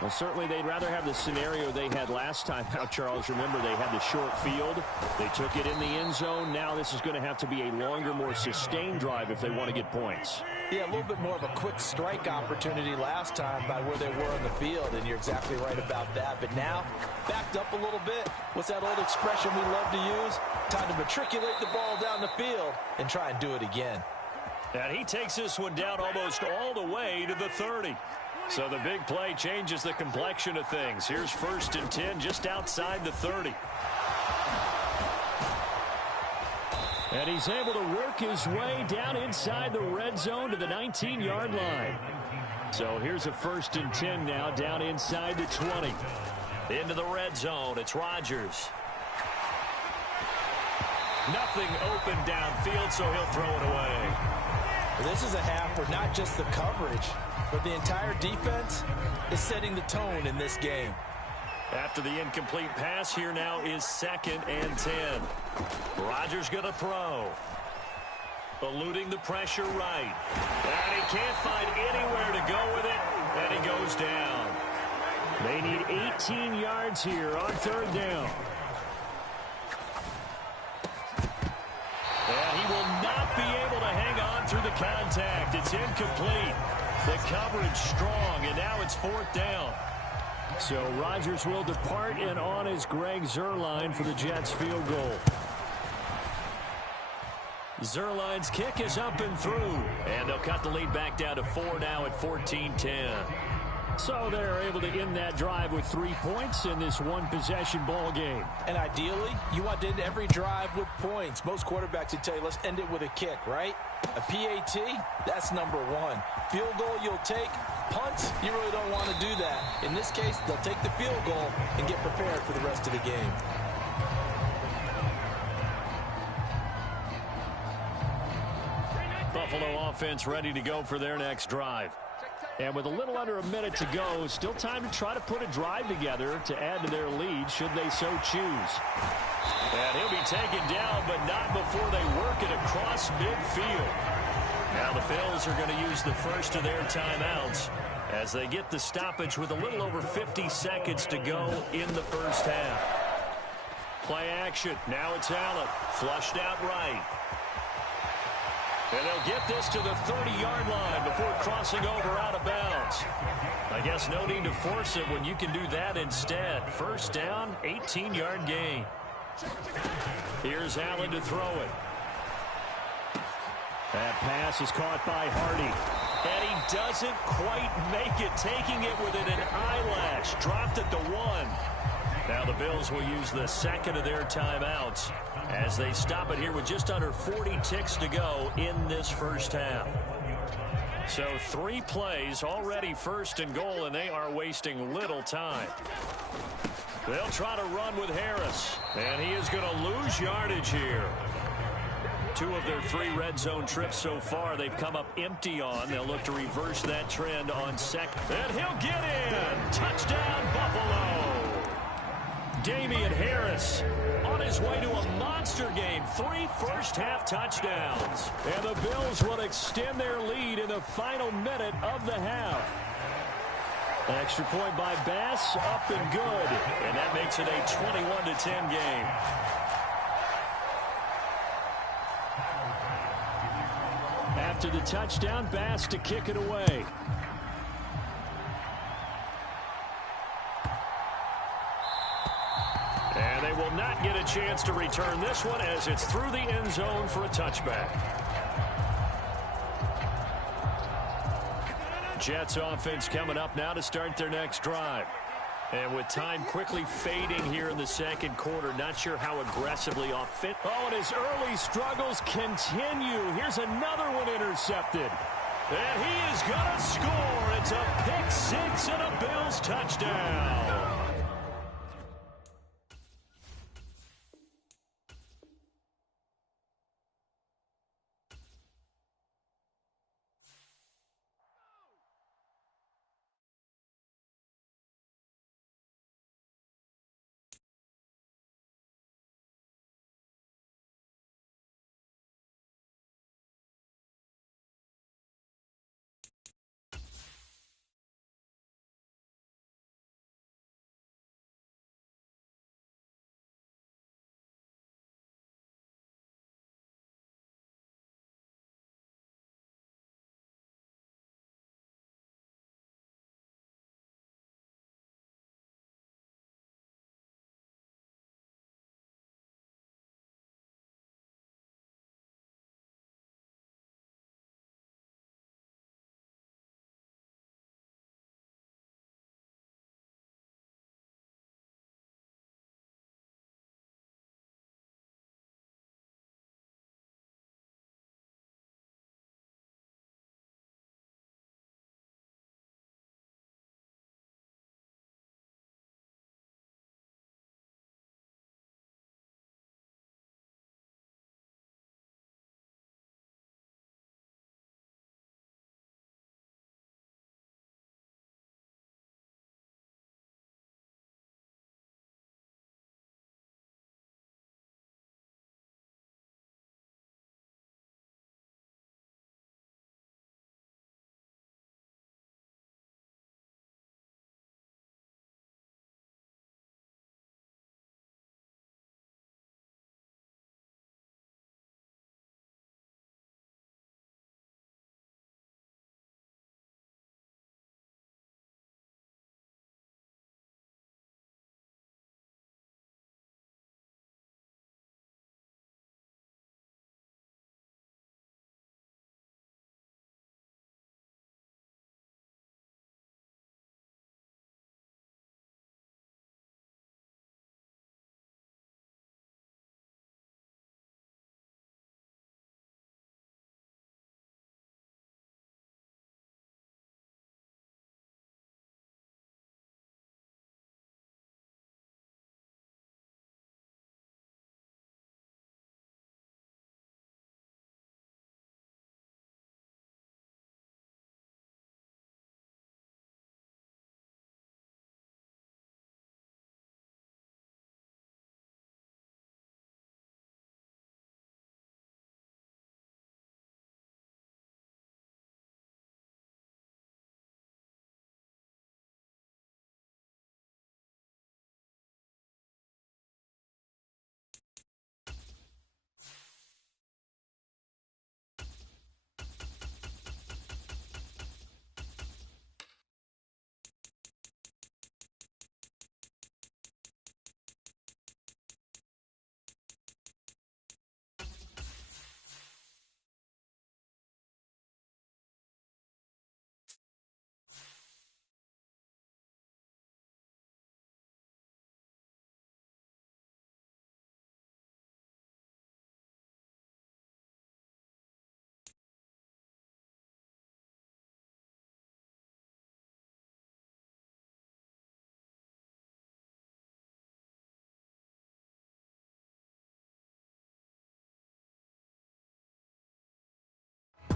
Well, certainly they'd rather have the scenario they had last time out, Charles. Remember, they had the short field. They took it in the end zone. Now this is going to have to be a longer, more sustained drive if they want to get points. Yeah, a little bit more of a quick strike opportunity last time by where they were on the field, and you're exactly right about that. But now, backed up a little bit. What's that old expression we love to use? Time to matriculate the ball down the field and try and do it again. And he takes this one down almost all the way to the 30. So the big play changes the complexion of things. Here's 1st and 10 just outside the 30. And he's able to work his way down inside the red zone to the 19-yard line. So here's a 1st and 10 now, down inside the 20. Into the red zone. It's Rodgers. Nothing open downfield, so he'll throw it away. This is a half where not just the coverage, but the entire defense is setting the tone in this game. After the incomplete pass, here now is 2nd and 10. Rodgers going to throw. Eluding the pressure right. And he can't find anywhere to go with it, and he goes down. They need 18 yards here on 3rd down. And he will not be able to hang on through the contact. It's incomplete. The coverage strong, and now it's 4th down. So Rodgers will depart, and on is Greg Zuerlein for the Jets field goal. Zuerlein's kick is up and through. And they'll cut the lead back down to 4 now at 14-10. So they're able to end that drive with 3 points in this one-possession ball game. And ideally, you want to end every drive with points. Most quarterbacks would tell you, let's end it with a kick, right? A PAT, that's number 1. Field goal you'll take. Punts, you really don't want to do that. In this case, they'll take the field goal and get prepared for the rest of the game. Buffalo offense ready to go for their next drive. And with a little under a minute to go, still time to try to put a drive together to add to their lead should they so choose. And he'll be taken down, but not before they work it across midfield. Now the Bills are going to use the first of their timeouts as they get the stoppage with a little over 50 seconds to go in the first half. Play action. Now it's Allen. Flushed out right. And they'll get this to the 30-yard line before crossing over out of bounds. I guess no need to force it when you can do that instead. First down, 18-yard gain. Here's Allen to throw it. That pass is caught by Hardy. And he doesn't quite make it, taking it within an eyelash. Dropped at the 1. Now the Bills will use the second of their timeouts as they stop it here with just under 40 ticks to go in this first half. So 3 plays, already 1st and goal, and they are wasting little time. They'll try to run with Harris, and he is going to lose yardage here. 2 of their 3 red zone trips so far they've come up empty on. They'll look to reverse that trend on 2nd. And he'll get in. Touchdown, Buffalo. Damian Harris on his way to a monster game. 3 first-half touchdowns. And the Bills will extend their lead in the final minute of the half. Extra point by Bass, up and good. And that makes it a 21-10 game. After the touchdown, Bass to kick it away. And they will not get a chance to return this one as it's through the end zone for a touchback. Jets offense coming up now to start their next drive. And with time quickly fading here in the second quarter, not sure how aggressively offensive. Oh, and his early struggles continue. Here's another one intercepted. And he is going to score. It's a pick 6 and a Bills touchdown.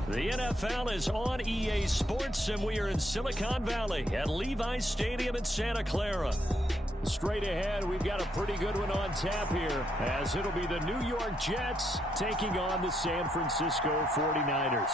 The NFL is on EA Sports, and we are in Silicon Valley at Levi's Stadium in Santa Clara. Straight ahead, we've got a pretty good one on tap here, as it'll be the New York Jets taking on the San Francisco 49ers.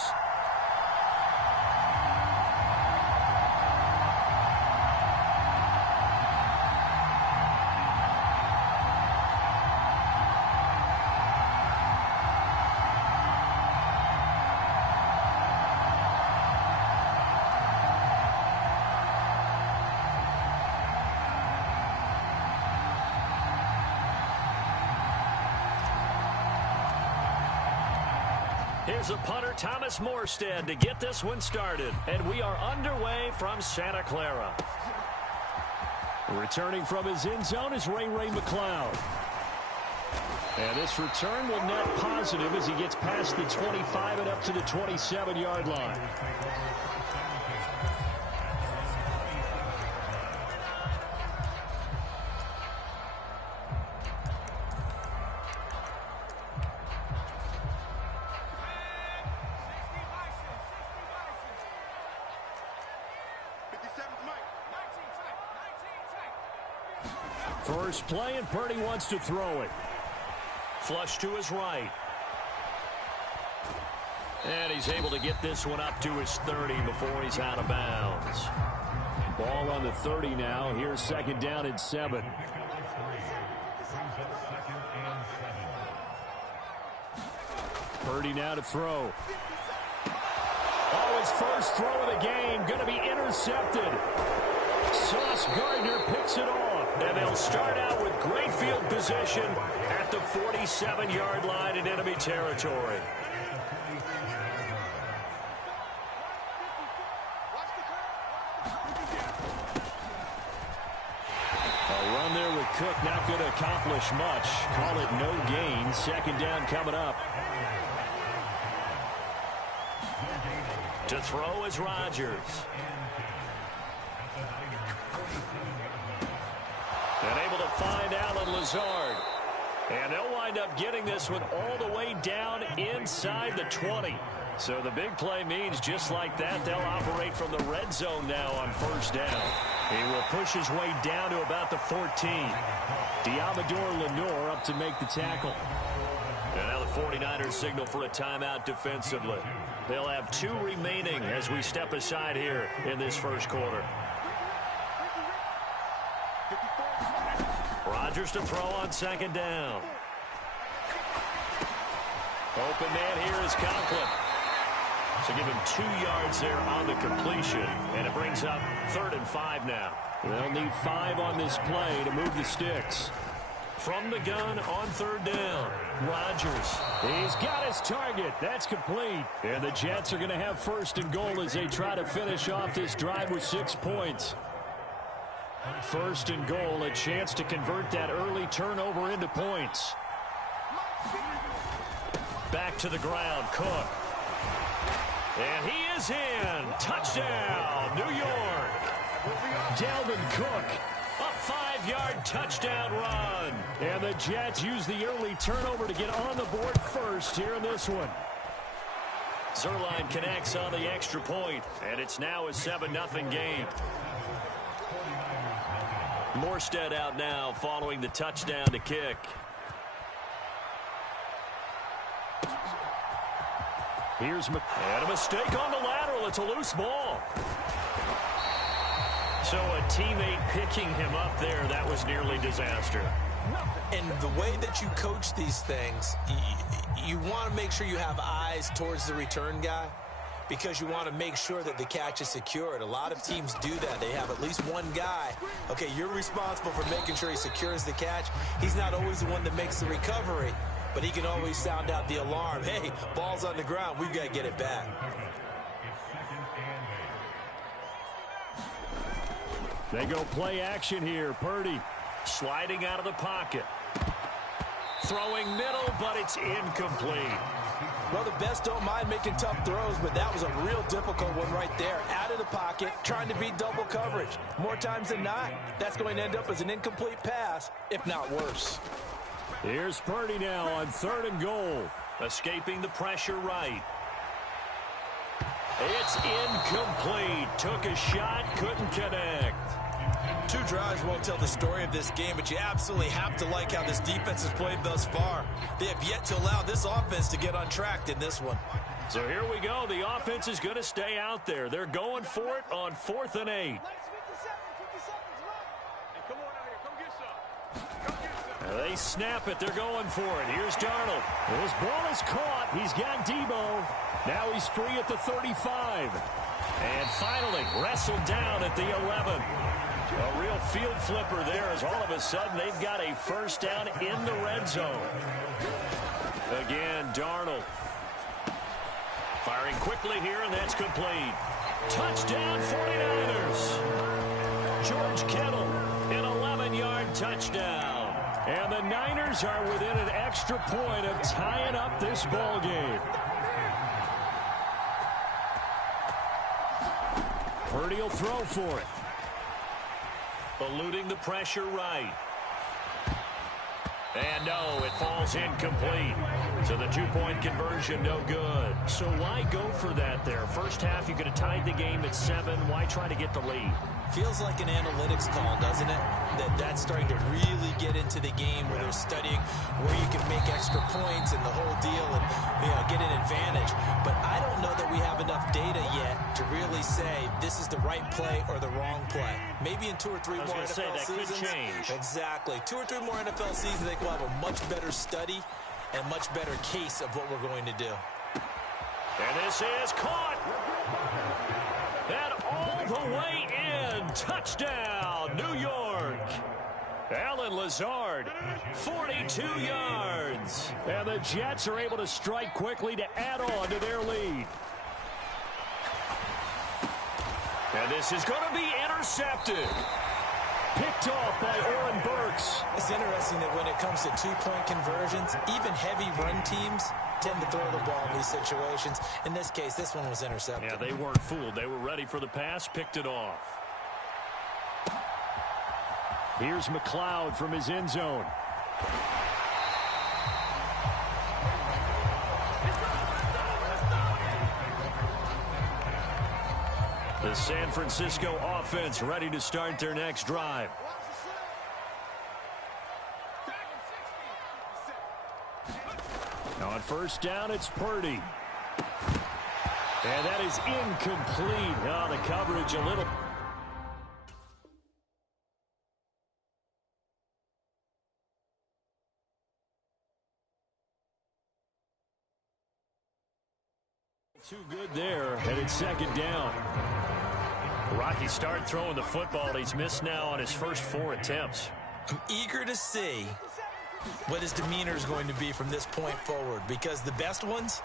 Here's a punter, Thomas Morstead, to get this one started. And we are underway from Santa Clara. Returning from his end zone is Ray McCloud. And this return will net positive as he gets past the 25 and up to the 27-yard line. First play, and Purdy wants to throw it. Flush to his right. And he's able to get this one up to his 30 before he's out of bounds. Ball on the 30 now. Here's second down and 7. Purdy now to throw. Oh, his first throw of the game going to be intercepted. Sauce Gardner picks it off. And they'll start out with great field position at the 47-yard line in enemy territory. A run there with Cook not going to accomplish much. Call it no gain. Second down coming up. To throw is Rodgers. And able to find Alan Lazard. And they'll wind up getting this one all the way down inside the 20. So the big play means just like that, they'll operate from the red zone now on first down. He will push his way down to about the 14. Diamador Lenore up to make the tackle. And now the 49ers signal for a timeout defensively. They'll have 2 remaining as we step aside here in this first quarter. Rodgers to throw on second down. Open man here is Conklin. So give him 2 yards there on the completion. And it brings up 3rd and 5 now. They'll need 5 on this play to move the sticks. From the gun on 3rd down. Rodgers. He's got his target. That's complete. And the Jets are going to have 1st and goal as they try to finish off this drive with 6 points. 1st and goal, a chance to convert that early turnover into points. Back to the ground, Cook. And he is in. Touchdown, New York. Dalvin Cook. A 5-yard touchdown run. And the Jets use the early turnover to get on the board first here in this one. Zerline connects on the extra point, and it's now a 7-0 game. Morstead out now following the touchdown to kick. Here's and a mistake on the lateral. It's a loose ball. So a teammate picking him up there, that was nearly disaster. And the way that you coach these things, you want to make sure you have eyes towards the return guy, because you want to make sure that the catch is secured. A lot of teams do that. They have at least one guy. Okay, you're responsible for making sure he secures the catch. He's not always the one that makes the recovery, but he can always sound out the alarm. Hey, ball's on the ground. We've got to get it back. They go play action here. Purdy sliding out of the pocket. Throwing middle, but it's incomplete. Well, the best don't mind making tough throws, but that was a real difficult one right there. Out of the pocket, trying to beat double coverage. More times than not, that's going to end up as an incomplete pass, if not worse. Here's Purdy now on 3rd and goal. Escaping the pressure right. It's incomplete. Took a shot, couldn't connect. 2 drives won't tell the story of this game, but you absolutely have to like how this defense has played thus far. They have yet to allow this offense to get untracked in this one. So here we go. The offense is going to stay out there. They're going for it on 4th and 8. They snap it. They're going for it. Here's Darnold. His ball is caught. He's got Debo. Now he's free at the 35. And finally wrestled down at the 11. A real field flipper there as all of a sudden they've got a first down in the red zone. Again, Darnold. Firing quickly here, and that's complete. Touchdown, 49ers. George Kittle, an 11-yard touchdown. And the Niners are within an extra point of tying up this ball game. Purdy will throw for it. Eluding the pressure right. And no, it falls incomplete. So the 2-point conversion, no good. So why go for that there? First half, you could have tied the game at 7. Why try to get the lead? Feels like an analytics call, doesn't it? That's starting to really get into the game where they're studying where you can make extra points and the whole deal and get an advantage. But I don't know that we have enough data yet to really say this is the right play or the wrong play. Maybe in 2 or 3 more NFL seasons. Could change. Exactly. 2 or 3 more NFL seasons, I think we'll have a much better study and much better case of what we're going to do. And this is caught. And all the way in. Touchdown, New York. Allen Lazard, 42 yards. And the Jets are able to strike quickly to add on to their lead. And this is going to be intercepted. Picked off by Oren Burks. It's interesting that when it comes to 2-point conversions, even heavy run teams tend to throw the ball in these situations. In this case, this one was intercepted. Yeah, they weren't fooled. They were ready for the pass, picked it off. Here's McLeod from his end zone. The San Francisco offense ready to start their next drive. On first down, it's Purdy. And that is incomplete. Oh, the coverage a little. Too good there, and it's second down. Rocky started throwing the football. He's missed now on his first 4 attempts. I'm eager to see what his demeanor is going to be from this point forward, because the best ones,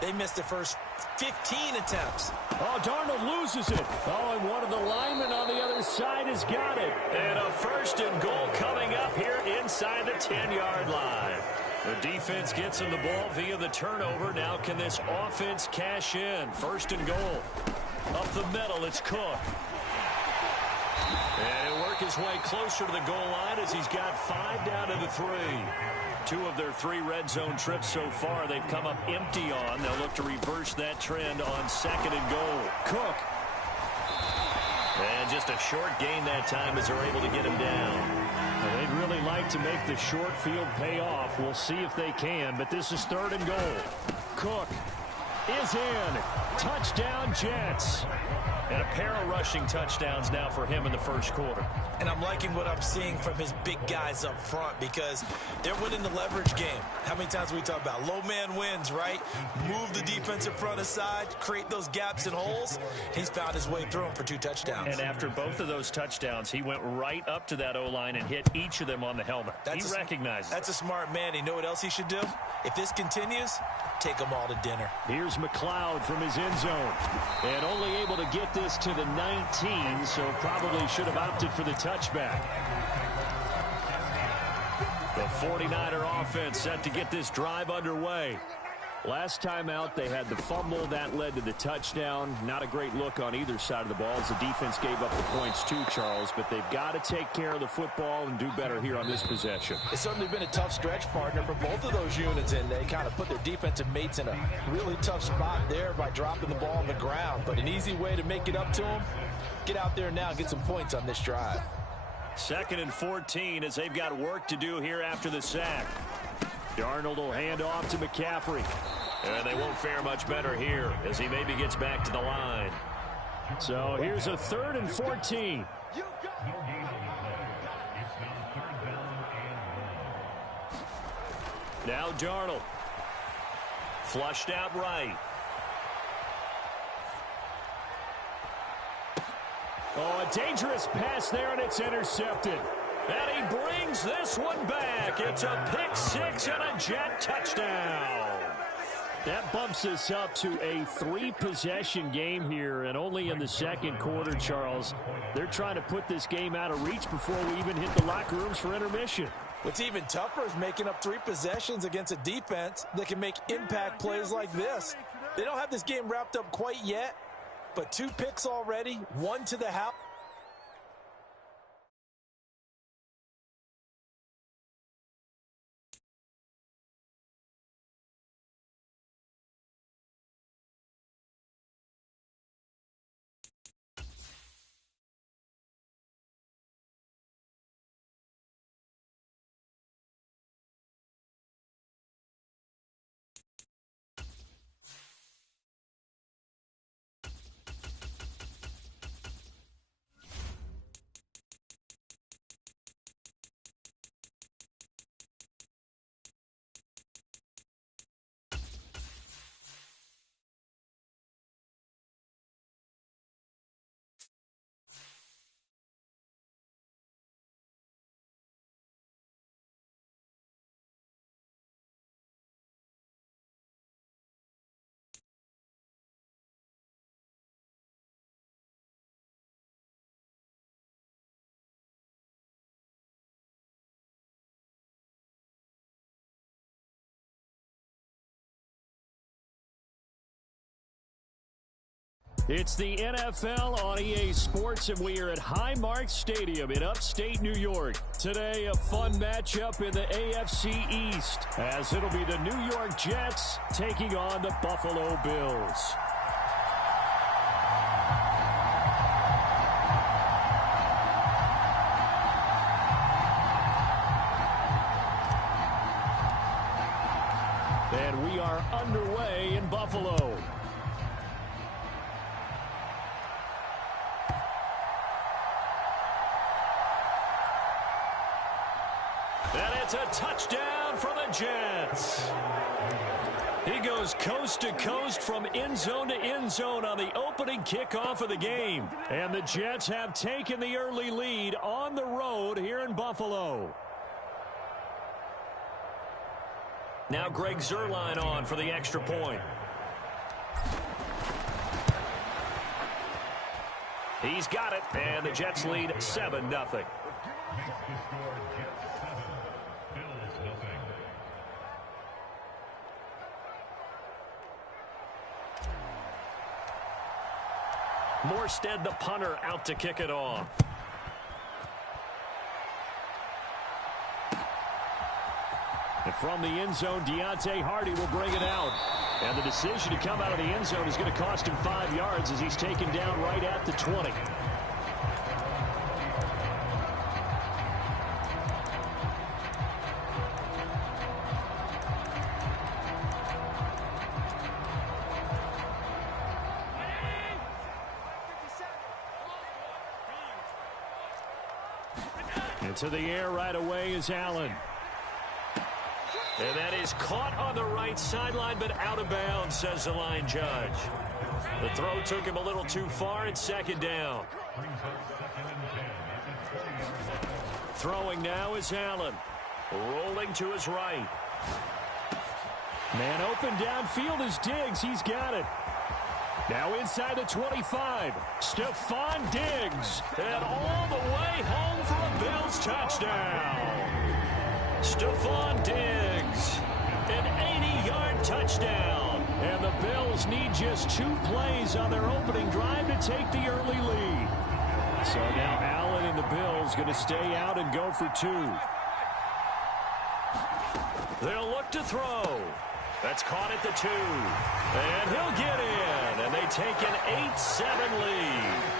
they missed the first 15 attempts. Oh, Darnold loses it. Oh, and one of the linemen on the other side has got it. And a 1st and goal coming up here inside the 10-yard line. The defense gets him the ball via the turnover. Now can this offense cash in? 1st and goal. Up the middle, it's Cook. And he'll work his way closer to the goal line as he's got 5 down to the 3. 2 of their 3 red zone trips so far they've come up empty on. They'll look to reverse that trend on 2nd and goal. Cook. And just a short gain that time as they're able to get him down. Well, they'd really like to make the short field pay off. We'll see if they can, but this is 3rd and goal. Cook is in. Touchdown, Jets. And a pair of rushing touchdowns now for him in the first quarter. And I'm liking what I'm seeing from his big guys up front, because they're winning the leverage game. How many times we talk about low man wins, right? Move the defensive front aside, create those gaps and holes. He's found his way through them for 2 touchdowns. And after both of those touchdowns, he went right up to that O-line and hit each of them on the helmet. He recognizes That's a smart man. You know what else he should do? If this continues, take them all to dinner. Here's McLeod from his end zone. And only able to get this to the 19, so probably should have opted for the touchback. The 49er offense set to get this drive underway. Last time out, they had the fumble. That led to the touchdown. Not a great look on either side of the ball as the defense gave up the points too, Charles. But they've got to take care of the football and do better here on this possession. It's certainly been a tough stretch, partner, for both of those units, and they kind of put their defensive mates in a really tough spot there by dropping the ball on the ground. But an easy way to make it up to them, get out there now and get some points on this drive. 2nd and 14 as they've got work to do here after the sack. Darnold will hand off to McCaffrey. And they won't fare much better here as he maybe gets back to the line. So here's a 3rd and 14. Now Darnold. Flushed out right. Oh, a dangerous pass there, and it's intercepted. And he brings this one back. It's a pick 6 and a Jet touchdown. That bumps us up to a 3-possession game here, and only in the 2nd quarter, Charles. They're trying to put this game out of reach before we even hit the locker rooms for intermission. What's even tougher is making up 3 possessions against a defense that can make impact plays like this. They don't have this game wrapped up quite yet, but 2 picks already, 1 to the house. It's the NFL on EA Sports, and we are at Highmark Stadium in upstate New York. Today, a fun matchup in the AFC East, as it'll be the New York Jets taking on the Buffalo Bills. And we are underway in Buffalo. And it's a touchdown for the Jets. He goes coast to coast from end zone to end zone on the opening kickoff of the game. And the Jets have taken the early lead on the road here in Buffalo. Now Greg Zuerlein on for the extra point. He's got it, and the Jets lead 7-0. Morstead, the punter, out to kick it off. And from the end zone, Deontay Hardy will bring it out. And the decision to come out of the end zone is going to cost him 5 yards as he's taken down right at the 20. Into the air right away is Allen. And that is caught on the right sideline, but out of bounds, says the line judge. The throw took him a little too far. It's 2nd down. Throwing now is Allen. Rolling to his right. Man open downfield is Diggs. He's got it. Now inside the 25. Stephon Diggs. And all the way home for a Bills touchdown. Stephon Diggs. An 80-yard touchdown. Bills need just 2 plays on their opening drive to take the early lead. So now Allen and the Bills going to stay out and go for 2. They'll look to throw. That's caught at the 2. And he'll get in. And they take an 8-7 lead.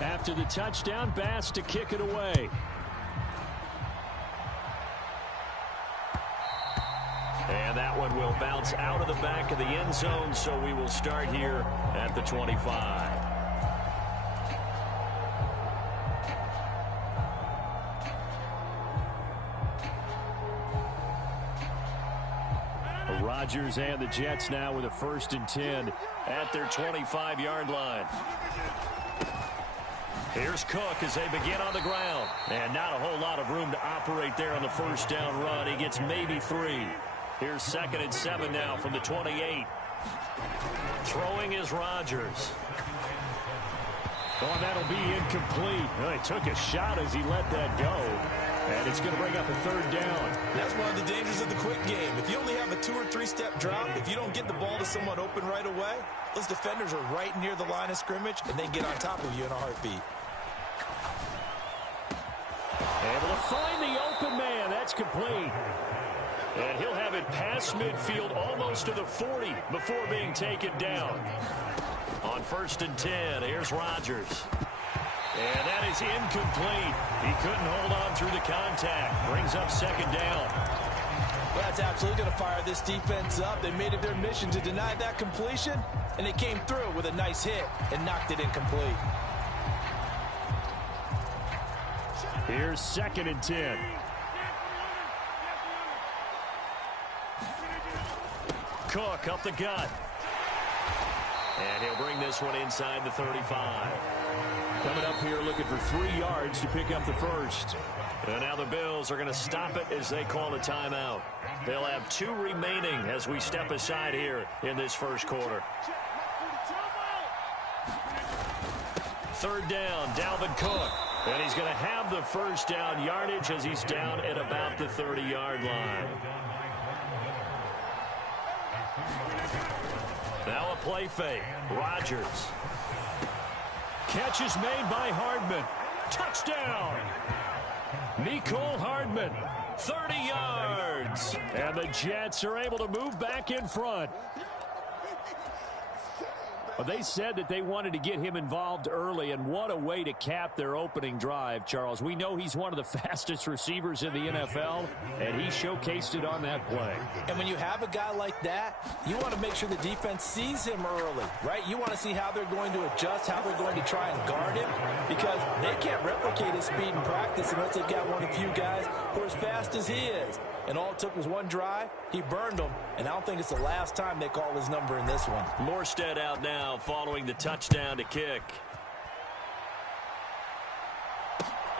After the touchdown, Bass to kick it away. And that one will bounce out of the back of the end zone, so we will start here at the 25. Rodgers and the Jets now with a 1st and 10 at their 25-yard line. Here's Cook as they begin on the ground. And not a whole lot of room to operate there on the 1st down run. He gets maybe 3. Here's 2nd and 7 now from the 28. Throwing is Rodgers. Oh, and that'll be incomplete. Well, he took a shot as he let that go. And it's going to bring up a 3rd down. That's one of the dangers of the quick game. If you only have a 2- or 3-step drop, if you don't get the ball to someone open right away, those defenders are right near the line of scrimmage, and they get on top of you in a heartbeat. Able to find the open man. That's complete. And he'll have it past midfield almost to the 40 before being taken down. On 1st and 10, here's Rodgers. And that is incomplete. He couldn't hold on through the contact. Brings up 2nd down. Well, that's absolutely going to fire this defense up. They made it their mission to deny that completion, and they came through with a nice hit and knocked it incomplete. Here's 2nd and 10. Cook up the gut. And he'll bring this one inside the 35. Coming up here looking for 3 yards to pick up the 1st. And now the Bills are going to stop it as they call a timeout. They'll have 2 remaining as we step aside here in this 1st quarter. 3rd down, Dalvin Cook. And he's going to have the 1st down yardage as he's down at about the 30-yard line. Now a play fake. Rodgers. Catch is made by Hardman. Touchdown! Nicole Hardman. 30 yards. And the Jets are able to move back in front. Well, they said that they wanted to get him involved early, and what a way to cap their opening drive, Charles. We know he's one of the fastest receivers in the NFL, and he showcased it on that play. And when you have a guy like that, you want to make sure the defense sees him early, right? You want to see how they're going to adjust, how they're going to try and guard him, because they can't replicate his speed in practice unless they've got one of the few guys who are as fast as he is. And all it took was one drive. He burned them, and I don't think it's the last time they call his number in this one. Morstead out now following the touchdown to kick.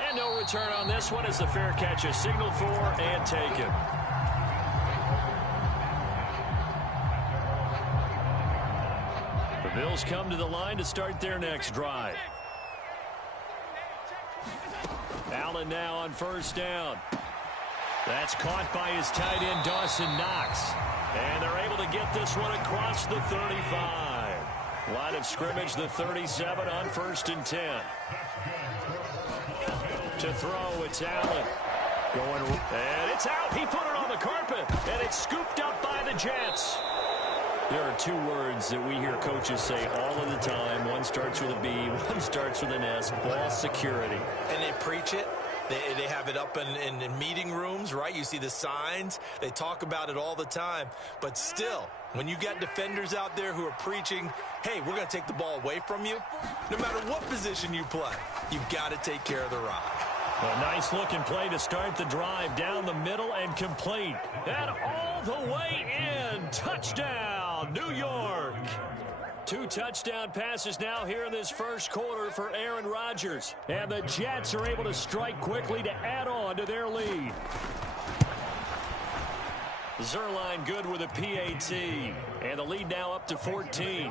And no return on this one as the fair catch is signaled for and taken. The Bills come to the line to start their next drive. Allen now on 1st down. That's caught by his tight end, Dawson Knox. And they're able to get this one across the 35. Line of scrimmage, the 37 on 1st and 10. To throw, it's Allen. And it's out. He put it on the carpet. And it's scooped up by the Jets. There are 2 words that we hear coaches say all of the time. One starts with a B, one starts with an S. Ball security. And they preach it. They have it up in meeting rooms, right? You see the signs. They talk about it all the time. But still, when you got defenders out there who are preaching, hey, we're going to take the ball away from you, no matter what position you play, you've got to take care of the rock. A nice-looking play to start the drive down the middle and complete. And all the way in. Touchdown, New York. 2 touchdown passes now here in this first quarter for Aaron Rodgers. And the Jets are able to strike quickly to add on to their lead. Zerline good with a PAT. And the lead now up to 14.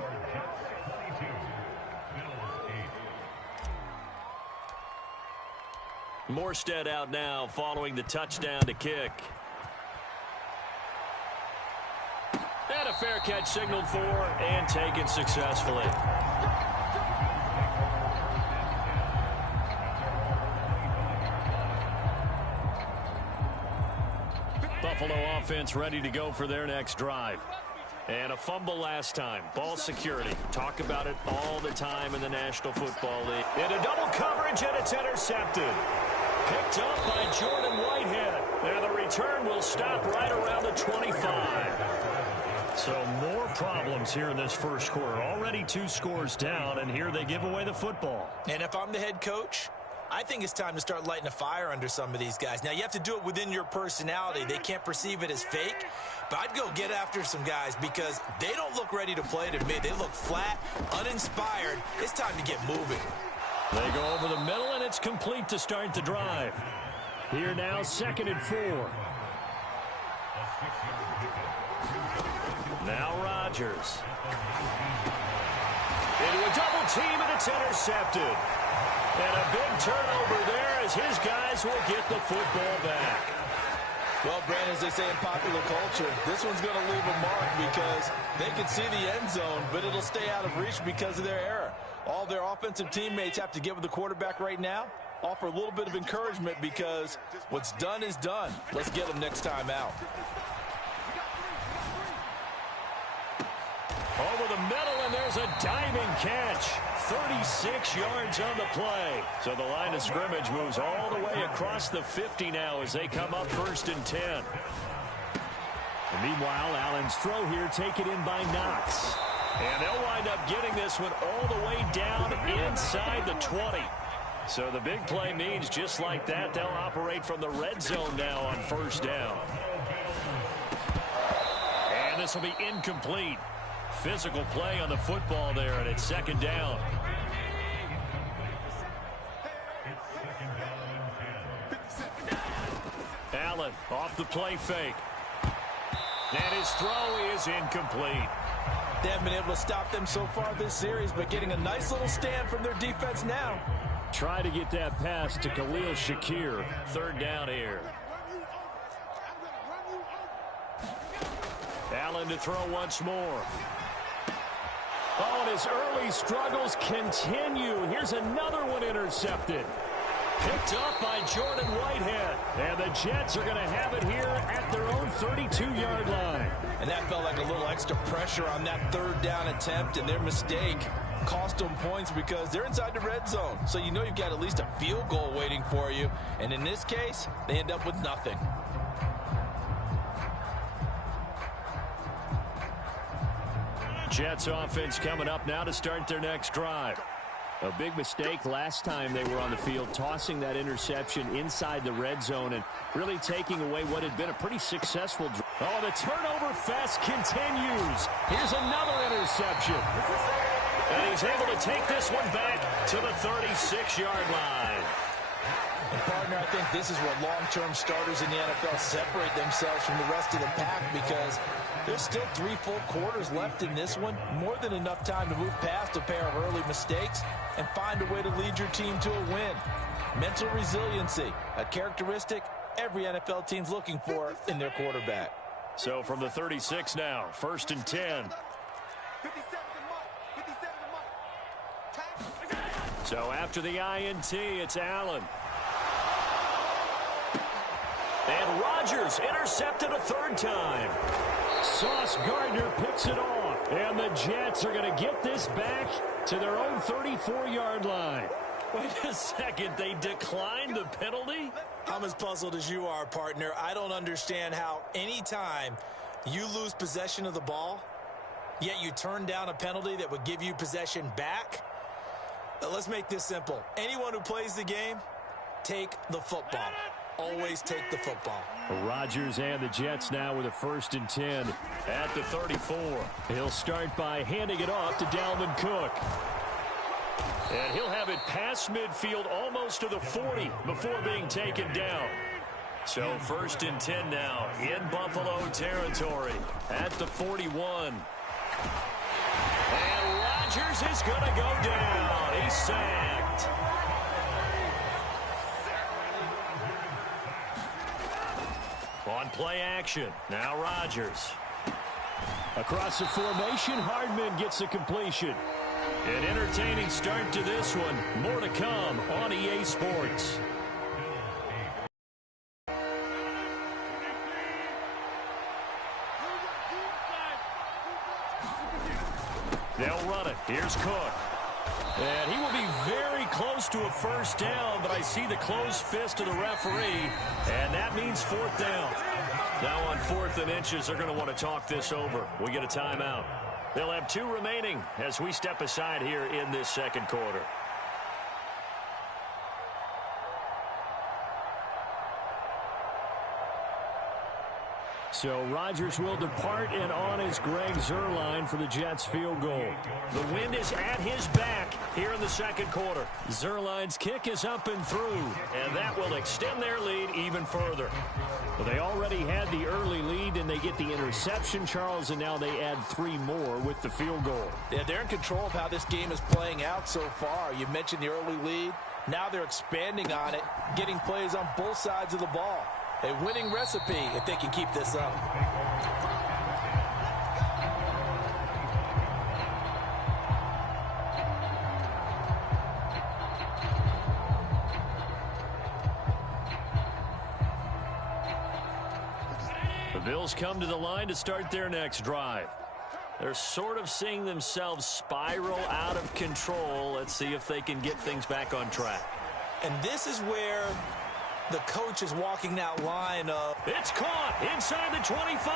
Morstead out now following the touchdown to kick. And a fair catch signaled for and taken successfully. Buffalo offense ready to go for their next drive. And a fumble last time. Ball security. Talk about it all the time in the National Football League. Into double coverage, and it's intercepted. Picked up by Jordan Whitehead. And the return will stop right around the 25. So more problems here in this first quarter. Already 2 scores down, and here they give away the football. And if I'm the head coach, I think it's time to start lighting a fire under some of these guys. Now, you have to do it within your personality. They can't perceive it as fake. But I'd go get after some guys because they don't look ready to play to me. They look flat, uninspired. It's time to get moving. They go over the middle, and it's complete to start the drive. Here now, 2nd and 4. Now Rodgers. Into a double team, and it's intercepted. And a big turnover there as his guys will get the football back. Well, Brandon, as they say in popular culture, this one's going to leave a mark because they can see the end zone, but it'll stay out of reach because of their error. All their offensive teammates have to give the quarterback right now, offer a little bit of encouragement because what's done is done. Let's get them next time out. Over the middle, and there's a diving catch. 36 yards on the play. So the line of scrimmage moves all the way across the 50 now as they come up 1st and 10. And meanwhile, Allen's throw here taken in by Knox. And they'll wind up getting this one all the way down inside the 20. So the big play means just like that, they'll operate from the red zone now on 1st down. And this will be incomplete. Physical play on the football there, and it's 2nd down. Allen off the play fake. And his throw is incomplete. They haven't been able to stop them so far this series, but getting a nice little stand from their defense now. Try to get that pass to Khalil Shakir. 3rd down here. Allen to throw once more. Oh, and his early struggles continue. Here's another one intercepted. Picked up by Jordan Whitehead. And the Jets are going to have it here at their own 32-yard line. And that felt like a little extra pressure on that 3rd down attempt, and their mistake cost them points because they're inside the red zone. So you know you've got at least a field goal waiting for you. And in this case, they end up with nothing. Jets offense coming up now to start their next drive. A big mistake last time they were on the field, tossing that interception inside the red zone and really taking away what had been a pretty successful drive. Oh, the turnover fest continues. Here's another interception. And he's able to take this one back to the 36-yard line. And partner, I think this is where long-term starters in the NFL separate themselves from the rest of the pack because there's still 3 full quarters left in this one. More than enough time to move past a pair of early mistakes and find a way to lead your team to a win. Mental resiliency, a characteristic every NFL team's looking for in their quarterback. So from the 36 now, 1st and 10. So after the INT, it's Allen. And Rodgers intercepted a 3rd time. Sauce Gardner picks it off. And the Jets are going to get this back to their own 34-yard line. Wait a second. They declined the penalty? I'm as puzzled as you are, partner. I don't understand how any time you lose possession of the ball, yet you turn down a penalty that would give you possession back. Let's make this simple. Anyone who plays the game, take the football. always take the football. Rodgers and the Jets now with a 1st and 10 at the 34. He'll start by handing it off to Dalvin Cook. And he'll have it past midfield almost to the 40 before being taken down. So 1st and 10 now in Buffalo territory at the 41. And Rodgers is going to go down. He's sacked. On play action, now Rodgers. Across the formation, Hardman gets the completion. An entertaining start to this one. More to come on EA Sports. They'll run it. Here's Cook. And he will be very close to a 1st down, but I see the closed fist of the referee, and that means 4th down. Now on 4th and inches, they're going to want to talk this over. We get a timeout. They'll have 2 remaining as we step aside here in this 2nd quarter. So Rodgers will depart, and on is Greg Zuerlein for the Jets field goal. The wind is at his back here in the 2nd quarter. Zuerlein's kick is up and through, and that will extend their lead even further. Well, they already had the early lead, and they get the interception, Charles, and now they add 3 more with the field goal. Yeah, they're in control of how this game is playing out so far. You mentioned the early lead. Now they're expanding on it, getting plays on both sides of the ball. A winning recipe if they can keep this up. The Bills come to the line to start their next drive. They're sort of seeing themselves spiral out of control. Let's see if they can get things back on track. And this is where the coach is walking that line of... It's caught inside the 25.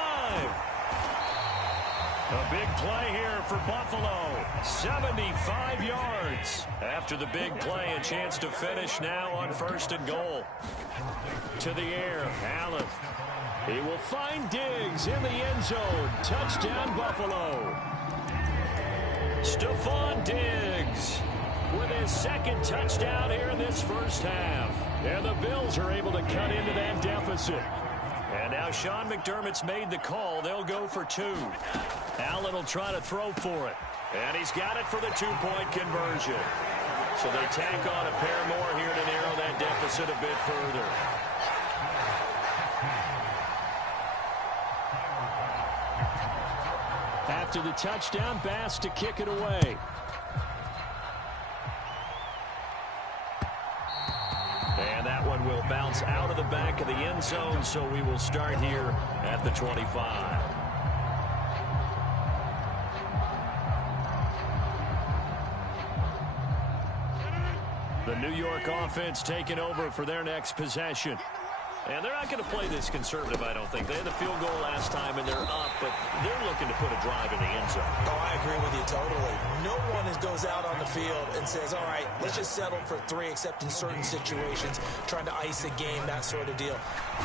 A big play here for Buffalo. 75 yards. After the big play, a chance to finish now on 1st and goal. To the air, Allen. He will find Diggs in the end zone. Touchdown, Buffalo. Stephon Diggs with his 2nd touchdown here in this 1st half. And the Bills are able to cut into that deficit. And now Sean McDermott's made the call. They'll go for 2. Allen will try to throw for it. And he's got it for the 2-point conversion. So they tack on a pair more here to narrow that deficit a bit further. After the touchdown, Bass to kick it away. And that one will bounce out of the back of the end zone, so we will start here at the 25. The New York offense taking over for their next possession. And they're not going to play this conservative, I don't think. They had the field goal last time, and they're up, but they're looking to put a drive in the end zone. Oh, I agree with you totally. No one goes out on the field and says, all right, let's just settle for 3, except in certain situations, trying to ice a game, that sort of deal.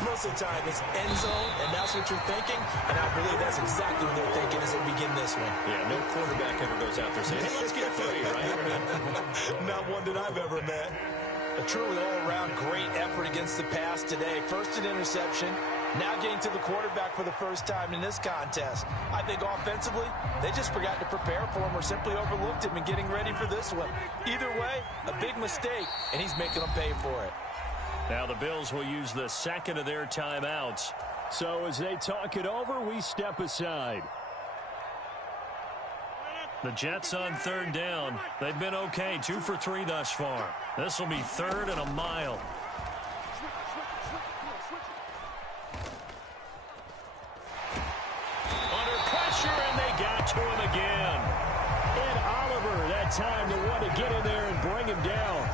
Most of the time, it's end zone, and that's what you're thinking, and I believe that's exactly what they're thinking as they begin this one. Yeah, no quarterback ever goes out there saying, hey, let's get 3, right? Not one that I've ever met. A truly all-around great effort against the pass today. First an interception, now getting to the quarterback for the first time in this contest. I think offensively, they just forgot to prepare for him or simply overlooked him in getting ready for this one. Either way, a big mistake, and he's making them pay for it. Now the Bills will use the 2nd of their timeouts. So as they talk it over, we step aside. The Jets on 3rd down. They've been okay, 2 for 3 thus far. This will be 3rd and a mile. Under pressure, and they got to him again. And Oliver, that time to want to get in there and bring him down.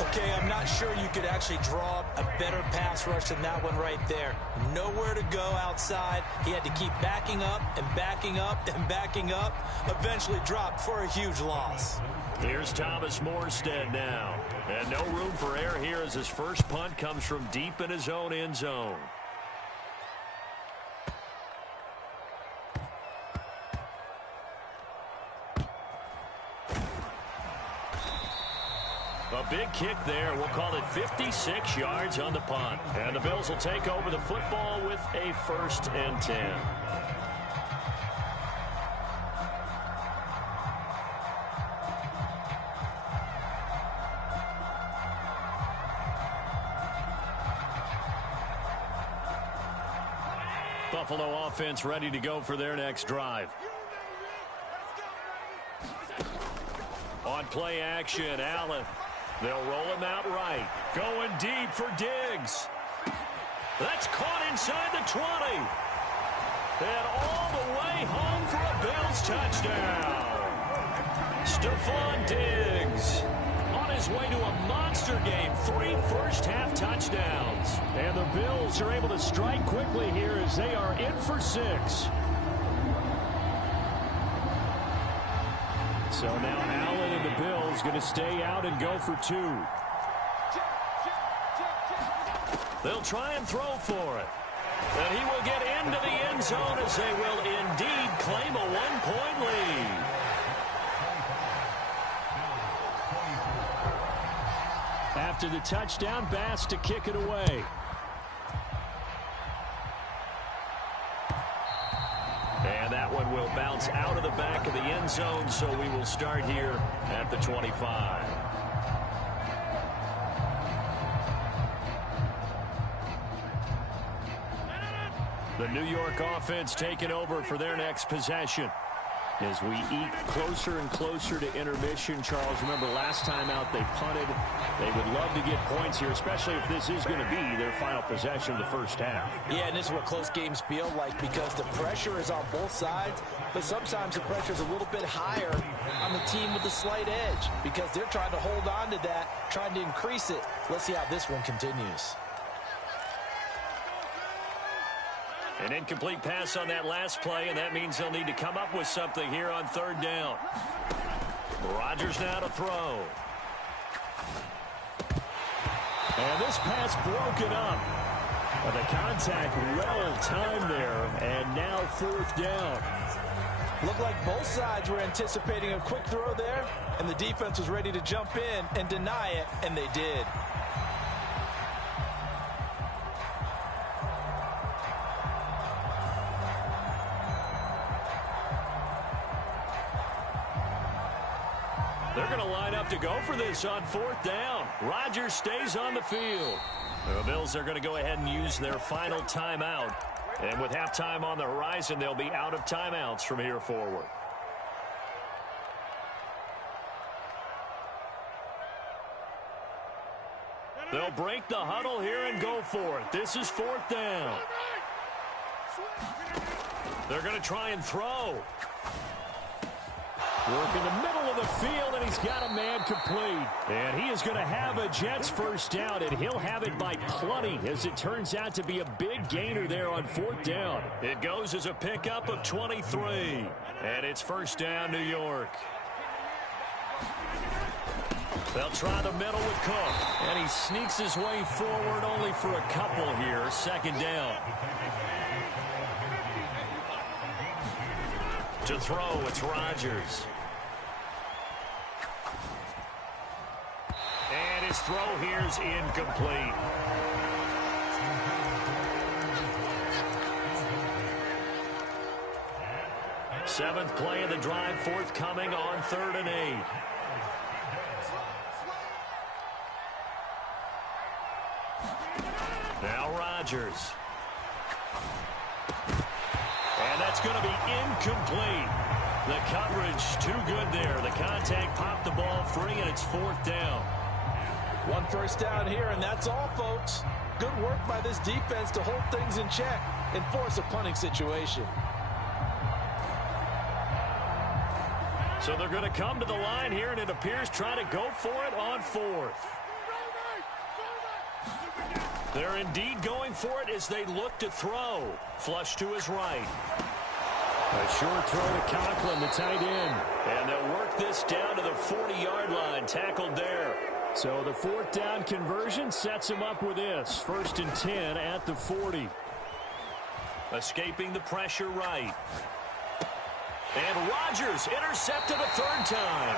Okay, I'm not sure you could actually draw a better pass rush than that one right there. Nowhere to go outside. He had to keep backing up and backing up and backing up. Eventually dropped for a huge loss. Here's Thomas Morstead now. And no room for error here as his first punt comes from deep in his own end zone. A big kick there. We'll call it 56 yards on the punt. And the Bills will take over the football with a 1st and 10. Buffalo offense ready to go for their next drive. On play action, Allen. They'll roll him out right. Going deep for Diggs. That's caught inside the 20. And all the way home for a Bills touchdown. Stephon Diggs on his way to a monster game. 3 first-half touchdowns. And the Bills are able to strike quickly here as they are in for 6. So now Allen and the Bills going to stay out and go for 2. They'll try and throw for it. And he will get into the end zone as they will indeed claim a 1-point lead. After the touchdown, Bass to kick it away. And that one will bounce out of the back of the end zone, so we will start here at the 25. The New York offense taking over for their next possession. As we eat closer and closer to intermission, Charles, remember last time out they punted. They would love to get points here, especially if this is going to be their final possession of the first half. Yeah, and this is what close games feel like because the pressure is on both sides, but sometimes the pressure is a little bit higher on the team with the slight edge because they're trying to hold on to that, trying to increase it. Let's see how this one continues. An incomplete pass on that last play, and that means they'll need to come up with something here on 3rd down. Rodgers now to throw. And this pass broken up. But the contact well timed there, and now 4th down. Looked like both sides were anticipating a quick throw there, and the defense was ready to jump in and deny it, and they did. They're going to line up to go for this on 4th down. Rodgers stays on the field. The Bills are going to go ahead and use their final timeout. And with halftime on the horizon, they'll be out of timeouts from here forward. They'll break the huddle here and go for it. This is 4th down. They're going to try and throw. Work in the middle of the field, and he's got a man complete. And he is going to have a Jets first down, and he'll have it by plenty, as it turns out to be a big gainer there on 4th down. It goes as a pickup of 23. And it's 1st down, New York. They'll try the middle with Cook. And he sneaks his way forward only for a couple here. 2nd down. To throw, it's Rodgers. And his throw here is incomplete. Seventh play of the drive, forthcoming on 3rd and 8. Now Rodgers. And that's going to be incomplete. The coverage too good there. The contact popped the ball free, and it's 4th down. 1 first down here, and that's all, folks. Good work by this defense to hold things in check and force a punting situation. So they're going to come to the line here, and it appears trying to go for it on 4th. They're indeed going for it as they look to throw. Flush to his right. A short throw to Conklin, the tight end. And they'll work this down to the 40-yard line. Tackled there. So the fourth down conversion sets him up with this. 1st and 10 at the 40. Escaping the pressure right. And Rodgers intercepted a third time.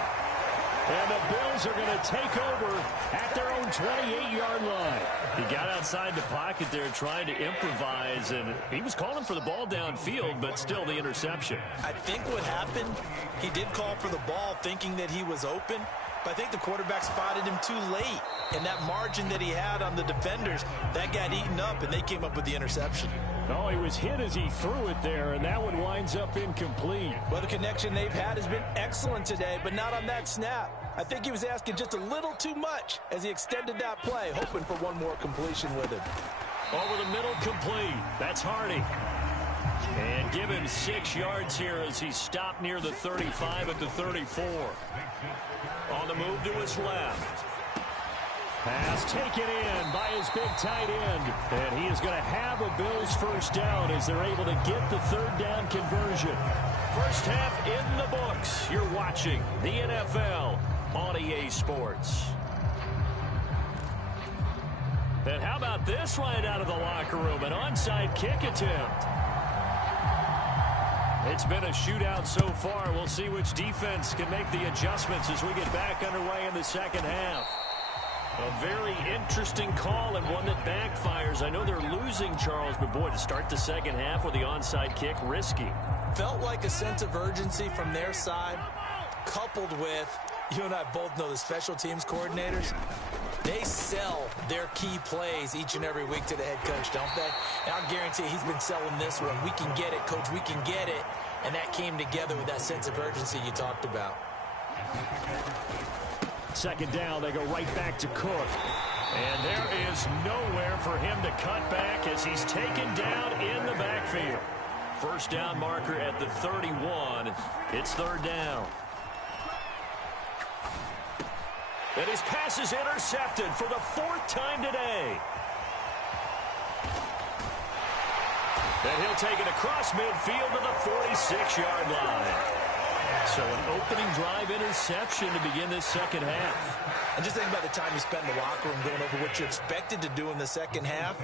And the Bills are going to take over at their own 28-yard line. He got outside the pocket there trying to improvise, and he was calling for the ball downfield, but still the interception. I think what happened, he did call for the ball thinking that he was open, but I think the quarterback spotted him too late. And that margin that he had on the defenders, that got eaten up, and they came up with the interception. No, he was hit as he threw it there, and that one winds up incomplete. Well, the connection they've had has been excellent today, but not on that snap. I think he was asking just a little too much as he extended that play, hoping for one more completion with him. Over the middle, complete. That's Hardy. And give him 6 yards here as he stopped near the 35 at the 34. On the move to his left. Pass taken in by his big tight end. And he is going to have a Bills first down as they're able to get the third down conversion. First half in the books. You're watching the NFL on EA Sports. And how about this right out of the locker room? An onside kick attempt. It's been a shootout so far. We'll see which defense can make the adjustments as we get back underway in the second half. A very interesting call and one that backfires. I know they're losing, Charles, but boy, to start the second half with the onside kick, risky. Felt like a sense of urgency from their side, coupled with, you and I both know the special teams coordinators, they sell their key plays each and every week to the head coach, don't they? And I'll guarantee he's been selling this one. We can get it, coach, we can get it. And that came together with that sense of urgency you talked about. Second down, they go right back to Cook. And there is nowhere for him to cut back as he's taken down in the backfield. First down marker at the 31. It's third down. And his pass is intercepted for the 4th time today. And he'll take it across midfield to the 46-yard line. So an opening drive interception to begin this second half. And just think about the time you spent in the locker room going over what you expected to do in the second half.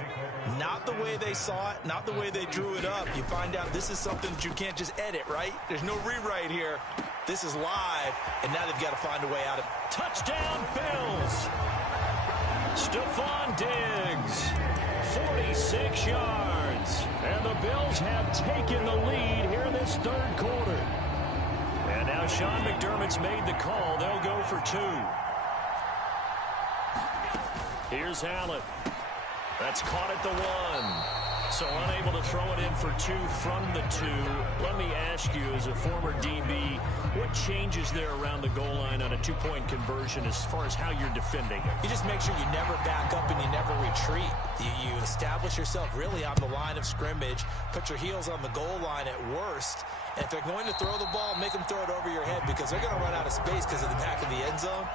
Not the way they saw it, not the way they drew it up. You find out this is something that you can't just edit, right? There's no rewrite here. This is live, and now they've got to find a way out of it. Touchdown, Bills. Stephon Diggs, 46 yards. And the Bills have taken the lead here in this third quarter. And now Sean McDermott's made the call. They'll go for 2. Here's Allen. That's caught at the 1. So unable to throw it in for 2 from the 2. Let me ask you, as a former DB, what changes there around the goal line on a 2-point conversion as far as how you're defending it? You just make sure you never back up and you never retreat. You establish yourself really on the line of scrimmage, put your heels on the goal line at worst. And if they're going to throw the ball, make them throw it over your head because they're going to run out of space because of the back of the end zone.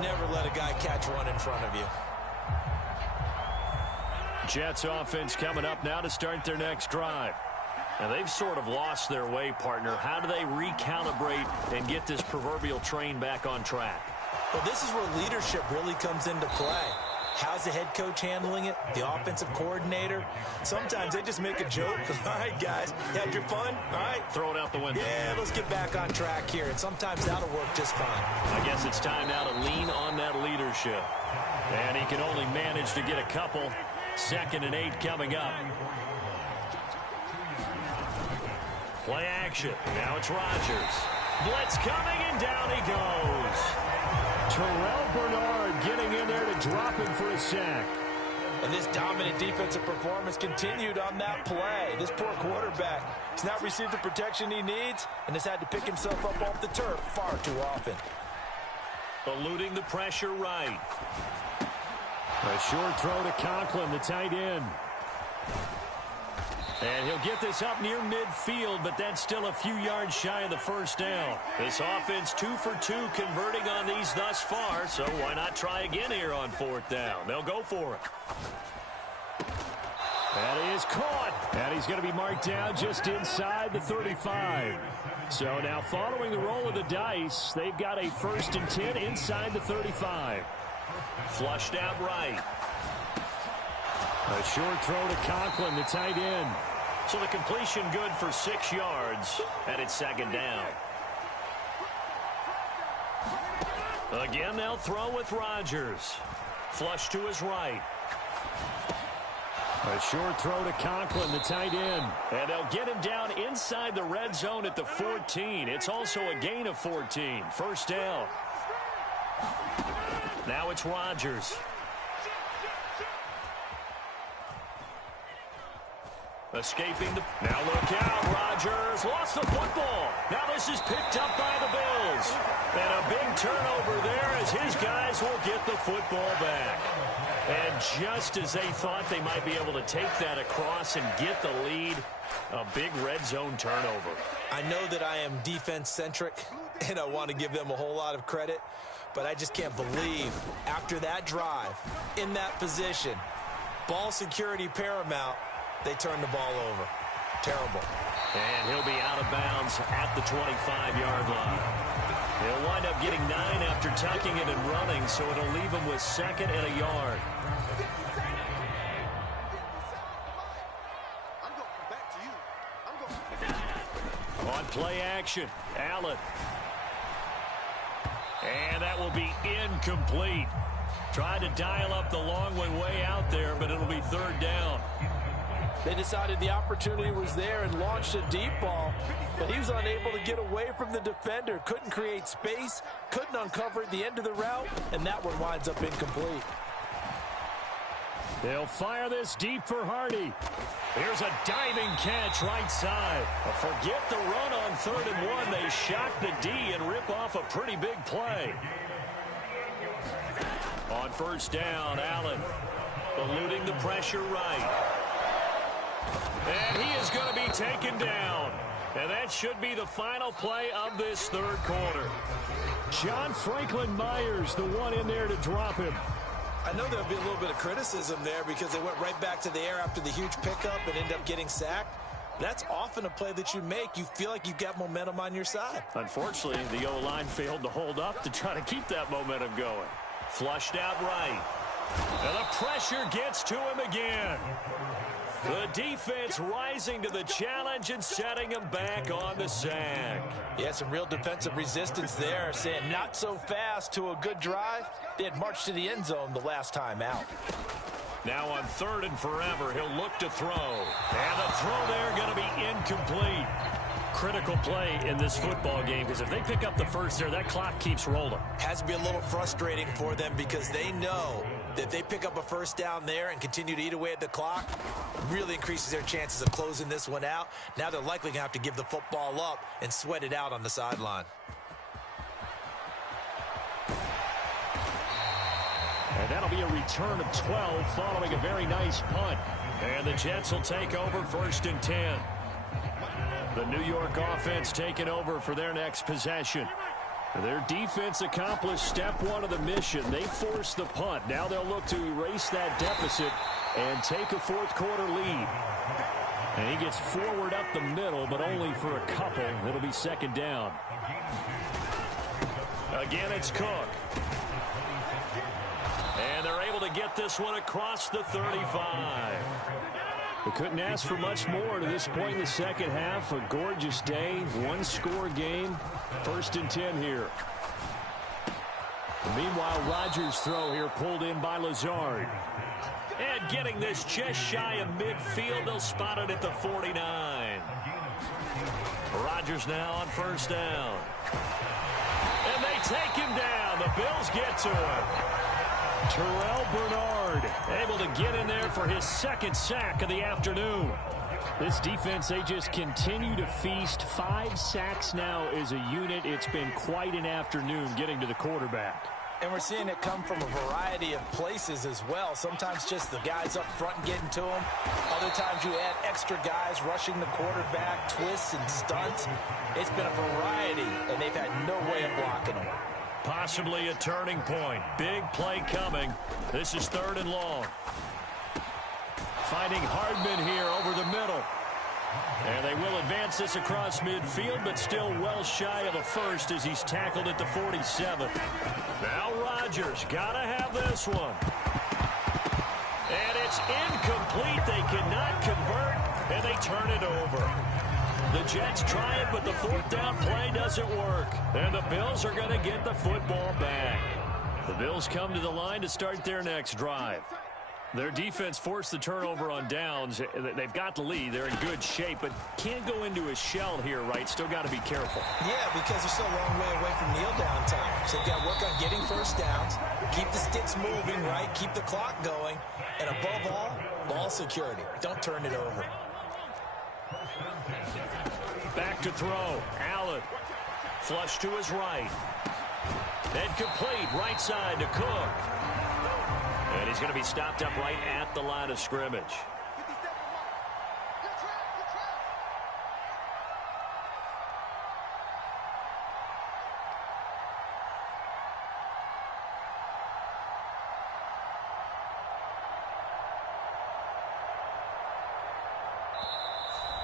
Never let a guy catch one in front of you. Jets offense coming up now to start their next drive. Now they've sort of lost their way, partner. How do they recalibrate and get this proverbial train back on track? Well, this is where leadership really comes into play. How's the head coach handling it? The offensive coordinator? Sometimes they just make a joke. All right, guys, you had your fun? All right. Throw it out the window. Yeah, let's get back on track here. And sometimes that'll work just fine. I guess it's time now to lean on that leadership. And he can only manage to get a couple. 2nd and 8 coming up. Play action. Now it's Rodgers. Blitz coming, and down he goes. Terrell Bernard getting in there to drop him for a sack. And this dominant defensive performance continued on that play. This poor quarterback has not received the protection he needs and has had to pick himself up off the turf far too often. Eluding the pressure right. A short throw to Conklin, the tight end. And he'll get this up near midfield, but that's still a few yards shy of the first down. This offense 2 for 2 converting on these thus far, so why not try again here on 4th down? They'll go for it. That is caught. And he's going to be marked down just inside the 35. So now following the roll of the dice, they've got a 1st and 10 inside the 35. Flushed out right. A short throw to Conklin, the tight end. So the completion good for 6 yards, and it's 2nd down. Again, they'll throw with Rodgers. Flush to his right. A short throw to Conklin, the tight end. And they'll get him down inside the red zone at the 14. It's also a gain of 14. 1st down. Now it's Rodgers. Escaping the... Now look out, Rodgers lost the football. Now this is picked up by the Bills. And a big turnover there as his guys will get the football back. And just as they thought they might be able to take that across and get the lead, a big red zone turnover. I know that I am defense-centric, and I want to give them a whole lot of credit, but I just can't believe after that drive, in that position, ball security paramount, they turn the ball over. Terrible. And he'll be out of bounds at the 25-yard line. He'll wind up getting 9 after tucking it and running, so it'll leave him with 2nd and a yard. On play action, Allen. And that will be incomplete. Tried to dial up the long one way out there, but it'll be 3rd down. They decided the opportunity was there and launched a deep ball, but he was unable to get away from the defender. Couldn't create space, couldn't uncover the end of the route, and that one winds up incomplete. They'll fire this deep for Hardy. Here's a diving catch right side. Forget the run on 3rd and 1. They shock the D and rip off a pretty big play. On 1st down, Allen eluding the pressure right. And he is going to be taken down. And that should be the final play of this 3rd quarter. John Franklin Myers, the one in there to drop him. I know there'll be a little bit of criticism there because they went right back to the air after the huge pickup and ended up getting sacked. That's often a play that you make. You feel like you've got momentum on your side. Unfortunately, the O-line failed to hold up to try to keep that momentum going. Flushed out right. And the pressure gets to him again. The defense rising to the challenge and setting him back on the sack. Yeah, some real defensive resistance there, saying not so fast to a good drive. They had marched to the end zone the last time out. Now on 3rd and forever, he'll look to throw. And the throw there going to be incomplete. Critical play in this football game because if they pick up the 1st there, that clock keeps rolling. Has to be a little frustrating for them because they know that if they pick up a 1st down there and continue to eat away at the clock, really increases their chances of closing this one out. Now they're likely going to have to give the football up and sweat it out on the sideline. And that'll be a return of 12 following a very nice punt. And the Jets will take over 1st and 10. The New York offense taking over for their next possession. Their defense accomplished step 1 of the mission. They forced the punt. Now they'll look to erase that deficit and take a 4th quarter lead. And he gets forward up the middle, but only for a couple. It'll be 2nd down. Again, it's Cook. And they're able to get this one across the 35. They couldn't ask for much more to this point in the second half. A gorgeous day, 1-score game. 1st and 10 here. Meanwhile, Rodgers' throw here pulled in by Lazard. And getting this just shy of midfield, they'll spot it at the 49. Rodgers now on 1st down. And they take him down. The Bills get to him. Terrell Bernard able to get in there for his 2nd sack of the afternoon. This defense, they just continue to feast. 5 sacks now as a unit. It's been quite an afternoon getting to the quarterback. And we're seeing it come from a variety of places as well. Sometimes just the guys up front getting to him. Other times you add extra guys rushing the quarterback, twists and stunts. It's been a variety, and they've had no way of blocking them. Possibly a turning point. Big play coming. This is 3rd and long. Finding Hardman here over the middle. And they will advance this across midfield, but still well shy of a first as he's tackled at the 47. Now Rodgers got to have this one. And it's incomplete. They cannot convert, and they turn it over. The Jets try it, but the fourth down play doesn't work. And the Bills are going to get the football back. The Bills come to the line to start their next drive. Their defense forced the turnover on downs. They've got the lead. They're in good shape, but can't go into a shell here, right? Still got to be careful. Yeah, because they're still a long way away from kneel down time. So they've got to work on getting first downs, keep the sticks moving, right? Keep the clock going. And above all, ball security. Don't turn it over. Back to throw. Allen. Flush to his right. And complete. Right side to Cook. And he's going to be stopped up right at the line of scrimmage.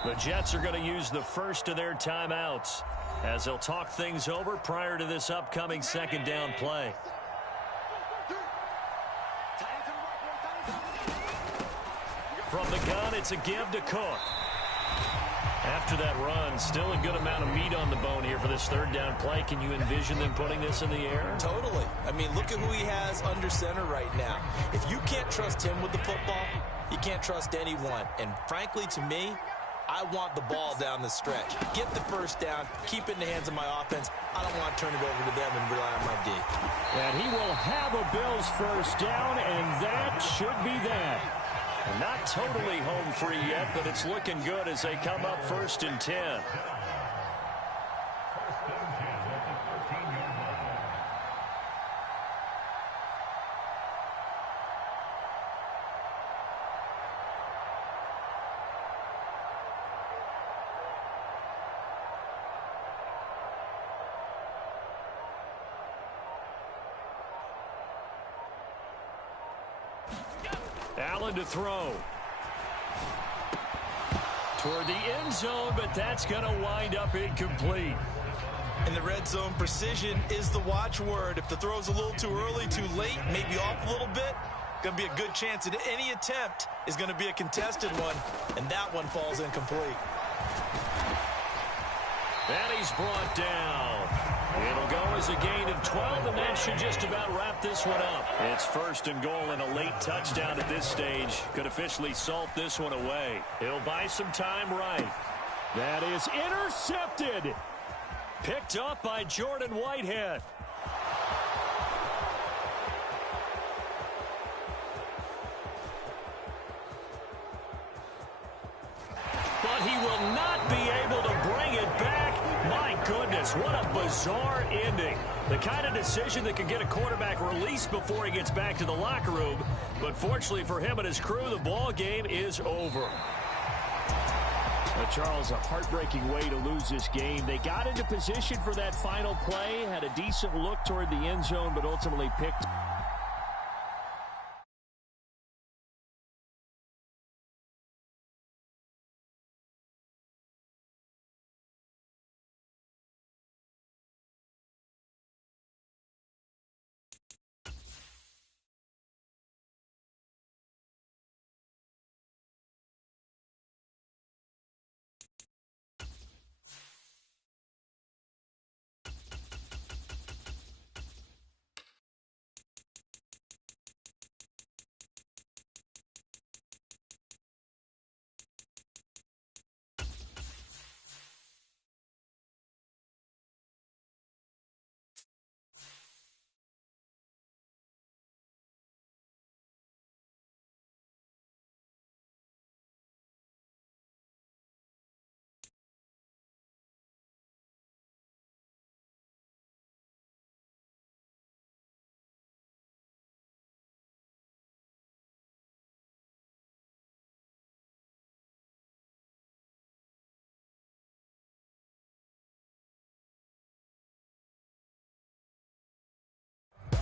The Jets are going to use the first of their timeouts as they'll talk things over prior to this upcoming second down play. From the gun, it's a give to Cook. After that run, still a good amount of meat on the bone here for this third down play. Can you envision them putting this in the air? Totally. I mean, look at who he has under center right now. If you can't trust him with the football, you can't trust anyone. And frankly, to me, I want the ball down the stretch. Get the first down, keep it in the hands of my offense. I don't want to turn it over to them and rely on my D. And he will have a Bills first down, and that should be that. Not totally home free yet, but it's looking good as they come up 1st and 10. Allen to throw. Toward the end zone, but that's going to wind up incomplete. In the red zone, precision is the watchword. If the throw's a little too early, too late, maybe off a little bit, going to be a good chance that any attempt is going to be a contested one, and that one falls incomplete. And he's brought down. It'll go as a gain of 12, and that should just about wrap this one up. It's 1st and goal and a late touchdown at this stage. Could officially salt this one away. He'll buy some time right. That is intercepted. Picked up by Jordan Whitehead. But he will not be able to bring it back. My goodness, what a bizarre ending. The kind of decision that can get a quarterback released before he gets back to the locker room. But fortunately for him and his crew, the ball game is over. But Charles, a heartbreaking way to lose this game. They got into position for that final play, had a decent look toward the end zone, but ultimately picked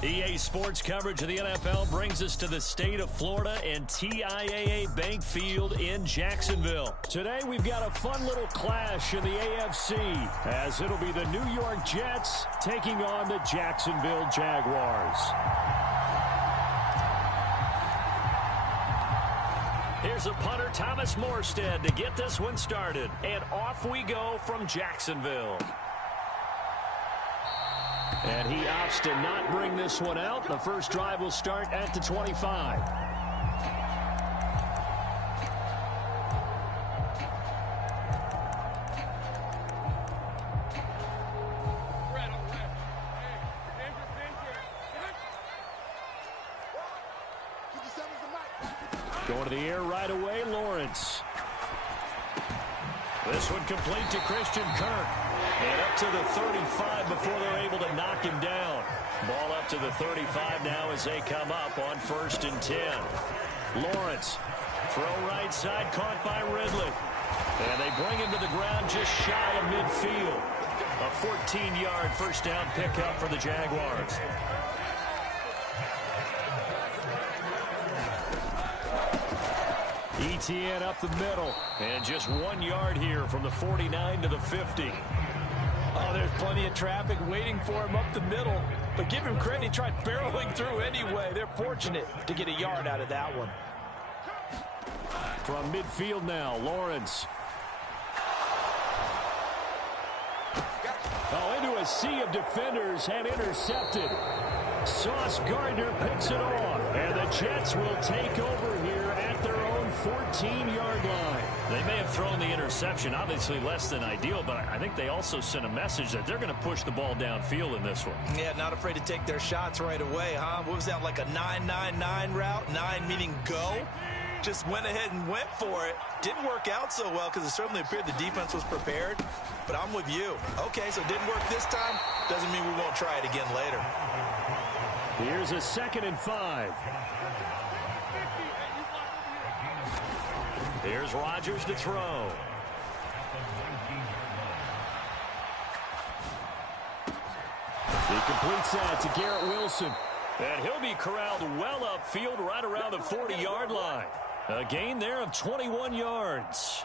EA Sports coverage of the NFL brings us to the state of Florida and TIAA Bank Field in Jacksonville. Today we've got a fun little clash in the AFC as it'll be the New York Jets taking on the Jacksonville Jaguars. Here's a punter, Thomas Morstead, to get this one started. And off we go from Jacksonville. And he opts to not bring this one out. The first drive will start at the 25. Going to the air right away, Lawrence. This one complete to Christian Kirk. And up to the 35 before they're able to knock him down. Ball up to the 35 now as they come up on 1st and 10. Lawrence, throw right side, caught by Ridley. And they bring him to the ground just shy of midfield. A 14-yard first down pickup for the Jaguars. ETN up the middle. And just 1 yard here from the 49 to the 50. Oh, there's plenty of traffic waiting for him up the middle. But give him credit, he tried barreling through anyway. They're fortunate to get a yard out of that one. From midfield now, Lawrence. Oh, into a sea of defenders and intercepted. Sauce Gardner picks it off. And the Jets will take over here at their own 14-yard line. They may have thrown the interception, obviously less than ideal, but I think they also sent a message that they're going to push the ball downfield in this one. Yeah, not afraid to take their shots right away, huh? What was that, like a 9-9-9 route? 9 meaning go? Just went ahead and went for it. Didn't work out so well because it certainly appeared the defense was prepared. But I'm with you. Okay, so it didn't work this time. Doesn't mean we won't try it again later. Here's a 2nd and 5. Here's Rodgers to throw. He completes that to Garrett Wilson. And he'll be corralled well upfield right around the 40-yard line. A gain there of 21 yards.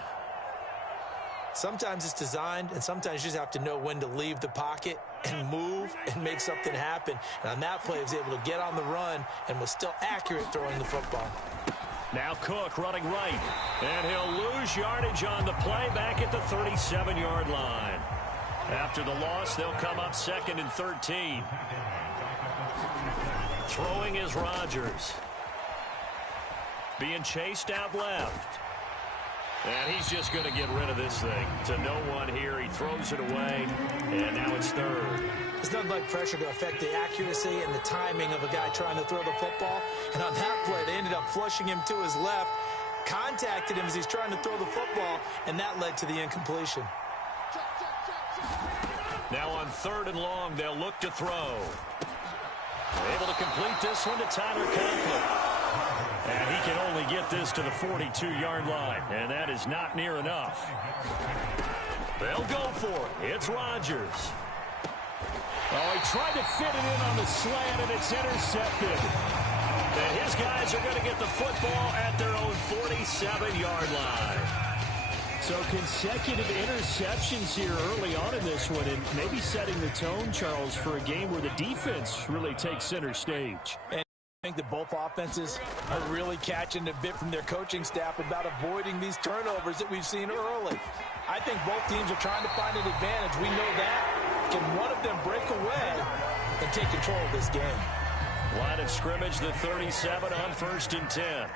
Sometimes it's designed, and sometimes you just have to know when to leave the pocket and move and make something happen. And on that play, he was able to get on the run and was still accurate throwing the football. Now Cook running right. And he'll lose yardage on the play back at the 37-yard line. After the loss, they'll come up 2nd and 13. Throwing is Rodgers. Being chased out left. And he's just going to get rid of this thing. To no one here. He throws it away. And now it's 3rd. There's nothing like pressure to affect the accuracy and the timing of a guy trying to throw the football. And on that play, they ended up flushing him to his left, contacted him as he's trying to throw the football, and that led to the incompletion. Now on 3rd and long, they'll look to throw. Able to complete this one to Tyler Conklin. And he can only get this to the 42-yard line, and that is not near enough. They'll go for it. It's Rodgers. Oh, he tried to fit it in on the slant, and it's intercepted. And his guys are going to get the football at their own 47-yard line. So consecutive interceptions here early on in this one, and maybe setting the tone, Charles, for a game where the defense really takes center stage. And I think that both offenses are really catching a bit from their coaching staff about avoiding these turnovers that we've seen early. I think both teams are trying to find an advantage. We know that. Can one of them break away and take control of this game? Line of scrimmage, the 37 on 1st and 10.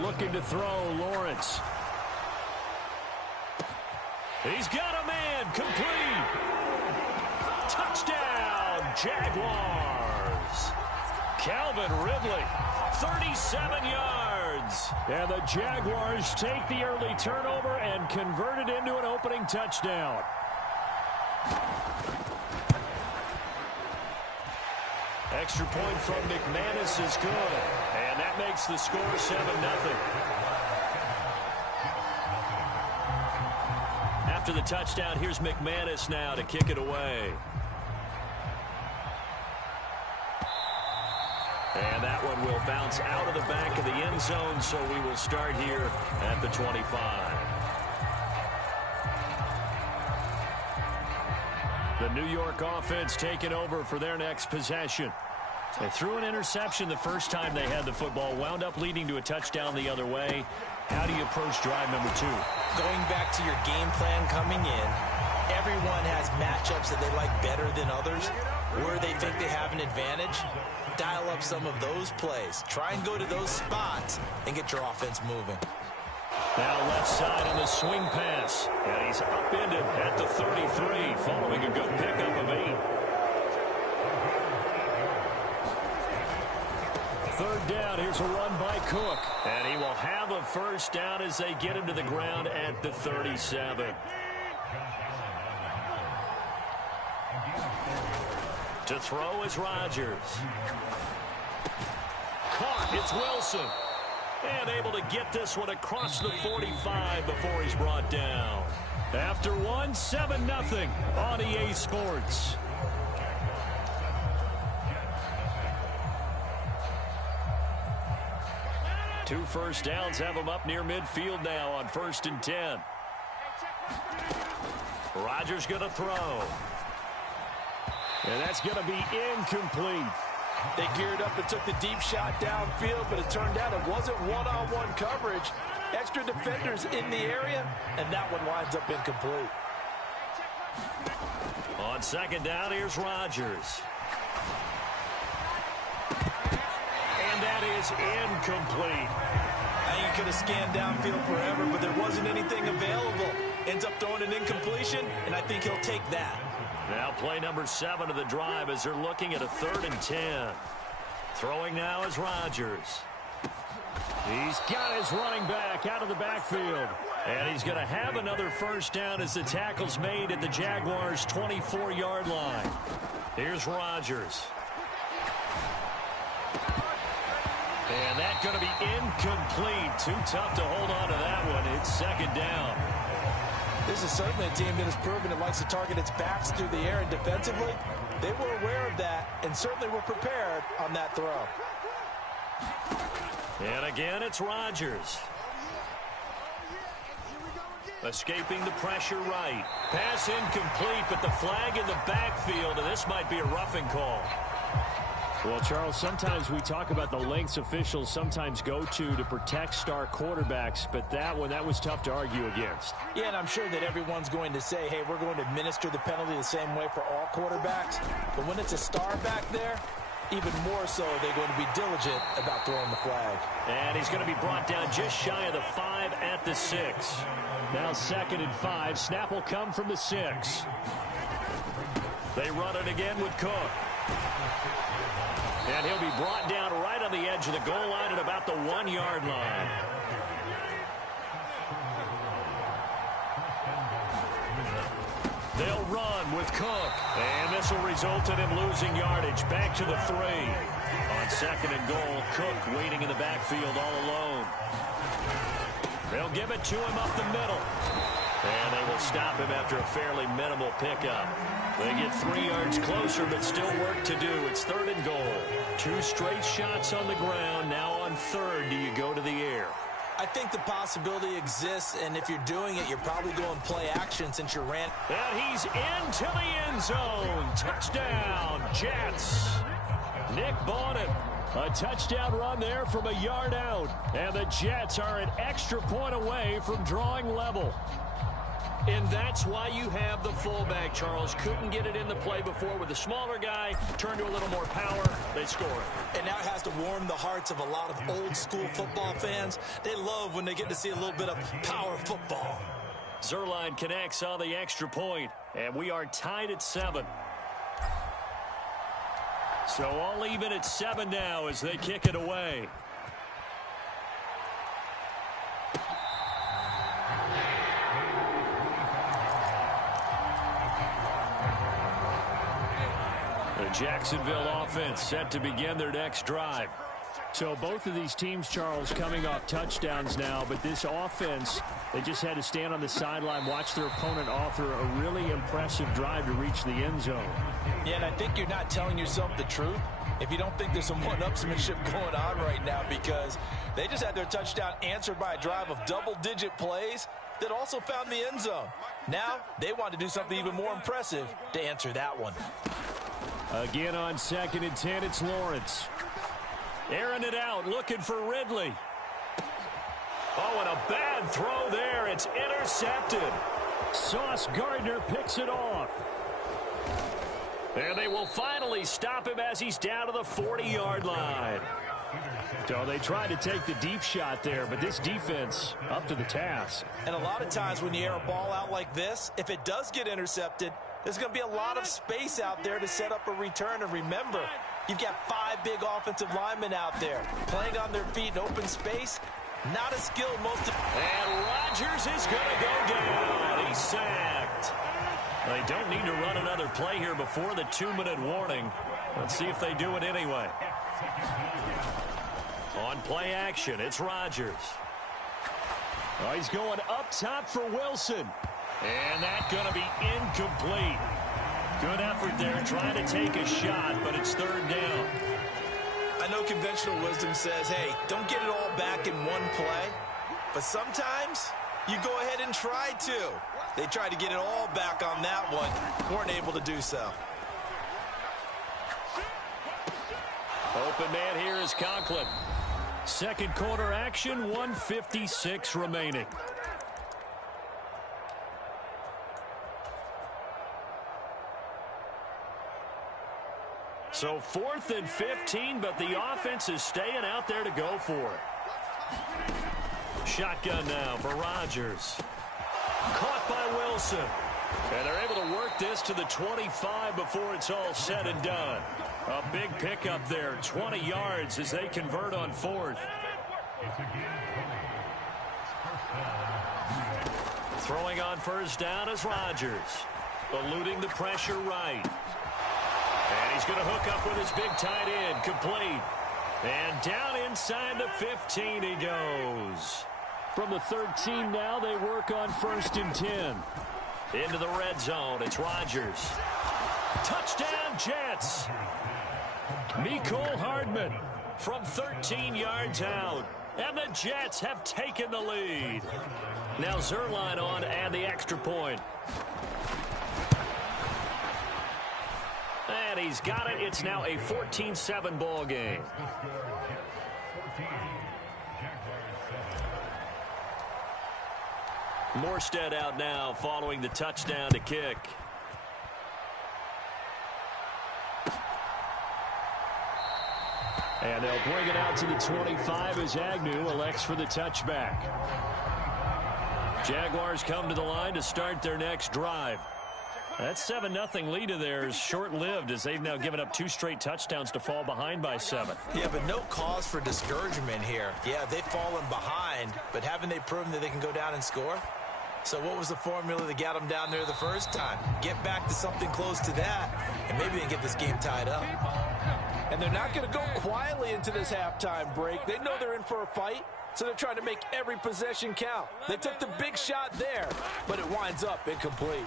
Looking to throw, Lawrence. He's got a man, complete. Touchdown, Jaguars. Calvin Ridley, 37 yards. And the Jaguars take the early turnover and convert it into an opening touchdown. Extra point from McManus is good. And that makes the score 7-0. after the touchdown. Here's McManus now to kick it away. And that one will bounce out of the back of the end zone, so we will start here at the 25. The New York offense taking over for their next possession. They threw an interception the first time they had the football, wound up leading to a touchdown the other way. How do you approach drive number 2? Going back to your game plan coming in, everyone has matchups that they like better than others. Where they think they have an advantage, dial up some of those plays. Try and go to those spots and get your offense moving. Now left side on the swing pass. And he's upended at the 33 following a good pickup of 8. Third down. Here's a run by Cook. And he will have a first down as they get him to the ground at the 37. To throw is Rodgers. Caught. It's Wilson. And able to get this one across the 45 before he's brought down. After one, 7-0 on EA Sports. Two first downs have them up near midfield now on 1st and 10. Rodgers going to throw. And that's going to be incomplete. They geared up and took the deep shot downfield, but it turned out it wasn't one-on-one coverage. Extra defenders in the area, and that one winds up incomplete. On 2nd down, here's Rodgers. And that is incomplete. I think he could have scanned downfield forever, but there wasn't anything available. Ends up throwing an incompletion, and I think he'll take that. Now play number 7 of the drive as they're looking at a 3rd and 10. Throwing now is Rodgers. He's got his running back out of the backfield. And he's going to have another first down as the tackle's made at the Jaguars' 24-yard line. Here's Rodgers. And that's going to be incomplete. Too tough to hold on to that one. It's 2nd down. This is certainly a team that has proven it likes to target its backs through the air, and defensively, they were aware of that and certainly were prepared on that throw. And again, it's Rodgers. Escaping the pressure right. Pass incomplete, but the flag in the backfield, and this might be a roughing call. Well, Charles, sometimes we talk about the lengths officials sometimes go to protect star quarterbacks, but that was tough to argue against. Yeah, and I'm sure that everyone's going to say, hey, we're going to administer the penalty the same way for all quarterbacks. But when it's a star back there, even more so, they're going to be diligent about throwing the flag. And he's going to be brought down just shy of the 5 at the 6. Now 2nd and 5. Snap will come from the 6. They run it again with Cook. And he'll be brought down right on the edge of the goal line at about the 1-yard line. They'll run with Cook. And this will result in him losing yardage. Back to the 3. On 2nd and goal, Cook waiting in the backfield all alone. They'll give it to him up the middle. And they will stop him after a fairly minimal pickup. They get 3 yards closer, but still work to do. It's 3rd and goal. 2 straight shots on the ground. Now on 3rd, do you go to the air? I think the possibility exists, and if you're doing it, you're probably going play action since you ran. And he's into the end zone. Touchdown, Jets. Nick Bonham. A touchdown run there from a yard out. And the Jets are an extra point away from drawing level. And that's why you have the fullback, Charles. Couldn't get it in the play before with the smaller guy. Turned to a little more power. They score it. And now it has to warm the hearts of a lot of old-school football fans. They love when they get to see a little bit of power football. Zerline connects on the extra point, and we are tied at 7. So all even at 7 now as they kick it away. The Jacksonville offense set to begin their next drive. So both of these teams, Charles, coming off touchdowns now, but this offense, they just had to stand on the sideline, watch their opponent author a really impressive drive to reach the end zone. Yeah, and I think you're not telling yourself the truth if you don't think there's some one-upsmanship going on right now, because they just had their touchdown answered by a drive of double-digit plays that also found the end zone. Now they want to do something even more impressive to answer that one. Again on 2nd and 10, it's Lawrence. Airing it out, looking for Ridley. Oh, and a bad throw there. It's intercepted. Sauce Gardner picks it off. And they will finally stop him as he's down to the 40-yard line. So they tried to take the deep shot there, but this defense up to the task. And a lot of times when you air a ball out like this, if it does get intercepted, there's going to be a lot of space out there to set up a return. And remember, you've got 5 big offensive linemen out there playing on their feet in open space. Not as skilled most of. And Rodgers is going to go down. He's sacked. They don't need to run another play here before the 2-minute warning. Let's see if they do it anyway. On play action, it's Rodgers. Oh, he's going up top for Wilson. And that's going to be incomplete. Good effort there trying to take a shot, but it's 3rd down. I know conventional wisdom says, hey, don't get it all back in one play. But sometimes you go ahead and try to. They tried to get it all back on that one. Weren't able to do so. Open man here is Conklin. Second quarter action, 1:56 remaining. So 4th and 15, but the offense is staying out there to go for it. Shotgun now for Rodgers. Caught by Wilson. And they're able to work this to the 25 before it's all said and done. A big pickup there, 20 yards as they convert on 4th. Throwing on 1st down is Rodgers. Eluding the pressure right. And he's going to hook up with his big tight end, complete. And down inside the 15 he goes. From the 13 now, they work on 1st and 10. Into the red zone, it's Rodgers. Touchdown, Jets. Mecole Hardman from 13 yards out. And the Jets have taken the lead. Now Zerline on to add the extra point. And he's got it. It's now a 14-7 ball game. Morstead out now following the touchdown to kick. And they'll bring it out to the 25 as Agnew elects for the touchback. Jaguars come to the line to start their next drive. That 7-0 lead of theirs short-lived as they've now given up 2 straight touchdowns to fall behind by 7. Yeah, but no cause for discouragement here. Yeah, they've fallen behind, but haven't they proven that they can go down and score? So what was the formula that got them down there the first time? Get back to something close to that, and maybe they can get this game tied up. And they're not going to go quietly into this halftime break. They know they're in for a fight, so they're trying to make every possession count. They took the big shot there, but it winds up incomplete.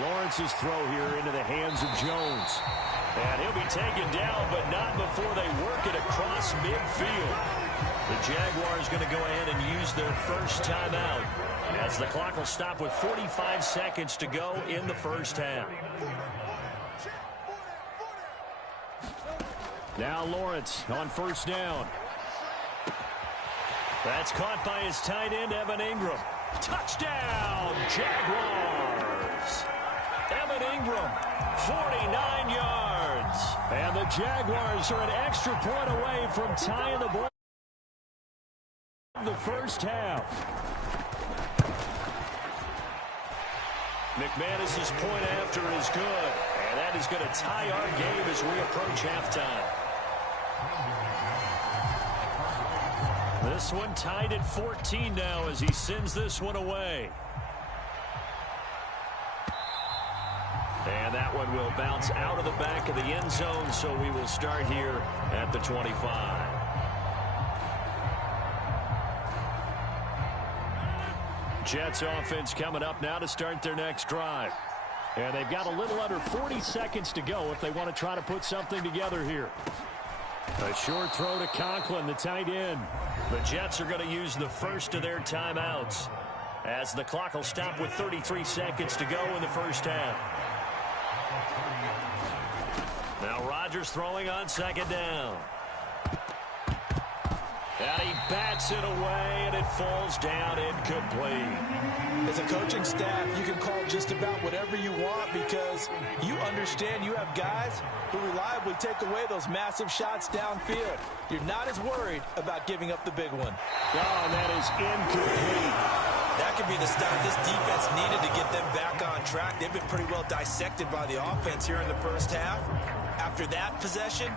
Lawrence's throw here into the hands of Jones. And he'll be taken down, but not before they work it across midfield. The Jaguars going to go ahead and use their first timeout as the clock will stop with 45 seconds to go in the first half. Now Lawrence on 1st down. That's caught by his tight end, Evan Ingram. Touchdown, Jaguars! Evan Ingram, 49 yards. And the Jaguars are an extra point away from tying the ball. The first half. McManus's point after is good. And that is going to tie our game as we approach halftime. This one tied at 14 now as he sends this one away. And that that one will bounce out of the back of the end zone, so we will start here at the 25. Jets offense coming up now to start their next drive. And they've got a little under 40 seconds to go if they want to try to put something together here. A short throw to Conklin, the tight end. The Jets are going to use the first of their timeouts as the clock will stop with 33 seconds to go in the first half. Now Rodgers throwing on second down. And he bats it away, and it falls down incomplete. As a coaching staff, you can call just about whatever you want because you understand you have guys who reliably take away those massive shots downfield. You're not as worried about giving up the big one. Oh, and that is incomplete. That could be the start this defense needed to get them back on track. They've been pretty well dissected by the offense here in the first half. After that possession,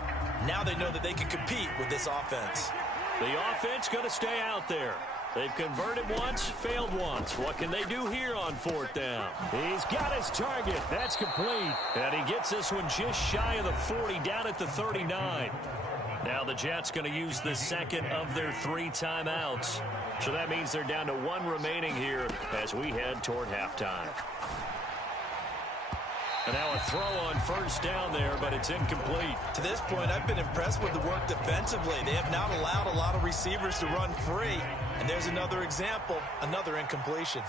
now they know that they can compete with this offense. The offense going to stay out there. They've converted once, failed once. What can they do here on fourth down? He's got his target. That's complete. And he gets this one just shy of the 40, down at the 39. Now the Jets going to use the second of their 3 timeouts. So that means they're down to 1 remaining here as we head toward halftime. And now a throw on first down there, but it's incomplete. To this point, I've been impressed with the work defensively. They have not allowed a lot of receivers to run free. And there's another example, another incompletion.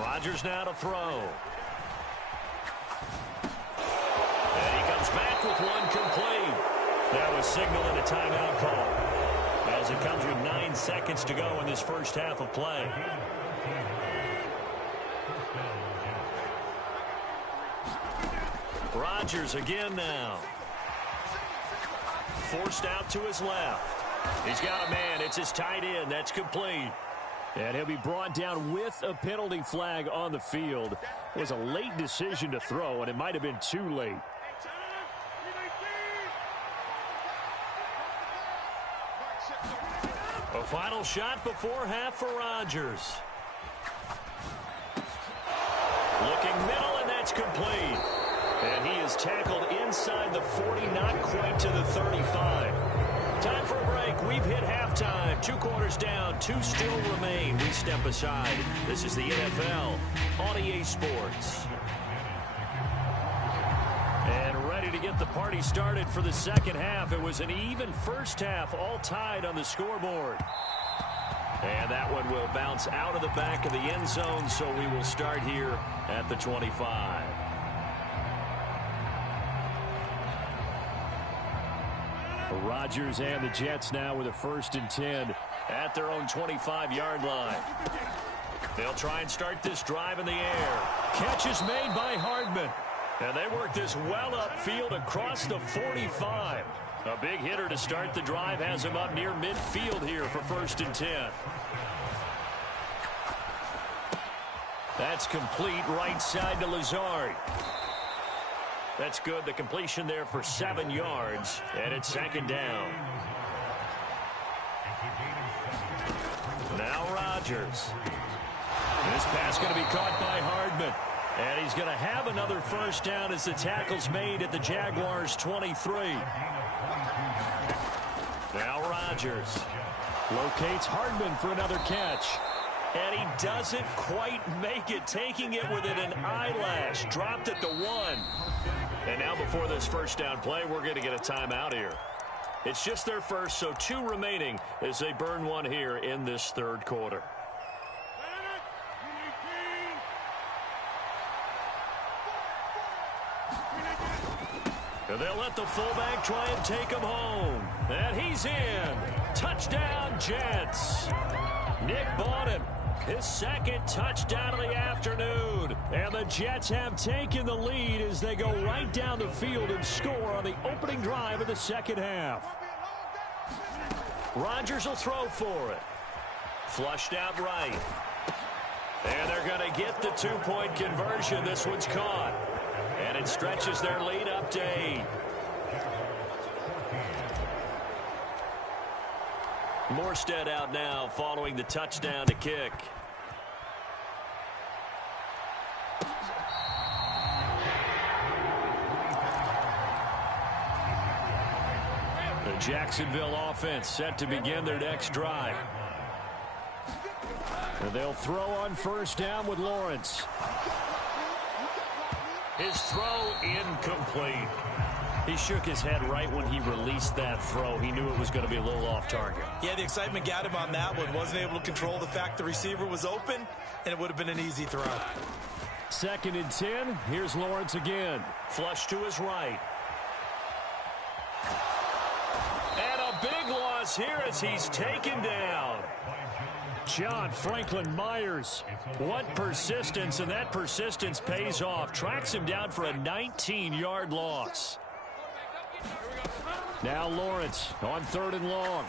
Rodgers now to throw. And he comes back with one complete. That was signaling a timeout call as it comes with 9 seconds to go in this first half of play. Rodgers again now. Forced out to his left. He's got a man. It's his tight end. That's complete. And he'll be brought down with a penalty flag on the field. It was a late decision to throw, and it might have been too late. A final shot before half for Rodgers. Looking middle, and that's complete. And he is tackled inside the 40, not quite to the 35. Time for a break. We've hit halftime. 2 quarters down, 2 still remain. We step aside. This is the NFL on EA Sports. And ready to get the party started for the second half. It was an even first half, all tied on the scoreboard. And that one will bounce out of the back of the end zone, so we will start here at the 25. Rodgers and the Jets now with a 1st and 10 at their own 25-yard line. They'll try and start this drive in the air. Catch is made by Hardman. And they work this well upfield across the 45. A big hitter to start the drive has him up near midfield here for 1st and 10. That's complete right side to Lazard. That's good. The completion there for 7 yards. And it's 2nd down. Now Rodgers. This pass going to be caught by Hardman. And he's going to have another 1st down as the tackle's made at the Jaguars' 23. Now Rodgers locates Hardman for another catch. And he doesn't quite make it, taking it within an eyelash. Dropped at the 1. And now before this 1st down play, we're going to get a timeout here. It's just their first, so 2 remaining as they burn one here in this 3rd quarter. And they'll let the fullback try and take him home. And he's in. Touchdown, Jets. Nick Bawden, his 2nd touchdown of the afternoon. And the Jets have taken the lead as they go right down the field and score on the opening drive of the 2nd half. Rodgers will throw for it. Flushed out right. And they're going to get the 2-point conversion. This one's caught. And it stretches their lead up to 8. Morstead out now following the touchdown to kick. The Jacksonville offense set to begin their next drive. And they'll throw on first down with Lawrence. His throw incomplete. He shook his head right when he released that throw. He knew it was going to be a little off target. Yeah, the excitement got him on that one. Wasn't able to control the fact the receiver was open, and it would have been an easy throw. 2nd and 10. Here's Lawrence again. Flush to his right. And a big loss here as he's taken down. John Franklin Myers. What persistence, and that persistence pays off. Tracks him down for a 19-yard loss. Now Lawrence on 3rd and long.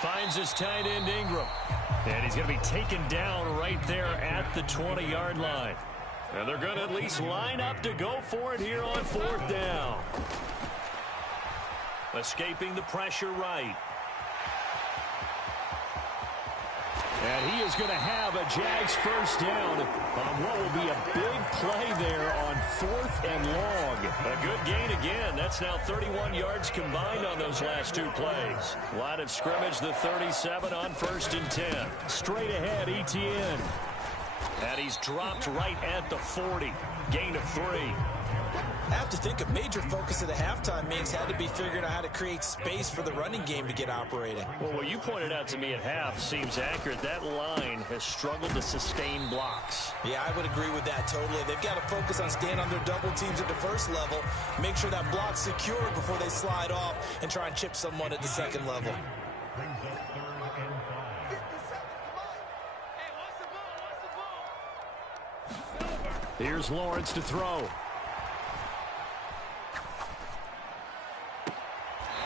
Finds his tight end Ingram. And he's going to be taken down right there at the 20-yard line. And they're going to at least line up to go for it here on 4th down. Escaping the pressure right. And he is going to have a Jags first down on what will be a big play there on 4th and long. A good gain again. That's now 31 yards combined on those last 2 plays. Line of scrimmage, the 37 on 1st and 10. Straight ahead, Etienne. And he's dropped right at the 40. Gain of 3. I have to think a major focus of the halftime means had to be figuring out how to create space for the running game to get operating. Well, what you pointed out to me at half seems accurate. That line has struggled to sustain blocks. Yeah, I would agree with that totally. They've got to focus on staying on their double teams at the first level, make sure that block's secured before they slide off and try and chip someone at the 2nd level. Here's Lawrence to throw.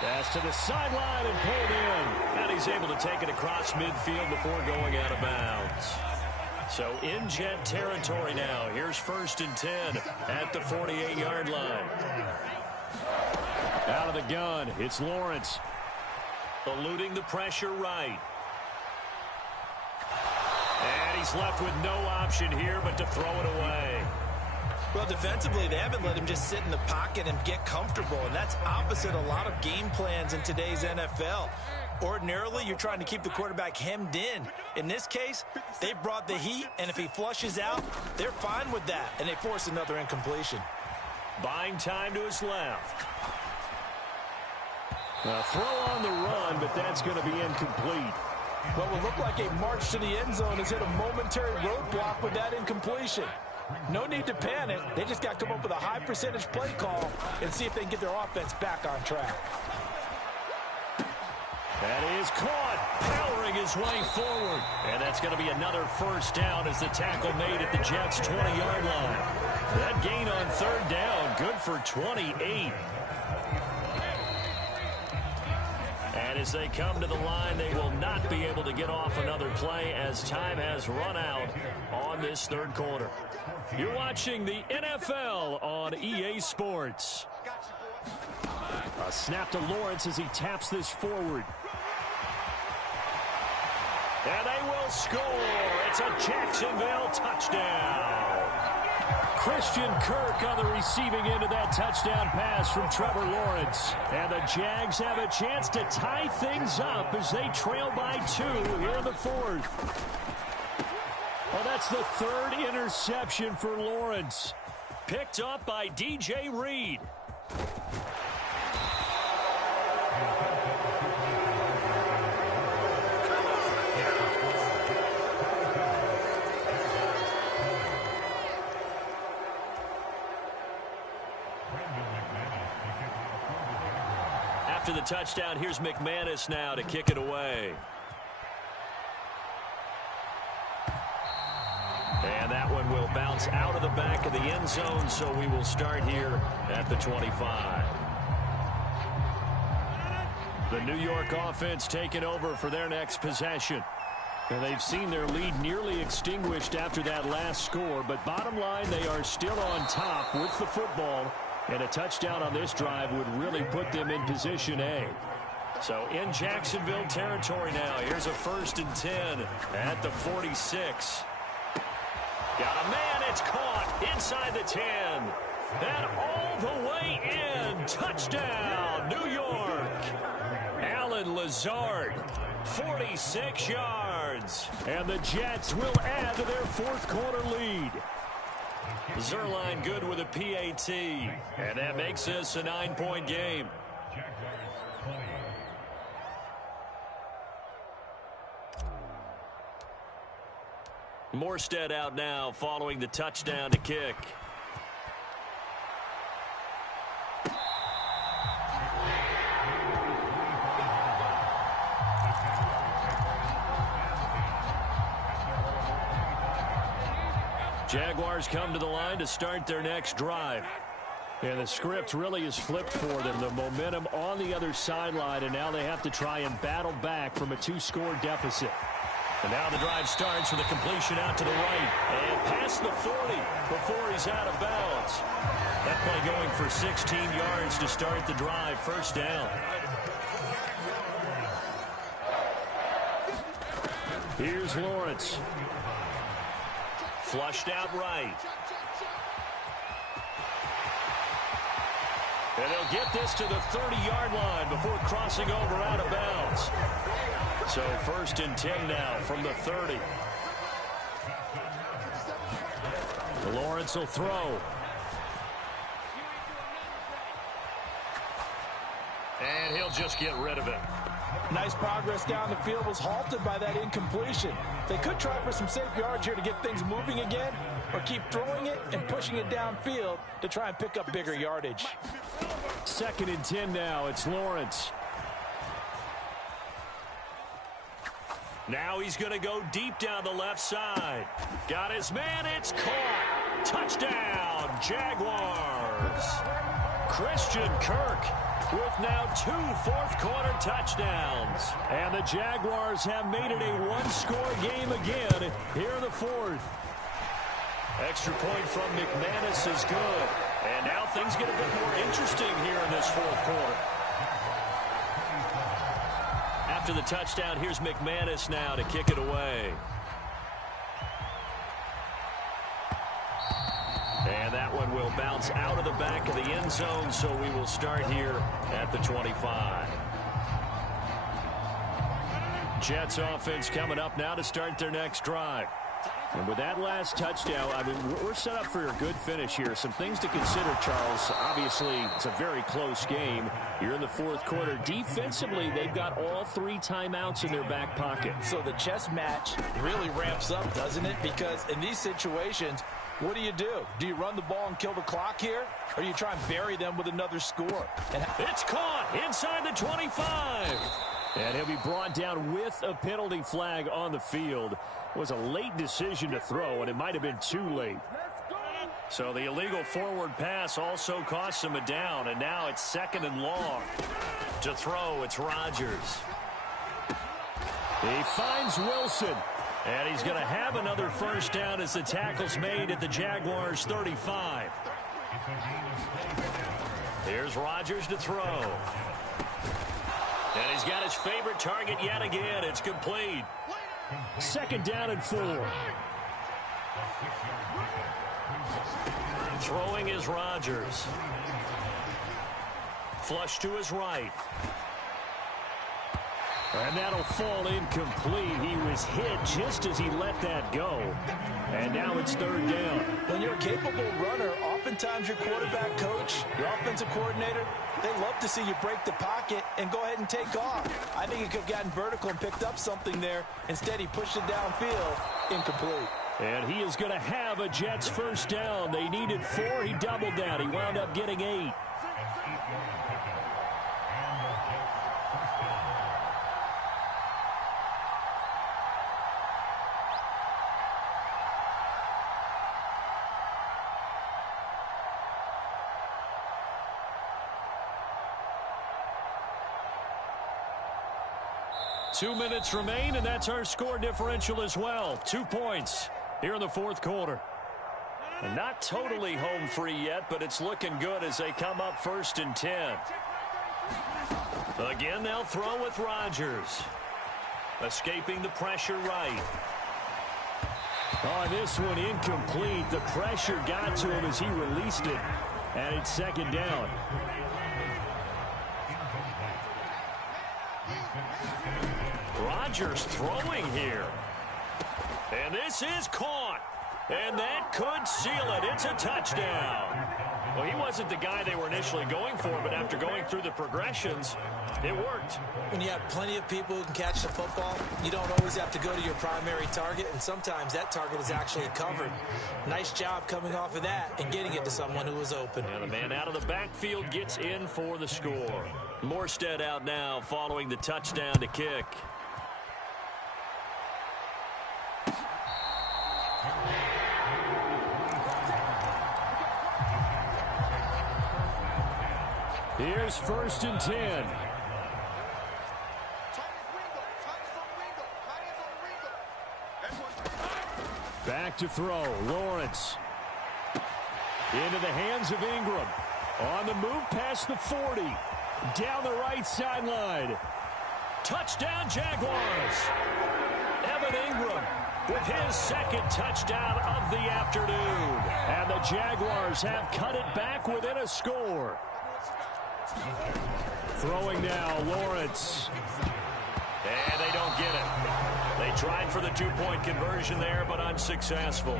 Pass to the sideline and pulled in. And he's able to take it across midfield before going out of bounds. So in Jet territory now. Here's 1st and 10 at the 48-yard line. Out of the gun, it's Lawrence. Eluding the pressure right. And he's left with no option here but to throw it away. Well, defensively, they haven't let him just sit in the pocket and get comfortable, and that's opposite a lot of game plans in today's NFL. Ordinarily, you're trying to keep the quarterback hemmed in. In this case, they brought the heat, and if he flushes out, they're fine with that, and they force another incompletion. Buying time to his left. A throw on the run, but that's going to be incomplete. What will look like a march to the end zone has hit a momentary roadblock with that incompletion. No need to panic. They just got to come up with a high percentage play call and see if they can get their offense back on track. That is caught, powering his way forward. And that's going to be another first down as the tackle made at the Jets' 20-yard line. That gain on 3rd down, good for 28. And as they come to the line, they will not be able to get off another play as time has run out on this 3rd quarter. You're watching the NFL on EA Sports. A snap to Lawrence as he taps this forward. And they will score. It's a Jacksonville touchdown. Christian Kirk on the receiving end of that touchdown pass from Trevor Lawrence. And the Jags have a chance to tie things up as they trail by 2 here in the 4th. Well, that's the 3rd interception for Lawrence. Picked up by DJ Reed. After the touchdown, here's McManus now to kick it away. And that one will bounce out of the back of the end zone, so we will start here at the 25. The New York offense taking over for their next possession. And they've seen their lead nearly extinguished after that last score, but bottom line, they are still on top with the football, and a touchdown on this drive would really put them in position A. So in Jacksonville territory now, here's a 1st and 10 at the 46. Got a man, it's caught inside the 10. And all the way in. Touchdown, New York. Allen Lazard, 46 yards. And the Jets will add to their fourth quarter lead. Zerline good with a PAT. And that makes this a 9-point game. Morstead out now following the touchdown to kick. Jaguars come to the line to start their next drive. And the script really is flipped for them. The momentum on the other sideline, and now they have to try and battle back from a 2-score deficit. And now the drive starts with a completion out to the right. And past the 40 before he's out of bounds. That play going for 16 yards to start the drive. First down. Here's Lawrence. Flushed out right. And they'll get this to the 30-yard line before crossing over out of bounds. So first and 10 now from the 30. Lawrence will throw. And he'll just get rid of it. Nice progress down the field was halted by that incompletion. They could try for some safe yards here to get things moving again, or keep throwing it and pushing it downfield to try and pick up bigger yardage. Second and 10 now. It's Lawrence. Now he's going to go deep down the left side. Got his man. It's caught. Touchdown, Jaguars. Christian Kirk with now 2 fourth-quarter touchdowns. And the Jaguars have made it a 1-score game again here in the fourth. Extra point from McManus is good. And now things get a bit more interesting here in this fourth quarter. After the touchdown, here's McManus now to kick it away. And that one will bounce out of the back of the end zone, so we will start here at the 25. Jets offense coming up now to start their next drive. And with that last touchdown, I mean, we're set up for a good finish here. Some things to consider, Charles. Obviously, it's a very close game. You're in the fourth quarter. Defensively, they've got all 3 timeouts in their back pocket. So the chess match really ramps up, doesn't it? Because in these situations, what do? Do you run the ball and kill the clock here? Or do you try and bury them with another score? And it's caught inside the 25. And he'll be brought down with a penalty flag on the field. It was a late decision to throw, and it might have been too late. So the illegal forward pass also cost him a down, and now it's second and long. To throw, it's Rodgers. He finds Wilson. And he's going to have another first down as the tackle's made at the Jaguars' 35. Here's Rodgers to throw. And he's got his favorite target yet again. It's complete. Second down and 4. Throwing is Rodgers. Flush to his right. And that'll fall incomplete. He was hit just as he let that go. And now it's third down. When you're a capable runner, oftentimes your quarterback coach, your offensive coordinator, they love to see you break the pocket and go ahead and take off. I think he could have gotten vertical and picked up something there. Instead, he pushed it downfield. Incomplete. And he is going to have a Jets first down. They needed 4. He doubled down. He wound up getting 8. Two minutes remain, and that's our score differential as well. 2 points here in the fourth quarter. And not totally home free yet, but it's looking good as they come up first and 10. Again, they'll throw with Rodgers. Escaping the pressure right. Oh, this one incomplete. The pressure got to him as he released it. And it's second down. Rodgers throwing here. And this is caught. And that could seal it. It's a touchdown. Well, he wasn't the guy they were initially going for, but after going through the progressions, it worked. When you have plenty of people who can catch the football, you don't always have to go to your primary target, and sometimes that target is actually covered. Nice job coming off of that and getting it to someone who was open. And the man out of the backfield gets in for the score. Morstead out now following the touchdown to kick. Here's 1st and 10. Back to throw. Lawrence. Into the hands of Ingram. On the move past the 40. Down the right sideline. Touchdown, Jaguars. Evan Ingram with his second touchdown of the afternoon. And the Jaguars have cut it back within a score. Throwing now, Lawrence. And they don't get it. They tried for the two-point conversion there, but unsuccessful.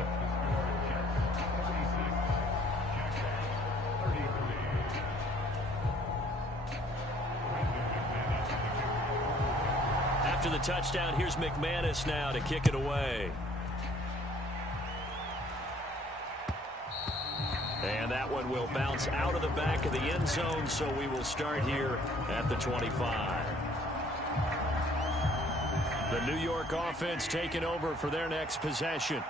After the touchdown, here's McManus now to kick it away. And that one will bounce out of the back of the end zone, so we will start here at the 25. The New York offense taking over for their next possession.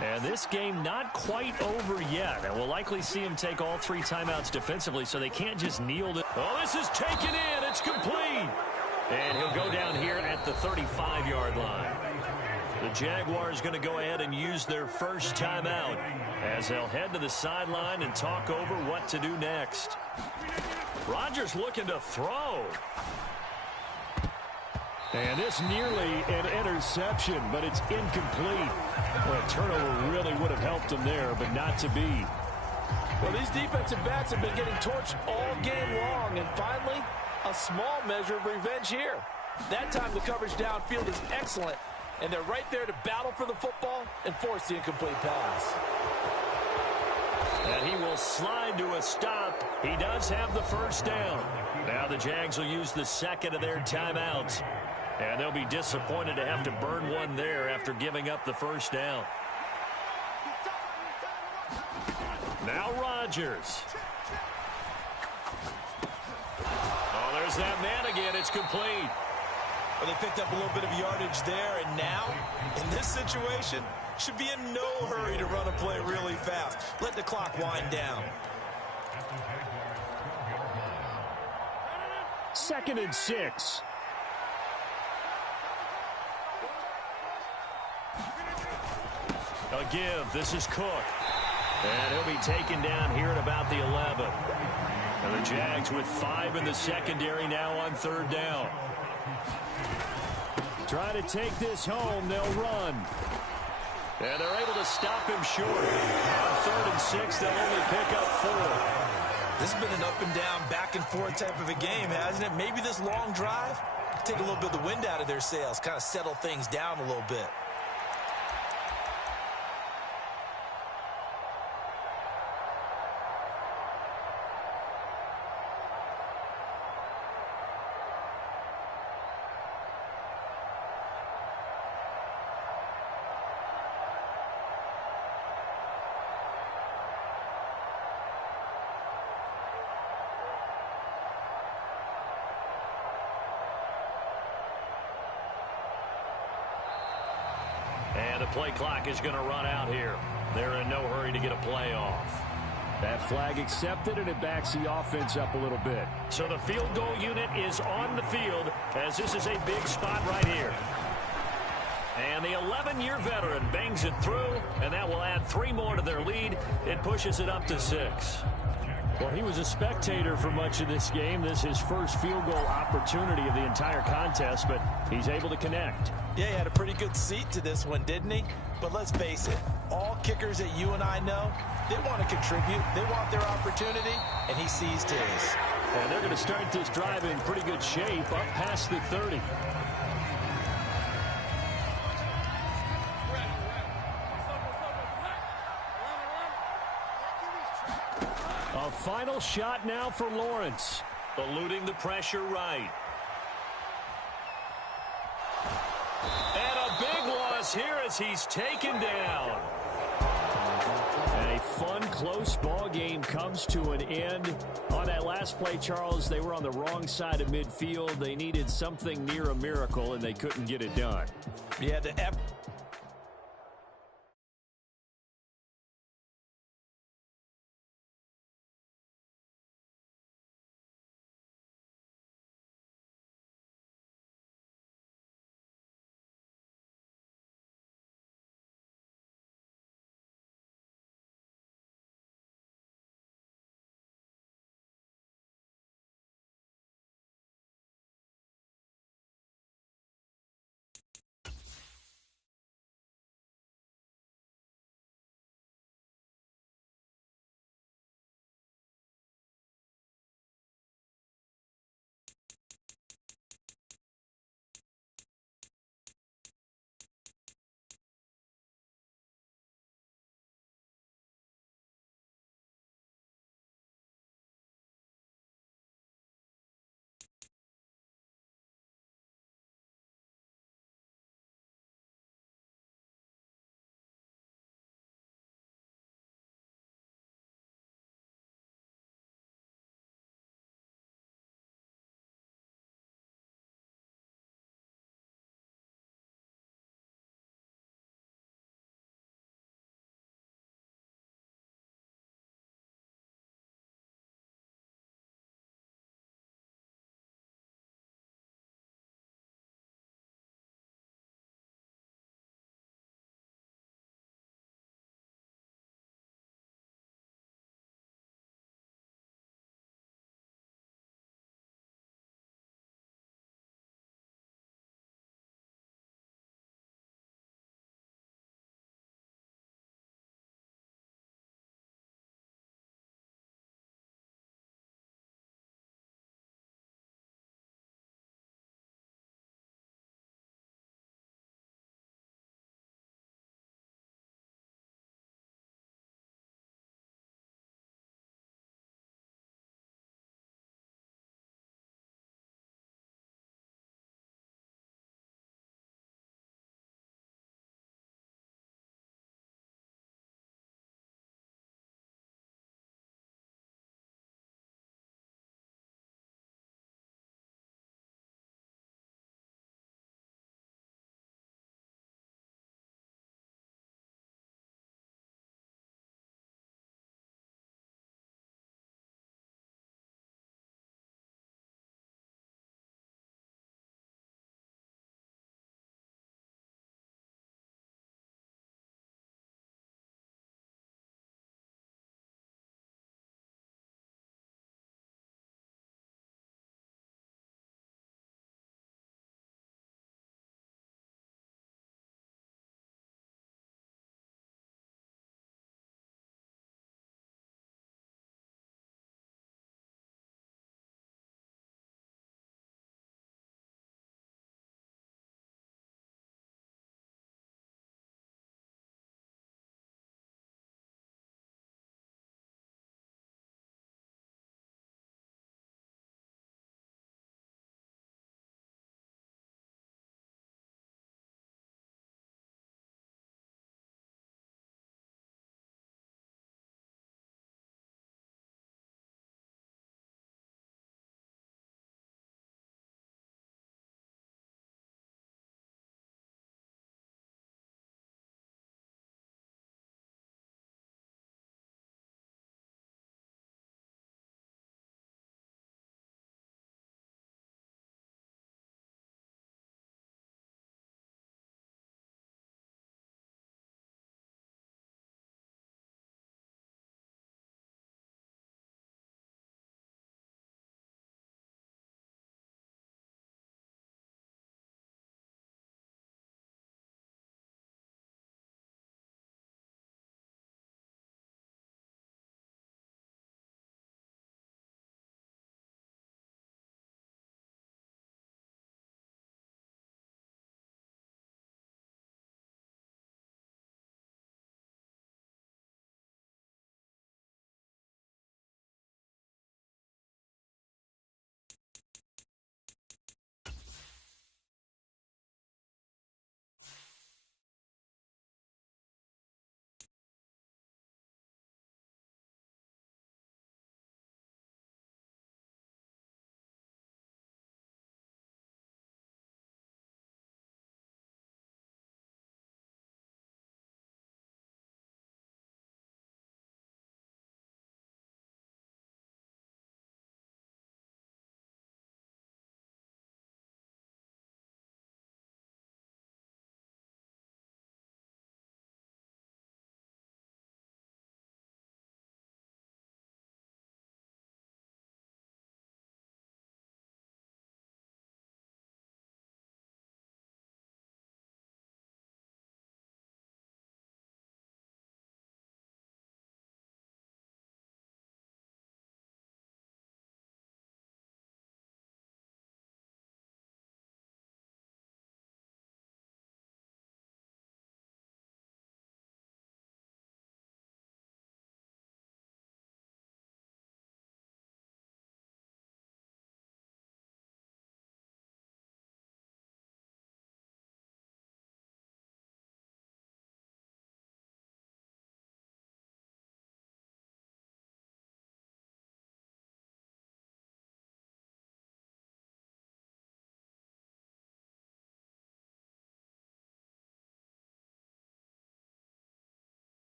And this game not quite over yet. And we'll likely see him take all 3 timeouts defensively, so they can't just kneel to... Oh, this is taken in. It's complete. And he'll go down here at the 35-yard line. The Jaguars going to go ahead and use their first timeout as they'll head to the sideline and talk over what to do next. Rodgers looking to throw. And this nearly an interception, but it's incomplete. Well, a turnover really would have helped him there, but not to be. Well, these defensive backs have been getting torched all game long, and finally, a small measure of revenge here. That time the coverage downfield is excellent, and they're right there to battle for the football and force the incomplete pass. And he will slide to a stop. He does have the first down. Now the Jags will use the second of their timeouts. And they'll be disappointed to have to burn one there after giving up the first down. Now Rodgers. Oh, there's that man again. It's complete. Well, they picked up a little bit of yardage there, and now, in this situation, should be in no hurry to run a play really fast. Let the clock wind down. 2nd and 6. A give. This is Cook. And he'll be taken down here at about the 11. And the Jags with 5 in the secondary now on 3rd down. Try to take this home. They'll run. And they're able to stop him short. On 3rd and 6, they'll only pick up 4. This has been an up and down, back and forth type of a game, hasn't it? Maybe this long drive, take a little bit of the wind out of their sails, kind of settle things down a little bit. And the play clock is going to run out here. They're in no hurry to get a play off. That flag accepted, and it backs the offense up a little bit. So the field goal unit is on the field as this is a big spot right here. And the 11-year veteran bangs it through, and that will add 3 more to their lead. It pushes it up to 6. Well, he was a spectator for much of this game. This is his first field goal opportunity of the entire contest, but he's able to connect. Yeah, he had a pretty good seat to this one, didn't he? But let's face it, all kickers that you and I know, they want to contribute. They want their opportunity, and he seized his. And they're going to start this drive in pretty good shape, up past the 30. A final shot now for Lawrence. Eluding the pressure right. And a big loss here as he's taken down. And a fun, close ball game comes to an end. On that last play, Charles, they were on the wrong side of midfield. They needed something near a miracle, and they couldn't get it done. Yeah, the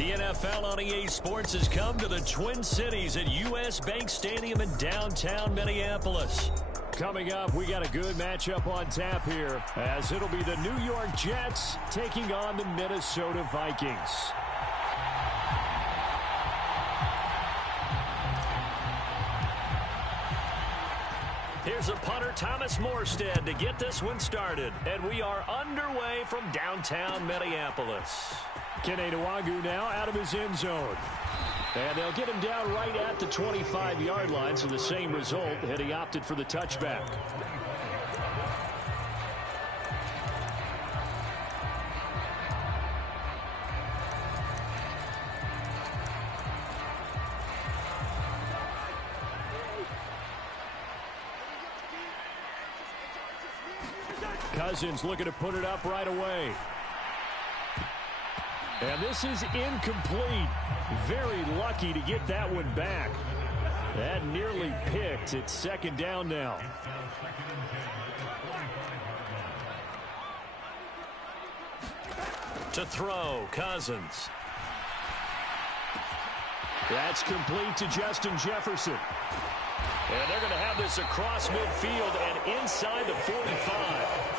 The NFL on EA Sports has come to the Twin Cities at US Bank Stadium in downtown Minneapolis. Coming up, we got a good matchup on tap here, as it'll be the New York Jets taking on the Minnesota Vikings. Here's a punter, Thomas Morstead, to get this one started. And we are underway from downtown Minneapolis. Kene Nwangwu now out of his end zone. And they'll get him down right at the 25-yard line, so the same result had he opted for the touchback. Cousins looking to put it up right away. And this is incomplete. Very lucky to get that one back. That nearly picked. It's second down now. To throw, Cousins. That's complete to Justin Jefferson. And they're going to have this across midfield and inside the 45.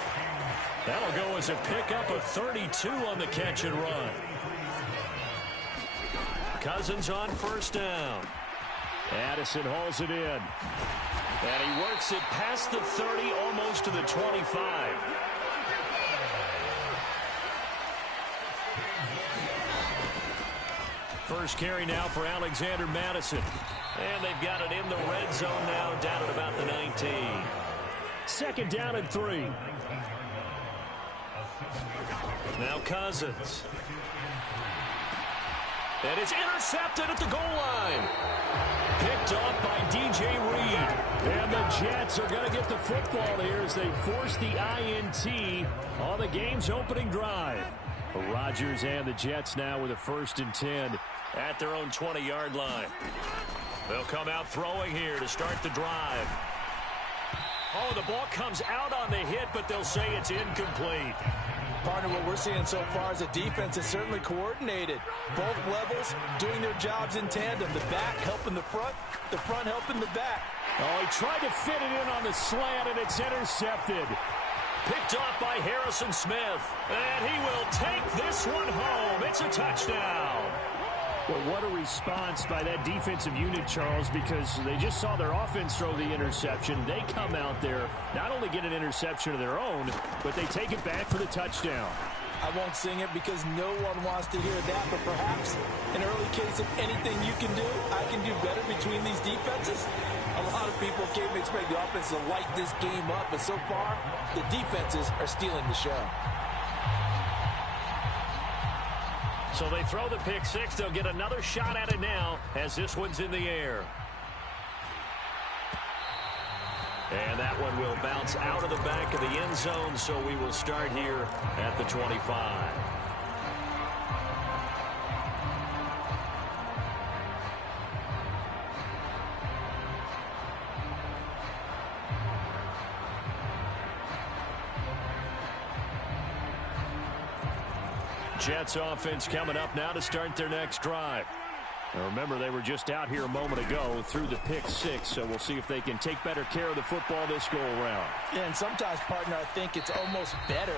That'll go as a pickup of 32 on the catch and run. Cousins on first down. Addison hauls it in. And he works it past the 30, almost to the 25. First carry now for Alexander Madison. And they've got it in the red zone now, down at about the 19. Second down and 3. Now Cousins. And it's intercepted at the goal line. Picked off by DJ Reed. And the Jets are going to get the football here as they force the INT on the game's opening drive. Rodgers and the Jets now with a 1st and 10 at their own 20-yard line. They'll come out throwing here to start the drive. Oh, the ball comes out on the hit, but they'll say it's incomplete. Partner, what we're seeing so far is the defense is certainly coordinated. Both levels doing their jobs in tandem. The back helping the front helping the back. Oh, he tried to fit it in on the slant, and it's intercepted. Picked off by Harrison Smith. And he will take this one home. It's a touchdown. Well, what a response by that defensive unit, Charles, because they just saw their offense throw the interception. They come out there, not only get an interception of their own, but they take it back for the touchdown. I won't sing it because no one wants to hear that, but perhaps an early case of anything you can do, I can do better between these defenses. A lot of people came to expect the offense to light this game up, but so far, the defenses are stealing the show. So they throw the pick six. They'll get another shot at it now as this one's in the air. And that one will bounce out of the back of the end zone, so we will start here at the 25. Jets offense coming up now to start their next drive. Now remember, they were just out here a moment ago through the pick six, so we'll see if they can take better care of the football this go-around. Yeah, and sometimes, partner, I think it's almost better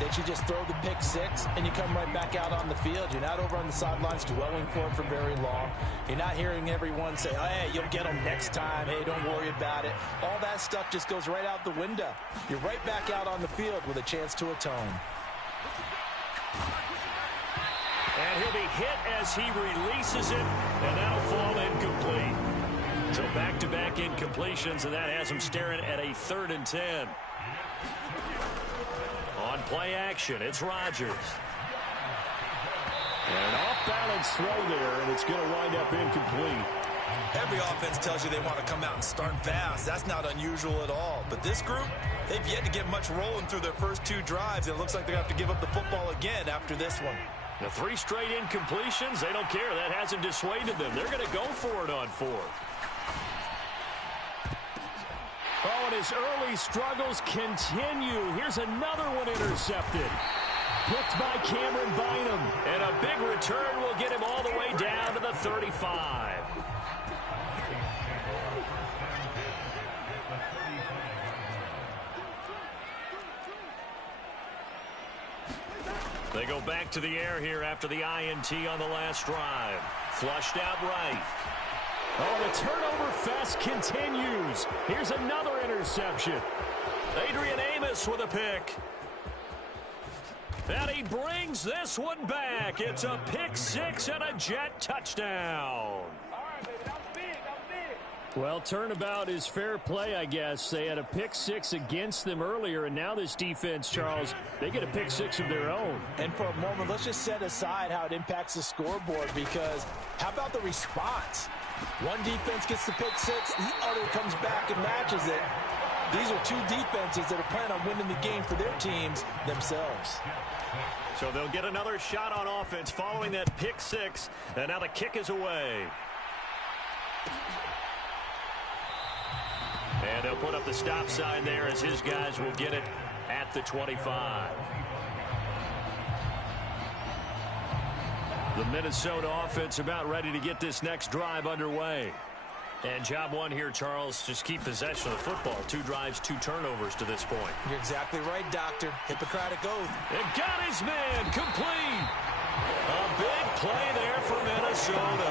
that you just throw the pick six and you come right back out on the field. You're not over on the sidelines dwelling for it for very long. You're not hearing everyone say, oh, hey, you'll get them next time. Hey, don't worry about it. All that stuff just goes right out the window. You're right back out on the field with a chance to atone. And he'll be hit as he releases it, and that'll fall incomplete. So back-to-back incompletions, and that has him staring at a 3rd and 10. On play action, it's Rodgers. An off-balance throw there, and it's going to wind up incomplete. Every offense tells you they want to come out and start fast. That's not unusual at all. But this group, they've yet to get much rolling through their first 2 drives. It looks like they're going to have to give up the football again after this one. The 3 straight incompletions, they don't care. That hasn't dissuaded them. They're going to go for it on 4th. Oh, and his early struggles continue. Here's another one intercepted. Picked by Cameron Bynum. And a big return will will get him all the way down to the 35. They go back to the air here after the INT on the last drive. Flushed out right. Oh, the turnover fest continues. Here's another interception. Adrian Amos with a pick. And he brings this one back. It's a pick six and a Jet touchdown. Well, turnabout is fair play, I guess. They had a pick six against them earlier, and now this defense, Charles, they get a pick six of their own. And for a moment, let's just set aside how it impacts the scoreboard, because how about the response? One defense gets the pick six, the other comes back and matches it. These are two defenses that are planning on winning the game for their teams themselves. So they'll get another shot on offense following that pick six, and now the kick is away. And they'll put up the stop sign there as his guys will get it at the 25. The Minnesota offense about ready to get this next drive underway. And job one here, Charles, just keep possession of the football. 2 drives, 2 turnovers to this point. You're exactly right, Doctor. Hippocratic oath. And got his man complete. A big play there for Minnesota.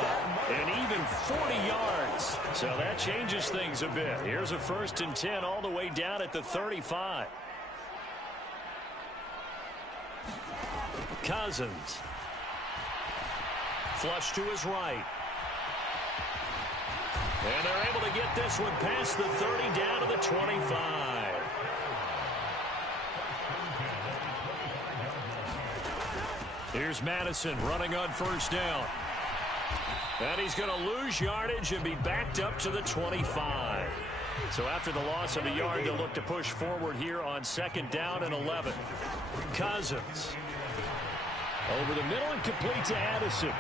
And even 40 yards. So that changes things a bit. Here's a 1st and 10 all the way down at the 35. Cousins. Flush to his right. And they're able to get this one past the 30 down to the 25. Here's Madison running on 1st down. And he's going to lose yardage and be backed up to the 25. So after the loss of a yard, they'll look to push forward here on 2nd down and 11. Cousins. Over the middle and complete to Addison.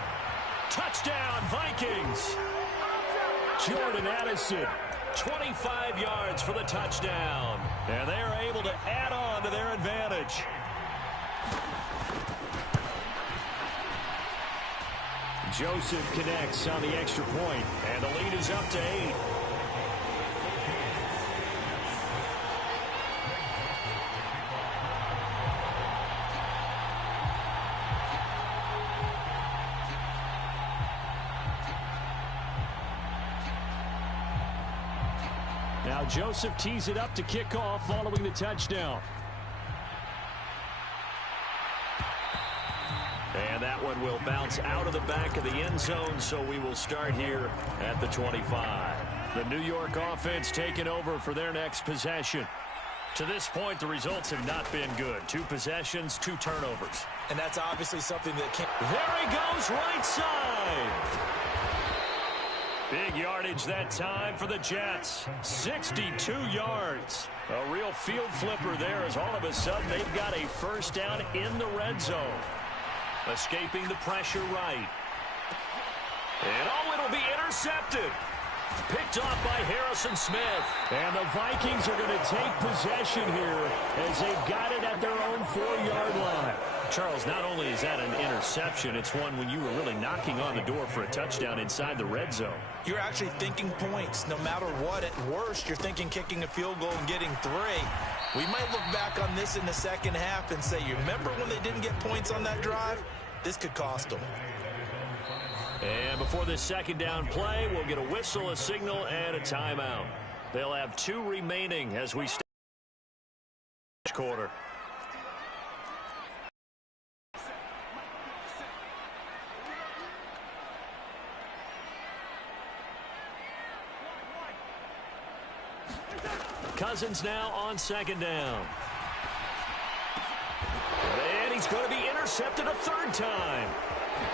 Touchdown, Vikings. Jordan Addison, 25 yards for the touchdown. And they're able to add on to their advantage. Joseph connects on the extra point. And the lead is up to 8. Now Joseph tees it up to kick off following the touchdown. And that one will bounce out of the back of the end zone, so we will start here at the 25. The New York offense taking over for their next possession. To this point, the results have not been good. 2 possessions, 2 turnovers. And that's obviously something that can't... There he goes, right side. Big yardage that time for the Jets. 62 yards. A real field flipper there as all of a sudden they've got a 1st down in the red zone. Escaping the pressure right. And oh, it'll be intercepted. Picked off by Harrison Smith. And the Vikings are going to take possession here as they've got it at their own 4-yard line. Charles, not only is that an interception, it's one when you were really knocking on the door for a touchdown inside the red zone. You're actually thinking points. No matter what, at worst, you're thinking kicking a field goal and getting 3. We might look back on this in the 2nd half and say, you remember when they didn't get points on that drive? This could cost them. And before this 2nd down play, we'll get a whistle, a signal, and a timeout. They'll have 2 remaining as we start each quarter. Cousins now on 2nd down. And he's going to be intercepted a 3rd time.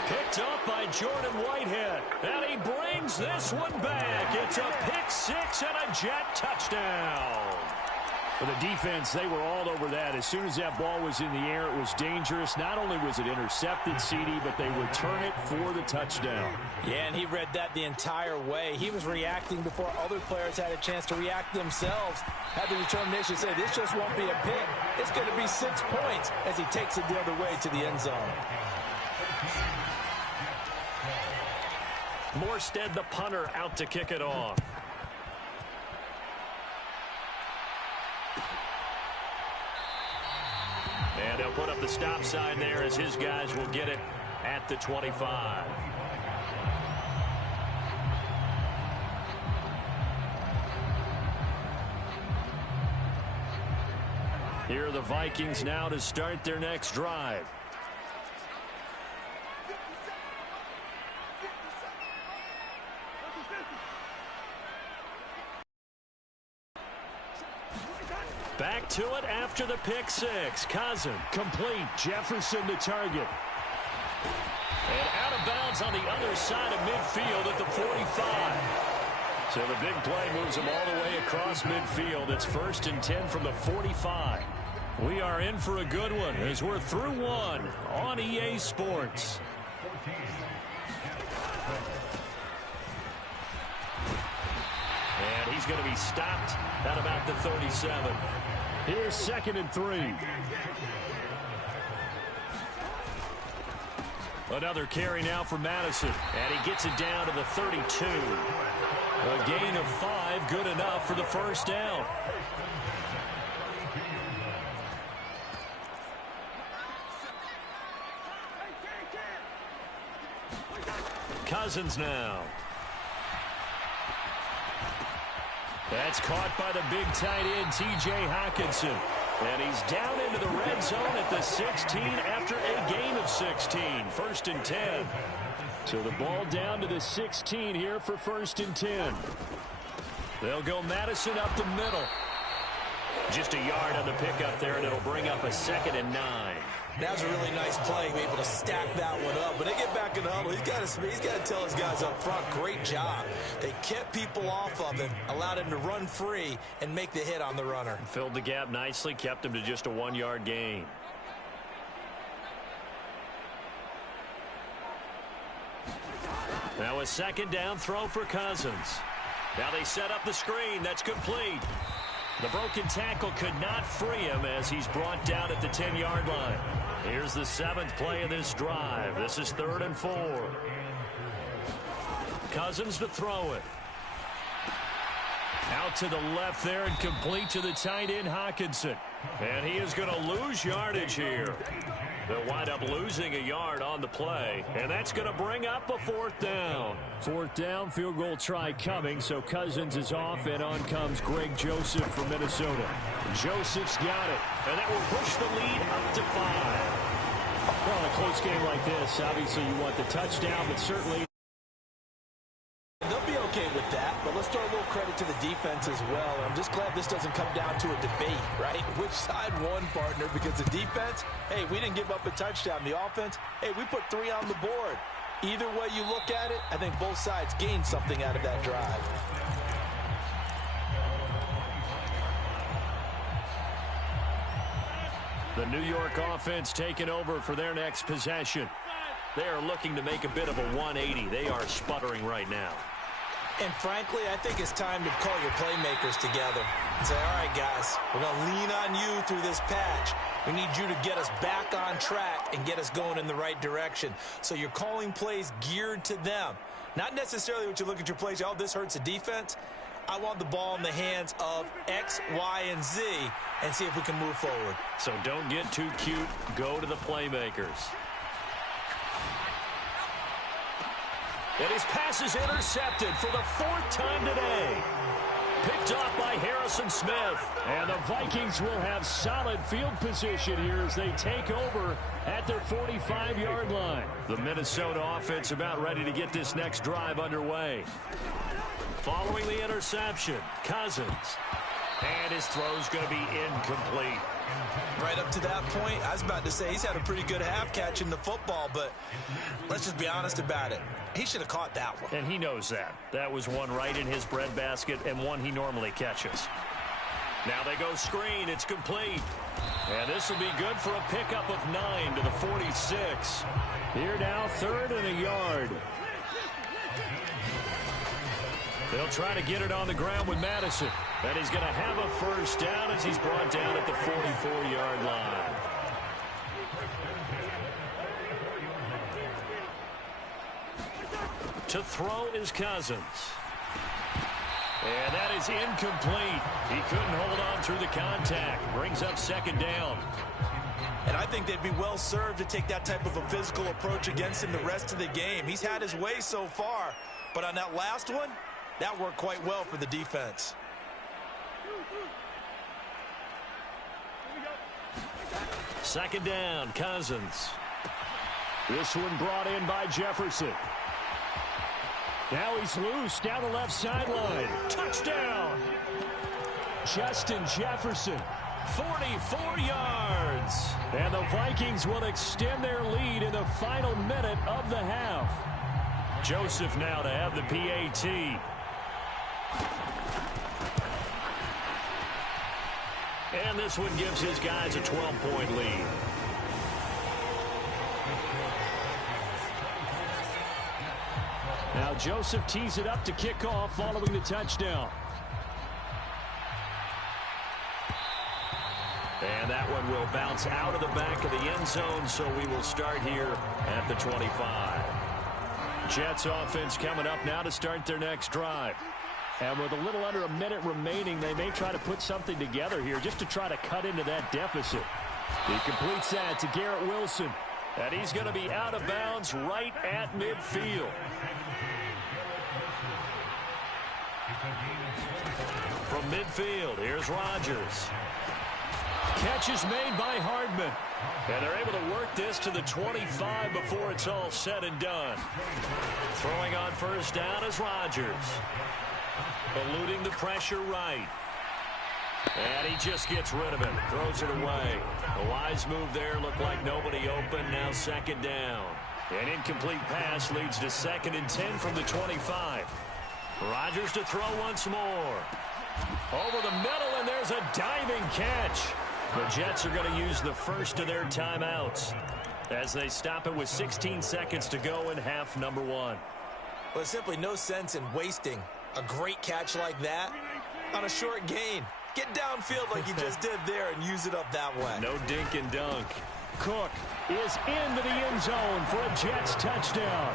Picked up by Jordan Whitehead. And he brings this one back. It's a pick 6 and a Jet touchdown. For the defense, they were all over that. As soon as that ball was in the air, it was dangerous. Not only was it intercepted, CD, but they return it for the touchdown. Yeah, and he read that the entire way. He was reacting before other players had a chance to react themselves. Had the determination to say, this just won't be a pick. It's going to be 6 points as he takes it the other way to the end zone. Morstead, the punter, out to kick it off. And they'll put up the stop sign there as his guys will get it at the 25. Here are the Vikings now to start their next drive. Back to it after the pick six. Cousin complete. Jefferson the target. And out of bounds on the other side of midfield at the 45. So the big play moves him all the way across midfield. It's 1st and 10 from the 45. We are in for a good one as we're through one on EA Sports. And he's going to be stopped at about the 37. Here's 2nd and 3. Another carry now for Madison. And he gets it down to the 32. A gain of 5, good enough for the first down. Cousins now. That's caught by the big tight end, T.J. Hockenson. And he's down into the red zone at the 16 after a gain of 16. 1st and 10. So the ball down to the 16 here for 1st and 10. They'll go Madison up the middle. Just a yard on the pickup there, and it'll bring up a 2nd and 9. That's a really nice play, be able to stack that one up. When they get back in the huddle, he's got to tell his guys up front, great job. They kept people off of him, allowed him to run free and make the hit on the runner. Filled the gap nicely, kept him to just a 1-yard gain. Now a 2nd down throw for Cousins. Now they set up the screen. That's complete. The broken tackle could not free him as he's brought down at the 10-yard line. Here's the 7th play of this drive. This is 3rd and 4. Cousins to throw it. Out to the left there and complete to the tight end, Hockenson. And he is going to lose yardage here. They'll wind up losing a yard on the play, and that's going to bring up a 4th down. 4th down, field goal try coming, so Cousins is off, and on comes Greg Joseph from Minnesota. Joseph's got it, and that will push the lead up to 5. Well, in a close game like this, obviously you want the touchdown, but certainly they'll be okay with that, but let's throw a little credit to the defense as well. I'm just glad this doesn't come down to a debate, right? Which side won, partner? Because the defense, hey, we didn't give up a touchdown. The offense, hey, we put 3 on the board. Either way you look at it, I think both sides gained something out of that drive. The New York offense taking over for their next possession. They are looking to make a bit of a 180. They are sputtering right now. And frankly, I think it's time to call your playmakers together and say, all right, guys, we're going to lean on you through this patch. We need you to get us back on track and get us going in the right direction. So you're calling plays geared to them. Not necessarily what you look at your plays, oh, this hurts the defense. I want the ball in the hands of X, Y, and Z and see if we can move forward. So don't get too cute. Go to the playmakers. And his pass is intercepted for the 4th time today. Picked off by Harrison Smith. And the Vikings will have solid field position here as they take over at their 45-yard line. The Minnesota offense about ready to get this next drive underway. Following the interception, Cousins. And his throw's going to be incomplete. Right up to that point, I was about to say he's had a pretty good half catching the football, but let's just be honest about it. He should have caught that one. And he knows that. That was one right in his breadbasket and one he normally catches. Now they go screen. It's complete. And this will be good for a pickup of 9 to the 46. Here now, 3rd and a yard. They'll try to get it on the ground with Madison. And he's going to have a 1st down as he's brought down at the 44-yard line. To throw is Cousins. And that is incomplete. He couldn't hold on through the contact. Brings up second down. And I think they'd be well served to take that type of a physical approach against him the rest of the game. He's had his way so far, but on that last one, that worked quite well for the defense. Second down, Cousins. This one brought in by Jefferson. Now he's loose down the left sideline. Touchdown! Justin Jefferson. 44 yards. And the Vikings will extend their lead in the final minute of the half. Joseph now to have the PAT. And this one gives his guys a 12-point lead. Now Joseph tees it up to kick off following the touchdown. And that one will bounce out of the back of the end zone, so we will start here at the 25. Jets offense coming up now to start their next drive. And with a little under a minute remaining, they may try to put something together here just to try to cut into that deficit. He completes that to Garrett Wilson. And he's going to be out of bounds right at midfield. From midfield, here's Rodgers. Catch is made by Hardman. And they're able to work this to the 25 before it's all said and done. Throwing on first down is Rodgers. Eluding the pressure right. And he just gets rid of it. Throws it away. A wise move there. Looked like nobody open. Now second down. An incomplete pass leads to 2nd and 10 from the 25. Rodgers to throw once more. Over the middle, and there's a diving catch. The Jets are going to use the first of their timeouts as they stop it with 16 seconds to go in half number 1. Well, there's simply no sense in wasting a great catch like that on a short gain. Get downfield like you just did there and use it up that way. No dink and dunk. Cook is into the end zone for a Jets touchdown.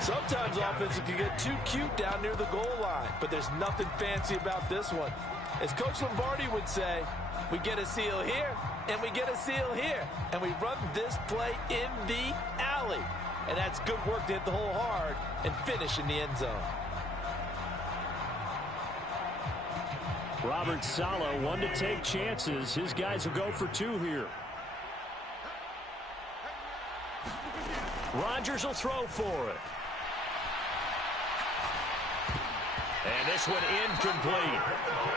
Sometimes offenses can get too cute down near the goal line, but there's nothing fancy about this one. As Coach Lombardi would say, we get a seal here, and we get a seal here, and we run this play in the alley. And that's good work to hit the hole hard and finish in the end zone. Robert Saleh, one to take chances. His guys will go for 2 here. Rodgers will throw for it. And this one incomplete.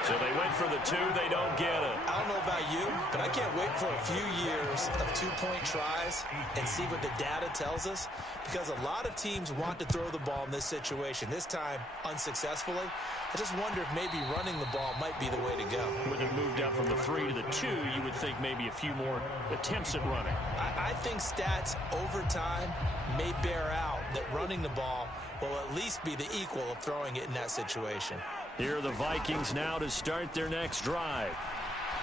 So they went for the 2. They don't get it. I don't know about you, but I can't wait for a few years of 2-point tries and see what the data tells us, because a lot of teams want to throw the ball in this situation. This time, unsuccessfully. I just wonder if maybe running the ball might be the way to go. With it moved up from the 3 to the 2, you would think maybe a few more attempts at running. I think stats over time may bear out that running the ball will at least be the equal of throwing it in that situation. Here are the Vikings now to start their next drive.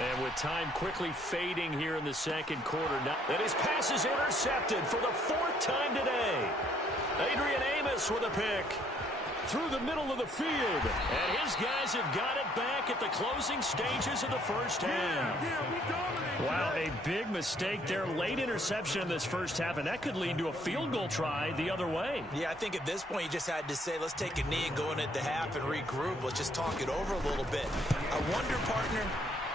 And with time quickly fading here in the second quarter. And his pass is intercepted for the 4th time today. Adrian Amos with a pick. Through the middle of the field. And his guys have got it back at the closing stages of the first half. Wow, a big mistake there. Late interception in this first half, and that could lead to a field goal try the other way. Yeah, I think at this point you just had to say, let's take a knee and go in at the half and regroup. Let's just talk it over a little bit. I wonder, partner,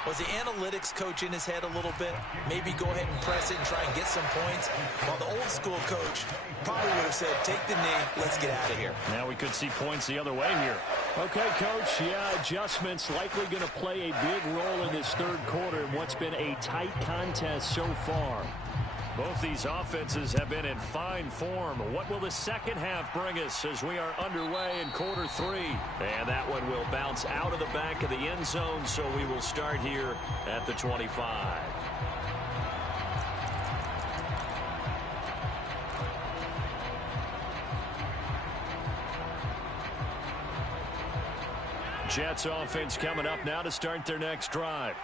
was the analytics coach in his head a little bit? Maybe go ahead and press it and try and get some points. While the old school coach probably would have said, take the knee, let's get out of here. Now we could see points the other way here. Okay, Coach, yeah, adjustments likely going to play a big role in this third quarter in what's been a tight contest so far. Both these offenses have been in fine form. What will the second half bring us as we are underway in quarter 3? And that one will bounce out of the back of the end zone, so we will start here at the 25. Jets offense coming up now to start their next drive.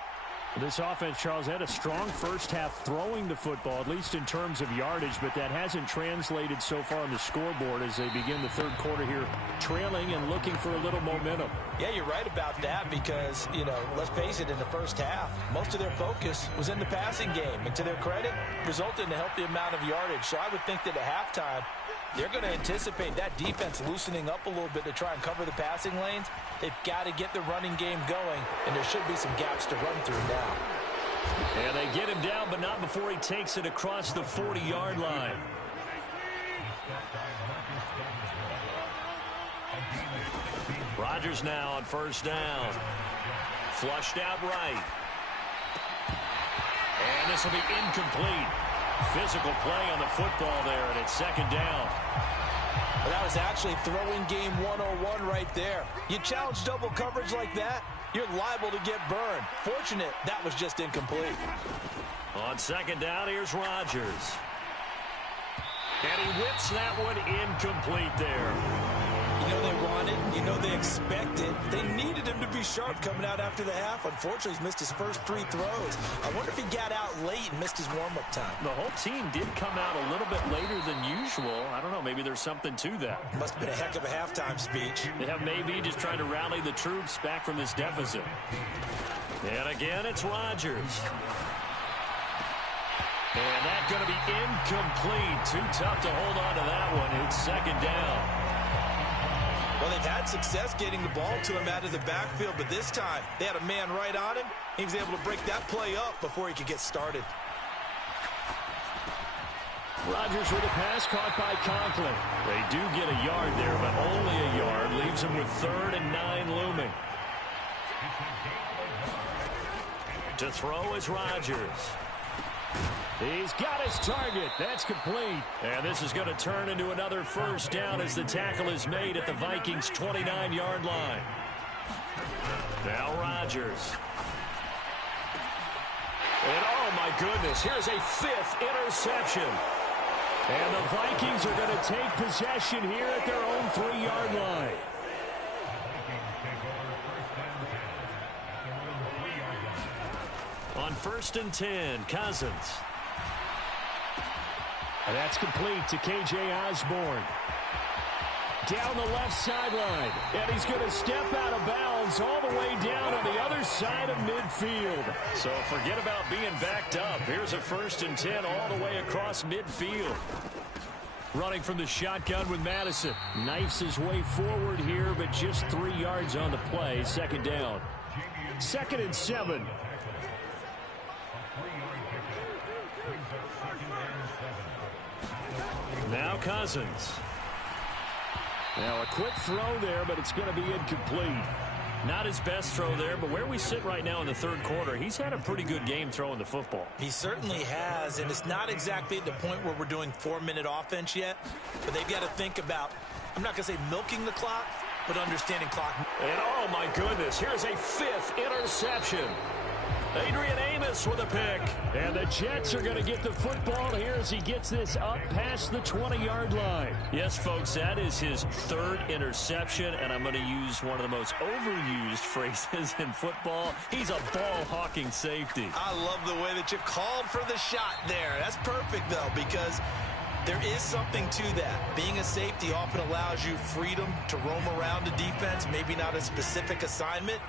This offense, Charles, had a strong first half throwing the football, at least in terms of yardage, but that hasn't translated so far on the scoreboard as they begin the third quarter here trailing and looking for a little momentum. Yeah, you're right about that because, let's face it, in the first half, most of their focus was in the passing game. And to their credit, resulted in a healthy amount of yardage. So I would think that at halftime, they're going to anticipate that defense loosening up a little bit to try and cover the passing lanes. They've got to get the running game going, and there should be some gaps to run through now. And they get him down, but not before he takes it across the 40-yard line. Rodgers now on first down. Flushed out right. And this will be incomplete. Physical play on the football there, and it's second down. Well, that was actually throwing game 101 right there. You challenge double coverage like that, you're liable to get burned. Fortunate that was just incomplete. On second down, here's Rodgers. And he whips that one incomplete there. They wanted, they expected. They needed him to be sharp coming out after the half. Unfortunately, he's missed his first 3 throws. I wonder if he got out late and missed his warm-up time. The whole team did come out a little bit later than usual. I don't know, maybe there's something to that. Must have been a heck of a halftime speech. Yeah, maybe just trying to rally the troops back from this deficit. And again, it's Rodgers. And that's going to be incomplete. Too tough to hold on to that one. It's second down. Well, they've had success getting the ball to him out of the backfield, but this time they had a man right on him. He was able to break that play up before he could get started. Rodgers with a pass caught by Conklin. They do get a yard there, but only a yard. Leaves them with 3rd and 9 looming. To throw is Rodgers. He's got his target. That's complete. And this is going to turn into another first down as the tackle is made at the Vikings' 29-yard line. Now Rodgers. And oh my goodness, here's a 5th interception. And the Vikings are going to take possession here at their own 3-yard line. On 1st and 10, Cousins. And that's complete to K.J. Osborne. Down the left sideline. And he's going to step out of bounds all the way down on the other side of midfield. So forget about being backed up. Here's a 1st and 10 all the way across midfield. Running from the shotgun with Madison. Knifes his way forward here, but just 3 yards on the play. Second down. 2nd and 7. Now Cousins. Now a quick throw there, but it's going to be incomplete. Not his best throw there, but where we sit right now in the third quarter, he's had a pretty good game throwing the football. He certainly has, and it's not exactly at the point where we're doing 4-minute offense yet, but they've got to think about, I'm not going to say milking the clock, but understanding clock. And oh my goodness, here's a 5th interception. Adrian Amos with a pick. And the Jets are going to get the football here as he gets this up past the 20-yard line. Yes, folks, that is his 3rd interception, and I'm going to use one of the most overused phrases in football. He's a ball-hawking safety. I love the way that you called for the shot there. That's perfect, though, because there is something to that. Being a safety often allows you freedom to roam around the defense, maybe not a specific assignment.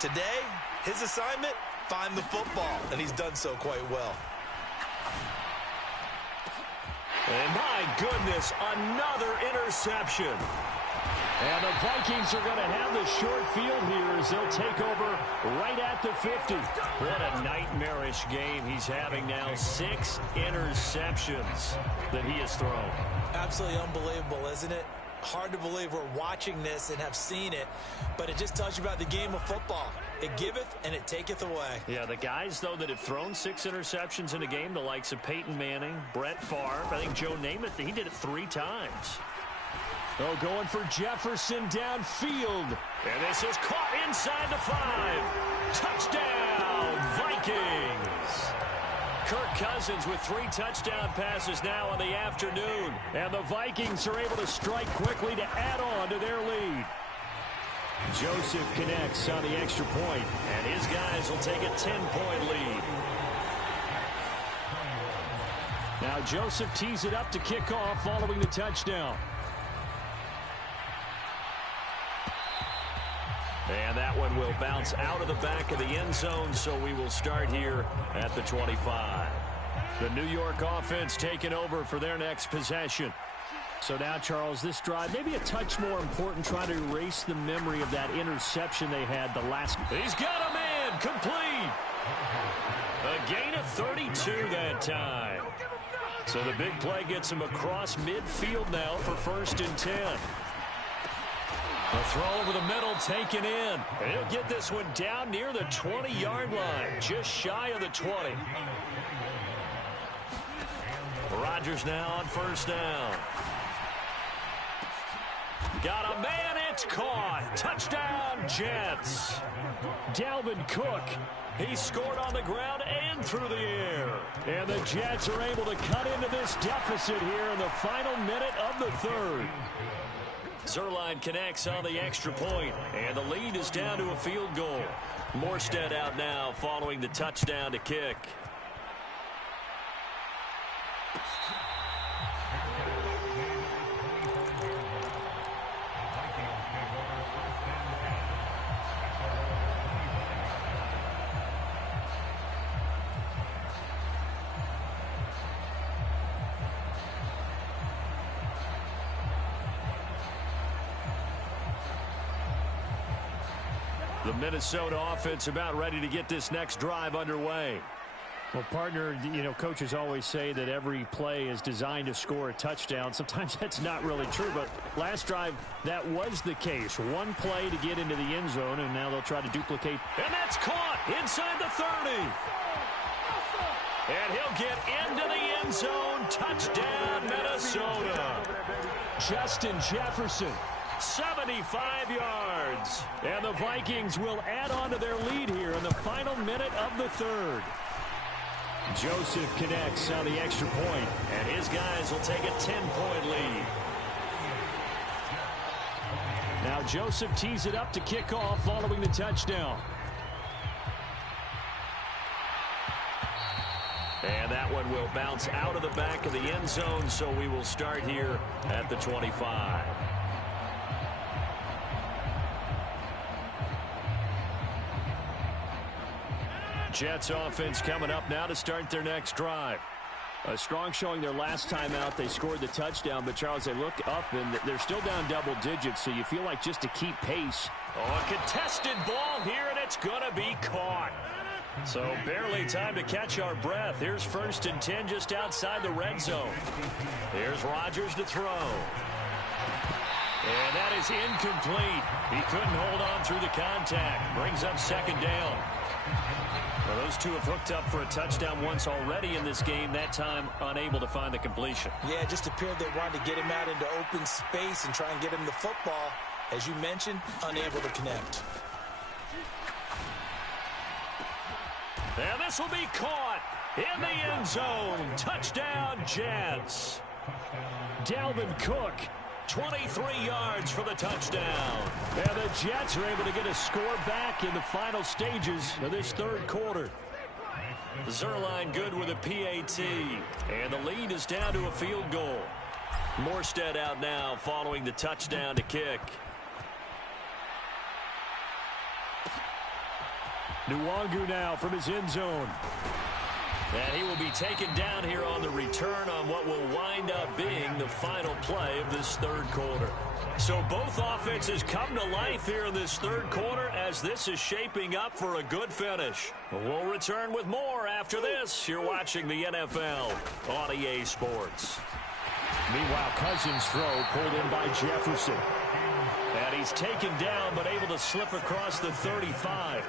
Today, his assignment, find the football, and he's done so quite well. And my goodness, another interception. And the Vikings are going to have the short field here as they'll take over right at the 50. What a nightmarish game he's having now. 6 interceptions that he has thrown. Absolutely unbelievable, isn't it? Hard to believe we're watching this and have seen it, but it just tells you about the game of football. It giveth and it taketh away. Yeah, the guys, though, that have thrown 6 interceptions in a game, the likes of Peyton Manning, Brett Favre, I think Joe Namath, he did it 3 times. Oh, going for Jefferson downfield. And this is caught inside the 5. Touchdown, Vikings. Kirk Cousins with 3 touchdown passes now in the afternoon. And the Vikings are able to strike quickly to add on to their lead. Joseph connects on the extra point. And his guys will take a 10-point lead. Now Joseph tees it up to kick off following the touchdown. And that one will bounce out of the back of the end zone, so we will start here at the 25. The New York offense taking over for their next possession. So now, Charles, this drive maybe a touch more important, trying to erase the memory of that interception they had the last. He's got a man complete. A gain of 32 that time. So the big play gets him across midfield now for 1st and 10. A throw over the middle taken in. And he'll get this one down near the 20-yard line, just shy of the 20. Rodgers now on 1st down. Got a man, it's caught. Touchdown, Jets. Dalvin Cook. He scored on the ground and through the air. And the Jets are able to cut into this deficit here in the final minute of the 3rd. Zerline connects on the extra point, and the lead is down to a field goal. Morstead out now following the touchdown to kick. The Minnesota offense about ready to get this next drive underway. Well, partner, coaches always say that every play is designed to score a touchdown. Sometimes that's not really true, but last drive, that was the case. One play to get into the end zone, and now they'll try to duplicate. And that's caught inside the 30. And he'll get into the end zone. Touchdown, Minnesota. Justin Jefferson. 75 yards. And the Vikings will add on to their lead here in the final minute of the 3rd. Joseph connects on the extra point. And his guys will take a 10-point lead. Now Joseph tees it up to kick off following the touchdown. And that one will bounce out of the back of the end zone, so we will start here at the 25. Jets offense coming up now to start their next drive. A strong showing their last time out. They scored the touchdown, but Charles, they look up and they're still down double digits, so you feel like just to keep pace. Oh, a contested ball here, and it's going to be caught. So barely time to catch our breath. Here's 1st and 10 just outside the red zone. Here's Rodgers to throw. And that is incomplete. He couldn't hold on through the contact. Brings up 2nd down. Well, those two have hooked up for a touchdown once already in this game, that time unable to find the completion. Yeah, it just appeared they wanted to get him out into open space and try and get him the football. As you mentioned, unable to connect. And this will be caught in the end zone. Touchdown, Jets. Dalvin Cook. 23 yards for the touchdown. And the Jets are able to get a score back in the final stages of this 3rd quarter. Zerline good with a PAT. And the lead is down to a field goal. Morstead out now following the touchdown to kick. Nwangu now from his end zone. And he will be taken down here on the return on what will wind up being the final play of this 3rd quarter. So both offenses come to life here in this 3rd quarter as this is shaping up for a good finish. We'll return with more after this. You're watching the NFL on EA Sports. Meanwhile, Cousins' throw pulled in by Jefferson. And he's taken down but able to slip across the 35.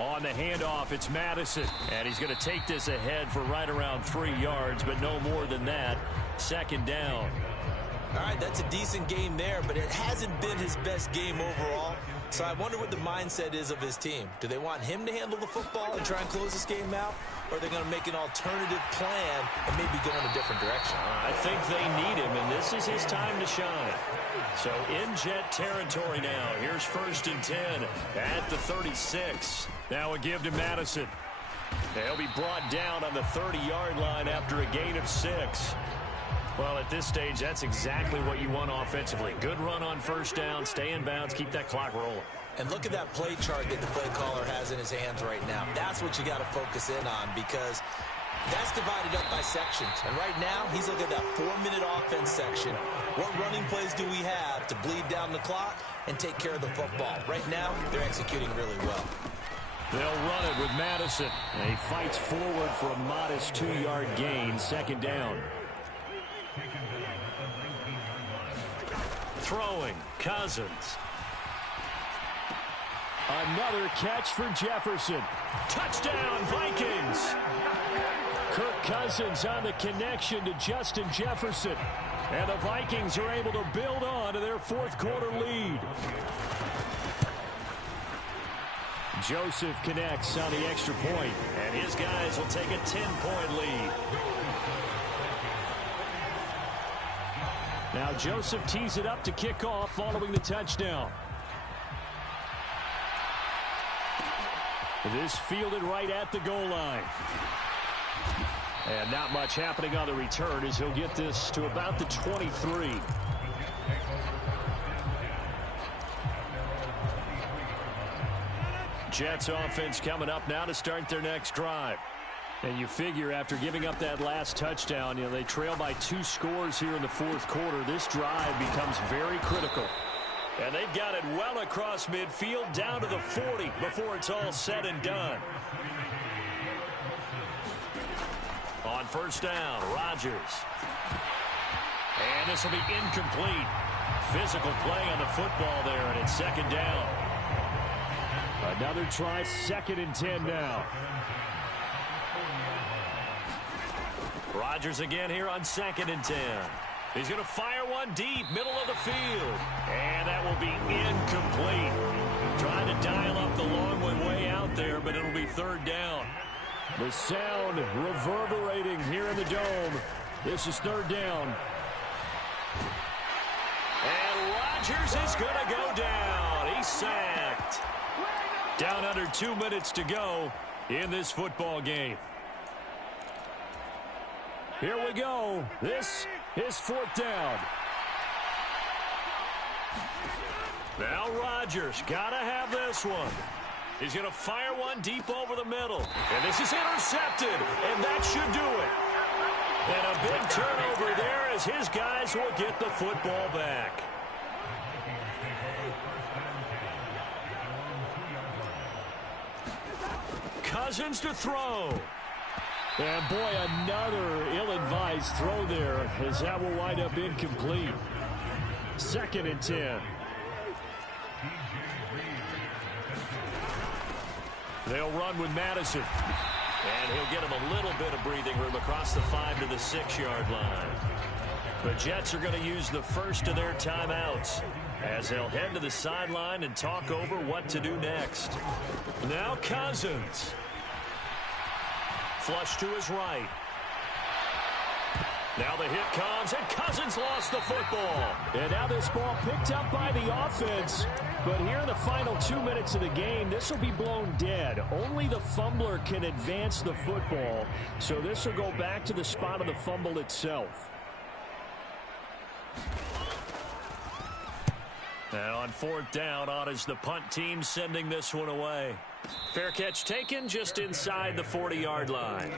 On the handoff, it's Madison. And he's going to take this ahead for right around 3 yards, but no more than that. 2nd down. All right, that's a decent game there, but it hasn't been his best game overall. So I wonder what the mindset is of his team. Do they want him to handle the football and try and close this game out? or they're going to make an alternative plan and maybe go in a different direction. I think they need him, and this is his time to shine. So in Jet territory now. Here's 1st and 10 at the 36. Now a give to Madison. He'll be brought down on the 30-yard line after a gain of 6. Well, at this stage, that's exactly what you want offensively. Good run on 1st down, stay in bounds, keep that clock rolling. And look at that play chart that the play caller has in his hands right now. That's what you got to focus in on, because that's divided up by sections. And right now, he's looking at that 4-minute offense section. What running plays do we have to bleed down the clock and take care of the football? Right now, they're executing really well. They'll run it with Madison. And he fights forward for a modest 2-yard gain, 2nd down. Throwing, Cousins. Another catch for Jefferson. Touchdown, Vikings. Kirk Cousins on the connection to Justin Jefferson. And the Vikings are able to build on to their 4th quarter lead. Joseph connects on the extra point. And his guys will take a 10-point lead. Now Joseph tees it up to kick off following the touchdown. This fielded right at the goal line. And not much happening on the return as he'll get this to about the 23. Jets offense coming up now to start their next drive. And you figure after giving up that last touchdown, they trail by 2 scores here in the 4th quarter. This drive becomes very critical. And they've got it well across midfield down to the 40 before it's all said and done. On 1st down, Rodgers. And this will be incomplete. Physical play on the football there, and it's 2nd down. Another try, 2nd and 10 now. Rodgers again here on 2nd and 10. He's going to fire one deep, middle of the field. And that will be incomplete. Trying to dial up the long one way out there, but it'll be 3rd down. The sound reverberating here in the dome. This is 3rd down. And Rodgers is going to go down. He's sacked. Down under 2 minutes to go in this football game. Here we go. This is 4th down. Now Rodgers got to have this one. He's going to fire one deep over the middle. And this is intercepted. And that should do it. And a big turnover there as his guys will get the football back. Cousins to throw. And boy, another ill-advised throw there as that will wind up incomplete. 2nd and 10. They'll run with Madison. And he'll get him a little bit of breathing room across the 5 to the 6-yard line. The Jets are going to use the first of their timeouts as they'll head to the sideline and talk over what to do next. Now Cousins. Flush to his right. Now the hit comes, and Cousins lost the football. And now this ball picked up by the offense. But here in the final 2 minutes of the game, this will be blown dead. Only the fumbler can advance the football. So this will go back to the spot of the fumble itself. And on 4th down, on is the punt team sending this one away. Fair catch taken just inside the 40-yard line.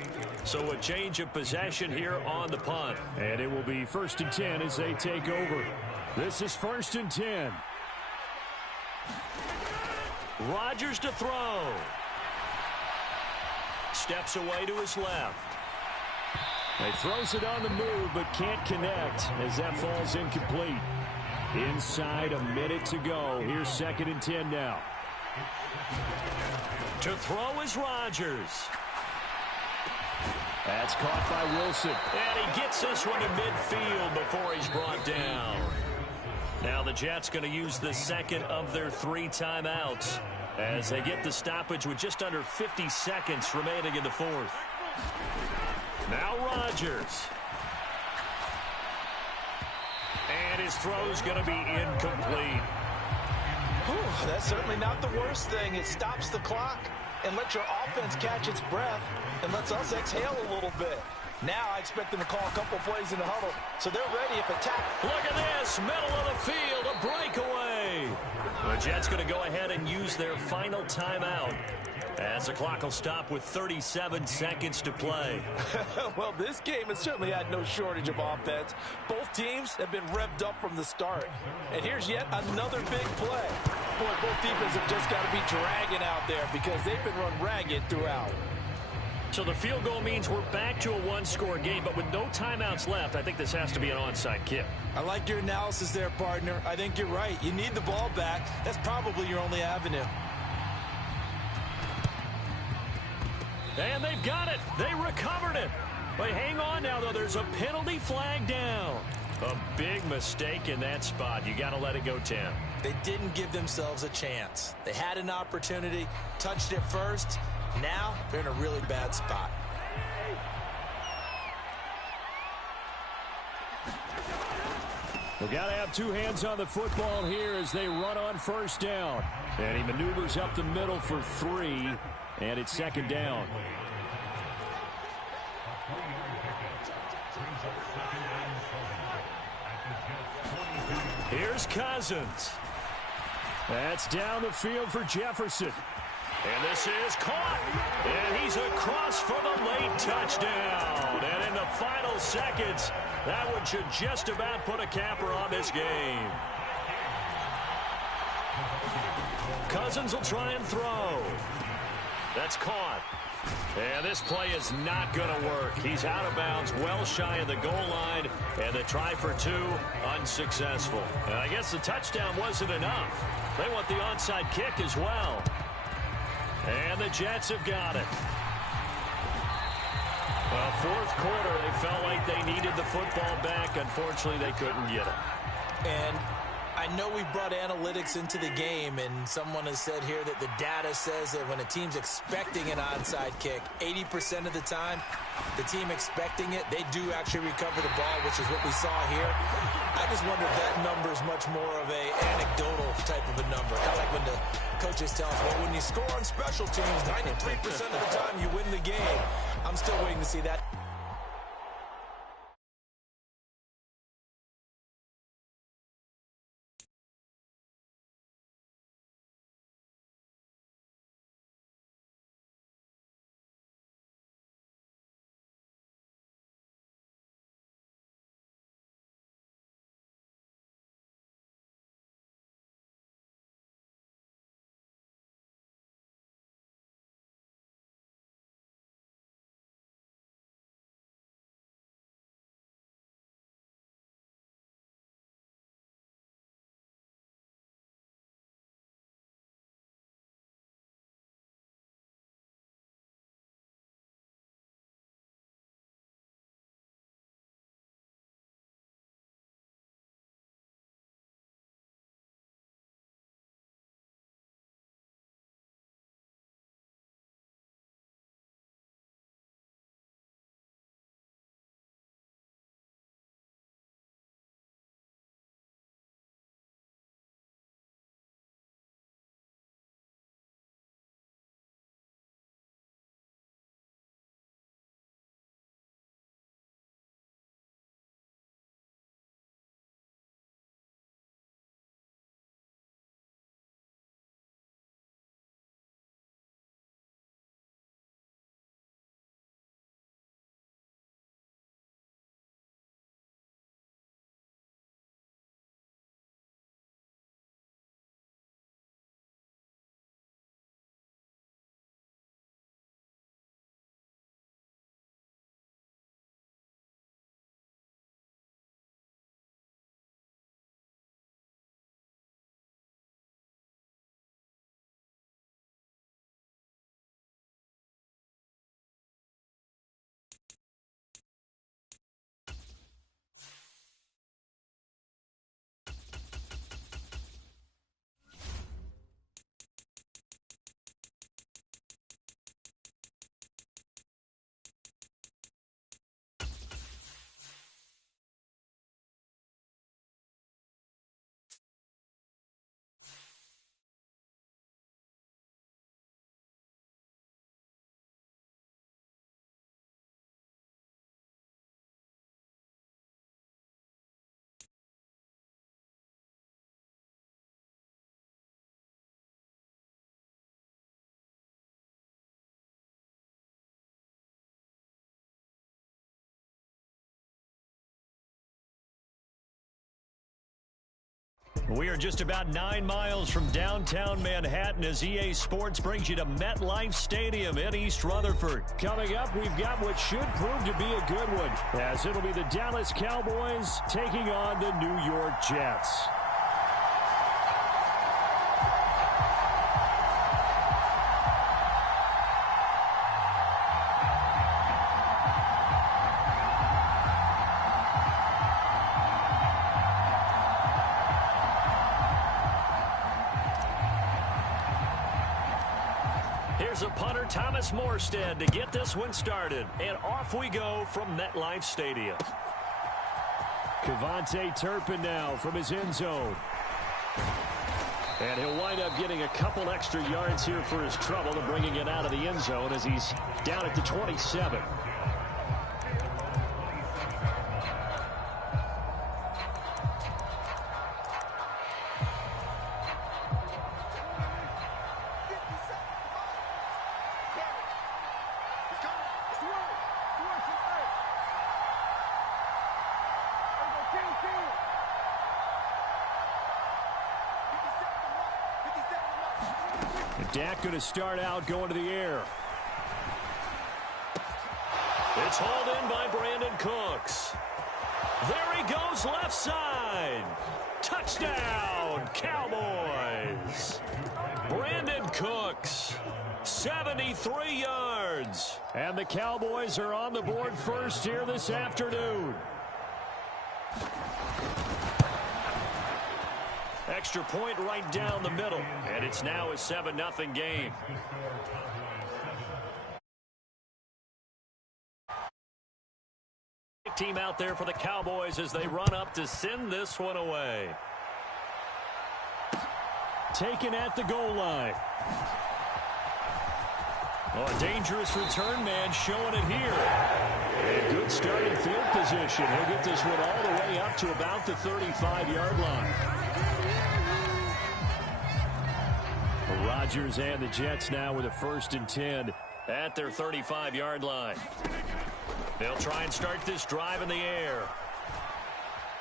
So a change of possession here on the punt. And it will be 1st and 10 as they take over. This is 1st and 10. Rodgers to throw. Steps away to his left. He throws it on the move but can't connect as that falls incomplete. Inside a minute to go. Here's 2nd and 10 now. To throw is Rodgers. That's caught by Wilson. And he gets this one to midfield before he's brought down. Now the Jets going to use the 2nd of their 3 timeouts as they get the stoppage with just under 50 seconds remaining in the 4th. Now Rodgers. And his throw's going to be incomplete. Whew, that's certainly not the worst thing. It stops the clock and lets your offense catch its breath and lets us exhale a little bit. Now I expect them to call a couple plays in the huddle, so they're ready if attack. Look at this, middle of the field, a breakaway. The Jets going to go ahead and use their final timeout as the clock will stop with 37 seconds to play. Well, this game has certainly had no shortage of offense. Both teams have been revved up from the start. And here's yet another big play. Boy, both defenses have just got to be dragging out there because they've been run ragged throughout. So the field goal means we're back to a one-score game, but with no timeouts left, I think this has to be an onside kick. I like your analysis there, partner. I think you're right. You need the ball back. That's probably your only avenue. And they've got it. They recovered it. But hang on now, though. There's a penalty flag down. A big mistake in that spot. You got to let it go 10. They didn't give themselves a chance. They had an opportunity, touched it first. Now they're in a really bad spot. We've got to have two hands on the football here as they run on first down. And he maneuvers up the middle for 3, and it's second down. Here's Cousins. That's down the field for Jefferson. And this is caught. And he's across for the late touchdown. And in the final seconds, that one should just about put a capper on this game. Cousins will try and throw. That's caught. And this play is not going to work. He's out of bounds, well shy of the goal line. And the try for 2, unsuccessful. And I guess the touchdown wasn't enough. They want the onside kick as well. And the Jets have got it. Well, fourth quarter, they felt like they needed the football back. Unfortunately, they couldn't get it. And I know we brought analytics into the game, and someone has said here that the data says that when a team's expecting an onside kick, 80% of the time, the team expecting it, they do actually recover the ball, which is what we saw here. I just wonder if that number is much more of a anecdotal type of a number. Kind of like when the coaches tell us, well, when you score on special teams, 93% of the time you win the game. I'm still waiting to see that. We are just about 9 miles from downtown Manhattan as EA Sports brings you to MetLife Stadium in East Rutherford. Coming up, we've got what should prove to be a good one, as it'll be the Dallas Cowboys taking on the New York Jets. Here's a punter, Thomas Morstead, to get this one started. And off we go from MetLife Stadium. Kevontae Turpin now from his end zone. And he'll wind up getting a couple extra yards here for his trouble and bringing it out of the end zone as he's down at the 27. Dak going to start out going to the air. It's hauled in by Brandon Cooks. There he goes left side. Touchdown, Cowboys. Brandon Cooks, 73 yards. And the Cowboys are on the board first here this afternoon. Extra point right down the middle. And it's now a 7-0 game. Team out there for the Cowboys as they run up to send this one away. Taken at the goal line. Oh, a dangerous return man showing it here. A good starting field position. He'll get this one all the way up to about the 35-yard line. Rodgers and the Jets now with a 1st and 10 at their 35-yard line. They'll try and start this drive in the air.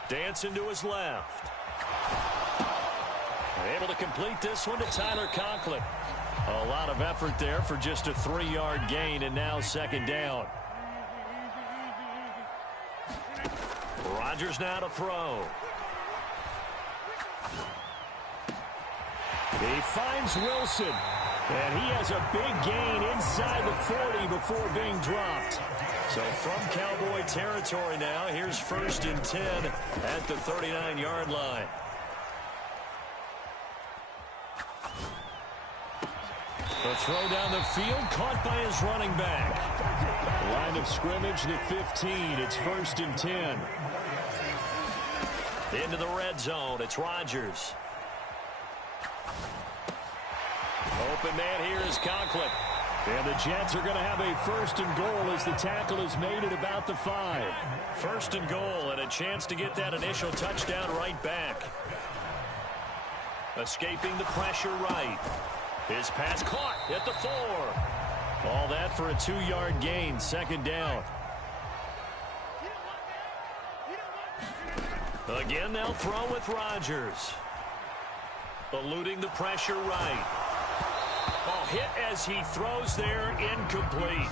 Dancing to his left. Able to complete this one to Tyler Conklin. A lot of effort there for just a 3-yard gain, and now 2nd down. Rodgers now to throw. He finds Wilson, and he has a big gain inside the 40 before being dropped. So from Cowboy territory now, here's 1st and 10 at the 39-yard line. The throw down the field, caught by his running back. Line of scrimmage, the 15. It's 1st and 10. Into the red zone, it's Rodgers. Open man here is Conklin. And the Jets are going to have a 1st and goal as the tackle is made at about the 5. 1st and goal and a chance to get that initial touchdown right back. Escaping the pressure right. His pass caught at the 4. All that for a 2-yard gain, 2nd down. Again, they'll throw with Rodgers. Eluding the pressure right. Oh, hit as he throws there, incomplete.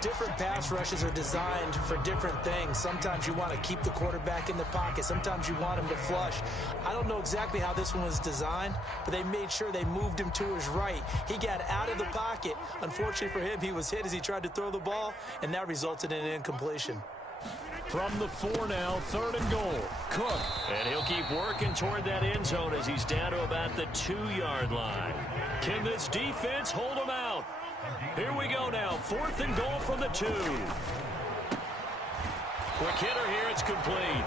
Different pass rushes are designed for different things. Sometimes you want to keep the quarterback in the pocket. Sometimes you want him to flush. I don't know exactly how this one was designed, but they made sure they moved him to his right. He got out of the pocket. Unfortunately for him, he was hit as he tried to throw the ball, and that resulted in an incompletion. From the 4 now, 3rd and goal. Cook. And he'll keep working toward that end zone as he's down to about the 2-yard line. Can this defense hold him out? Here we go now. 4th and goal from the 2. Quick hitter here. It's complete.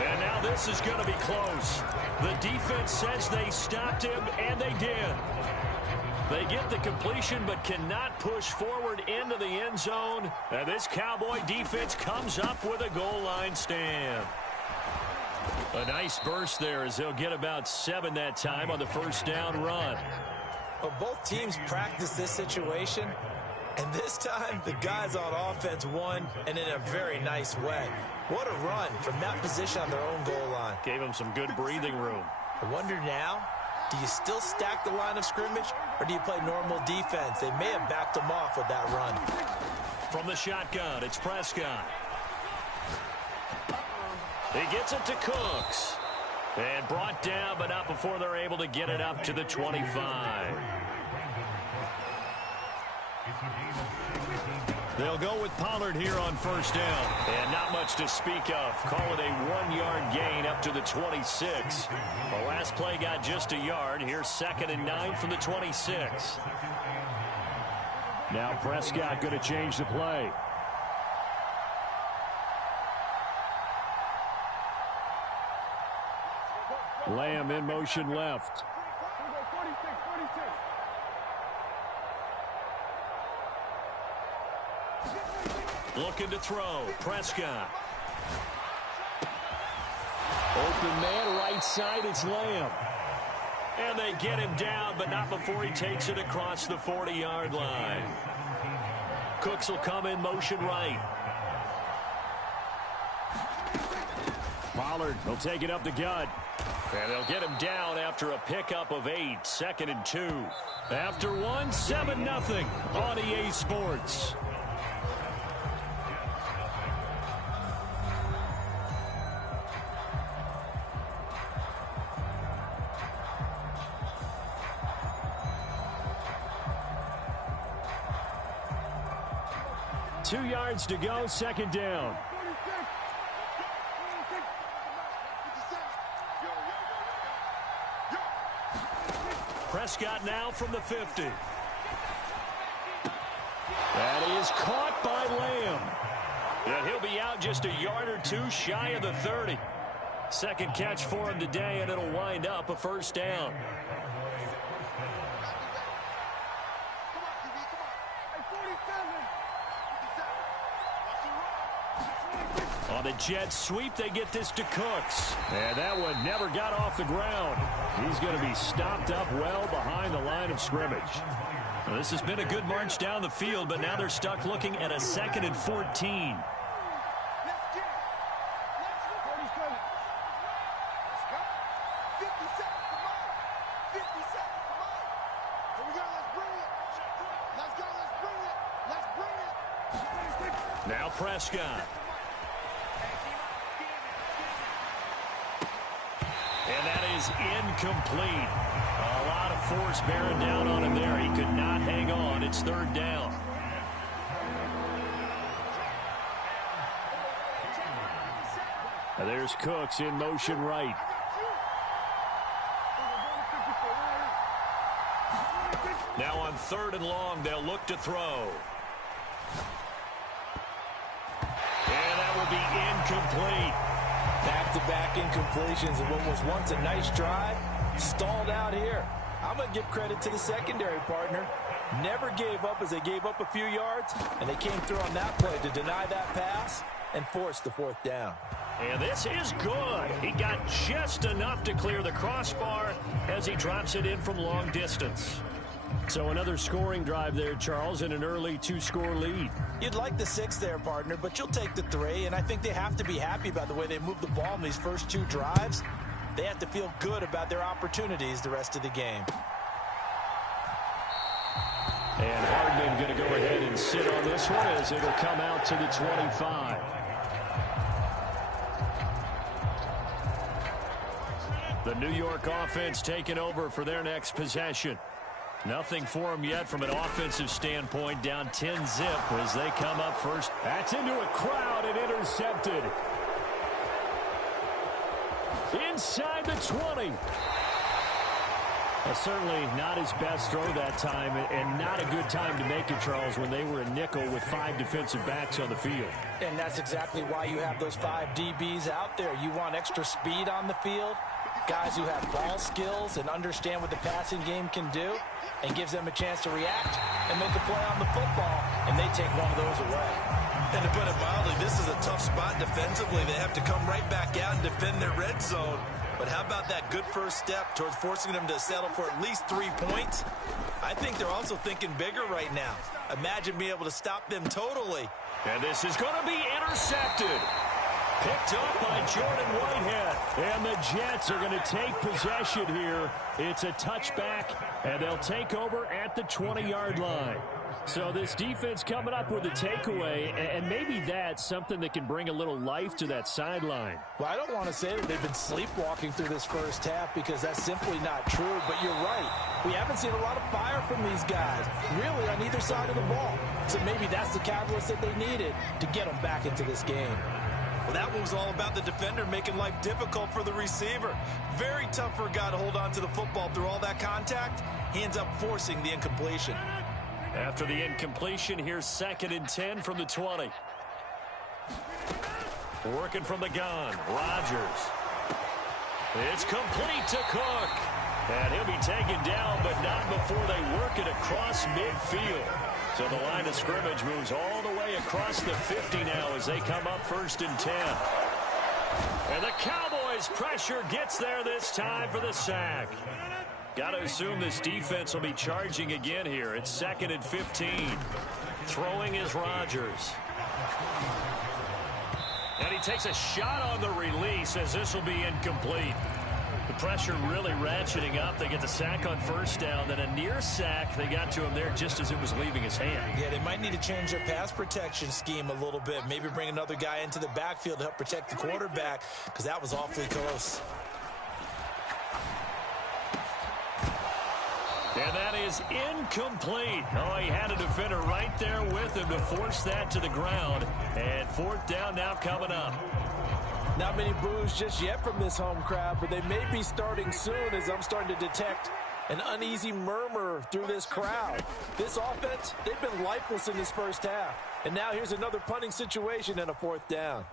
And now this is going to be close. The defense says they stopped him, and they did. They get the completion but cannot push forward into the end zone. And this Cowboy defense comes up with a goal line stand. A nice burst there as they'll get about 7 that time on the 1st down run. Well, both teams practice this situation, and this time the guys on offense won, and in a very nice way. What a run from that position on their own goal line. Gave them some good breathing room. I wonder now, do you still stack the line of scrimmage, or do you play normal defense? They may have backed him off with that run. From the shotgun, it's Prescott. He gets it to Cooks. And brought down, but not before they're able to get it up to the 25. They'll go with Pollard here on first down. And not much to speak of. Call it a 1-yard gain up to the 26. The last play got just a yard. Here's 2nd and 9 from the 26. Now Prescott going to change the play. Lamb in motion left. Looking to throw. Prescott. Open man, right side, it's Lamb. And they get him down, but not before he takes it across the 40-yard line. Cooks will come in motion right. Pollard will take it up the gut. And they'll get him down after a pickup of 8. 2nd and 2. After 1, 7-0 on EA Sports. Two yards to go, 2nd down. Prescott now from the 50. That is caught by Lamb. And he'll be out just a yard or two shy of the 30. Second catch for him today, and it'll wind up a first down. On the jet sweep, they get this to Cooks. And that one never got off the ground. He's going to be stopped up well behind the line of scrimmage. Well, this has been a good march down the field, but now they're stuck looking at a 2nd and 14. Now Prescott. And that is incomplete. A lot of force bearing down on him there. He could not hang on. It's 3rd down. There's Cooks in motion right. Now on 3rd and long, they'll look to throw. And that will be incomplete. Back-to-back incompletions of what was once a nice drive, stalled out here. I'm going to give credit to the secondary partner. Never gave up as they gave up a few yards, and they came through on that play to deny that pass and force the 4th down. And this is good. He got just enough to clear the crossbar as he drops it in from long distance. So another scoring drive there, Charles, and an early 2-score lead. You'd like the 6 there, partner, but you'll take the 3, and I think they have to be happy about the way they moved the ball in these first 2 drives. They have to feel good about their opportunities the rest of the game. And Hardman going to go ahead and sit on this one as it'll come out to the 25. The New York offense taking over for their next possession. Nothing for them yet from an offensive standpoint. Down 10-zip as they come up first. That's into a crowd and intercepted. Inside the 20. Certainly not his best throw that time, and not a good time to make it, Charles, when they were a nickel with 5 defensive backs on the field. And that's exactly why you have those 5 DBs out there. You want extra speed on the field, guys who have ball skills and understand what the passing game can do, and gives them a chance to react and make a play on the football, and they take one of those away. And to put it mildly, this is a tough spot defensively. They have to come right back out and defend their red zone. But how about that good first step towards forcing them to settle for at least 3 points? I think they're also thinking bigger right now. Imagine being able to stop them totally. And this is going to be intercepted. Picked up by Jordan Whitehead. And the Jets are going to take possession here. It's a touchback, and they'll take over at the 20-yard line. So this defense coming up with a takeaway, and maybe that's something that can bring a little life to that sideline. Well, I don't want to say that they've been sleepwalking through this first half because that's simply not true, but you're right. We haven't seen a lot of fire from these guys, really, on either side of the ball. So maybe that's the catalyst that they needed to get them back into this game. Well, that one was all about the defender making life difficult for the receiver. Very tough for a guy to hold on to the football through all that contact. He ends up forcing the incompletion. After the incompletion, here's 2nd and 10 from the 20. Working from the gun, Rodgers. It's complete to Cook. And he'll be taken down, but not before they work it across midfield. So the line of scrimmage moves all the way across the 50 now as they come up 1st and 10. And the Cowboys' pressure gets there this time for the sack. Got to assume this defense will be charging again here. It's 2nd and 15. Throwing is Rodgers. And he takes a shot on the release as this will be incomplete. The pressure really ratcheting up. They get the sack on 1st down, then a near sack. They got to him there just as it was leaving his hand. Yeah, they might need to change their pass protection scheme a little bit. Maybe bring another guy into the backfield to help protect the quarterback because that was awfully close. And that is incomplete. Oh, he had a defender right there with him to force that to the ground. And 4th down now coming up. Not many boos just yet from this home crowd, but they may be starting soon as I'm starting to detect an uneasy murmur through this crowd. This offense, they've been lifeless in this first half. And now here's another punting situation and a 4th down.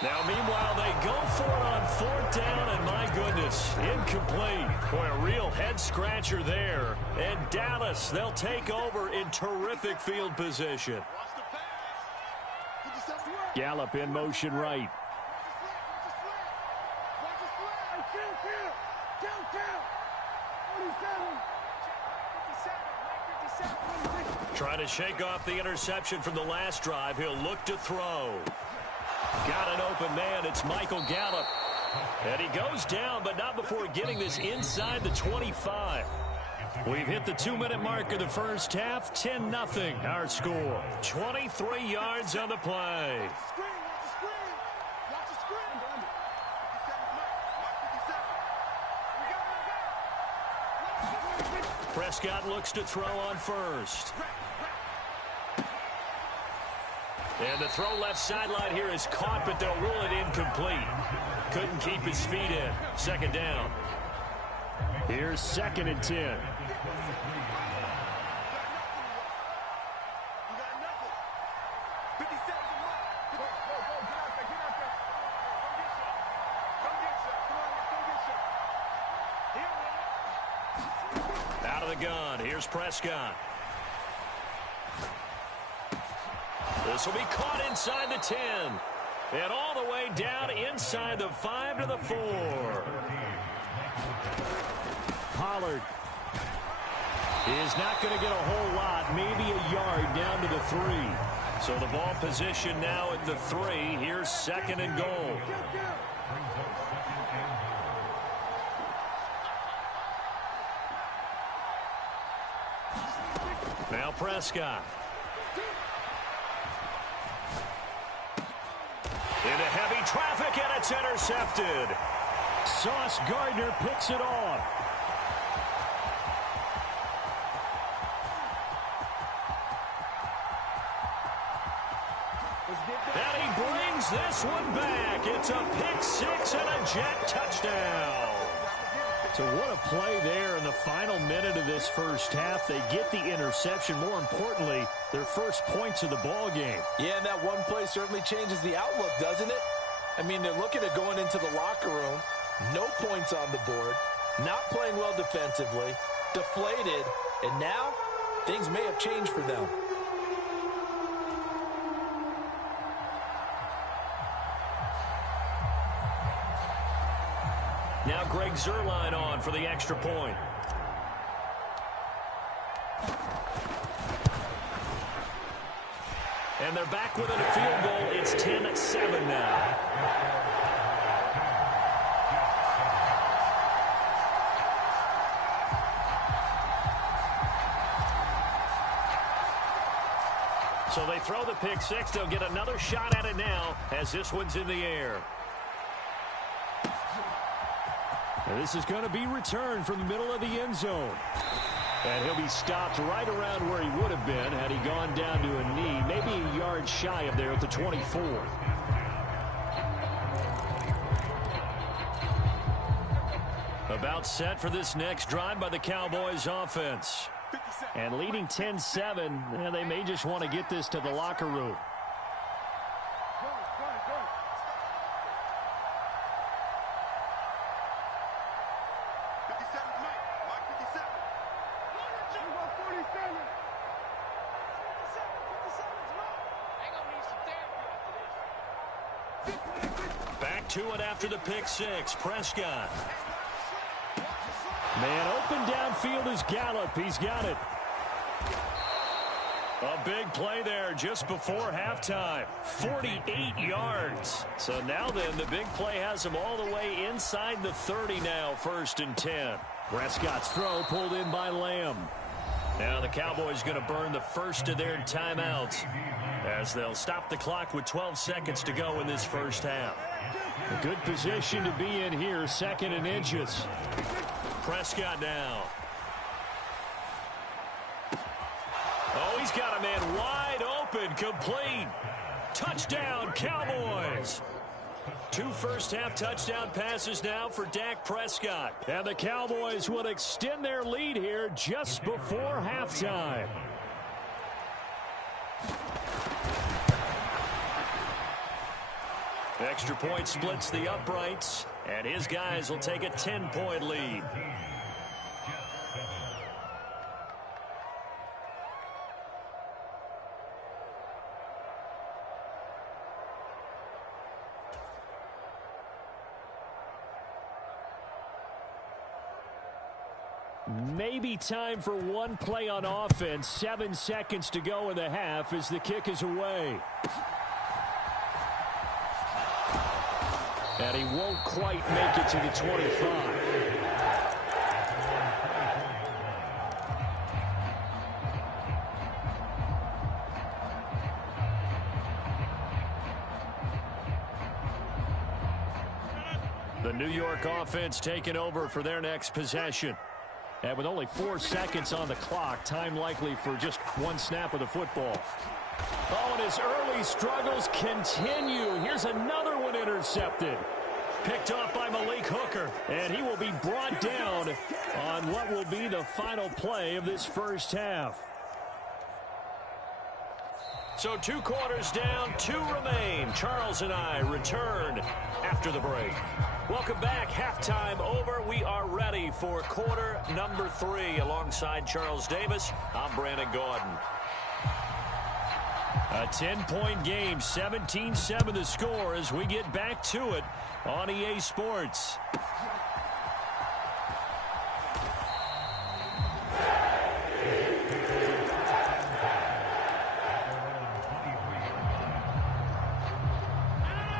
Now, meanwhile, they go for it on 4th down, and my goodness, incomplete. Boy, a real head-scratcher there. And Dallas, they'll take over in terrific field position. Gallup in motion right. Trying to shake off the interception from the last drive. He'll look to throw. Got an open man. It's Michael Gallup. And he goes down, but not before getting this inside the 25. We've hit the 2-minute mark of the first half. 10-0 our score. 23 yards on the play. Prescott looks to throw on 1st. And the throw left sideline here is caught, but they'll rule it incomplete. Couldn't keep his feet in. 2nd down. Here's 2nd and 10. Out of the gun. Here's Prescott. This will be caught inside the 10. And all the way down inside the 5 to the 4. Pollard is not going to get a whole lot, maybe a yard down to the 3. So the ball position now at the 3. Here's 2nd and goal. Now Prescott. Into heavy traffic, and it's intercepted. Sauce Gardner picks it off. And he brings this one back. It's a pick-6 and a Jet touchdown. So what a play there in the final minute of this first half. They get the interception. More importantly, their first points of the ball game. Yeah, and that one play certainly changes the outlook, doesn't it? I mean, they're looking at going into the locker room. No points on the board. Not playing well defensively. Deflated. And now, things may have changed for them. Now Greg Zuerlein on for the extra point. And they're back within a field goal. It's 10-7 now. So they throw the pick six. They'll get another shot at it now as this one's in the air. And this is going to be returned from the middle of the end zone. And he'll be stopped right around where he would have been had he gone down to a knee, maybe a yard shy of there at the 24. About set for this next drive by the Cowboys offense. And leading 10-7, they may just want to get this to the locker room. Back to it after the pick six. Prescott. Man, open downfield is Gallup. He's got it. A big play there just before halftime. 48 yards. So now then, the big play has him all the way inside the 30 now, 1st and 10. Prescott's throw pulled in by Lamb. Now the Cowboys going to burn the first of their timeouts as they'll stop the clock with 12 seconds to go in this first half. A good position to be in here, 2nd and inches. Prescott now. Oh, he's got a man wide open, complete. Touchdown, Cowboys. 2 first-half touchdown passes now for Dak Prescott. And the Cowboys will extend their lead here just before halftime. Extra point splits the uprights, and his guys will take a 10-point lead. Maybe time for one play on offense. 7 seconds to go in the half as the kick is away. And he won't quite make it to the 25. The New York offense taking over for their next possession. And with only 4 seconds on the clock, time likely for just one snap of the football. Oh, and his early struggles continue. Here's another one intercepted. Picked off by Malik Hooker. And he will be brought down on what will be the final play of this first half. So 2 quarters down, 2 remain. Charles and I return after the break. Welcome back. Halftime over. We are ready for quarter number 3. Alongside Charles Davis, I'm Brandon Gordon. A 10-point game, 17-7 the score as we get back to it on EA Sports.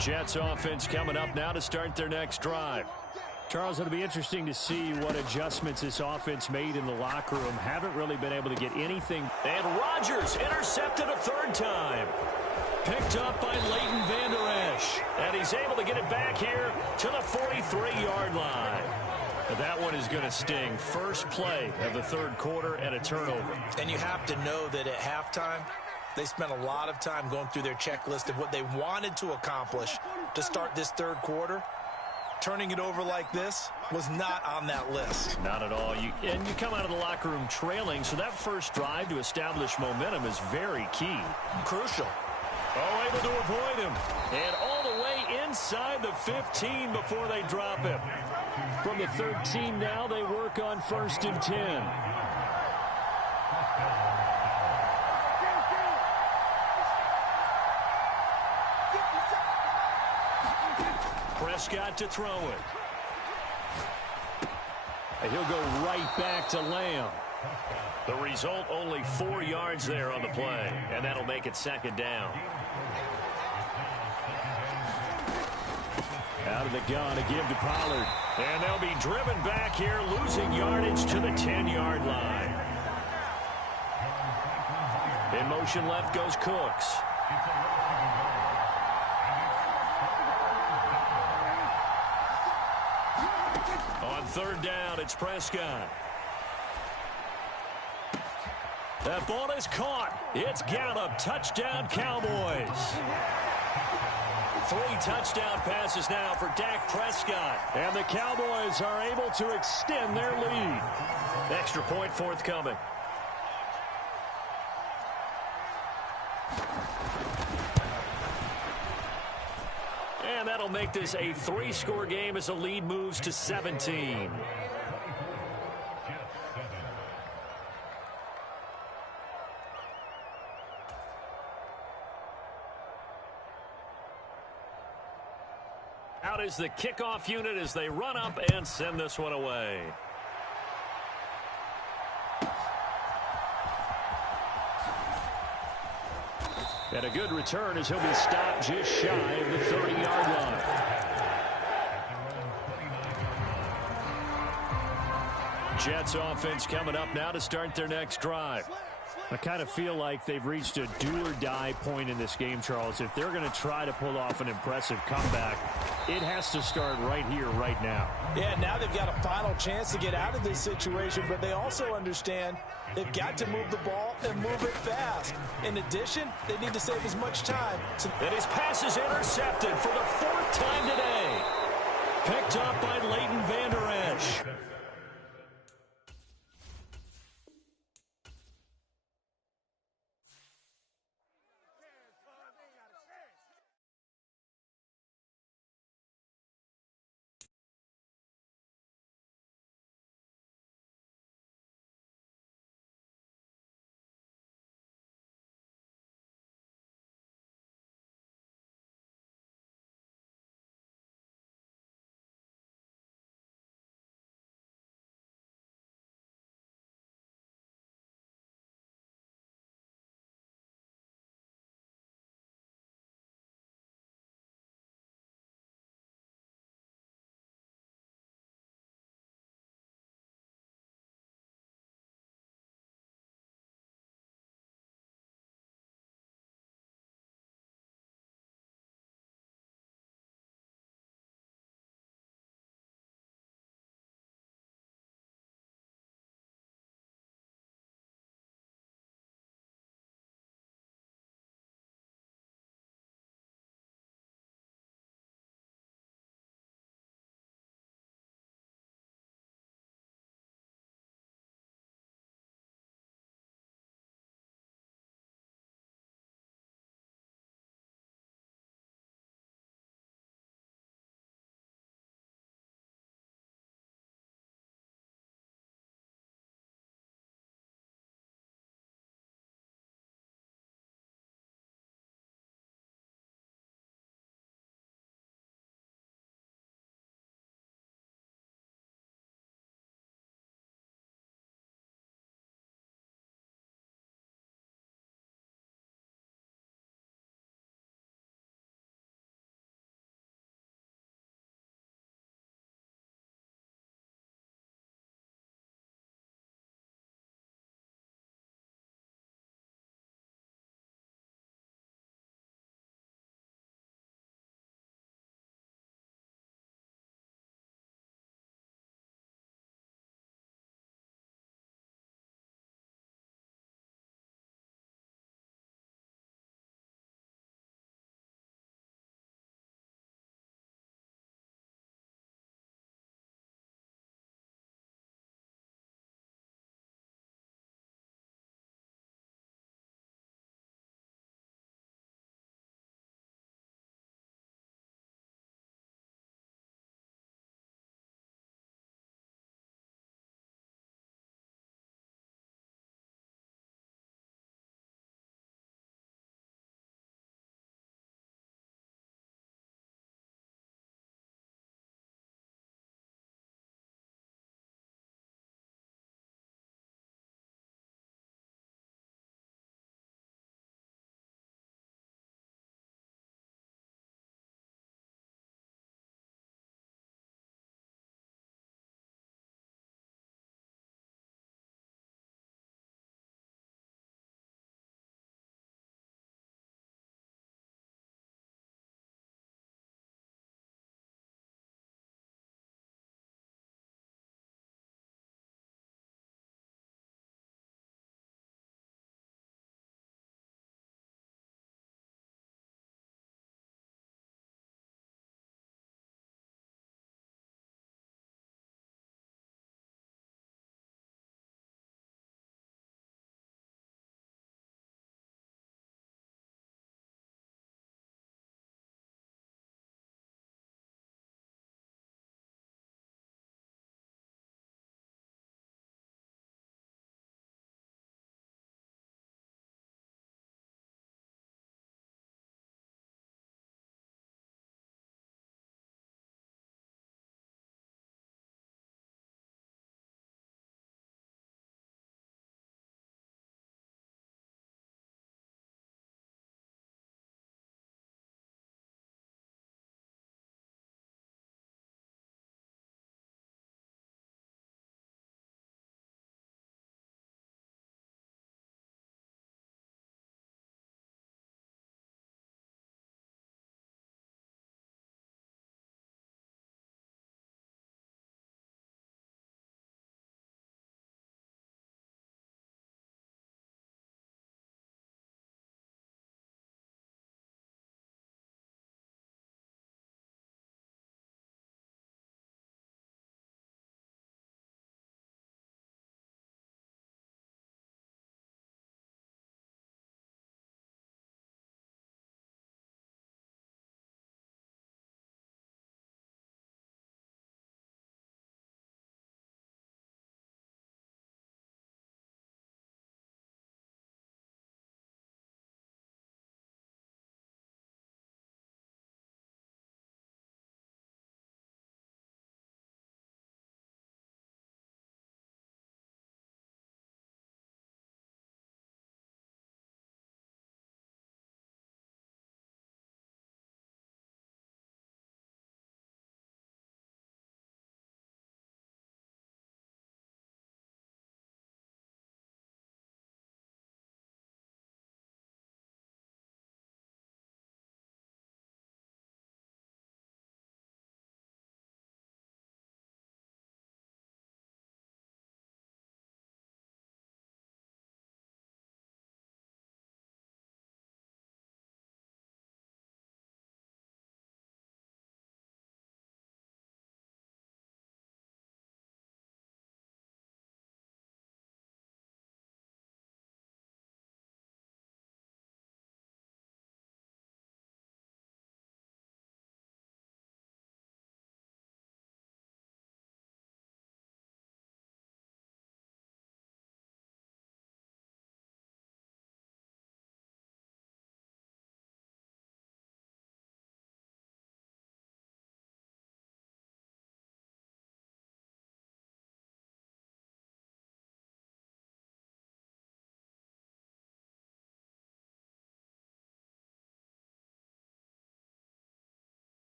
Jets offense coming up now to start their next drive. Charles, it'll be interesting to see what adjustments this offense made in the locker room. Haven't really been able to get anything. And Rodgers intercepted a 3rd time. Picked up by Leighton Vander Esch. And he's able to get it back here to the 43-yard line. But that one is going to sting. First play of the 3rd quarter and a turnover. And you have to know that at halftime, they spent a lot of time going through their checklist of what they wanted to accomplish to start this 3rd quarter. Turning it over like this was not on that list. Not at all. You come out of the locker room trailing, so that first drive to establish momentum is very key. Crucial. Oh, able to avoid him. And all the way inside the 15 before they drop him. From the 13 now, they work on 1st and 10. Prescott to throw it. And he'll go right back to Lamb. The result, only 4 yards there on the play, and that'll make it second down. Out of the gun to give to Pollard. And they'll be driven back here, losing yardage to the 10-yard line. In motion left goes Cooks. On third down, it's Prescott. That ball is caught. It's Gallup. Touchdown, Cowboys. 3 touchdown passes now for Dak Prescott. And the Cowboys are able to extend their lead. Extra point forthcoming. And that'll make this a 3-score game as the lead moves to 17. Out is the kickoff unit as they run up and send this one away. And a good return as he'll be stopped just shy of the 30-yard line. Jets offense coming up now to start their next drive. I kind of feel like they've reached a do-or-die point in this game, Charles. If they're going to try to pull off an impressive comeback, it has to start right here, right now. Yeah, now they've got a final chance to get out of this situation, but they also understand they've got to move the ball and move it fast. In addition, they need to save as much time. And his pass is intercepted for the 4th time today. Picked up by Leighton Vander Esch.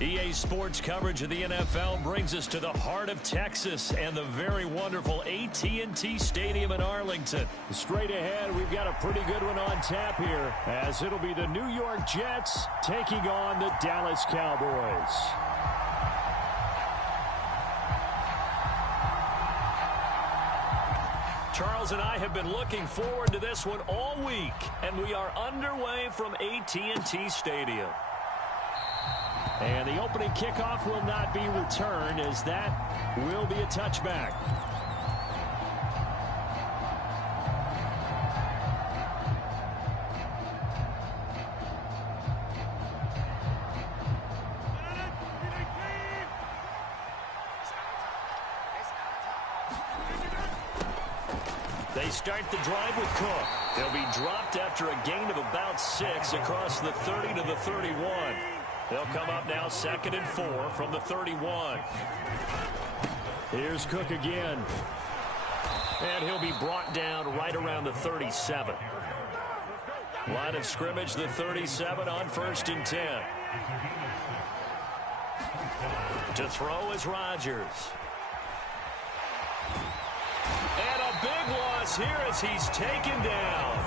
EA Sports coverage of the NFL brings us to the heart of Texas and the very wonderful AT&T Stadium in Arlington. Straight ahead, we've got a pretty good one on tap here, as it'll be the New York Jets taking on the Dallas Cowboys. Charles and I have been looking forward to this one all week, and we are underway from AT&T Stadium. And the opening kickoff will not be returned, as that will be a touchback. They start the drive with Cook. They'll be dropped after a gain of about 6 across the 30 to the 31. They'll come up now 2nd and 4 from the 31. Here's Cook again. And he'll be brought down right around the 37. Line of scrimmage, the 37 on 1st and 10. To throw is Rodgers. And a big loss here as he's taken down.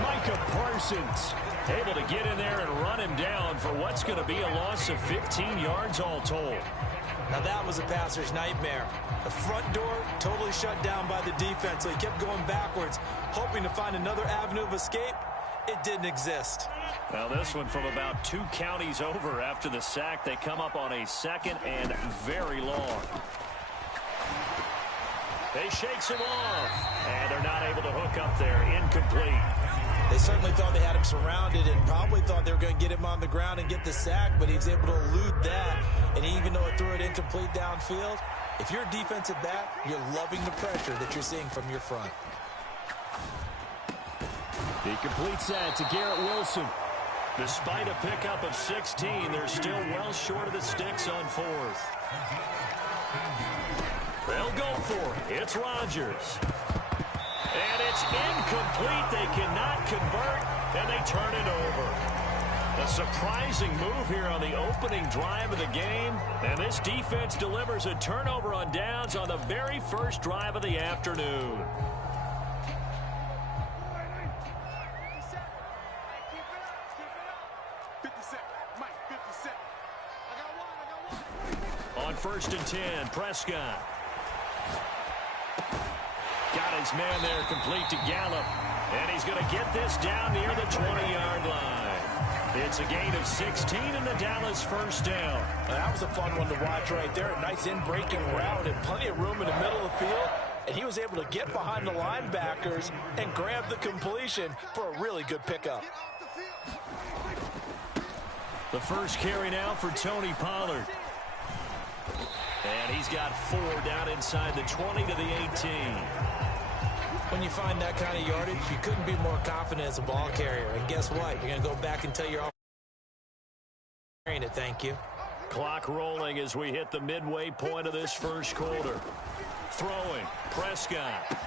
Micah Parsons able to get in there and run him down for what's going to be a loss of 15 yards all told. Now that was a passer's nightmare. The front door totally shut down by the defense, so he kept going backwards, hoping to find another avenue of escape. It didn't exist. Well, this one from about 2 counties over after the sack. They come up on a 2nd and very long. They shakes him off, and they're not able to hook up there. Incomplete. They certainly thought they had him surrounded and probably thought they were going to get him on the ground and get the sack, but he was able to elude that. And even though it threw it incomplete downfield, if you're a defensive back, you're loving the pressure that you're seeing from your front. He completes that to Garrett Wilson. Despite a pickup of 16, they're still well short of the sticks on 4th. They'll go for it. It's Rodgers. And it's incomplete. They cannot convert, and they turn it over. A surprising move here on the opening drive of the game. And this defense delivers a turnover on downs on the very first drive of the afternoon. On 1st and 10, Prescott. Got his man there, complete to Gallup. And he's going to get this down near the 20-yard line. It's a gain of 16 and the Dallas first down. That was a fun one to watch right there. A nice in-breaking route and plenty of room in the middle of the field. And he was able to get behind the linebackers and grab the completion for a really good pickup. The first carry now for Tony Pollard. And he's got 4 down inside the 20 to the 18. When you find that kind of yardage, you couldn't be more confident as a ball carrier. And guess what? You're going to go back and tell your offense carrying it, thank you. Clock rolling as we hit the midway point of this first quarter. Throwing, Prescott.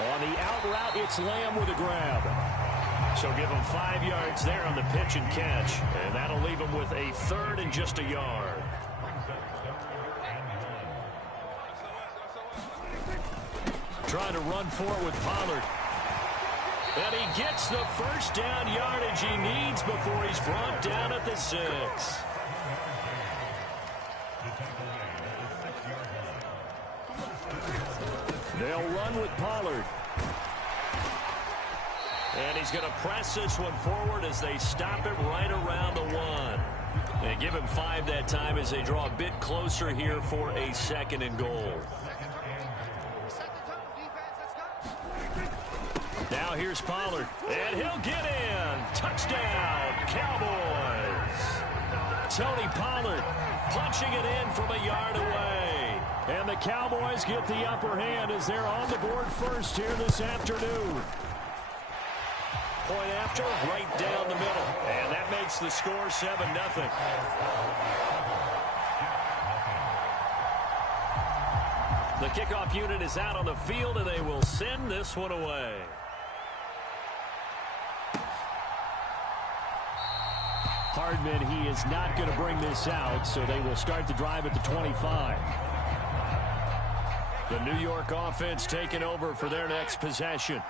On the out route, it's Lamb with a grab. So give him 5 yards there on the pitch and catch. And that'll leave him with a 3rd and just a yard. Trying to run forward with Pollard. And he gets the first down yardage he needs before he's brought down at the 6. They'll run with Pollard. And he's going to press this one forward as they stop it right around the 1. They give him 5 that time as they draw a bit closer here for a 2nd and goal. Now here's Pollard, and he'll get in. Touchdown, Cowboys. Tony Pollard punching it in from a yard away. And the Cowboys get the upper hand as they're on the board first here this afternoon. Point after, right down the middle. And that makes the score 7-0. The kickoff unit is out on the field, and they will send this one away. Hardman, he is not going to bring this out, so they will start the drive at the 25. The New York offense taking over for their next possession.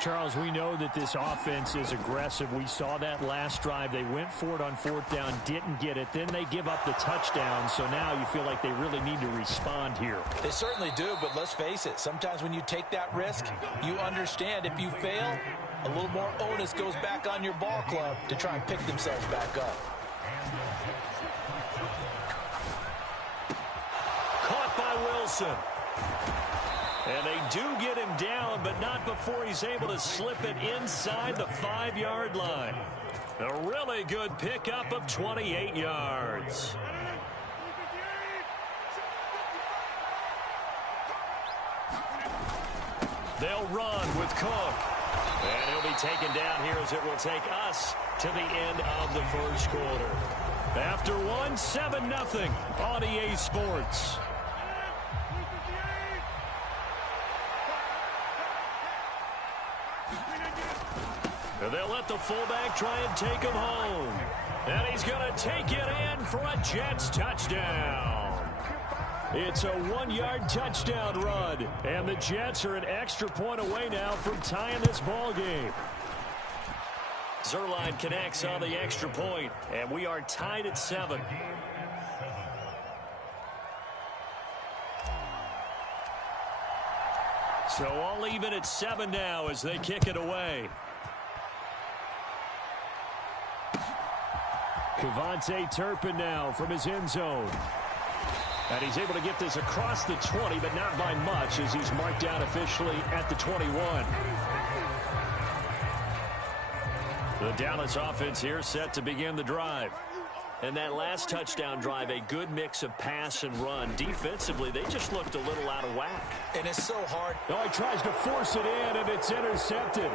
Charles, we know that this offense is aggressive. We saw that last drive. They went for it on fourth down, didn't get it. Then they give up the touchdown, so now you feel like they really need to respond here. They certainly do, but let's face it. Sometimes when you take that risk, you understand if you fail, a little more onus goes back on your ball club to try and pick themselves back up. Caught by Wilson. And they do get him down, but not before he's able to slip it inside the 5-yard line. A really good pickup of 28 yards. They'll run with Cook. And he'll be taken down here as it will take us to the end of the first quarter. After one, 7-0 on EA Sports. They'll let the fullback try and take him home. And he's going to take it in for a Jets touchdown. It's a 1-yard touchdown run. And the Jets are an extra point away now from tying this ball game. Zerline connects on the extra point, and we are tied at 7. So all even at 7 now as they kick it away. Kevontae Turpin now from his end zone. And he's able to get this across the 20, but not by much as he's marked down officially at the 21. The Dallas offense here set to begin the drive. And that last touchdown drive, a good mix of pass and run. Defensively, they just looked a little out of whack. And it's so hard. Oh, he tries to force it in, and it's intercepted.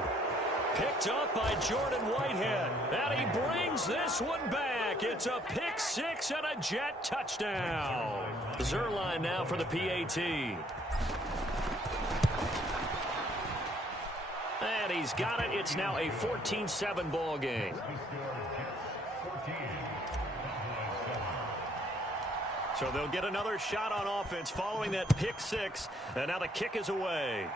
Picked up by Jordan Whitehead. And he brings this one back. It's a pick six and a Jet touchdown. Zerline now for the PAT. And he's got it. It's now a 14-7 ball game. So they'll get another shot on offense following that pick six. And now the kick is away.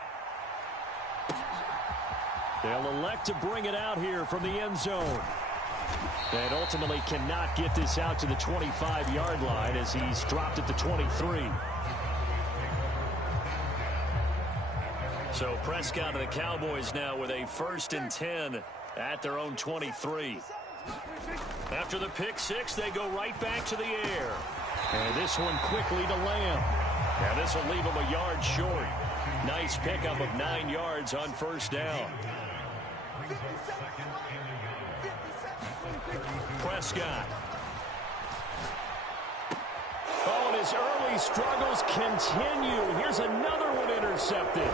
They'll elect to bring it out here from the end zone. And ultimately cannot get this out to the 25-yard line as he's dropped at the 23. So Prescott and the Cowboys now with a 1st and 10 at their own 23. After the pick six, they go right back to the air. And this one quickly to Lamb. Now this will leave him a yard short. Nice pickup of 9 yards on 1st down. Prescott. Oh, and his early struggles continue. Here's another one intercepted.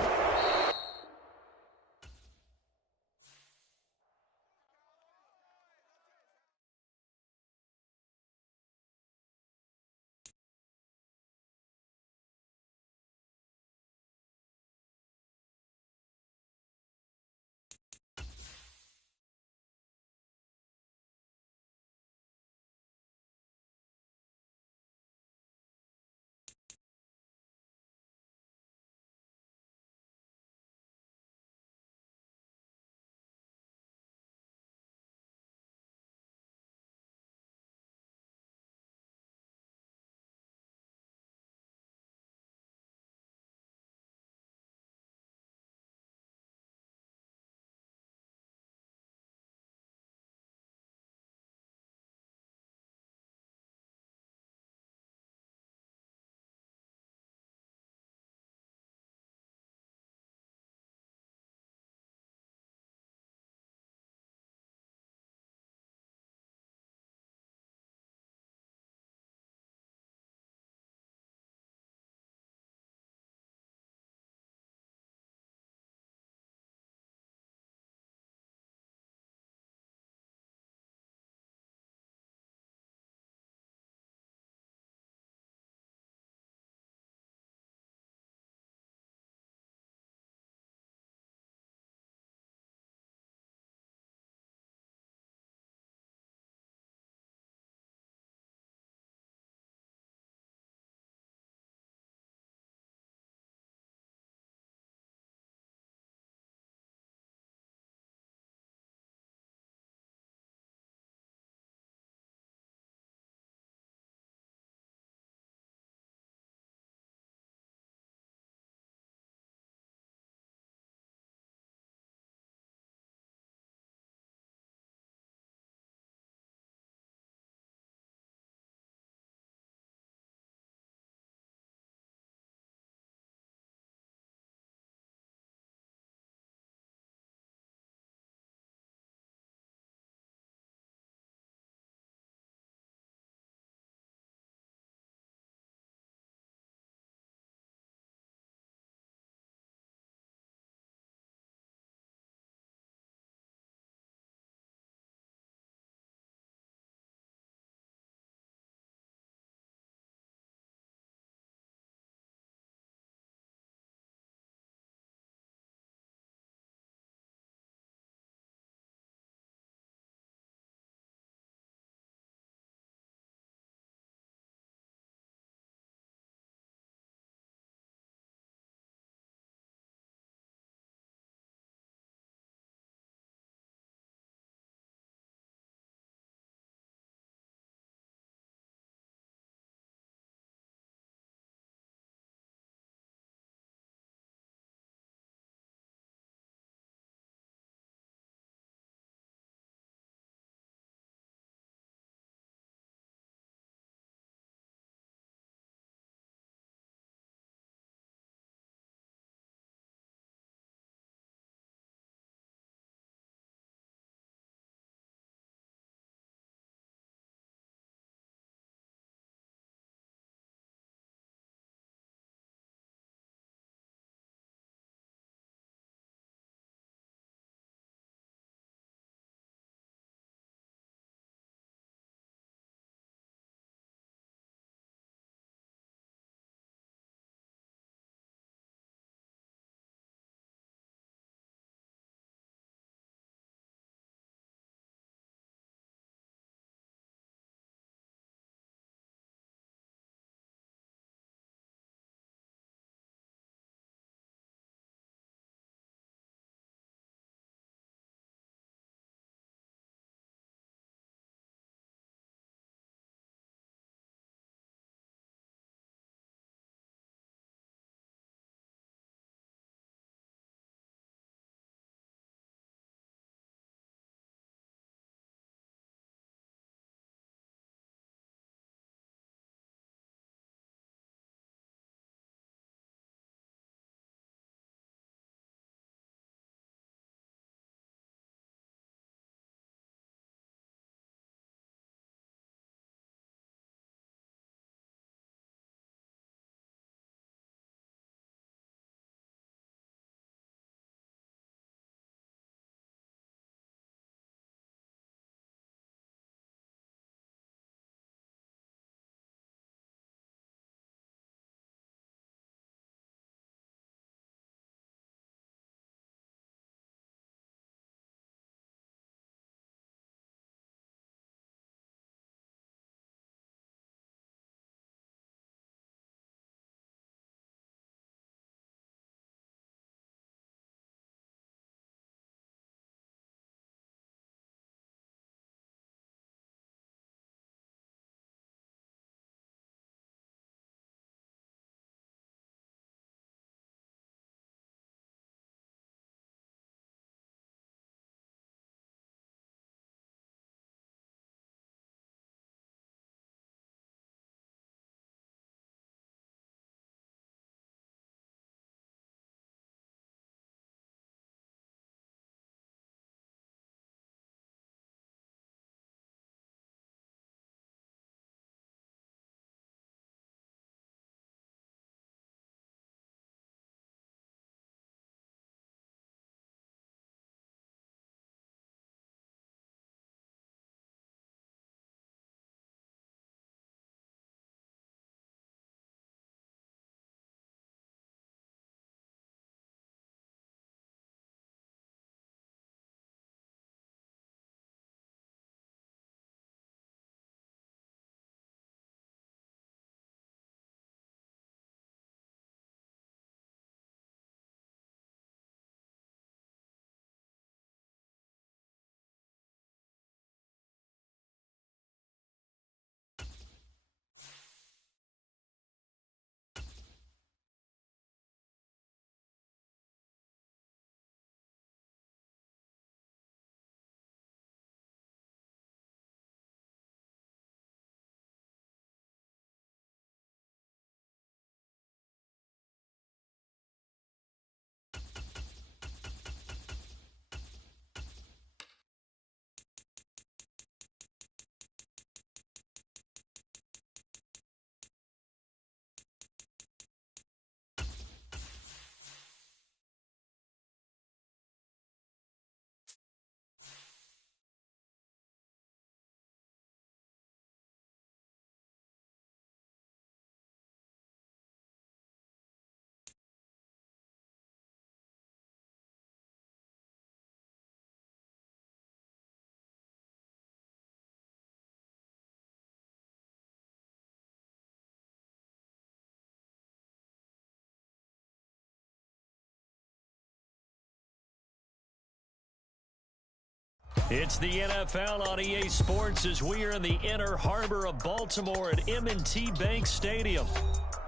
It's the NFL on EA Sports as we are in the inner harbor of Baltimore at M&T Bank Stadium.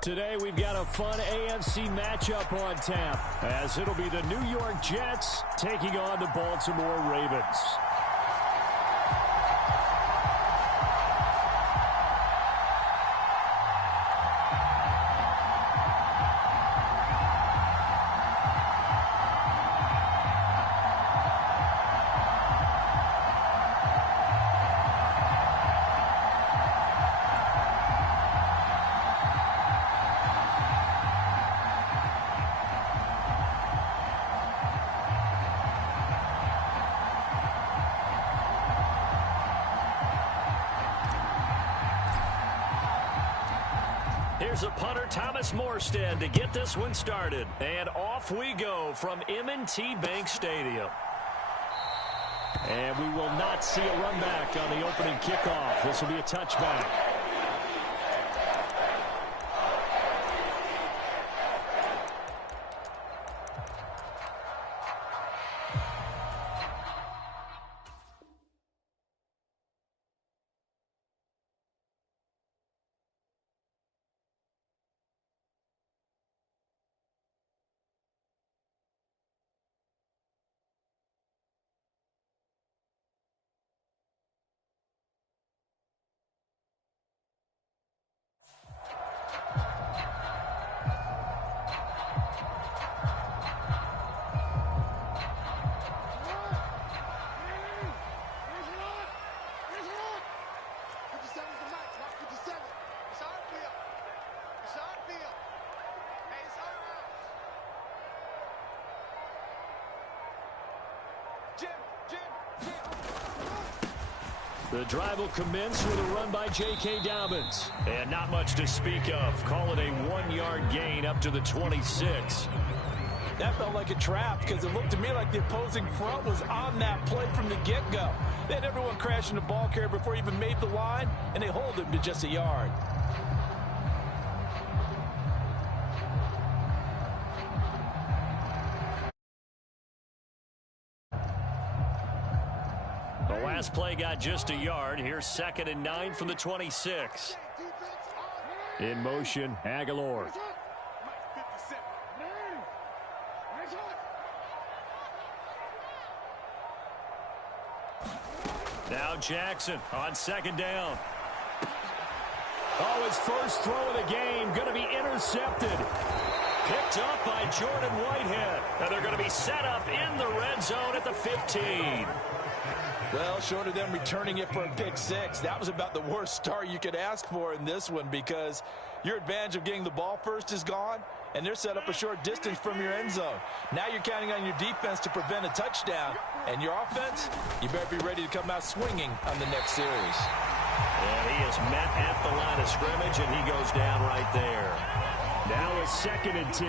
Today we've got a fun AFC matchup on tap as it'll be the New York Jets taking on the Baltimore Ravens. Here's a punter, Thomas Morstead, to get this one started. And off we go from M&T Bank Stadium. And we will not see a run back on the opening kickoff. This will be a touchback. The drive will commence with a run by J.K. Dobbins. And not much to speak of. Call it a 1-yard gain up to the 26. That felt like a trap because it looked to me like the opposing front was on that play from the get-go. They had everyone crashing the ball carrier before he even made the line, and they hold him to just a yard. The last play got just a yard. Here's 2nd and 9 from the 26. In motion, Aguilar. Now Jackson on 2nd down. Oh, his first throw of the game going to be intercepted. Picked up by Jordan Whitehead. And they're going to be set up in the red zone at the 15. Well, short of them returning it for a pick 6, that was about the worst start you could ask for in this one because your advantage of getting the ball first is gone, and they're set up a short distance from your end zone. Now you're counting on your defense to prevent a touchdown, and your offense, you better be ready to come out swinging on the next series. And he is met at the line of scrimmage, and he goes down right there. Now it's 2nd and 10.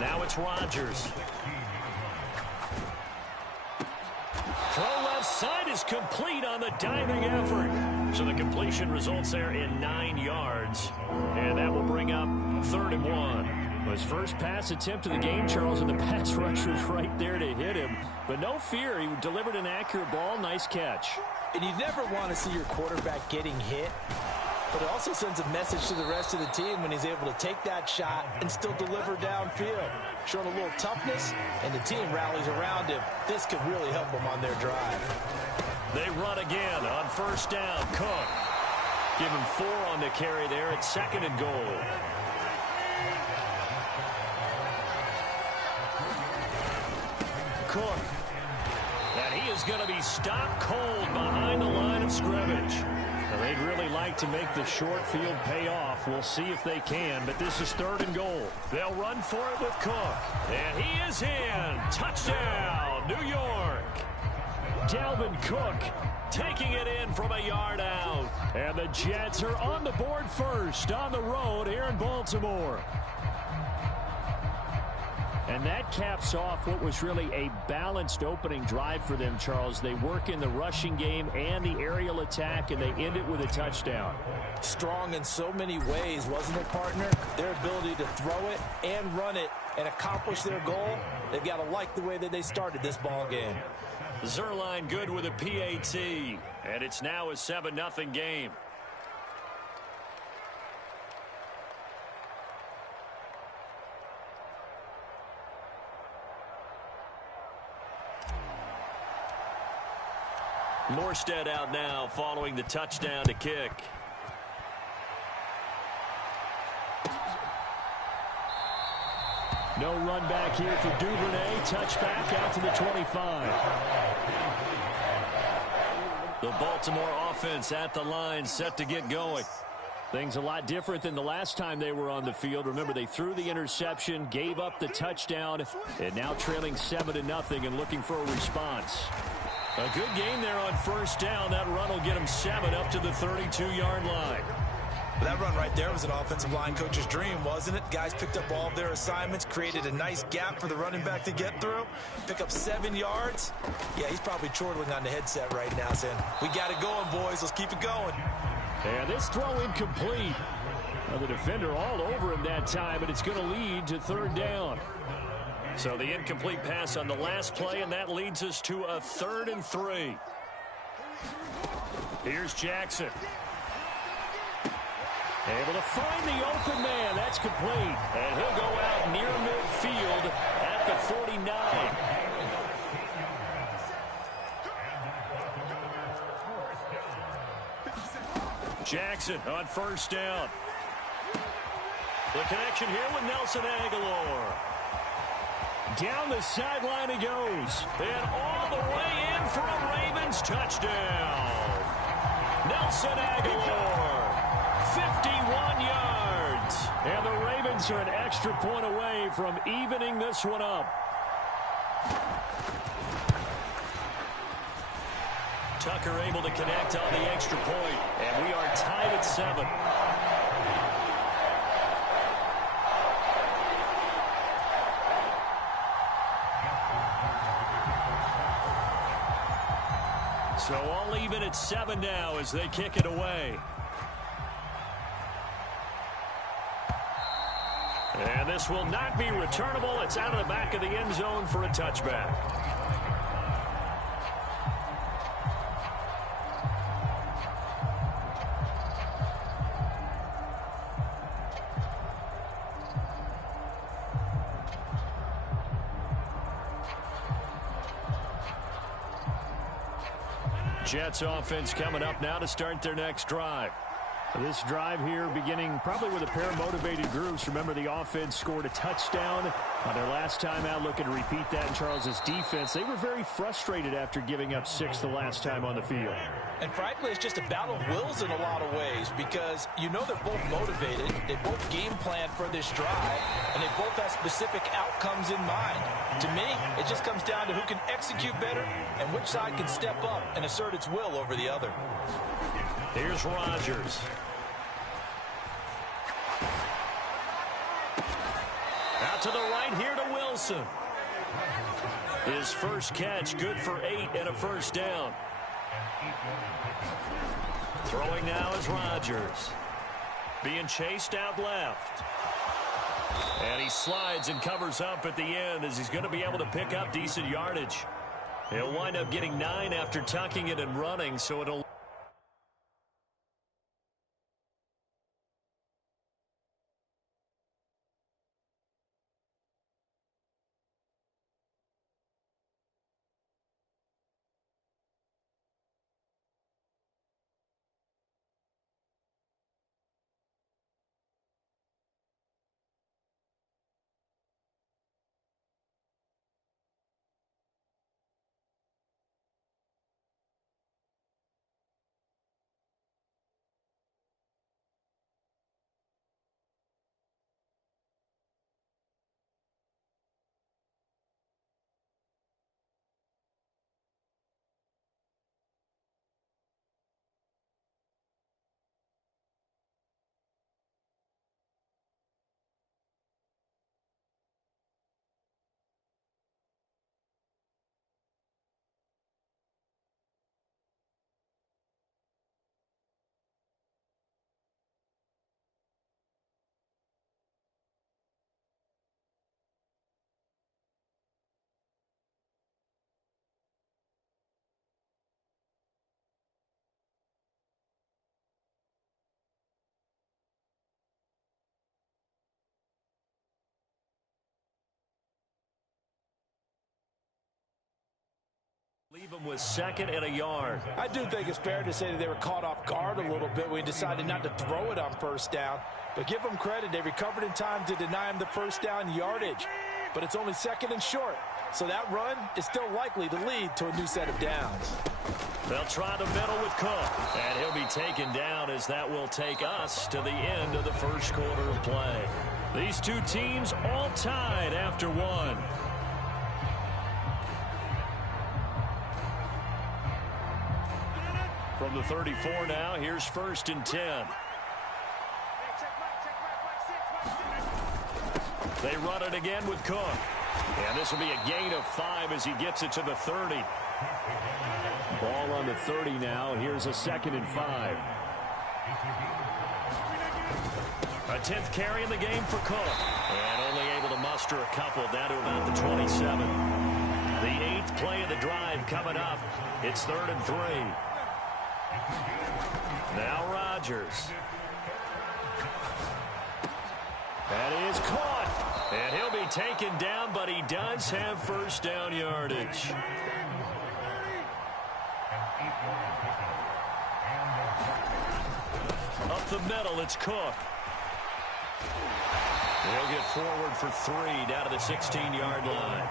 Now it's Rodgers. Throw left side is complete on the diving effort. So the completion results there in 9 yards. And that will bring up 3rd and 1. His first pass attempt of the game, Charles, and the pass rush was right there to hit him. But no fear, he delivered an accurate ball. Nice catch. And you never want to see your quarterback getting hit. But it also sends a message to the rest of the team when he's able to take that shot and still deliver downfield. Showing a little toughness, and the team rallies around him. This could really help them on their drive. They run again on 1st down. Cook. Give him 4 on the carry there at 2nd and goal. Cook. And he is going to be stopped cold behind the line of scrimmage. Well, they'd really like to make the short field pay off. We'll see if they can, but this is 3rd and goal. They'll run for it with Cook. And he is in. Touchdown, New York. Dalvin Cook taking it in from a yard out. And the Jets are on the board first on the road here in Baltimore. And that caps off what was really a balanced opening drive for them, Charles. They work in the rushing game and the aerial attack, and they end it with a touchdown. Strong in so many ways, wasn't it, partner? Their ability to throw it and run it and accomplish their goal, they've got to like the way that they started this ball game. Zerline good with a PAT, and it's now a 7-0 game. Morstead out now following the touchdown to kick. No run back here for Duvernay. Touchback out to the 25. The Baltimore offense at the line, set to get going. Things a lot different than the last time they were on the field. Remember, they threw the interception, gave up the touchdown, and now trailing 7-0 and looking for a response. A good game there on first down. That run will get them 7 up to the 32-yard line. That run right there was an offensive line coach's dream, wasn't it? Guys picked up all of their assignments, created a nice gap for the running back to get through, pick up 7 yards. Yeah, he's probably chortling on the headset right now saying, we got it going, boys. Let's keep it going. And this throw incomplete. Well, the defender all over him that time, and it's going to lead to third down. So the incomplete pass on the last play, and that leads us to a 3rd and 3. Here's Jackson. Able to find the open man. That's complete. And he'll go out near midfield at the 49. Jackson on first down. The connection here with Nelson Aguilar. Down the sideline he goes. And all the way in for a Ravens touchdown. Nelson Aguilar, 51 yards. And the Ravens are an extra point away from evening this one up. Tucker able to connect on the extra point, and we are tied at 7. So all even at 7 now as they kick it away. And this will not be returnable. It's out of the back of the end zone for a touchback. Jets offense coming up now to start their next drive. This drive here beginning probably with a pair of motivated groups. Remember, the offense scored a touchdown on their last time out, looking to repeat that in Charles's defense. They were very frustrated after giving up 6 the last time on the field. And frankly, it's just a battle of wills in a lot of ways because you know they're both motivated. They both game plan for this drive, and they both have specific outcomes in mind. To me, it just comes down to who can execute better and which side can step up and assert its will over the other. Here's Rodgers. Out to the right here to Wilson. His first catch, good for 8 and a first down. Throwing now is Rodgers. Being chased out left. And he slides and covers up at the end as he's going to be able to pick up decent yardage. He'll wind up getting 9 after tucking it and running, so it'll leave them with 2nd and a yard. I do think it's fair to say that they were caught off guard a little bit when he decided not to throw it on 1st down. But give them credit. They recovered in time to deny him the 1st down yardage. But it's only 2nd and short. So that run is still likely to lead to a new set of downs. They'll try the middle with Cook. And he'll be taken down as that will take us to the end of the 1st quarter of play. These two teams all tied after 1. From the 34 now, here's 1st and 10. They run it again with Cook. And this will be a gain of 5 as he gets it to the 30. Ball on the 30 now. Here's a 2nd and 5. A 10th carry in the game for Cook. And only able to muster a couple down to about the 27. The 8th play of the drive coming up. It's 3rd and 3. Now Rodgers. That is caught. And he'll be taken down, but he does have 1st down yardage. Up the middle, it's Cook. He'll get forward for 3 down to the 16-yard line.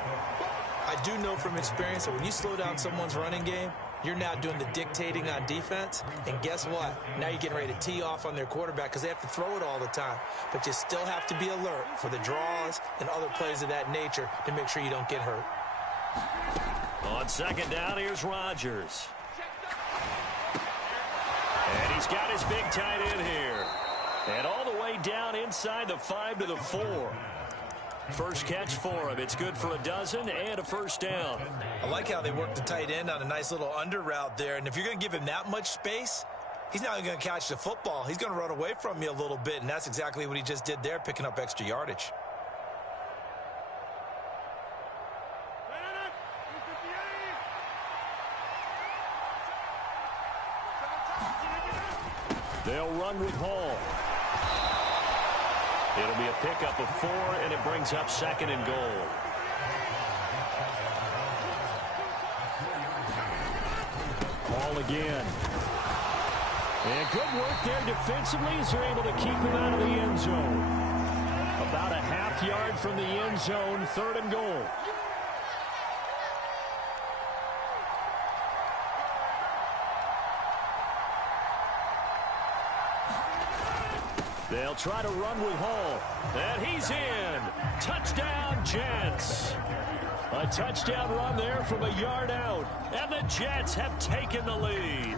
I do know from experience that when you slow down someone's running game, you're now doing the dictating on defense. And guess what? Now you're getting ready to tee off on their quarterback because they have to throw it all the time. But you still have to be alert for the draws and other plays of that nature to make sure you don't get hurt. On 2nd down, here's Rodgers. And he's got his big tight end here. And all the way down inside the 5 to the 4. First catch for him. It's good for a dozen and a 1st down. I like how they work the tight end on a nice little under route there. And if you're going to give him that much space, he's not going to catch the football. He's going to run away from you a little bit. And that's exactly what he just did there, picking up extra yardage. They'll run with Hall. It'll be a pickup of 4, and it brings up 2nd and goal. Hall again. And good work there defensively as they're able to keep him out of the end zone. About a half yard from the end zone, 3rd and goal. They'll try to run with Hall. And he's in. Touchdown, Jets. A touchdown run there from a yard out. And the Jets have taken the lead.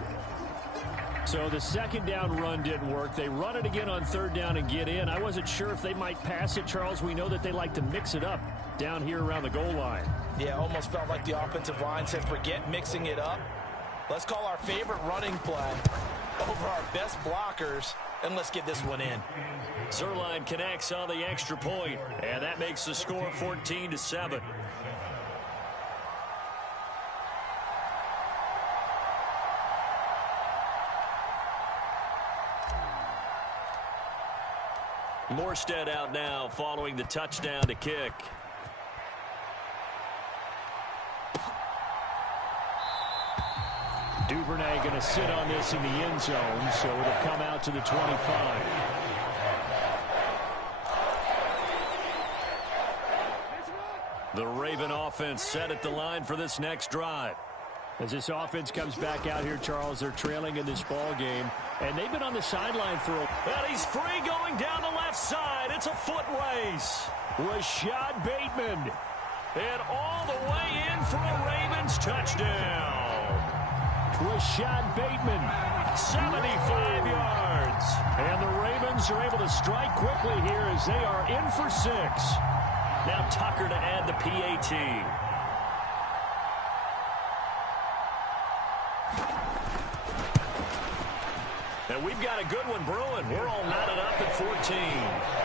So the 2nd down run didn't work. They run it again on 3rd down and get in. I wasn't sure if they might pass it, Charles. We know that they like to mix it up down here around the goal line. Yeah, almost felt like the offensive line said, forget mixing it up. Let's call our favorite running play over our best blockers, and let's get this one in. Zerline connects on the extra point, and that makes the score 14-7. Morstead out now following the touchdown to kick. Duvernay going to sit on this in the end zone, so it'll come out to the 25. The Raven offense set at the line for this next drive. As this offense comes back out here, Charles, they're trailing in this ball game, and they've been on the sideline for a while. And he's free going down the left side. It's a foot race. Rashad Bateman. And all the way in for a Ravens touchdown. Rashad Bateman, 75 yards. And the Ravens are able to strike quickly here as they are in for 6. Now Tucker to add the PAT. And we've got a good one brewing. We're all knotted up at 14.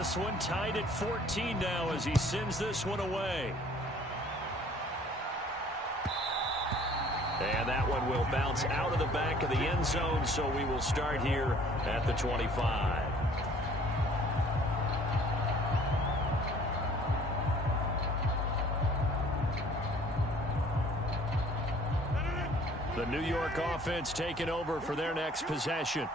This one tied at 14 now as he sends this one away. And that one will bounce out of the back of the end zone, so we will start here at the 25. The New York offense taking over for their next possession.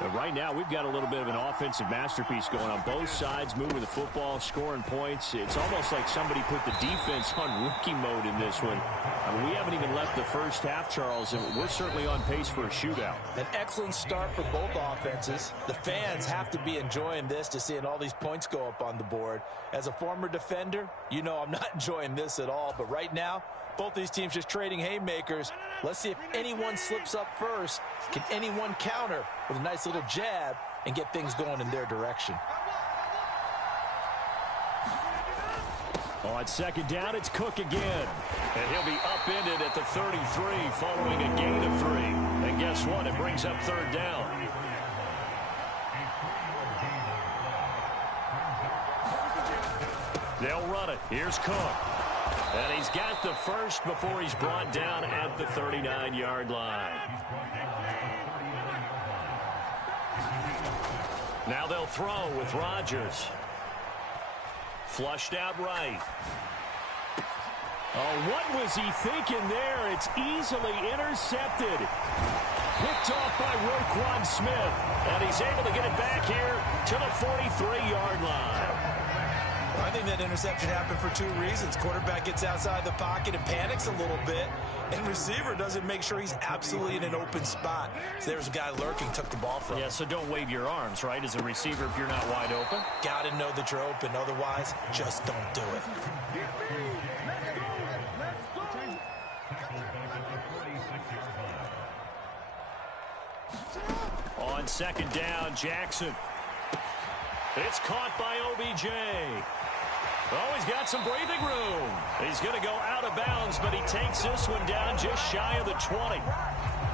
But right now, we've got a little bit of an offensive masterpiece going on both sides, moving the football, scoring points. It's almost like somebody put the defense on rookie mode in this one. I mean, we haven't even left the first half, Charles, and we're certainly on pace for a shootout. An excellent start for both offenses. The fans have to be enjoying this, to seeing all these points go up on the board. As a former defender, you know I'm not enjoying this at all. But right now, both these teams just trading haymakers. Let's see if anyone slips up first. Can anyone counter with a nice little jab and get things going in their direction? On second down, it's Cook again. And he'll be upended at the 33 following a gain of 3. And guess what? It brings up third down. They'll run it. Here's Cook. And he's got the first before he's brought down at the 39-yard line. Now they'll throw with Rodgers. Flushed out right. Oh, what was he thinking there? It's easily intercepted. Picked off by Roquan Smith. And he's able to get it back here to the 43-yard line. I think that interception happened for 2 reasons. Quarterback gets outside the pocket and panics a little bit, and receiver doesn't make sure he's absolutely in an open spot. So there's a guy lurking, took the ball from him. Yeah, so don't wave your arms, right, as a receiver if you're not wide open. Got to know that you're open. Otherwise, just don't do it. On second down, Jackson. It's caught by OBJ. Oh, he's got some breathing room. He's going to go out of bounds, but he takes this one down just shy of the 20.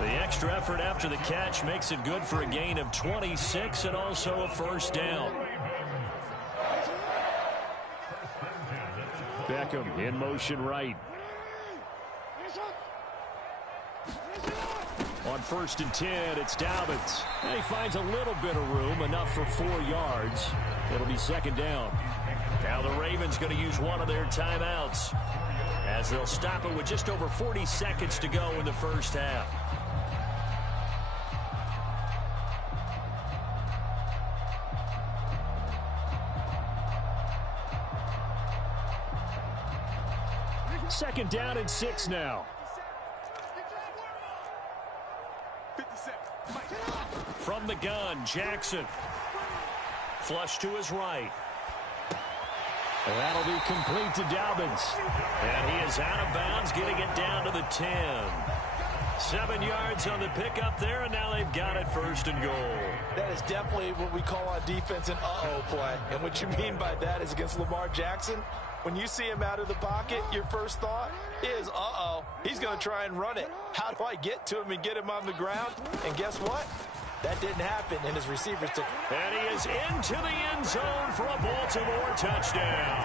The extra effort after the catch makes it good for a gain of 26 and also a first down. Beckham in motion right. On 1st and 10, it's Dobbins. And he finds a little bit of room, enough for 4 yards. It'll be second down. Now the Ravens going to use one of their timeouts as they'll stop it with just over 40 seconds to go in the first half. Second down and 6 now. From the gun, Jackson. Flush to his right. And that'll be complete to Dobbins. And he is out of bounds, getting it down to the 10. 7 yards on the pickup there, and now they've got it 1st and goal. That is definitely what we call on defense an uh-oh play. And what you mean by that is against Lamar Jackson, when you see him out of the pocket, your first thought is, uh-oh, he's going to try and run it. How do I get to him and get him on the ground? And guess what? That didn't happen, and his receivers took it. And he is into the end zone for a Baltimore touchdown.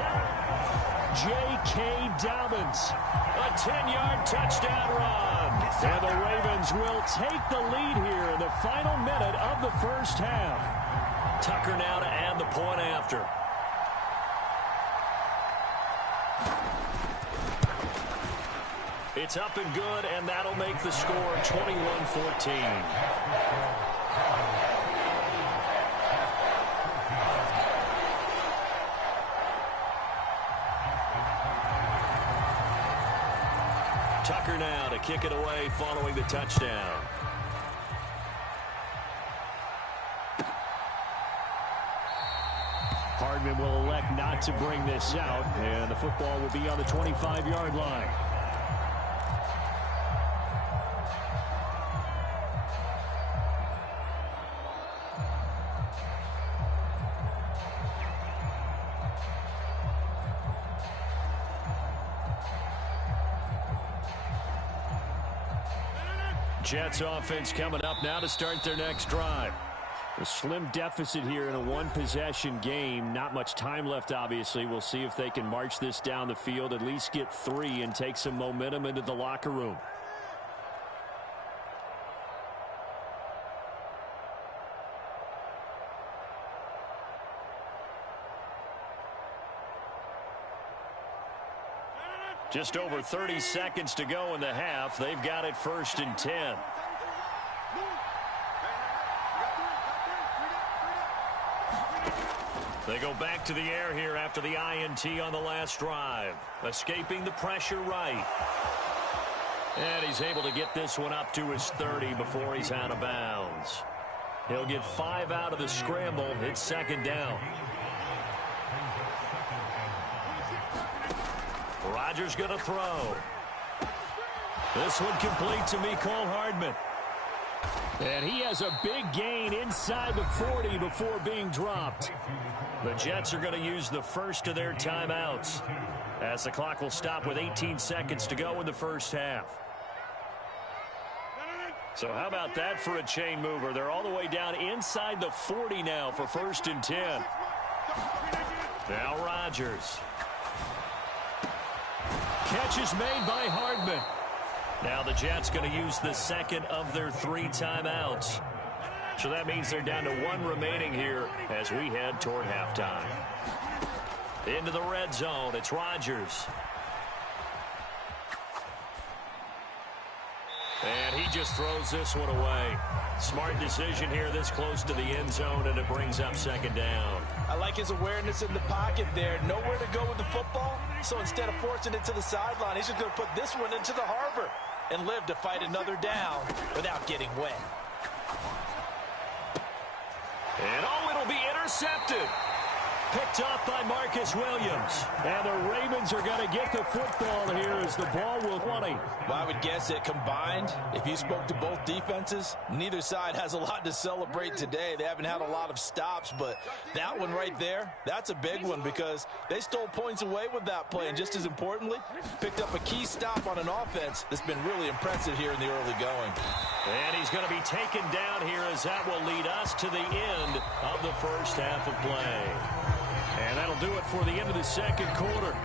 J.K. Dobbins, a 10-yard touchdown run. And the Ravens will take the lead here in the final minute of the first half. Tucker now to add the point after. It's up and good, and that'll make the score 21-14. Tucker now to kick it away following the touchdown. Hardman will elect not to bring this out, and the football will be on the 25-yard line. Jets offense coming up now to start their next drive. A slim deficit here in a one-possession game. Not much time left, obviously. We'll see if they can march this down the field, at least get 3 and take some momentum into the locker room. Just over 30 seconds to go in the half. They've got it 1st and 10. They go back to the air here after the INT on the last drive. Escaping the pressure right. And he's able to get this one up to his 30 before he's out of bounds. He'll get 5 out of the scramble. It's 2nd down. Rodgers going to throw. This one complete to Mecole Hardman. And he has a big gain inside the 40 before being dropped. The Jets are going to use the first of their timeouts, as the clock will stop with 18 seconds to go in the first half. So how about that for a chain mover? They're all the way down inside the 40 now for 1st and 10. Now Rodgers. Catch is made by Hardman. Now the Jets going to use the second of their 3 timeouts. So that means they're down to 1 remaining here as we head toward halftime. Into the red zone, it's Rodgers. And he just throws this one away. Smart decision here this close to the end zone, and it brings up 2nd down. I like his awareness in the pocket there. Nowhere to go with the football, so instead of forcing it to the sideline, he's just going to put this one into the harbor and live to fight another down without getting wet. And it'll be intercepted. Picked off by Marcus Williams. And the Ravens are going to get the football here as the ball will 20. Well, I would guess that combined, if you spoke to both defenses, neither side has a lot to celebrate today. They haven't had a lot of stops, but that one right there, that's a big one because they stole points away with that play. And just as importantly, picked up a key stop on an offense that's been really impressive here in the early going. And he's going to be taken down here as that will lead us to the end of the first half of play. And that'll do it for the end of the second quarter.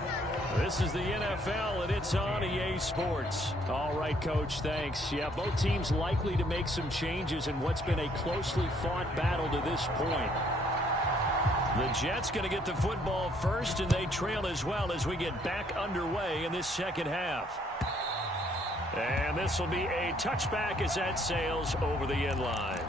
This is the NFL, and it's on EA Sports. All right, Coach, thanks. Yeah, both teams likely to make some changes in what's been a closely fought battle to this point. The Jets going to get the football first, and they trail as well as we get back underway in this second half. And this will be a touchback as that sails over the end line.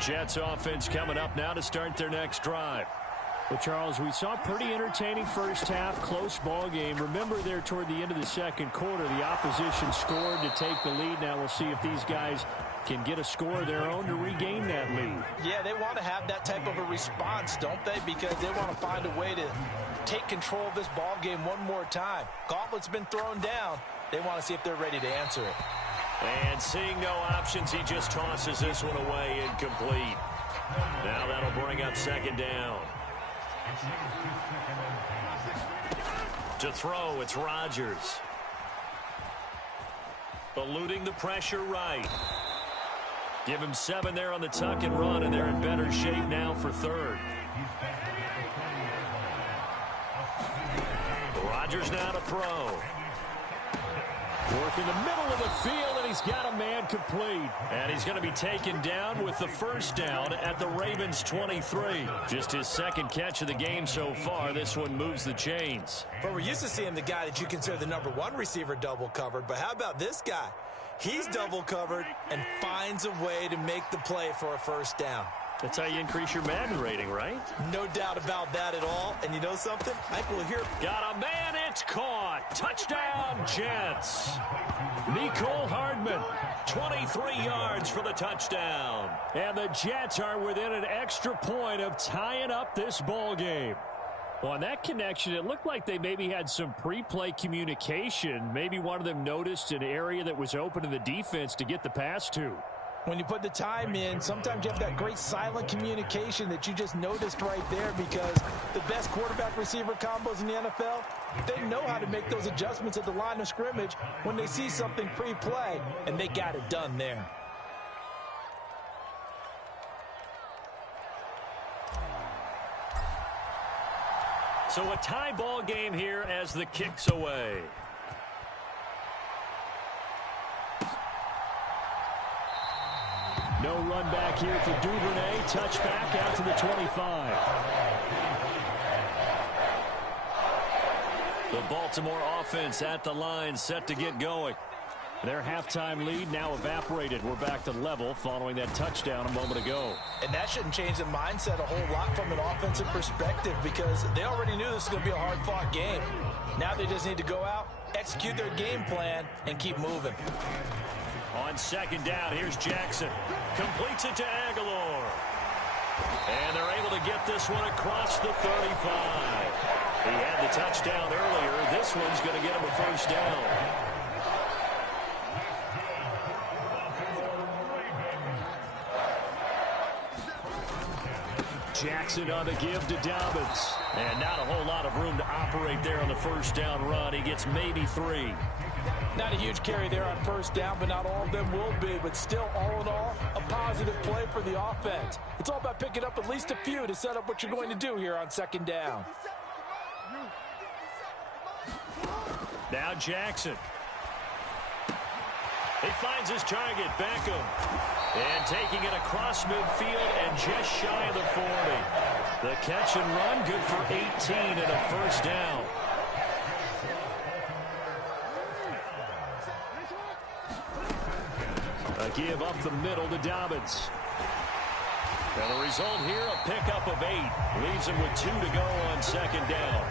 Jets offense coming up now to start their next drive. Well, Charles, we saw a pretty entertaining first half, close ball game. Remember there toward the end of the second quarter, the opposition scored to take the lead. Now we'll see if these guys can get a score of their own to regain that lead. Yeah, they want to have that type of a response, don't they? Because they want to find a way to take control of this ball game one more time. Gauntlet's been thrown down. They want to see if they're ready to answer it. And seeing no options, he just tosses this one away incomplete. Now that'll bring up 2nd down. To throw, it's Rodgers. Eluding the pressure right. Give him 7 there on the tuck and run, and they're in better shape now for 3rd. Rodgers now to throw. Work in the middle of the field, and he's got a man complete. And he's going to be taken down with the first down at the Ravens 23. Just his 2nd catch of the game so far. This one moves the chains. But we're used to seeing the guy that you consider the #1 receiver double covered. But how about this guy? He's double covered and finds a way to make the play for a first down. That's how you increase your Madden rating, right? No doubt about that at all. And you know something? I think we'll hear. Got a man, it's caught. Touchdown, Jets. Mecole Hardman, 23 yards for the touchdown. And the Jets are within an extra point of tying up this ball game. Well, on that connection, it looked like they maybe had some pre-play communication. Maybe one of them noticed an area that was open to the defense to get the pass to. When you put the time in, sometimes you have that great silent communication that you just noticed right there, because the best quarterback-receiver combos in the NFL, they know how to make those adjustments at the line of scrimmage when they see something pre-play, and they got it done there. So a tie ball game here as the kick's away. No run back here for Duvernay. Touchback out to the 25. The Baltimore offense at the line, set to get going. Their halftime lead now evaporated. We're back to level following that touchdown a moment ago. And that shouldn't change the mindset a whole lot from an offensive perspective because they already knew this was going to be a hard-fought game. Now they just need to go out, execute their game plan, and keep moving. On second down, here's Jackson. Completes it to Aguilar. And they're able to get this one across the 35. He had the touchdown earlier. This one's going to get him a first down. Jackson on the give to Dobbins. And not a whole lot of room to operate there on the first down run. He gets maybe 3. Not a huge carry there on first down, but not all of them will be. But still, all in all, a positive play for the offense. It's all about picking up at least a few to set up what you're going to do here on second down. Now Jackson. He finds his target, Beckham. And taking it across midfield and just shy of the 40. The catch and run, good for 18 and a first down. A give up the middle to Dobbins. And the result here, a pickup of 8. Leaves him with 2 to go on second down.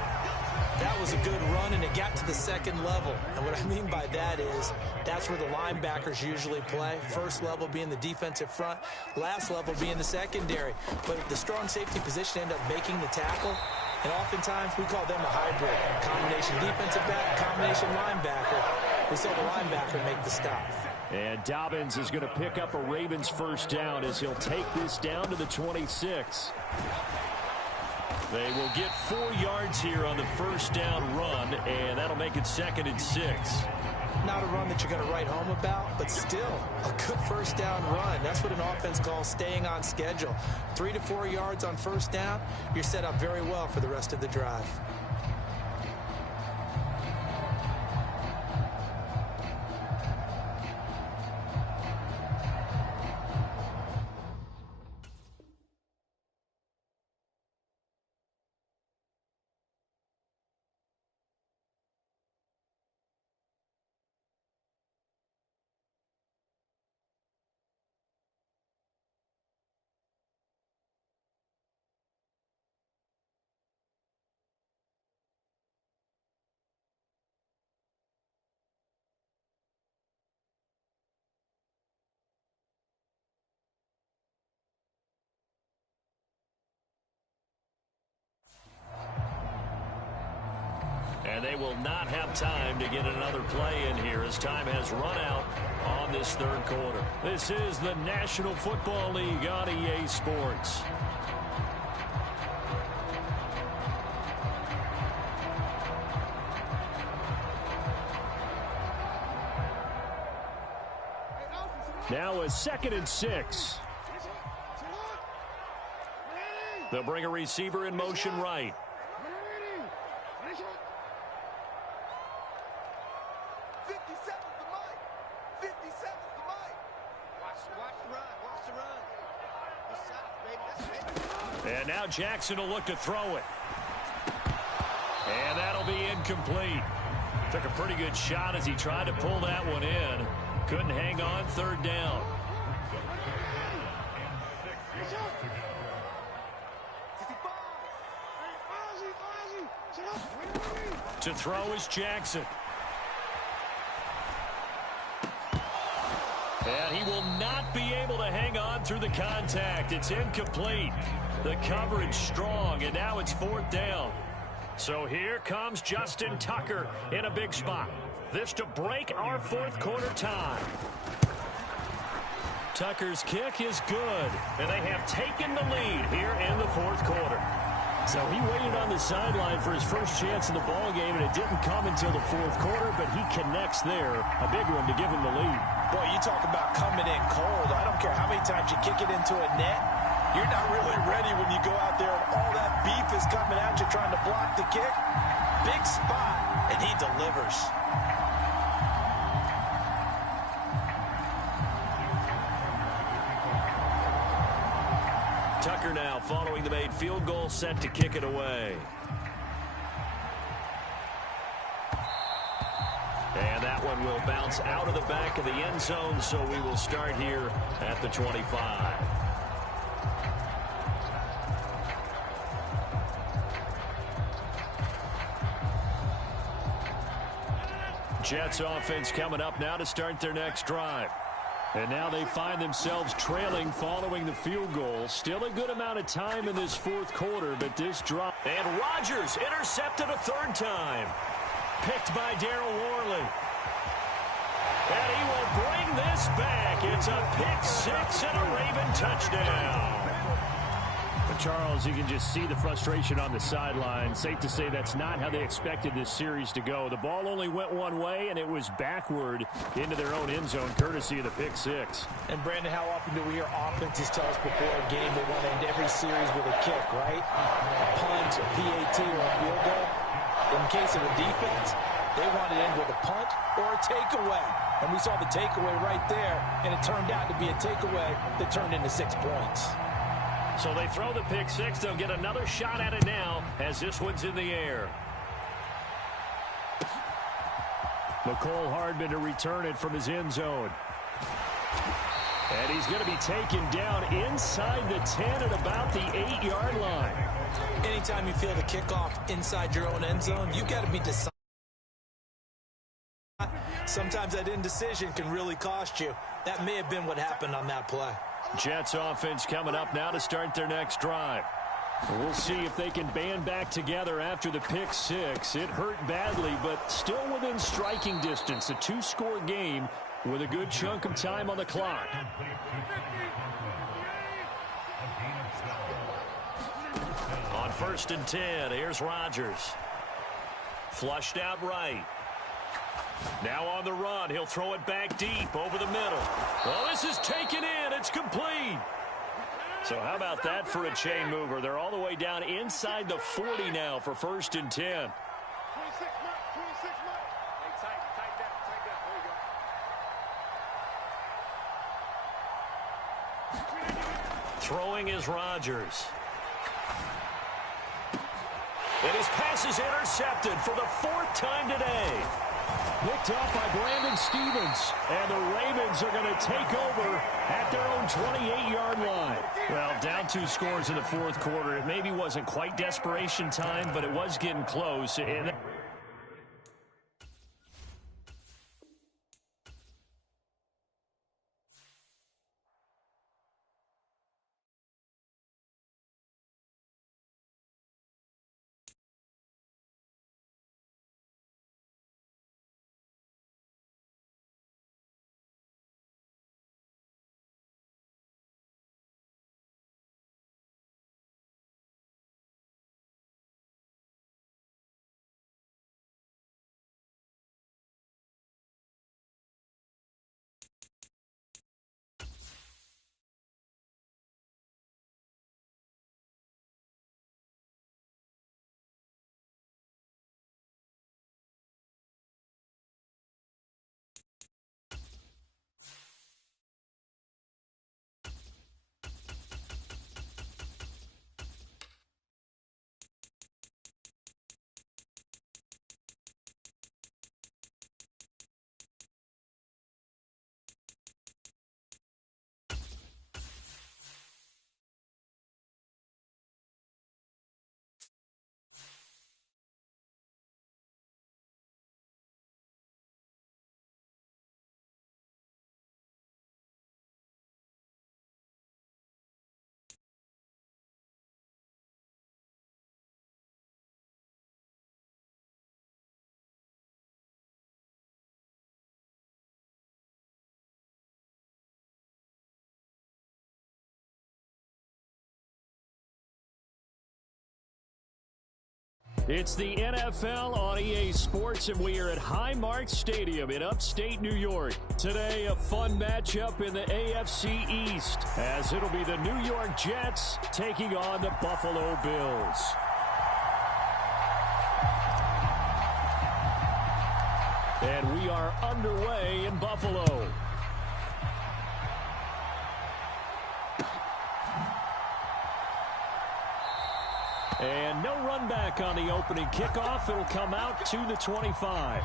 That was a good run, and it got to the second level. And what I mean by that is that's where the linebackers usually play. First level being the defensive front, last level being the secondary. But the strong safety position ended up making the tackle, and oftentimes we call them a hybrid. Combination defensive back, combination linebacker. We saw the linebacker make the stop. And Dobbins is going to pick up a Ravens first down as he'll take this down to the 26. They will get 4 yards here on the first down run, and that'll make it 2nd and 6. Not a run that you're going to write home about, but still a good first down run. That's what an offense calls staying on schedule. 3 to 4 yards on first down, you're set up very well for the rest of the drive. And they will not have time to get another play in here as time has run out on this third quarter. This is the National Football League on EA Sports. Now a 2nd and 6. They'll bring a receiver in motion right. And now Jackson will look to throw it. And that'll be incomplete. Took a pretty good shot as he tried to pull that one in. Couldn't hang on, 3rd down. To throw is Jackson. And he will not be able to hang on through the contact. It's incomplete. The coverage strong, and now it's 4th down. So here comes Justin Tucker in a big spot. This to break our 4th quarter time. Tucker's kick is good, and they have taken the lead here in the 4th quarter. So he waited on the sideline for his first chance in the ball game, and it didn't come until the 4th quarter, but he connects there. A big one to give him the lead. Boy, you talk about coming in cold. I don't care how many times you kick it into a net. You're not really ready when you go out there and all that beef is coming at you trying to block the kick. Big spot, and he delivers. Tucker now following the made field goal, set to kick it away. And that one will bounce out of the back of the end zone, so we will start here at the 25. Jets offense coming up now to start their next drive. And now they find themselves trailing following the field goal. Still a good amount of time in this fourth quarter, but this drop. And Rodgers intercepted a third time. Picked by Darryl Worley. And he will bring this back. It's a pick six and a Raven touchdown. But Charles, you can just see the frustration on the sideline. Safe to say that's not how they expected this series to go. The ball only went one way, and it was backward into their own end zone, courtesy of the pick six. And, Brandon, how often do we hear offenses tell us before a game they want to end every series with a kick, right? A punt, a PAT, or a field goal. In case of a defense, they want to end with a punt or a takeaway. And we saw the takeaway right there, and it turned out to be a takeaway that turned into 6 points. So they throw the pick six. They'll get another shot at it now as this one's in the air. McCole Hardman to return it from his end zone. And he's going to be taken down inside the 10 at about the 8-yard line. Anytime you feel the kickoff inside your own end zone, you got to be decisive. Sometimes that indecision can really cost you. That may have been what happened on that play. Jets offense coming up now to start their next drive. We'll see if they can band back together after the pick six. It hurt badly, but still within striking distance. A 2-score game with a good chunk of time on the clock. On 1st and 10, here's Rodgers. Flushed out right. Now on the run, he'll throw it back deep over the middle. Well, this is taken in. It's complete. So how about that for a chain mover? They're all the way down inside the 40 now for 1st and 10. 26 mark, 26 mark. Hey, tight down, there you go. Throwing is Rodgers. And his pass is intercepted for the 4th time today. Picked off by Brandon Stevens. And the Ravens are going to take over at their own 28-yard line. Well, down 2 scores in the 4th quarter. It maybe wasn't quite desperation time, but it was getting close. And it's the NFL on EA Sports, and we are at Highmark Stadium in upstate New York. Today, a fun matchup in the AFC East, as it'll be the New York Jets taking on the Buffalo Bills. And we are underway in Buffalo. And no run back on the opening kickoff. It'll come out to the 25.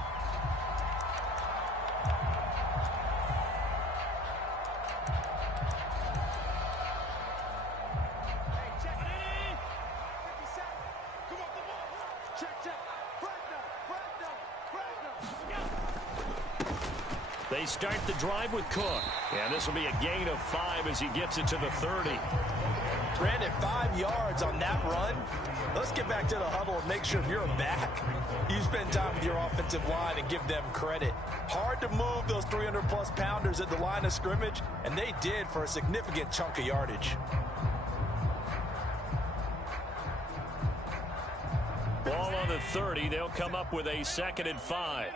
They start the drive with Cook. And this will be a gain of 5 as he gets it to the 30. Brandon, 5 yards on that run. Let's get back to the huddle and make sure if you're back, you spend time with your offensive line and give them credit. Hard to move those 300-plus pounders at the line of scrimmage, and they did for a significant chunk of yardage. Ball on the 30. They'll come up with a 2nd and 5.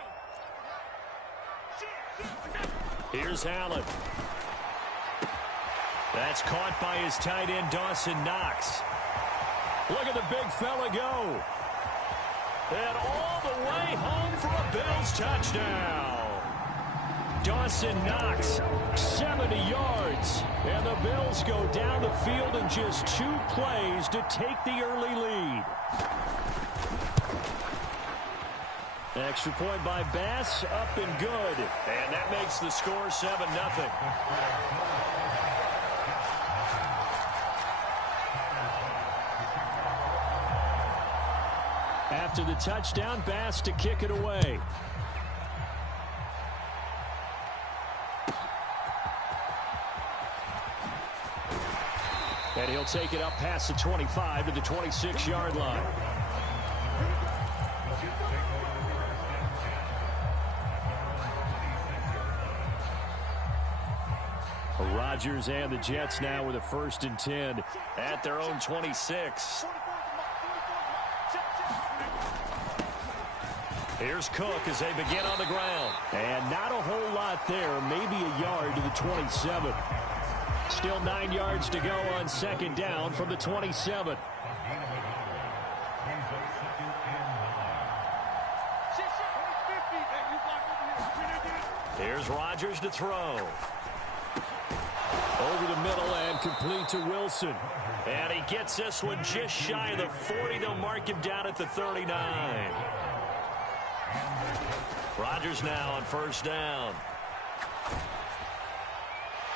Here's Allen. That's caught by his tight end, Dawson Knox. Look at the big fella go. And all the way home for a Bills touchdown. Dawson Knox, 70 yards. And the Bills go down the field in just 2 plays to take the early lead. Extra point by Bass, up and good. And that makes the score 7-0. After the touchdown, Bass to kick it away. And he'll take it up past the 25 to the 26-yard line. Rodgers and the Jets now with a 1st and 10 at their own 26. Here's Cook as they begin on the ground. And not a whole lot there, maybe a yard to the 27. Still 9 yards to go on 2nd down from the 27. Here's Rodgers to throw. Over the middle and complete to Wilson. And he gets this one just shy of the 40. They'll mark him down at the 39. Rodgers now on 1st down.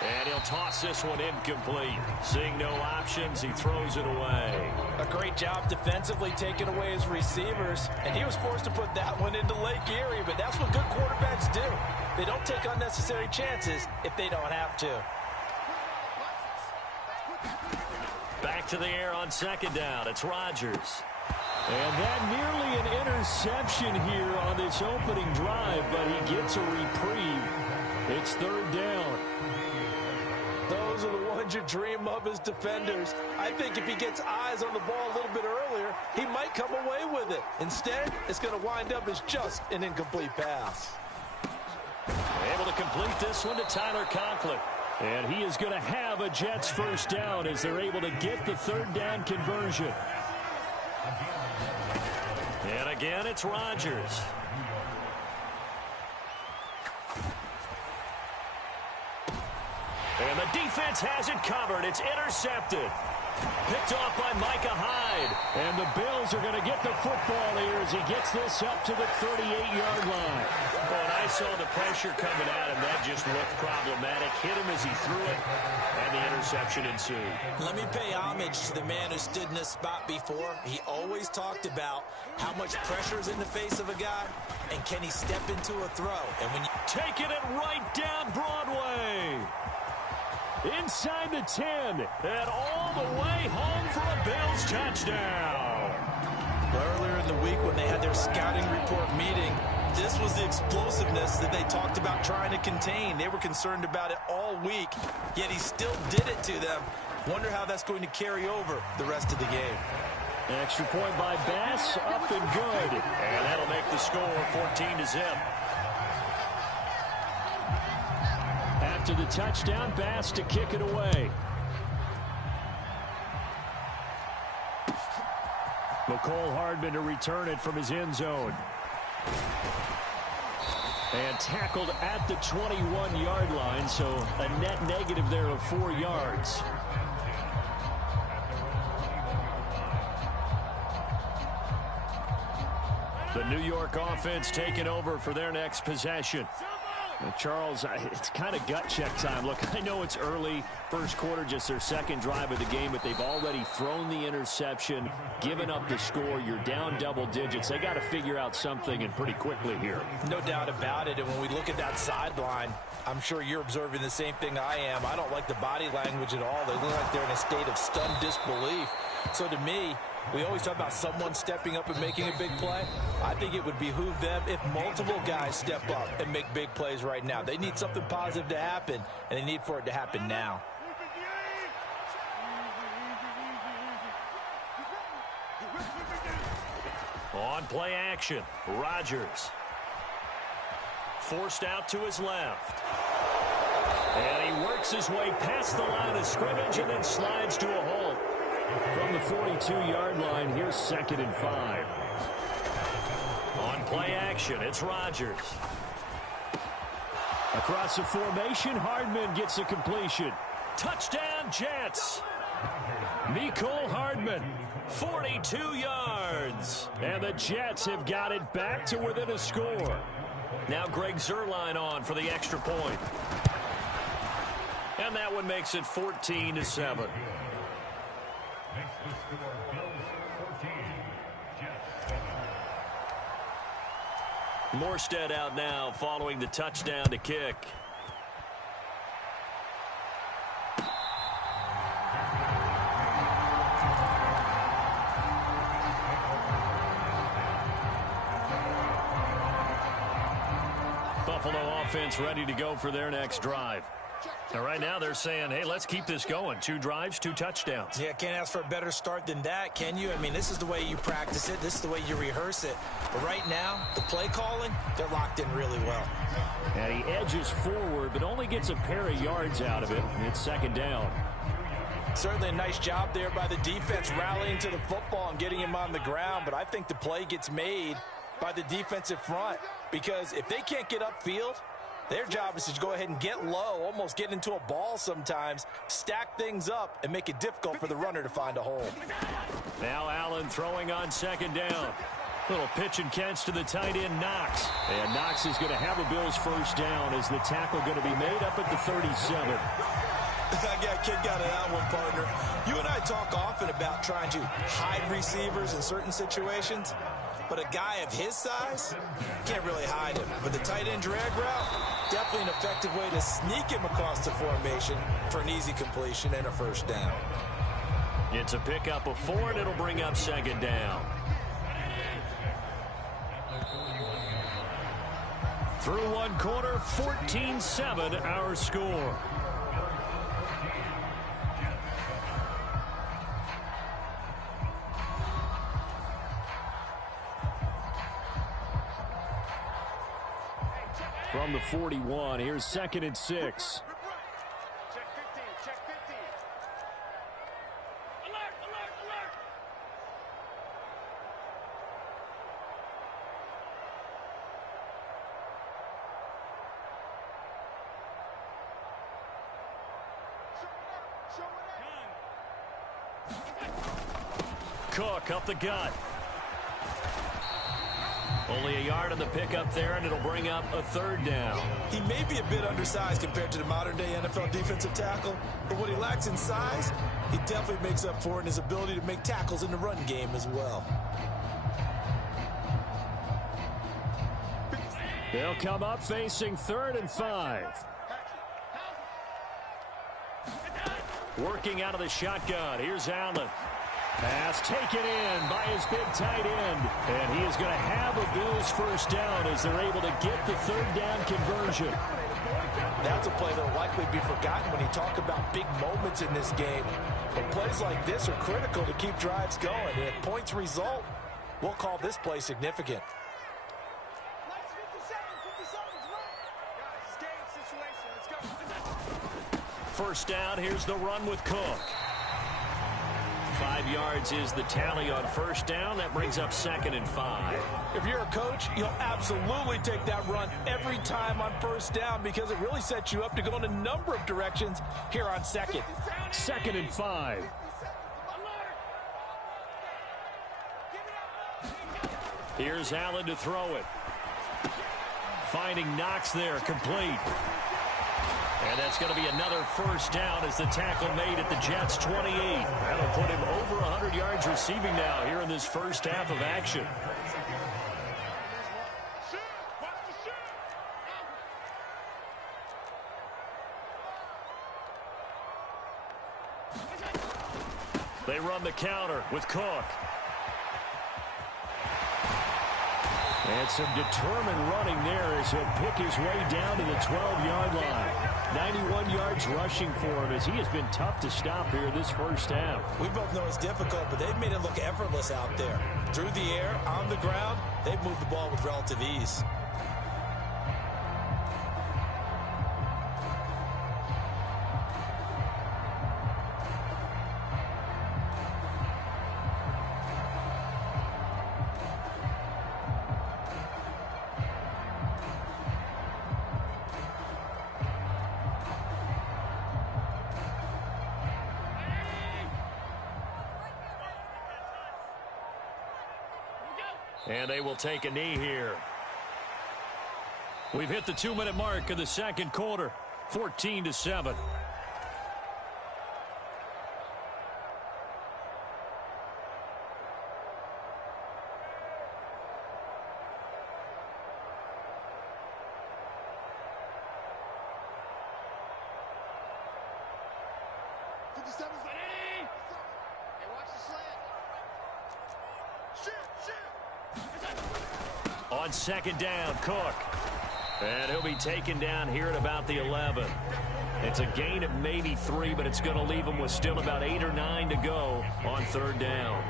And he'll toss this one incomplete. Seeing no options, he throws it away. A great job defensively taking away his receivers, and he was forced to put that one into Lake Erie, but that's what good quarterbacks do. They don't take unnecessary chances if they don't have to. Back to the air on 2nd down. It's Rodgers. And that nearly an interception here on this opening drive, but he gets a reprieve. It's 3rd down. Those are the ones you dream of as defenders. I think if he gets eyes on the ball a little bit earlier, he might come away with it. Instead, it's going to wind up as just an incomplete pass. Able to complete this one to Tyler Conklin. And he is going to have a Jets 1st down as they're able to get the 3rd down conversion. And again, it's Rodgers. And the defense has it covered. It's intercepted. Picked off by Micah Hyde. And the Bills are going to get the football here as he gets this up to the 38-yard line. Well, and I saw the pressure coming at him. That just looked problematic. Hit him as he threw it, and the interception ensued. Let me pay homage to the man who stood in this spot before. He always talked about how much pressure is in the face of a guy, and can he step into a throw. And when you taking it right down Broadway. Inside the 10. And all the way home for a Bills touchdown. Earlier in the week when they had their scouting report meeting, this was the explosiveness that they talked about trying to contain. They were concerned about it all week, yet he still did it to them. Wonder how that's going to carry over the rest of the game. Extra point by Bass, up and good. And that'll make the score 14-0. After the touchdown, Bass to kick it away. McCole Hardman to return it from his end zone. And tackled at the 21-yard line, so a net negative there of 4 yards. The New York offense taking over for their next possession. Now, Charles, it's kind of gut check time. Look, I know it's early, first quarter, just their second drive of the game, but they've already thrown the interception, given up the score. You're down double digits. They got to figure out something, and pretty quickly here. No doubt about it. And when we look at that sideline, I'm sure you're observing the same thing I am. I don't like the body language at all. They look like they're in a state of stunned disbelief. So to me, we always talk about someone stepping up and making a big play. I think it would behoove them if multiple guys step up and make big plays right now. They need something positive to happen, and they need for it to happen now. On play action, Rodgers. Forced out to his left. And he works his way past the line of scrimmage and then slides to a hole. From the 42-yard line, here's 2nd and 5. On play action, it's Rodgers. Across the formation, Hardman gets a completion. Touchdown, Jets. Mecole Hardman, 42 yards. And the Jets have got it back to within a score. Now Greg Zuerlein on for the extra point. And that one makes it 14-7. Morstead out now following the touchdown to kick. Buffalo offense ready to go for their next drive. Now, right now they're saying, hey, let's keep this going. 2 drives, 2 touchdowns. Yeah, can't ask for a better start than that, can you? I mean, this is the way you practice it. This is the way you rehearse it. But right now, the play calling, they're locked in really well. And he edges forward, but only gets a pair of yards out of it. It's 2nd down. Certainly a nice job there by the defense rallying to the football and getting him on the ground. But I think the play gets made by the defensive front, because if they can't get upfield, their job is to go ahead and get low, almost get into a ball sometimes, stack things up, and make it difficult for the runner to find a hole. Now Allen throwing on 2nd down. Little pitch and catch to the tight end, Knox. And Knox is going to have a Bills first down as the tackle going to be made up at the 37. I got kicked out of that one, partner. You and I talk often about trying to hide receivers in certain situations, but a guy of his size can't really hide him. But the tight end drag route, definitely an effective way to sneak him across the formation for an easy completion and a first down. It's a pickup of 4, and it'll bring up 2nd down. Through 1 quarter, 14-7 our score. From the 41, here's 2nd and 6. Check 15, check 15. Alert, alert, alert. Cook up the gut. Only a yard on the pickup there, and it'll bring up a 3rd down. He may be a bit undersized compared to the modern-day NFL defensive tackle, but what he lacks in size, he definitely makes up for in his ability to make tackles in the run game as well. They'll come up facing 3rd and 5. Working out of the shotgun. Here's Allen. Pass taken in by his big tight end. And he is going to have a Bills first down as they're able to get the 3rd down conversion. That's a play that will likely be forgotten when you talk about big moments in this game. But plays like this are critical to keep drives going. And if points result, we'll call this play significant. First down, here's the run with Cook. 5 yards is the tally on first down. That brings up 2nd and 5. If you're a coach, you'll absolutely take that run every time on first down because it really sets you up to go in a number of directions here on 2nd. 2nd and 5. Here's Allen to throw it. Finding Knox there, complete. And that's going to be another first down as the tackle made at the Jets' 28. That'll put him over 100 yards receiving now here in this first half of action. They run the counter with Cook. And some determined running there as he'll pick his way down to the 12-yard line. 91 yards rushing for him as he has been tough to stop here this first half. We both know it's difficult, but they've made it look effortless out there. Through the air, on the ground, they've moved the ball with relative ease. And they will take a knee here. We've hit the 2-minute mark of the second quarter. 14-7. On second down, Cook. And he'll be taken down here at about the 11. It's a gain of maybe 3, but it's going to leave him with still about 8 or 9 to go on third down.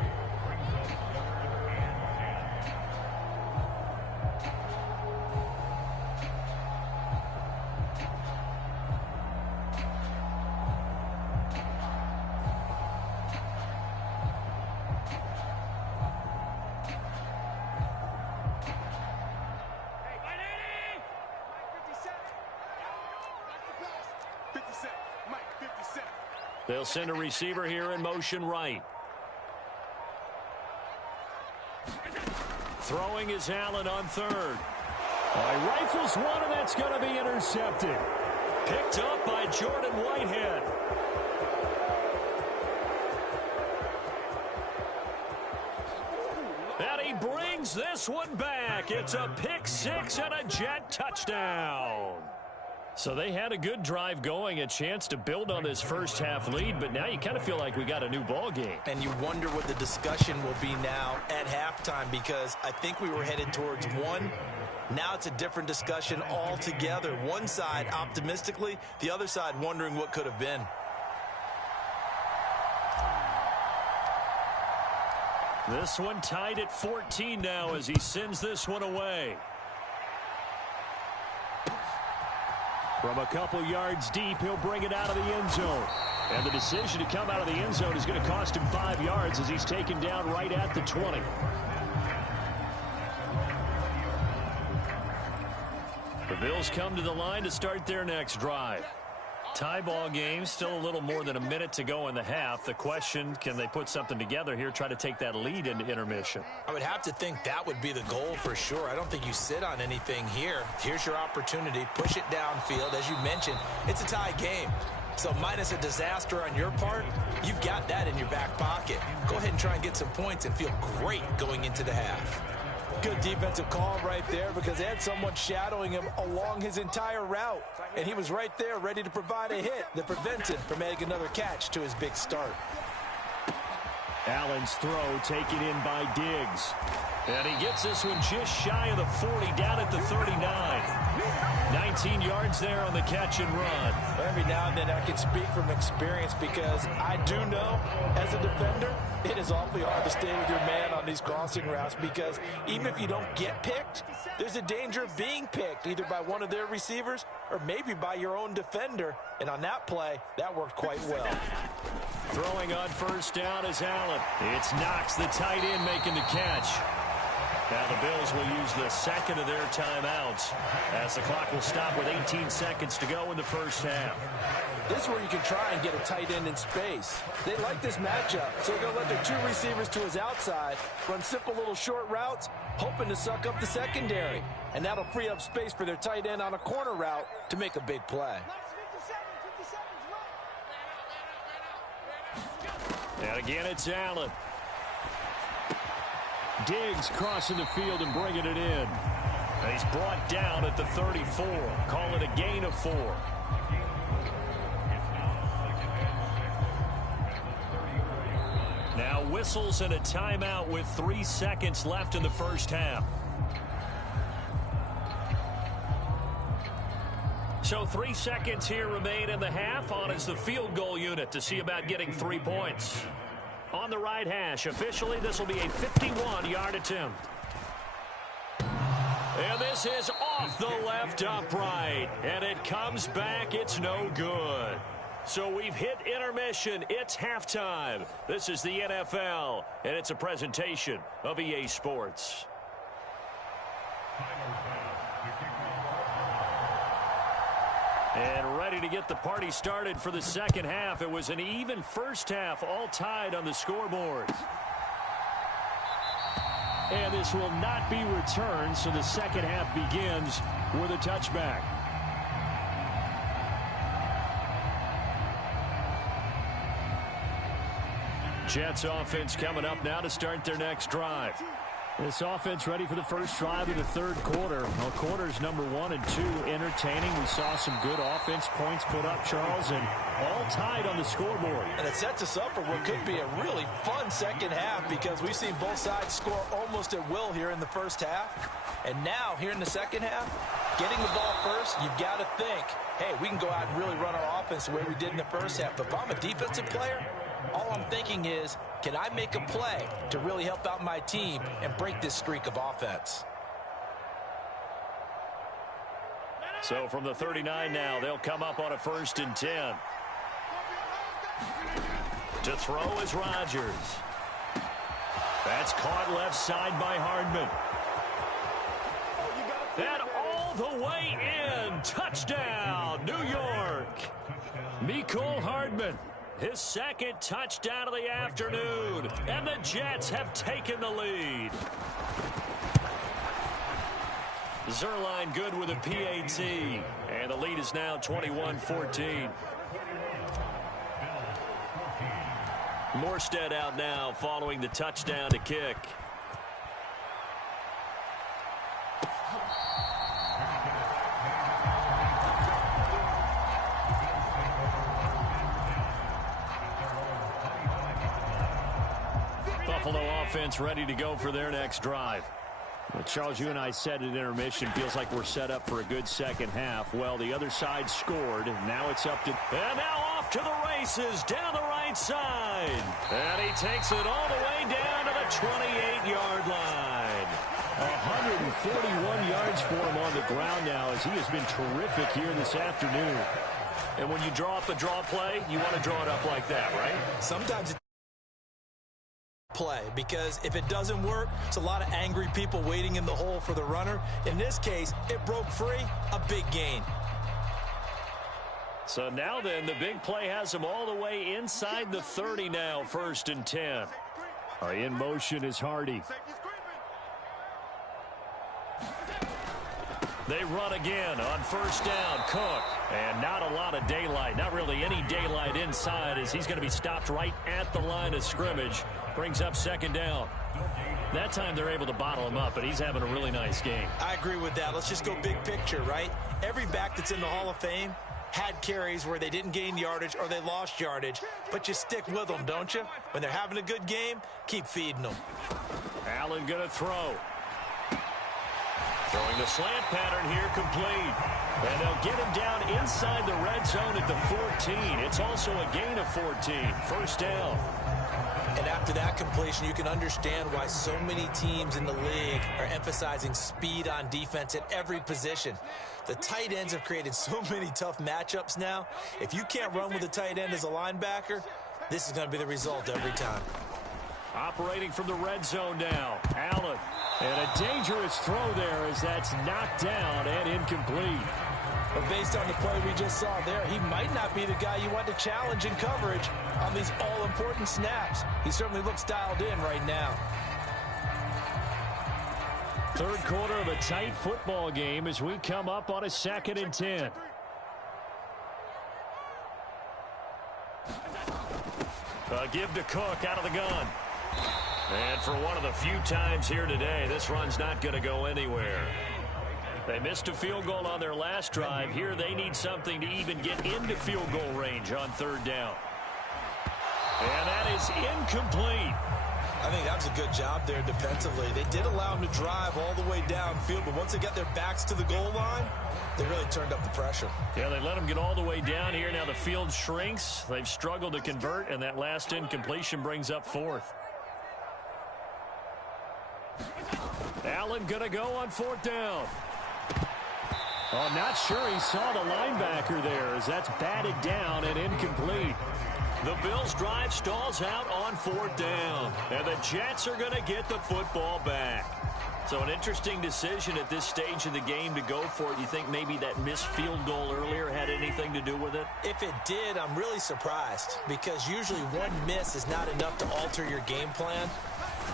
They'll send a receiver here in motion right. Throwing is Allen on third. Rifles one, and that's going to be intercepted. Picked up by Jordan Whitehead. And he brings this one back. It's a pick six and a Jet touchdown. So they had a good drive going, a chance to build on this first half lead, but now you kind of feel like we got a new ball game. And you wonder what the discussion will be now at halftime, because I think we were headed towards one. Now it's a different discussion altogether. One side optimistically, the other side wondering what could have been. This one tied at 14 now as he sends this one away. From a couple yards deep, he'll bring it out of the end zone. And the decision to come out of the end zone is going to cost him 5 yards as he's taken down right at the 20. The Bills come to the line to start their next drive. Tie ball game, still a little more than a minute to go in the half. The question, can they put something together here, try to take that lead into intermission? I would have to think that would be the goal for sure. I don't think you sit on anything here. Here's your opportunity. Push it downfield. As you mentioned, it's a tie game. So minus a disaster on your part, you've got that in your back pocket. Go ahead and try and get some points and feel great going into the half. Good defensive call right there, because they had someone shadowing him along his entire route. And he was right there ready to provide a hit that prevents him from making another catch to his big start. Allen's throw taken in by Diggs. And he gets this one just shy of the 40, down at the 39. 19 yards there on the catch and run. Every now and then I can speak from experience, because I do know as a defender it is awfully hard to stay with your man on these crossing routes, because even if you don't get picked, there's a danger of being picked either by one of their receivers or maybe by your own defender. And on that play, that worked quite well. Throwing on first down is Allen. It's Knox, the tight end, making the catch. Now the Bills will use the second of their timeouts as the clock will stop with 18 seconds to go in the first half. This is where you can try and get a tight end in space. They like this matchup, so they're going to let their two receivers to his outside run simple little short routes, hoping to suck up the secondary. And that'll free up space for their tight end on a corner route to make a big play. And again, it's Allen. Diggs crossing the field and bringing it in. And he's brought down at the 34. Call it a gain of 4. Now whistles and a timeout with 3 seconds left in the first half. So 3 seconds here remain in the half. On is the field goal unit to see about getting 3 points. On the right hash, officially this will be a 51-yard attempt. And this is off the left upright. And it comes back. It's no good. So we've hit intermission. It's halftime. This is the NFL, and it's a presentation of EA Sports. And ready to get the party started for the second half. It was an even first half, all tied on the scoreboard. And this will not be returned, so the second half begins with a touchback. Jets offense coming up now to start their next drive. This offense ready for the first drive of the third quarter. Well, quarters number 1 and 2 entertaining. We saw some good offense points put up, Charles, and all tied on the scoreboard. And it sets us up for what could be a really fun second half because we've seen both sides score almost at will here in the first half. And now, here in the second half, getting the ball first, you've got to think, hey, we can go out and really run our offense the way we did in the first half. But if I'm a defensive player, all I'm thinking is, can I make a play to really help out my team and break this streak of offense? So from the 39 now, they'll come up on a 1st and 10. To throw is Rodgers. That's caught left side by Hardman. And all the way in. Touchdown, New York. Mecole Hardman. His second touchdown of the afternoon. And the Jets have taken the lead. Zerline good with a PAT. And the lead is now 21-14. Morstead out now following the touchdown to kick. Buffalo offense ready to go for their next drive. Well, Charles, you and I said at intermission, feels like we're set up for a good second half. Well, the other side scored, and now it's up to... And now off to the races down the right side. And he takes it all the way down to the 28-yard line. 141 yards for him on the ground now as he has been terrific here this afternoon. And when you draw up a draw play, you want to draw it up like that, right? Sometimes it's play because if it doesn't work, it's a lot of angry people waiting in the hole for the runner. In this case, it broke free, a big gain. So now then, the big play has him all the way inside the 30 now, 1st and 10. In motion is Hardy. They run again on 1st down. Cook. And not a lot of daylight. Not really any daylight inside as he's going to be stopped right at the line of scrimmage. Brings up 2nd down. That time they're able to bottle him up, but he's having a really nice game. I agree with that. Let's just go big picture, right? Every back that's in the Hall of Fame had carries where they didn't gain yardage or they lost yardage, but you stick with them, don't you? When they're having a good game, keep feeding them. Allen going to throw. Throwing the slant pattern here complete. And they'll get him down inside the red zone at the 14. It's also a gain of 14. 1st down. And after that completion, you can understand why so many teams in the league are emphasizing speed on defense at every position. The tight ends have created so many tough matchups now. If you can't run with a tight end as a linebacker, this is going to be the result every time. Operating from the red zone now. Allen And a dangerous throw there as that's knocked down and incomplete. But based on the play we just saw there, he might not be the guy you want to challenge in coverage on these all-important snaps. He certainly looks dialed in right now. Third quarter of a tight football game as we come up on a 2nd and 10. A give to Cook out of the gun. And for one of the few times here today, this run's not going to go anywhere. They missed a field goal on their last drive. Here they need something to even get into field goal range on 3rd down. And that is incomplete. I think that was a good job there defensively. They did allow him to drive all the way downfield, but once they got their backs to the goal line, they really turned up the pressure. Yeah, they let him get all the way down here. Now the field shrinks. They've struggled to convert, and that last incompletion brings up 4th. Allen going to go on 4th down. Oh, I'm not sure he saw the linebacker there as that's batted down and incomplete. The Bills' drive stalls out on 4th down, and the Jets are going to get the football back. So an interesting decision at this stage of the game to go for it. You think maybe that missed field goal earlier had anything to do with it? If it did, I'm really surprised because usually one miss is not enough to alter your game plan.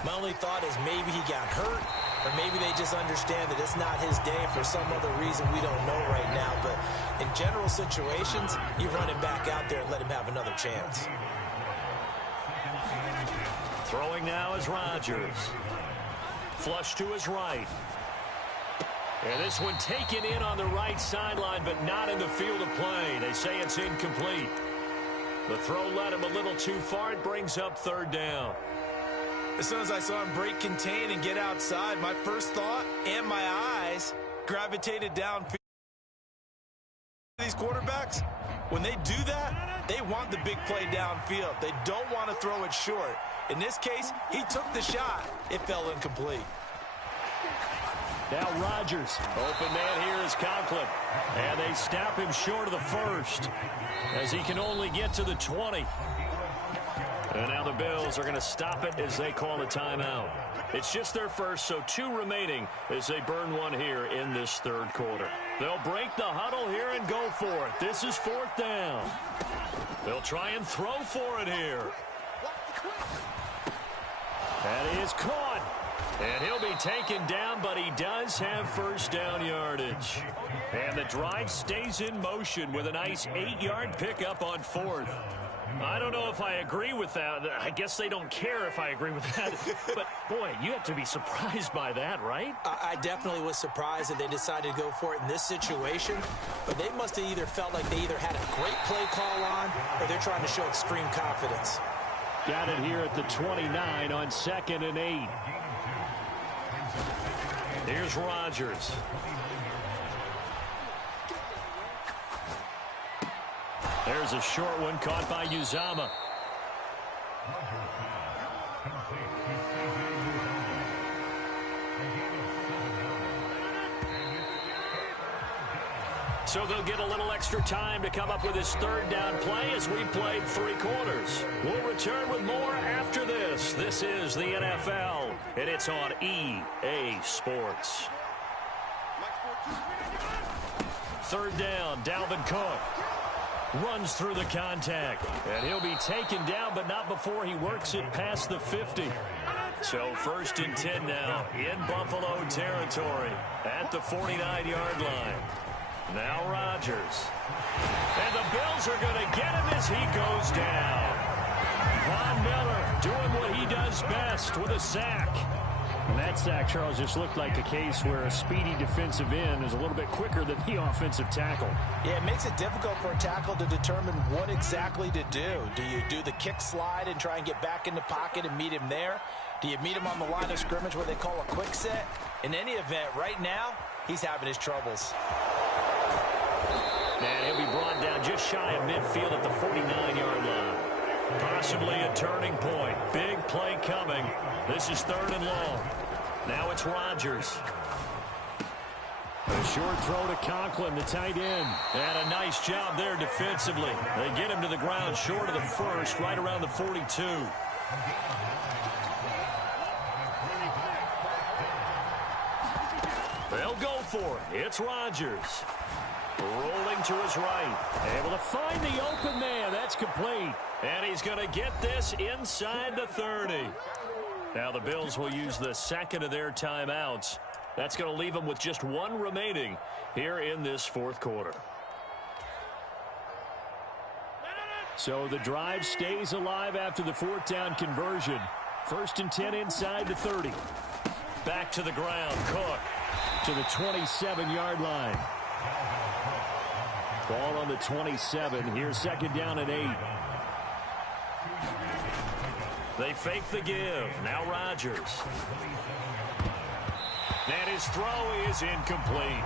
My only thought is maybe he got hurt, or maybe they just understand that it's not his day for some other reason we don't know right now. But in general situations, you run him back out there and let him have another chance. Throwing now is Rodgers. Flush to his right. And this one taken in on the right sideline, but not in the field of play. They say it's incomplete. The throw led him a little too far. It brings up 3rd down. As soon as I saw him break contain and get outside, my first thought and my eyes gravitated downfield. These quarterbacks, when they do that, they want the big play downfield. They don't want to throw it short. In this case, he took the shot. It fell incomplete. Now Rodgers. Open man here is Conklin. And they snap him short of the 1st as he can only get to the 20. And now the Bills are going to stop it as they call a timeout. It's just their first, so 2 remaining as they burn one here in this 3rd quarter. They'll break the huddle here and go for it. This is 4th down. They'll try and throw for it here. That is caught. And he'll be taken down, but he does have 1st down yardage. And the drive stays in motion with a nice 8-yard pickup on 4th. I don't know if I agree with that. I guess they don't care if I agree with that. But, boy, you have to be surprised by that, right? I definitely was surprised that they decided to go for it in this situation. But they must have either felt like they either had a great play call on or they're trying to show extreme confidence. Got it here at the 29 on 2nd and 8. Here's Rodgers. There's a short one caught by Uzama. So they'll get a little extra time to come up with his 3rd down play as we played 3 quarters. We'll return with more after this. This is the NFL, and it's on EA Sports. 3rd down, Dalvin Cook. Runs through the contact, and he'll be taken down, but not before he works it past the 50. So 1st and 10 now in Buffalo territory at the 49-yard line. Now Rodgers. And the Bills are going to get him as he goes down. Von Miller doing what he does best with a sack. And that sack, Charles, just looked like a case where a speedy defensive end is a little bit quicker than the offensive tackle. Yeah, it makes it difficult for a tackle to determine what exactly to do. Do you do the kick slide and try and get back in the pocket and meet him there? Do you meet him on the line of scrimmage, what they call a quick set? In any event, right now, he's having his troubles. And he'll be brought down just shy of midfield at the 49-yard line. Possibly a turning point. Big play coming. This is 3rd and long. Now it's Rodgers. A short throw to Conklin, the tight end. And a nice job there defensively. They get him to the ground short of the 1st, right around the 42. for it. It's Rodgers. Rolling to his right. Able to find the open man. That's complete. And he's going to get this inside the 30. Now the Bills will use the second of their timeouts. That's going to leave them with just one remaining here in this fourth quarter. So the drive stays alive after the fourth down conversion. 1st and 10 inside the 30. Back to the ground. Cook. To the 27-yard line. Ball on the 27. Here's 2nd down and 8. They fake the give. Now Rodgers. And his throw is incomplete.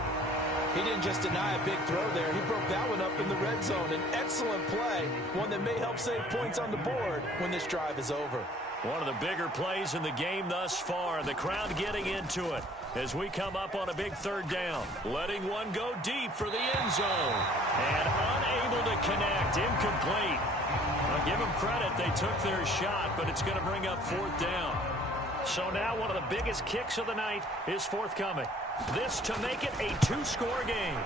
He didn't just deny a big throw there. He broke that one up in the red zone. An excellent play. One that may help save points on the board when this drive is over. One of the bigger plays in the game thus far. The crowd getting into it as we come up on a big 3rd down. Letting one go deep for the end zone. And unable to connect. Incomplete. I'll give them credit. They took their shot, but it's going to bring up 4th down. So now one of the biggest kicks of the night is forthcoming. This to make it a 2-score game.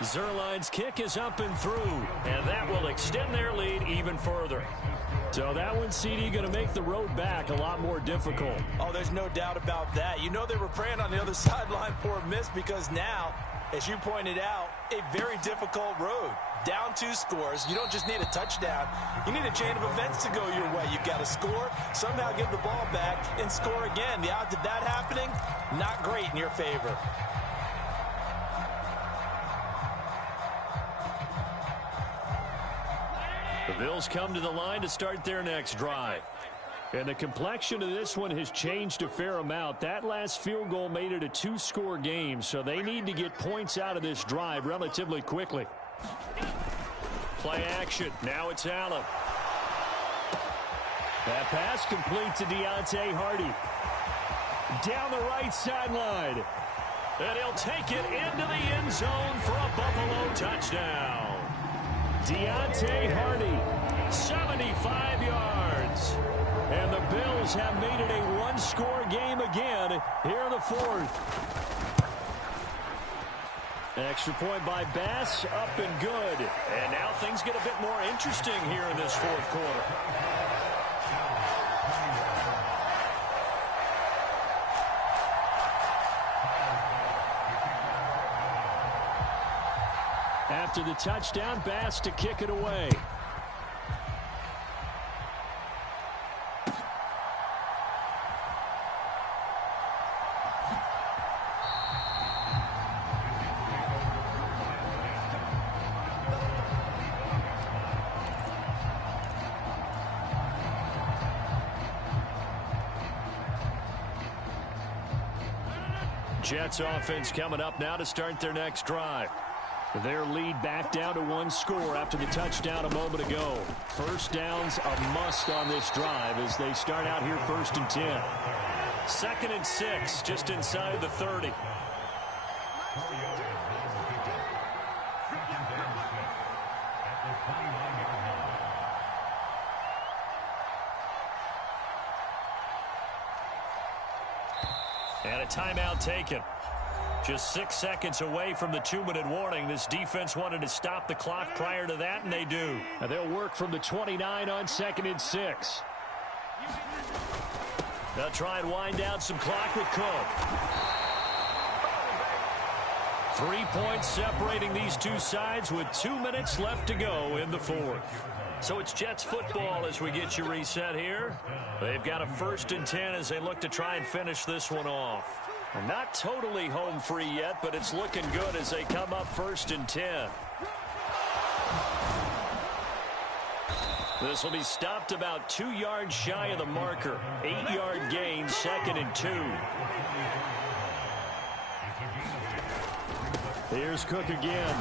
Zerline's kick is up and through, and that will extend their lead even further. So that one, CD, going to make the road back a lot more difficult. Oh, there's no doubt about that. You know they were praying on the other sideline for a miss because now, as you pointed out, a very difficult road. Down 2 scores. You don't just need a touchdown. You need a chain of events to go your way. You've got to score, somehow get the ball back, and score again. The odds of that happening, not great in your favor. The Bills come to the line to start their next drive. And the complexion of this one has changed a fair amount. That last field goal made it a 2-score game, so they need to get points out of this drive relatively quickly. Play action. Now it's Allen. That pass complete to Deontay Hardy. Down the right sideline. And he'll take it into the end zone for a Buffalo touchdown. Deontay Hardy. 75 yards. And the Bills have made it a 1-score game again here in the 4th. Extra point by Bass, up and good. And now things get a bit more interesting here in this 4th quarter. After the touchdown, Bass to kick it away. Jets offense coming up now to start their next drive. Their lead back down to 1 score after the touchdown a moment ago. 1st down's a must on this drive as they start out here 1st and 10. 2nd and 6, just inside the 30. And a timeout taken. Just 6 seconds away from the 2-minute warning. This defense wanted to stop the clock prior to that, and they do. Now they'll work from the 29 on 2nd and 6. They'll try and wind down some clock with Cook. 3 points separating these two sides with 2 minutes left to go in the 4th. So it's Jets football as we get you reset here. They've got a 1st and 10 as they look to try and finish this one off. Not totally home free yet, but it's looking good as they come up 1st and 10. This will be stopped about 2 yards shy of the marker. 8-yard gain, 2nd and 2. Here's Cook again.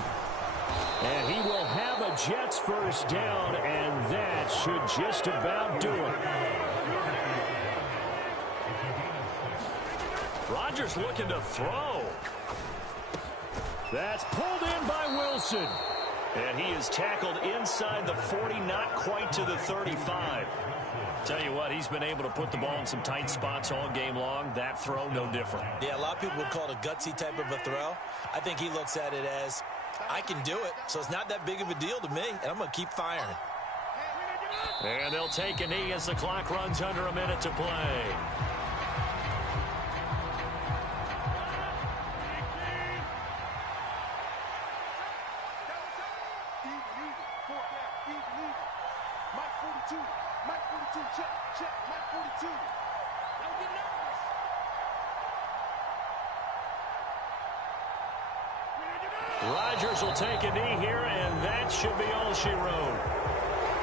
And he will have a Jets 1st down, and that should just about do it. Rodgers looking to throw. That's pulled in by Wilson. And he is tackled inside the 40, not quite to the 35. Tell you what, he's been able to put the ball in some tight spots all game long. That throw, no different. Yeah, a lot of people would call it a gutsy type of a throw. I think he looks at it as, I can do it, so it's not that big of a deal to me, and I'm going to keep firing. And they'll take a knee as the clock runs under a minute to play. Rodgers will take a knee here, and that should be all she wrote.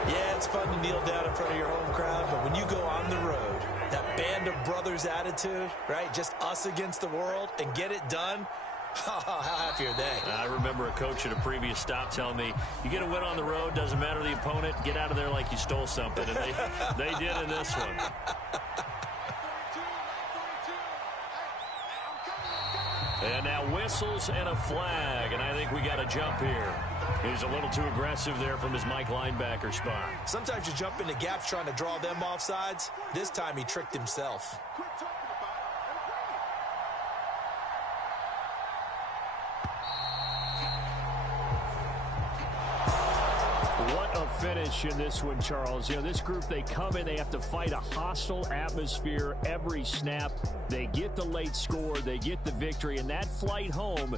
Yeah, it's fun to kneel down in front of your home crowd, but when you go on the road, that band of brothers attitude, right, just us against the world, and get it done, how happy are they? I remember a coach at a previous stop telling me, you get a win on the road, doesn't matter the opponent, get out of there like you stole something, and they did in this one. And now whistles and a flag, and I think we got a jump here. He's a little too aggressive there from his Mike linebacker spot. Sometimes you jump into gaps trying to draw them off sides. This time he tricked himself. What a finish in this one, Charles. You know, this group, they come in, they have to fight a hostile atmosphere every snap. They get the late score, they get the victory, and that flight home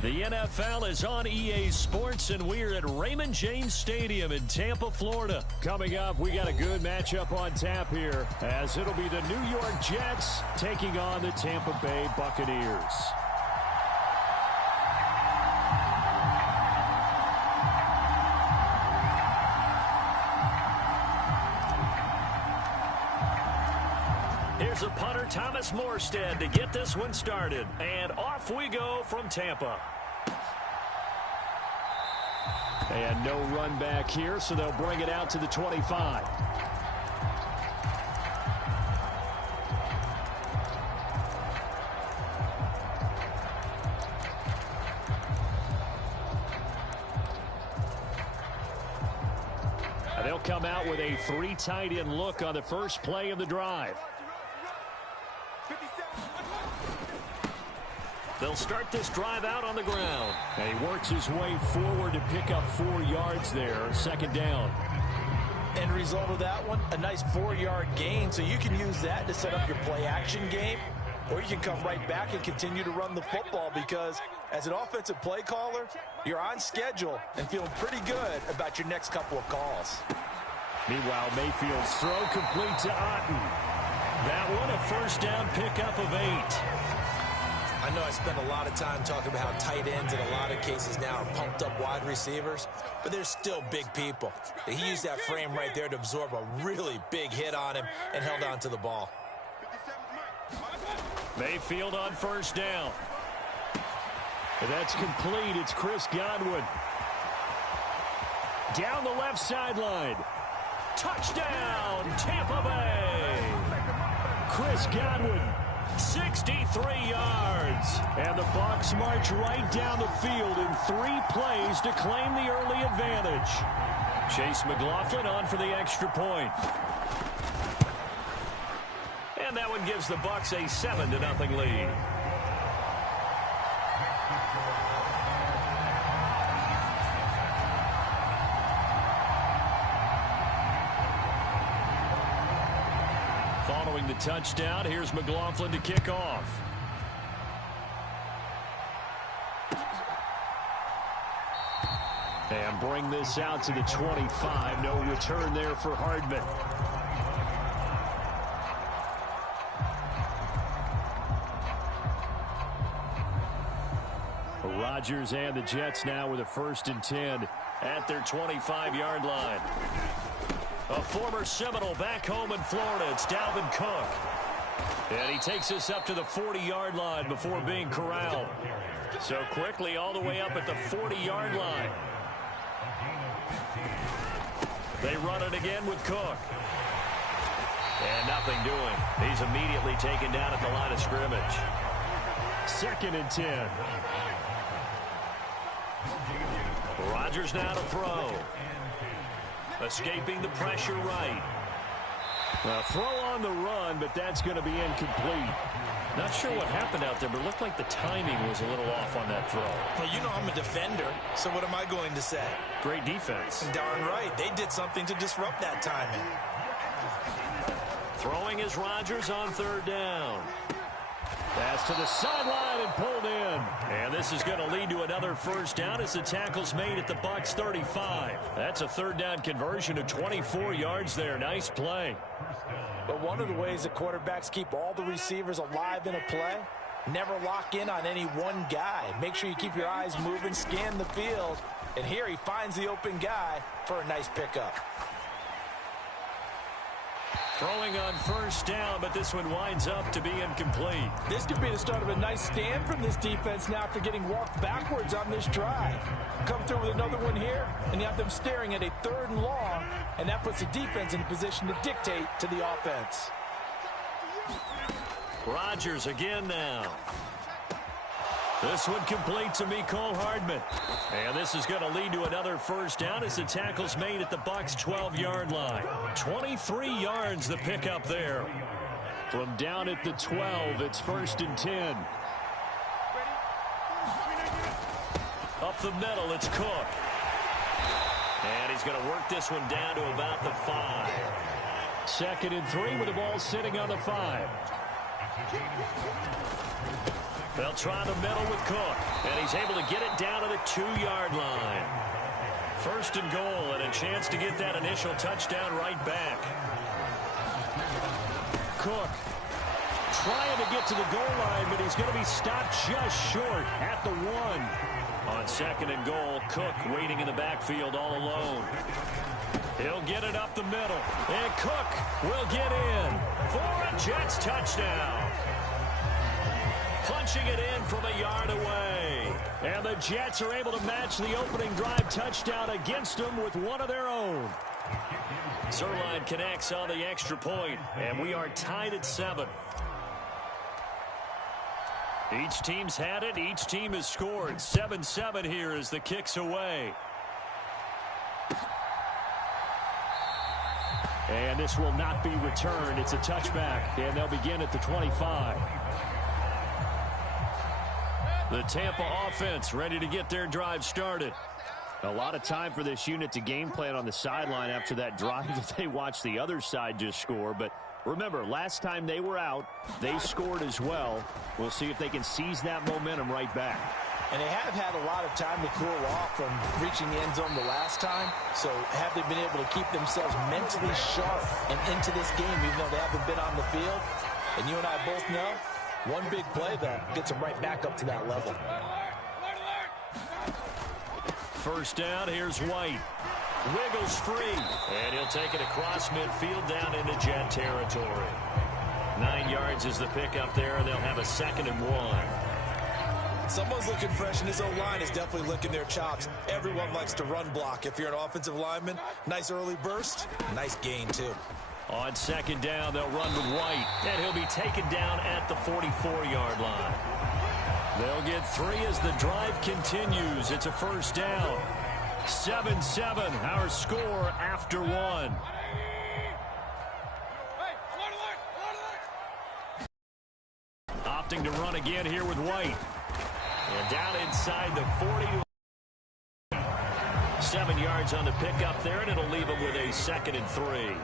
The NFL is on EA Sports, and we're at Raymond James Stadium in Tampa, Florida. Coming up, we got a good matchup on tap here, as it'll be the New York Jets taking on the Tampa Bay Buccaneers. Here's a punter, Thomas Morstead, to get this one started. And off we go from Tampa. And no run back here, so they'll bring it out to the 25. They'll come out with a 3 tight end look on the first play of the drive. They'll start this drive out on the ground. And he works his way forward to pick up 4 yards there. Second down. End result of that one, a nice 4-yard gain, so you can use that to set up your play-action game, or you can come right back and continue to run the football, because as an offensive play caller, you're on schedule and feeling pretty good about your next couple of calls. Meanwhile, Mayfield's throw complete to Otten. That one a first down pickup of 8. I know I spend a lot of time talking about how tight ends in a lot of cases now are pumped up wide receivers, but they're still big people. He used that frame right there to absorb a really big hit on him and held on to the ball. Mayfield on first down. And that's complete. It's Chris Godwin. Down the left sideline. Touchdown, Tampa Bay. Chris Godwin. 63 yards. And the Bucs march right down the field in 3 plays to claim the early advantage. Chase McLaughlin on for the extra point. And that one gives the Bucs a 7-0 lead. Following the touchdown, here's McLaughlin to kick off. And bring this out to the 25. No return there for Hardman. Rodgers and the Jets now with a 1st and 10 at their 25-yard line. A former Seminole back home in Florida. It's Dalvin Cook. And he takes us up to the 40-yard line before being corralled. So quickly all the way up at the 40-yard line. They run it again with Cook. And nothing doing. He's immediately taken down at the line of scrimmage. 2nd and 10. Rodgers now to throw. Escaping the pressure right. A throw on the run, but that's going to be incomplete. Not sure what happened out there, but it looked like the timing was a little off on that throw. Well, you know I'm a defender, so what am I going to say? Great defense. Darn right. They did something to disrupt that timing. Throwing is Rodgers on 3rd down. Pass to the sideline and pulled in. And this is going to lead to another first down as the tackle's made at the Bucs 35. That's a 3rd down conversion of 24 yards there. Nice play. But one of the ways that quarterbacks keep all the receivers alive in a play, never lock in on any one guy. Make sure you keep your eyes moving, scan the field. And here he finds the open guy for a nice pickup. Throwing on 1st down, but this one winds up to be incomplete. This could be the start of a nice stand from this defense now after getting walked backwards on this drive. Come through with another one here, and you have them staring at a 3rd and long, and that puts the defense in a position to dictate to the offense. Rodgers again now. This one complete to Mecole Hardman. And this is going to lead to another first down as the tackle's made at the Bucs 12-yard line. 23 yards the pickup there. From down at the 12, it's 1st and 10. Up the middle, it's Cook. And he's going to work this one down to about the 5. 2nd and 3 with the ball sitting on the 5. They'll try the middle with Cook, and he's able to get it down to the 2-yard line. First and goal, and a chance to get that initial touchdown right back. Cook trying to get to the goal line, but he's going to be stopped just short at the 1. On second and goal, Cook waiting in the backfield all alone. He'll get it up the middle, and Cook will get in for a Jets touchdown. Punching it in from a yard away. And the Jets are able to match the opening drive touchdown against them with one of their own. Zerline connects on the extra point, and we are tied at 7. Each team's had it. Each team has scored. 7-7 here as the kick's away. And this will not be returned. It's a touchback, and they'll begin at the 25. The Tampa offense ready to get their drive started. A lot of time for this unit to game plan on the sideline after that drive that they watched the other side just score. But remember, last time they were out, they scored as well. We'll see if they can seize that momentum right back. And they have had a lot of time to cool off from reaching the end zone the last time. So have they been able to keep themselves mentally sharp and into this game, even though they haven't been on the field? And you and I both know, one big play, though, gets them right back up to that level. First down, here's White. Wiggles free, and he'll take it across midfield down into Jet territory. 9 yards is the pickup there, and they'll have a 2nd and 1. Someone's looking fresh, and his O-line is definitely licking their chops. Everyone likes to run block. If you're an offensive lineman, nice early burst, nice gain, too. On 2nd down, they'll run with White, and he'll be taken down at the 44-yard line. They'll get 3 as the drive continues. It's a first down. 7-7, our score after 1. Opting to run again here with White. And down inside the 40. 7 yards on the pickup there, and it'll leave him with a 2nd and 3.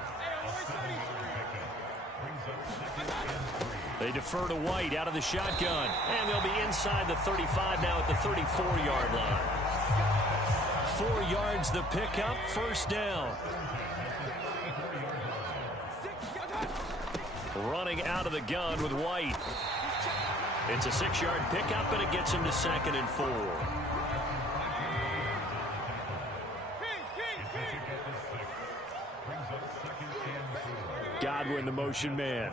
They defer to White out of the shotgun, and they'll be inside the 35 now at the 34-yard line. 4 yards the pickup, first down. Running out of the gun with White. It's a 6-yard pickup, and it gets him to 2nd and 4. Godwin, the motion man.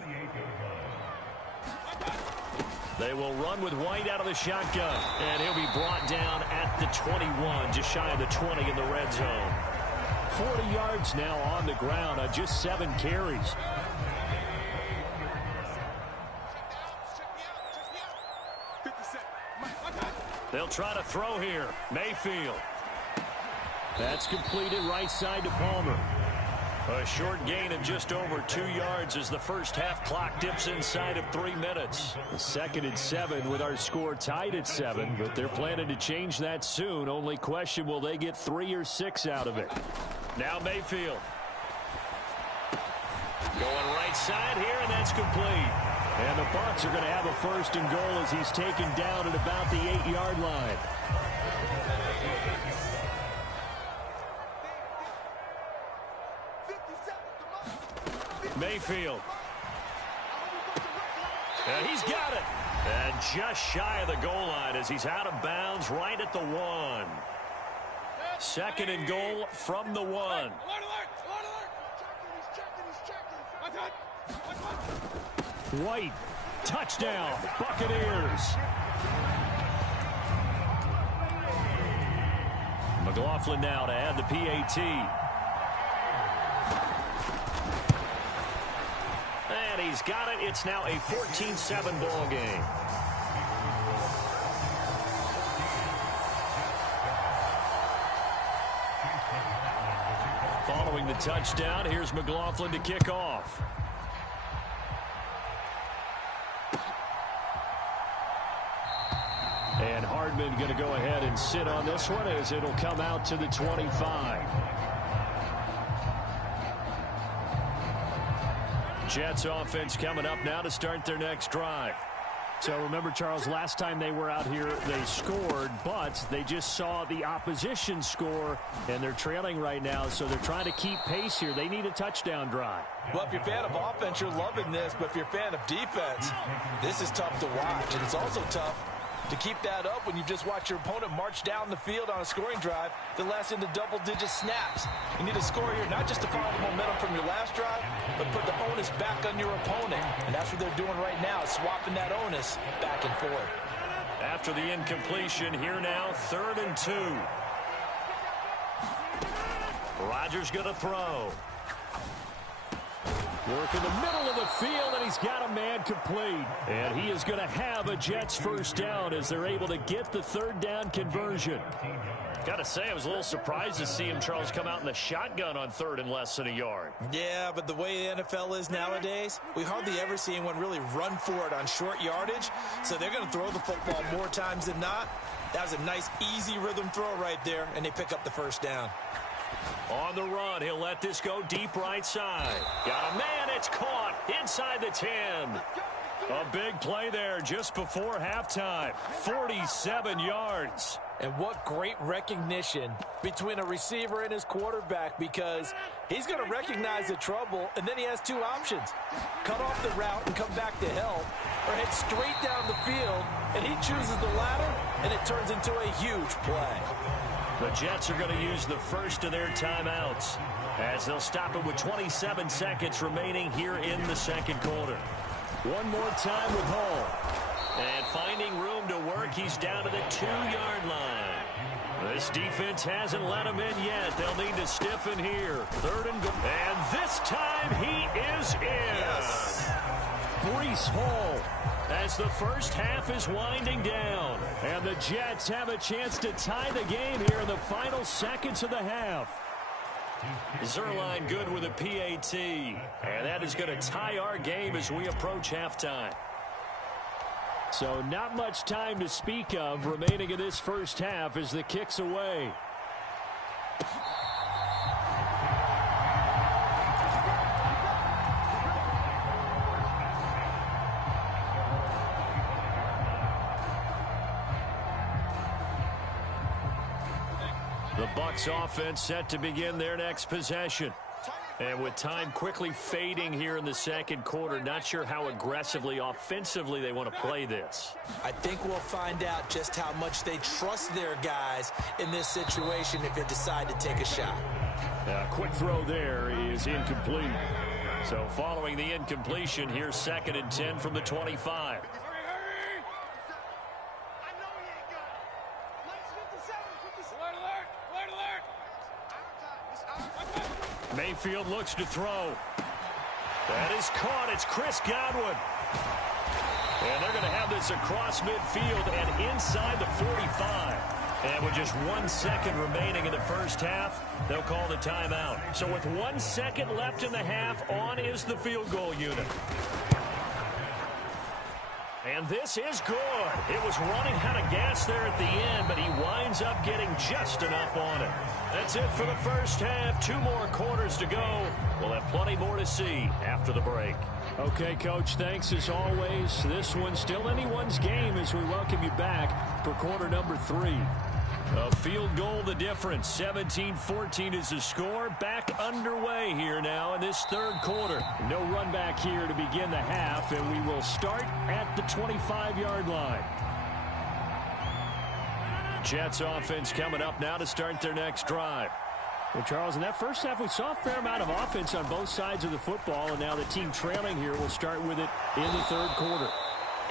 They will run with White out of the shotgun, and he'll be brought down at the 21, just shy of the 20 in the red zone. 40 yards now on the ground on just 7 carries. They'll try to throw here. Mayfield. That's completed right side to Palmer. A short gain of just over 2 yards as the first half clock dips inside of 3 minutes. 2nd and 7 with our score tied at 7, but they're planning to change that soon. Only question, will they get 3 or 6 out of it? Now Mayfield. Going right side here, and that's complete. And the Bucs are going to have a 1st and goal as he's taken down at about the 8-yard line. Mayfield. And he's got it. And just shy of the goal line as he's out of bounds right at the 1. 2nd and goal from the 1. White, touchdown, Buccaneers. McLaughlin now to add the PAT. And he's got it. It's now a 14-7 ball game. Following the touchdown, here's McLaughlin to kick off. And Hardman going to go ahead and sit on this one as it'll come out to the 25. Jets offense coming up now to start their next drive. So remember, Charles, last time they were out here, they scored, but they just saw the opposition score, and they're trailing right now, so they're trying to keep pace here. They need a touchdown drive. Well, if you're a fan of offense, you're loving this, but if you're a fan of defense, this is tough to watch, and it's also tough to keep that up when you just watch your opponent march down the field on a scoring drive that lasts into double-digit snaps. You need to score here not just to follow the momentum from your last drive, but put the onus back on your opponent. And that's what they're doing right now, swapping that onus back and forth. After the incompletion, here now, 3rd and 2. Rodgers going to throw. Work in the middle of the field, and he's got a man complete. And he is going to have a Jets first down as they're able to get the 3rd down conversion. Got to say, I was a little surprised to see him, Charles, come out in the shotgun on 3rd and less than a yard. Yeah, but the way the NFL is nowadays, we hardly ever see anyone really run for it on short yardage. So they're going to throw the football more times than not. That was a nice, easy rhythm throw right there, and they pick up the first down. On the run, he'll let this go deep right side. Got a man, it's caught inside the 10. A big play there just before halftime. 47 yards. And what great recognition between a receiver and his quarterback, because he's going to recognize the trouble, and then he has 2 options. Cut off the route and come back to help, or head straight down the field, and he chooses the latter, and it turns into a huge play. The Jets are going to use the first of their timeouts as they'll stop it with 27 seconds remaining here in the second quarter. One more time with Hall. And finding room to work, he's down to the 2-yard line. This defense hasn't let him in yet. They'll need to stiffen here. 3rd and goal. And this time he is in. Yes. Breece Hall. As the first half is winding down. And the Jets have a chance to tie the game here in the final seconds of the half. Zerline good with a PAT. And that is going to tie our game as we approach halftime. So not much time to speak of remaining in this first half as the kick's away. The Bucs offense set to begin their next possession. And with time quickly fading here in the second quarter, not sure how aggressively, offensively they want to play this. I think we'll find out just how much they trust their guys in this situation if they decide to take a shot. Quick throw there is incomplete. So following the incompletion, here's 2nd and 10 from the 25. Mayfield looks to throw. That is caught. It's Chris Godwin. And they're going to have this across midfield and inside the 45. And with just 1 second remaining in the first half, they'll call the timeout. So with 1 second left in the half, on is the field goal unit. And this is good. It was running out of gas there at the end, but he winds up getting just enough on it. That's it for the first half. 2 more quarters to go. We'll have plenty more to see after the break. Okay, Coach, thanks as always. This one's still anyone's game as we welcome you back for quarter number 3. A field goal the difference. 17-14 is the score. Back underway here now in this third quarter. No run back here to begin the half, and we will start at the 25-yard line. Jets offense coming up now to start their next drive. Well, Charles, in that first half, we saw a fair amount of offense on both sides of the football, and now the team trailing here will start with it in the third quarter.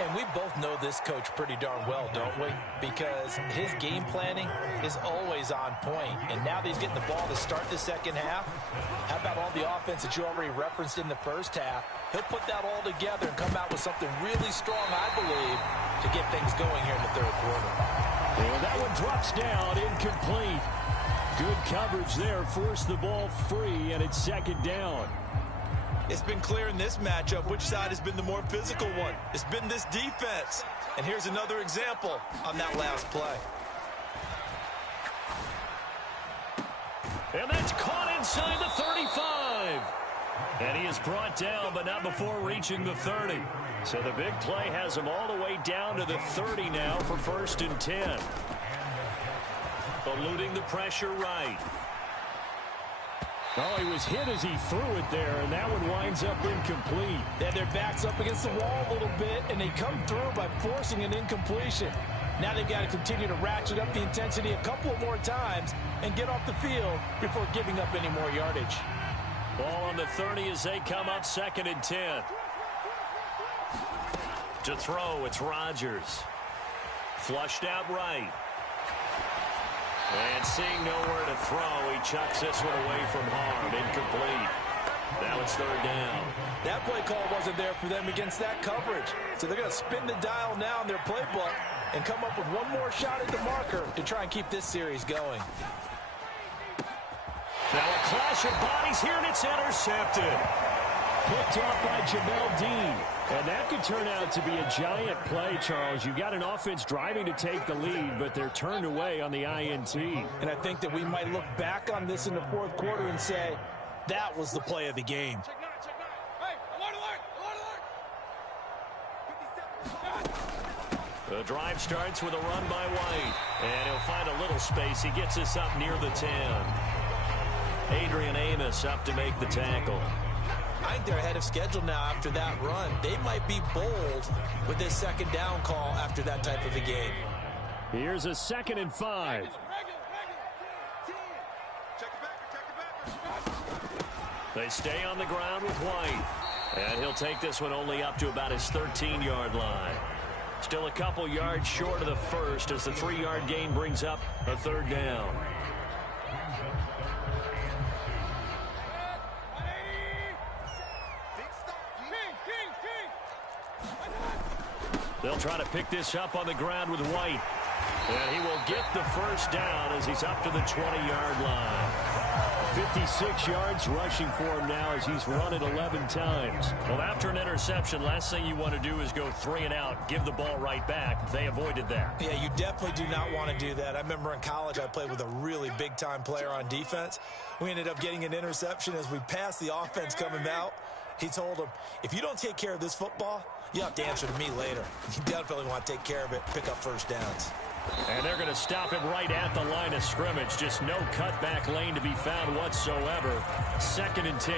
And we both know this coach pretty darn well, don't we? Because his game planning is always on point. And now that he's getting the ball to start the second half, how about all the offense that you already referenced in the first half? He'll put that all together and come out with something really strong, I believe, to get things going here in the third quarter. And that one drops down, incomplete. Good coverage there, forced the ball free, and it's second down. It's been clear in this matchup which side has been the more physical one. It's been this defense. And here's another example on that last play. And that's caught inside the 35. And he is brought down, but not before reaching the 30. So the big play has him all the way down to the 30 now for 1st and 10. Eluding the pressure right. Oh, he was hit as he threw it there, and that one winds up incomplete. Yeah, their back's up against the wall a little bit, and they come through by forcing an incompletion. Now they've got to continue to ratchet up the intensity a couple more times and get off the field before giving up any more yardage. Ball on the 30 as they come up 2nd and 10. To throw, it's Rodgers. Flushed out right. And seeing nowhere to throw, he chucks this one away from harm. Incomplete. Now it's 3rd down. That play call wasn't there for them against that coverage. So they're going to spin the dial now in their playbook and come up with one more shot at the marker to try and keep this series going. Now a clash of bodies here, and it's intercepted. Picked off by Jamel Dean. And that could turn out to be a giant play, Charles. You got an offense driving to take the lead, but they're turned away on the INT. And I think that we might look back on this in the 4th quarter and say, that was the play of the game. The drive starts with a run by White. And he'll find a little space. He gets us up near the 10. Adrian Amos up to make the tackle. I think they're ahead of schedule now after that run. They might be bold with this 2nd down call after that type of a game. Here's a 2nd and 5. They stay on the ground with White. And he'll take this one only up to about his 13-yard line. Still a couple yards short of the first as the 3-yard gain brings up a 3rd down. They'll try to pick this up on the ground with White. And he will get the 1st down as he's up to the 20-yard line. 56 yards rushing for him now as he's run it 11 times. Well, after an interception, last thing you want to do is go 3 and out, give the ball right back. They avoided that. Yeah, you definitely do not want to do that. I remember in college I played with a really big-time player on defense. We ended up getting an interception as we passed the offense coming out. He told him, if you don't take care of this football, you'll have to answer to me later. You definitely want to take care of it, pick up 1st downs. And they're going to stop him right at the line of scrimmage. Just no cutback lane to be found whatsoever. 2nd and 10.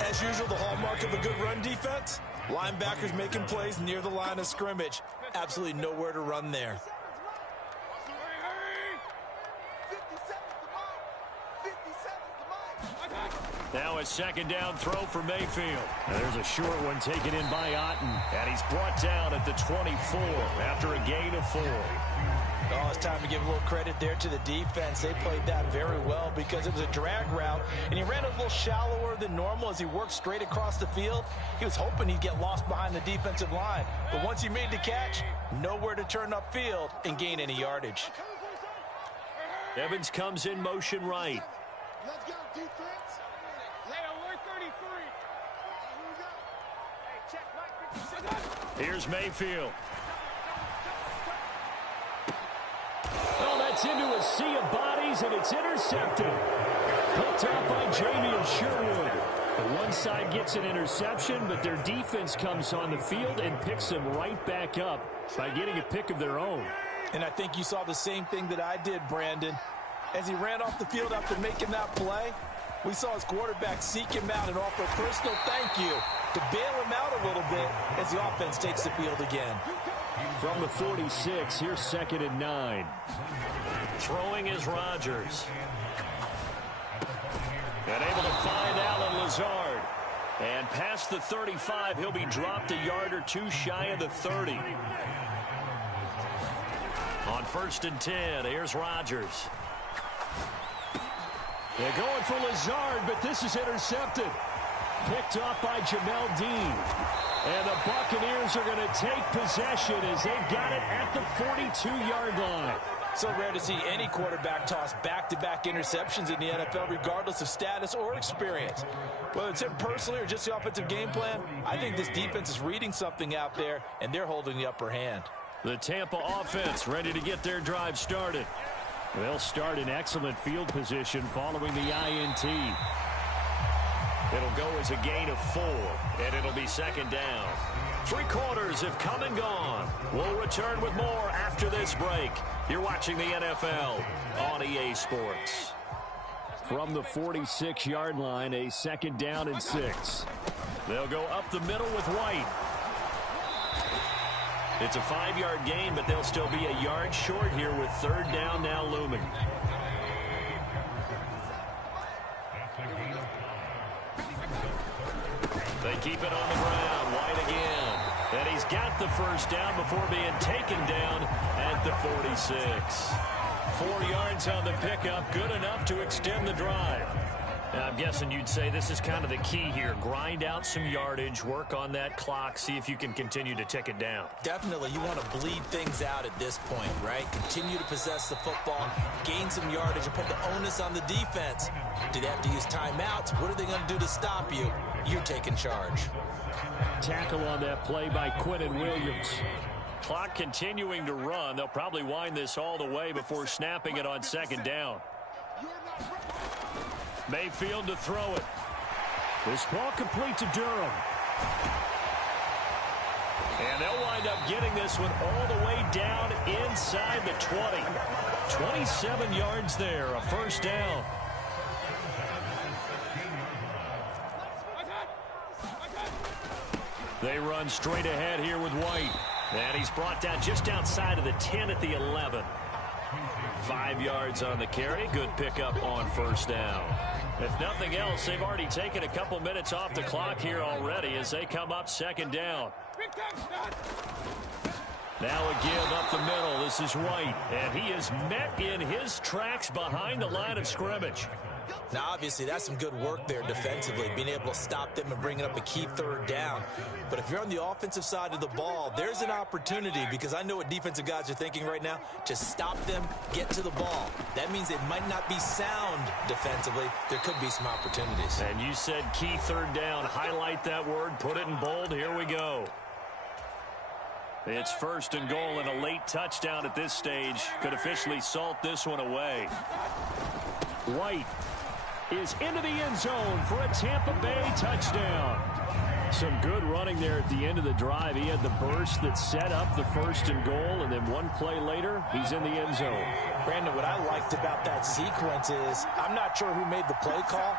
As usual, the hallmark of a good run defense, linebackers making plays near the line of scrimmage. Absolutely nowhere to run there. Now a 2nd down throw for Mayfield. There's a short one taken in by Otten. And he's brought down at the 24 after a gain of 4. Oh, it's time to give a little credit there to the defense. They played that very well because it was a drag route, and he ran a little shallower than normal as he worked straight across the field. He was hoping he'd get lost behind the defensive line, but once he made the catch, nowhere to turn upfield and gain any yardage. Evans comes in motion right. Let's go, defense. Here's Mayfield. Oh, that's into a sea of bodies, and it's intercepted. Picked up by Jamie Sherwood. The one side gets an interception, but their defense comes on the field and picks them right back up by getting a pick of their own. And I think you saw the same thing that I did, Brandon. As he ran off the field after making that play, we saw his quarterback seek him out and offer a personal thank you to bail him out a little bit as the offense takes the field again. From the 46, here's 2nd and 9. Throwing is Rodgers. And able to find Allen Lazard. And past the 35, he'll be dropped a yard or two shy of the 30. On 1st and 10, here's Rodgers. They're going for Lazard, but this is intercepted. Picked off by Jamel Dean. And the Buccaneers are going to take possession as they've got it at the 42-yard line. So rare to see any quarterback toss back-to-back interceptions in the NFL, regardless of status or experience. Whether it's him personally or just the offensive game plan, I think this defense is reading something out there, and they're holding the upper hand. The Tampa offense ready to get their drive started. They'll start in excellent field position following the INT. It'll go as a gain of 4, and it'll be second down. 3 quarters have come and gone. We'll return with more after this break. You're watching the NFL on EA Sports. From the 46-yard line, a second down and 6. They'll go up the middle with White. It's a 5-yard gain, but they'll still be a yard short here with third down now looming. They keep it on the ground. White again. And he's got the first down before being taken down at the 46. 4 yards on the pickup, good enough to extend the drive. Now, I'm guessing you'd say this is kind of the key here. Grind out some yardage, work on that clock, see if you can continue to tick it down. Definitely, you want to bleed things out at this point, right? Continue to possess the football, gain some yardage, and put the onus on the defense. Do they have to use timeouts? What are they going to do to stop you? You're taking charge. Tackle on that play by Quinnen Williams. Clock continuing to run. They'll probably wind this all the way before snapping it on second down. Mayfield to throw it. This ball complete to Durham. And they'll wind up getting this one all the way down inside the 20. 27 yards there, a first down. They run straight ahead here with White. And he's brought down just outside of the 10 at the 11. 5 yards on the carry. Good pickup on first down. If nothing else, they've already taken a couple minutes off the clock here already as they come up second down. Now a give up the middle. This is White. And he is met in his tracks behind the line of scrimmage. Now, obviously, that's some good work there defensively, being able to stop them and bringing up a key third down. But if you're on the offensive side of the ball, there's an opportunity, because I know what defensive guys are thinking right now, to stop them, get to the ball. That means it might not be sound defensively. There could be some opportunities. And you said key third down. Highlight that word. Put it in bold. Here we go. It's first and goal, and a late touchdown at this stage could officially salt this one away. White is into the end zone for a Tampa Bay touchdown. Some good running there at the end of the drive. He had the burst that set up the first and goal, and then one play later, he's in the end zone. Brandon, what I liked about that sequence is, I'm not sure who made the play call,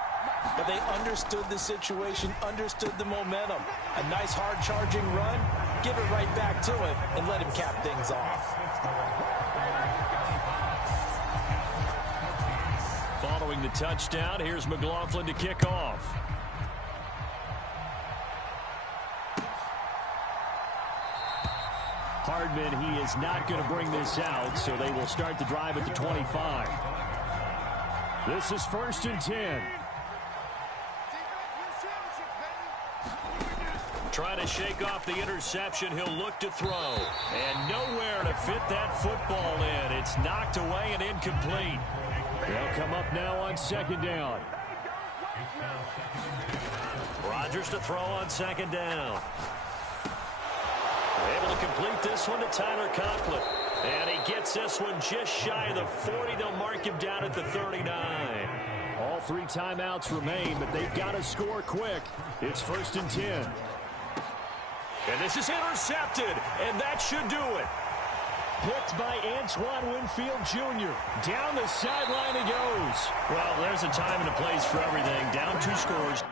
but they understood the situation, understood the momentum. A nice hard-charging run, give it right back to him, and let him cap things off. Following the touchdown, here's McLaughlin to kick off. Hardman, he is not going to bring this out, so they will start the drive at the 25. This is first and 10. Trying to shake off the interception. He'll look to throw. And nowhere to fit that football in. It's knocked away and incomplete. They'll come up now on second down. Rodgers to throw on second down. Able to complete this one to Tyler Conklin. And he gets this one just shy of the 40. They'll mark him down at the 39. All 3 timeouts remain, but they've got to score quick. It's first and 10. And this is intercepted, and that should do it. Picked by Antoine Winfield Jr. Down the sideline he goes. Well, there's a time and a place for everything. Down 2 scores.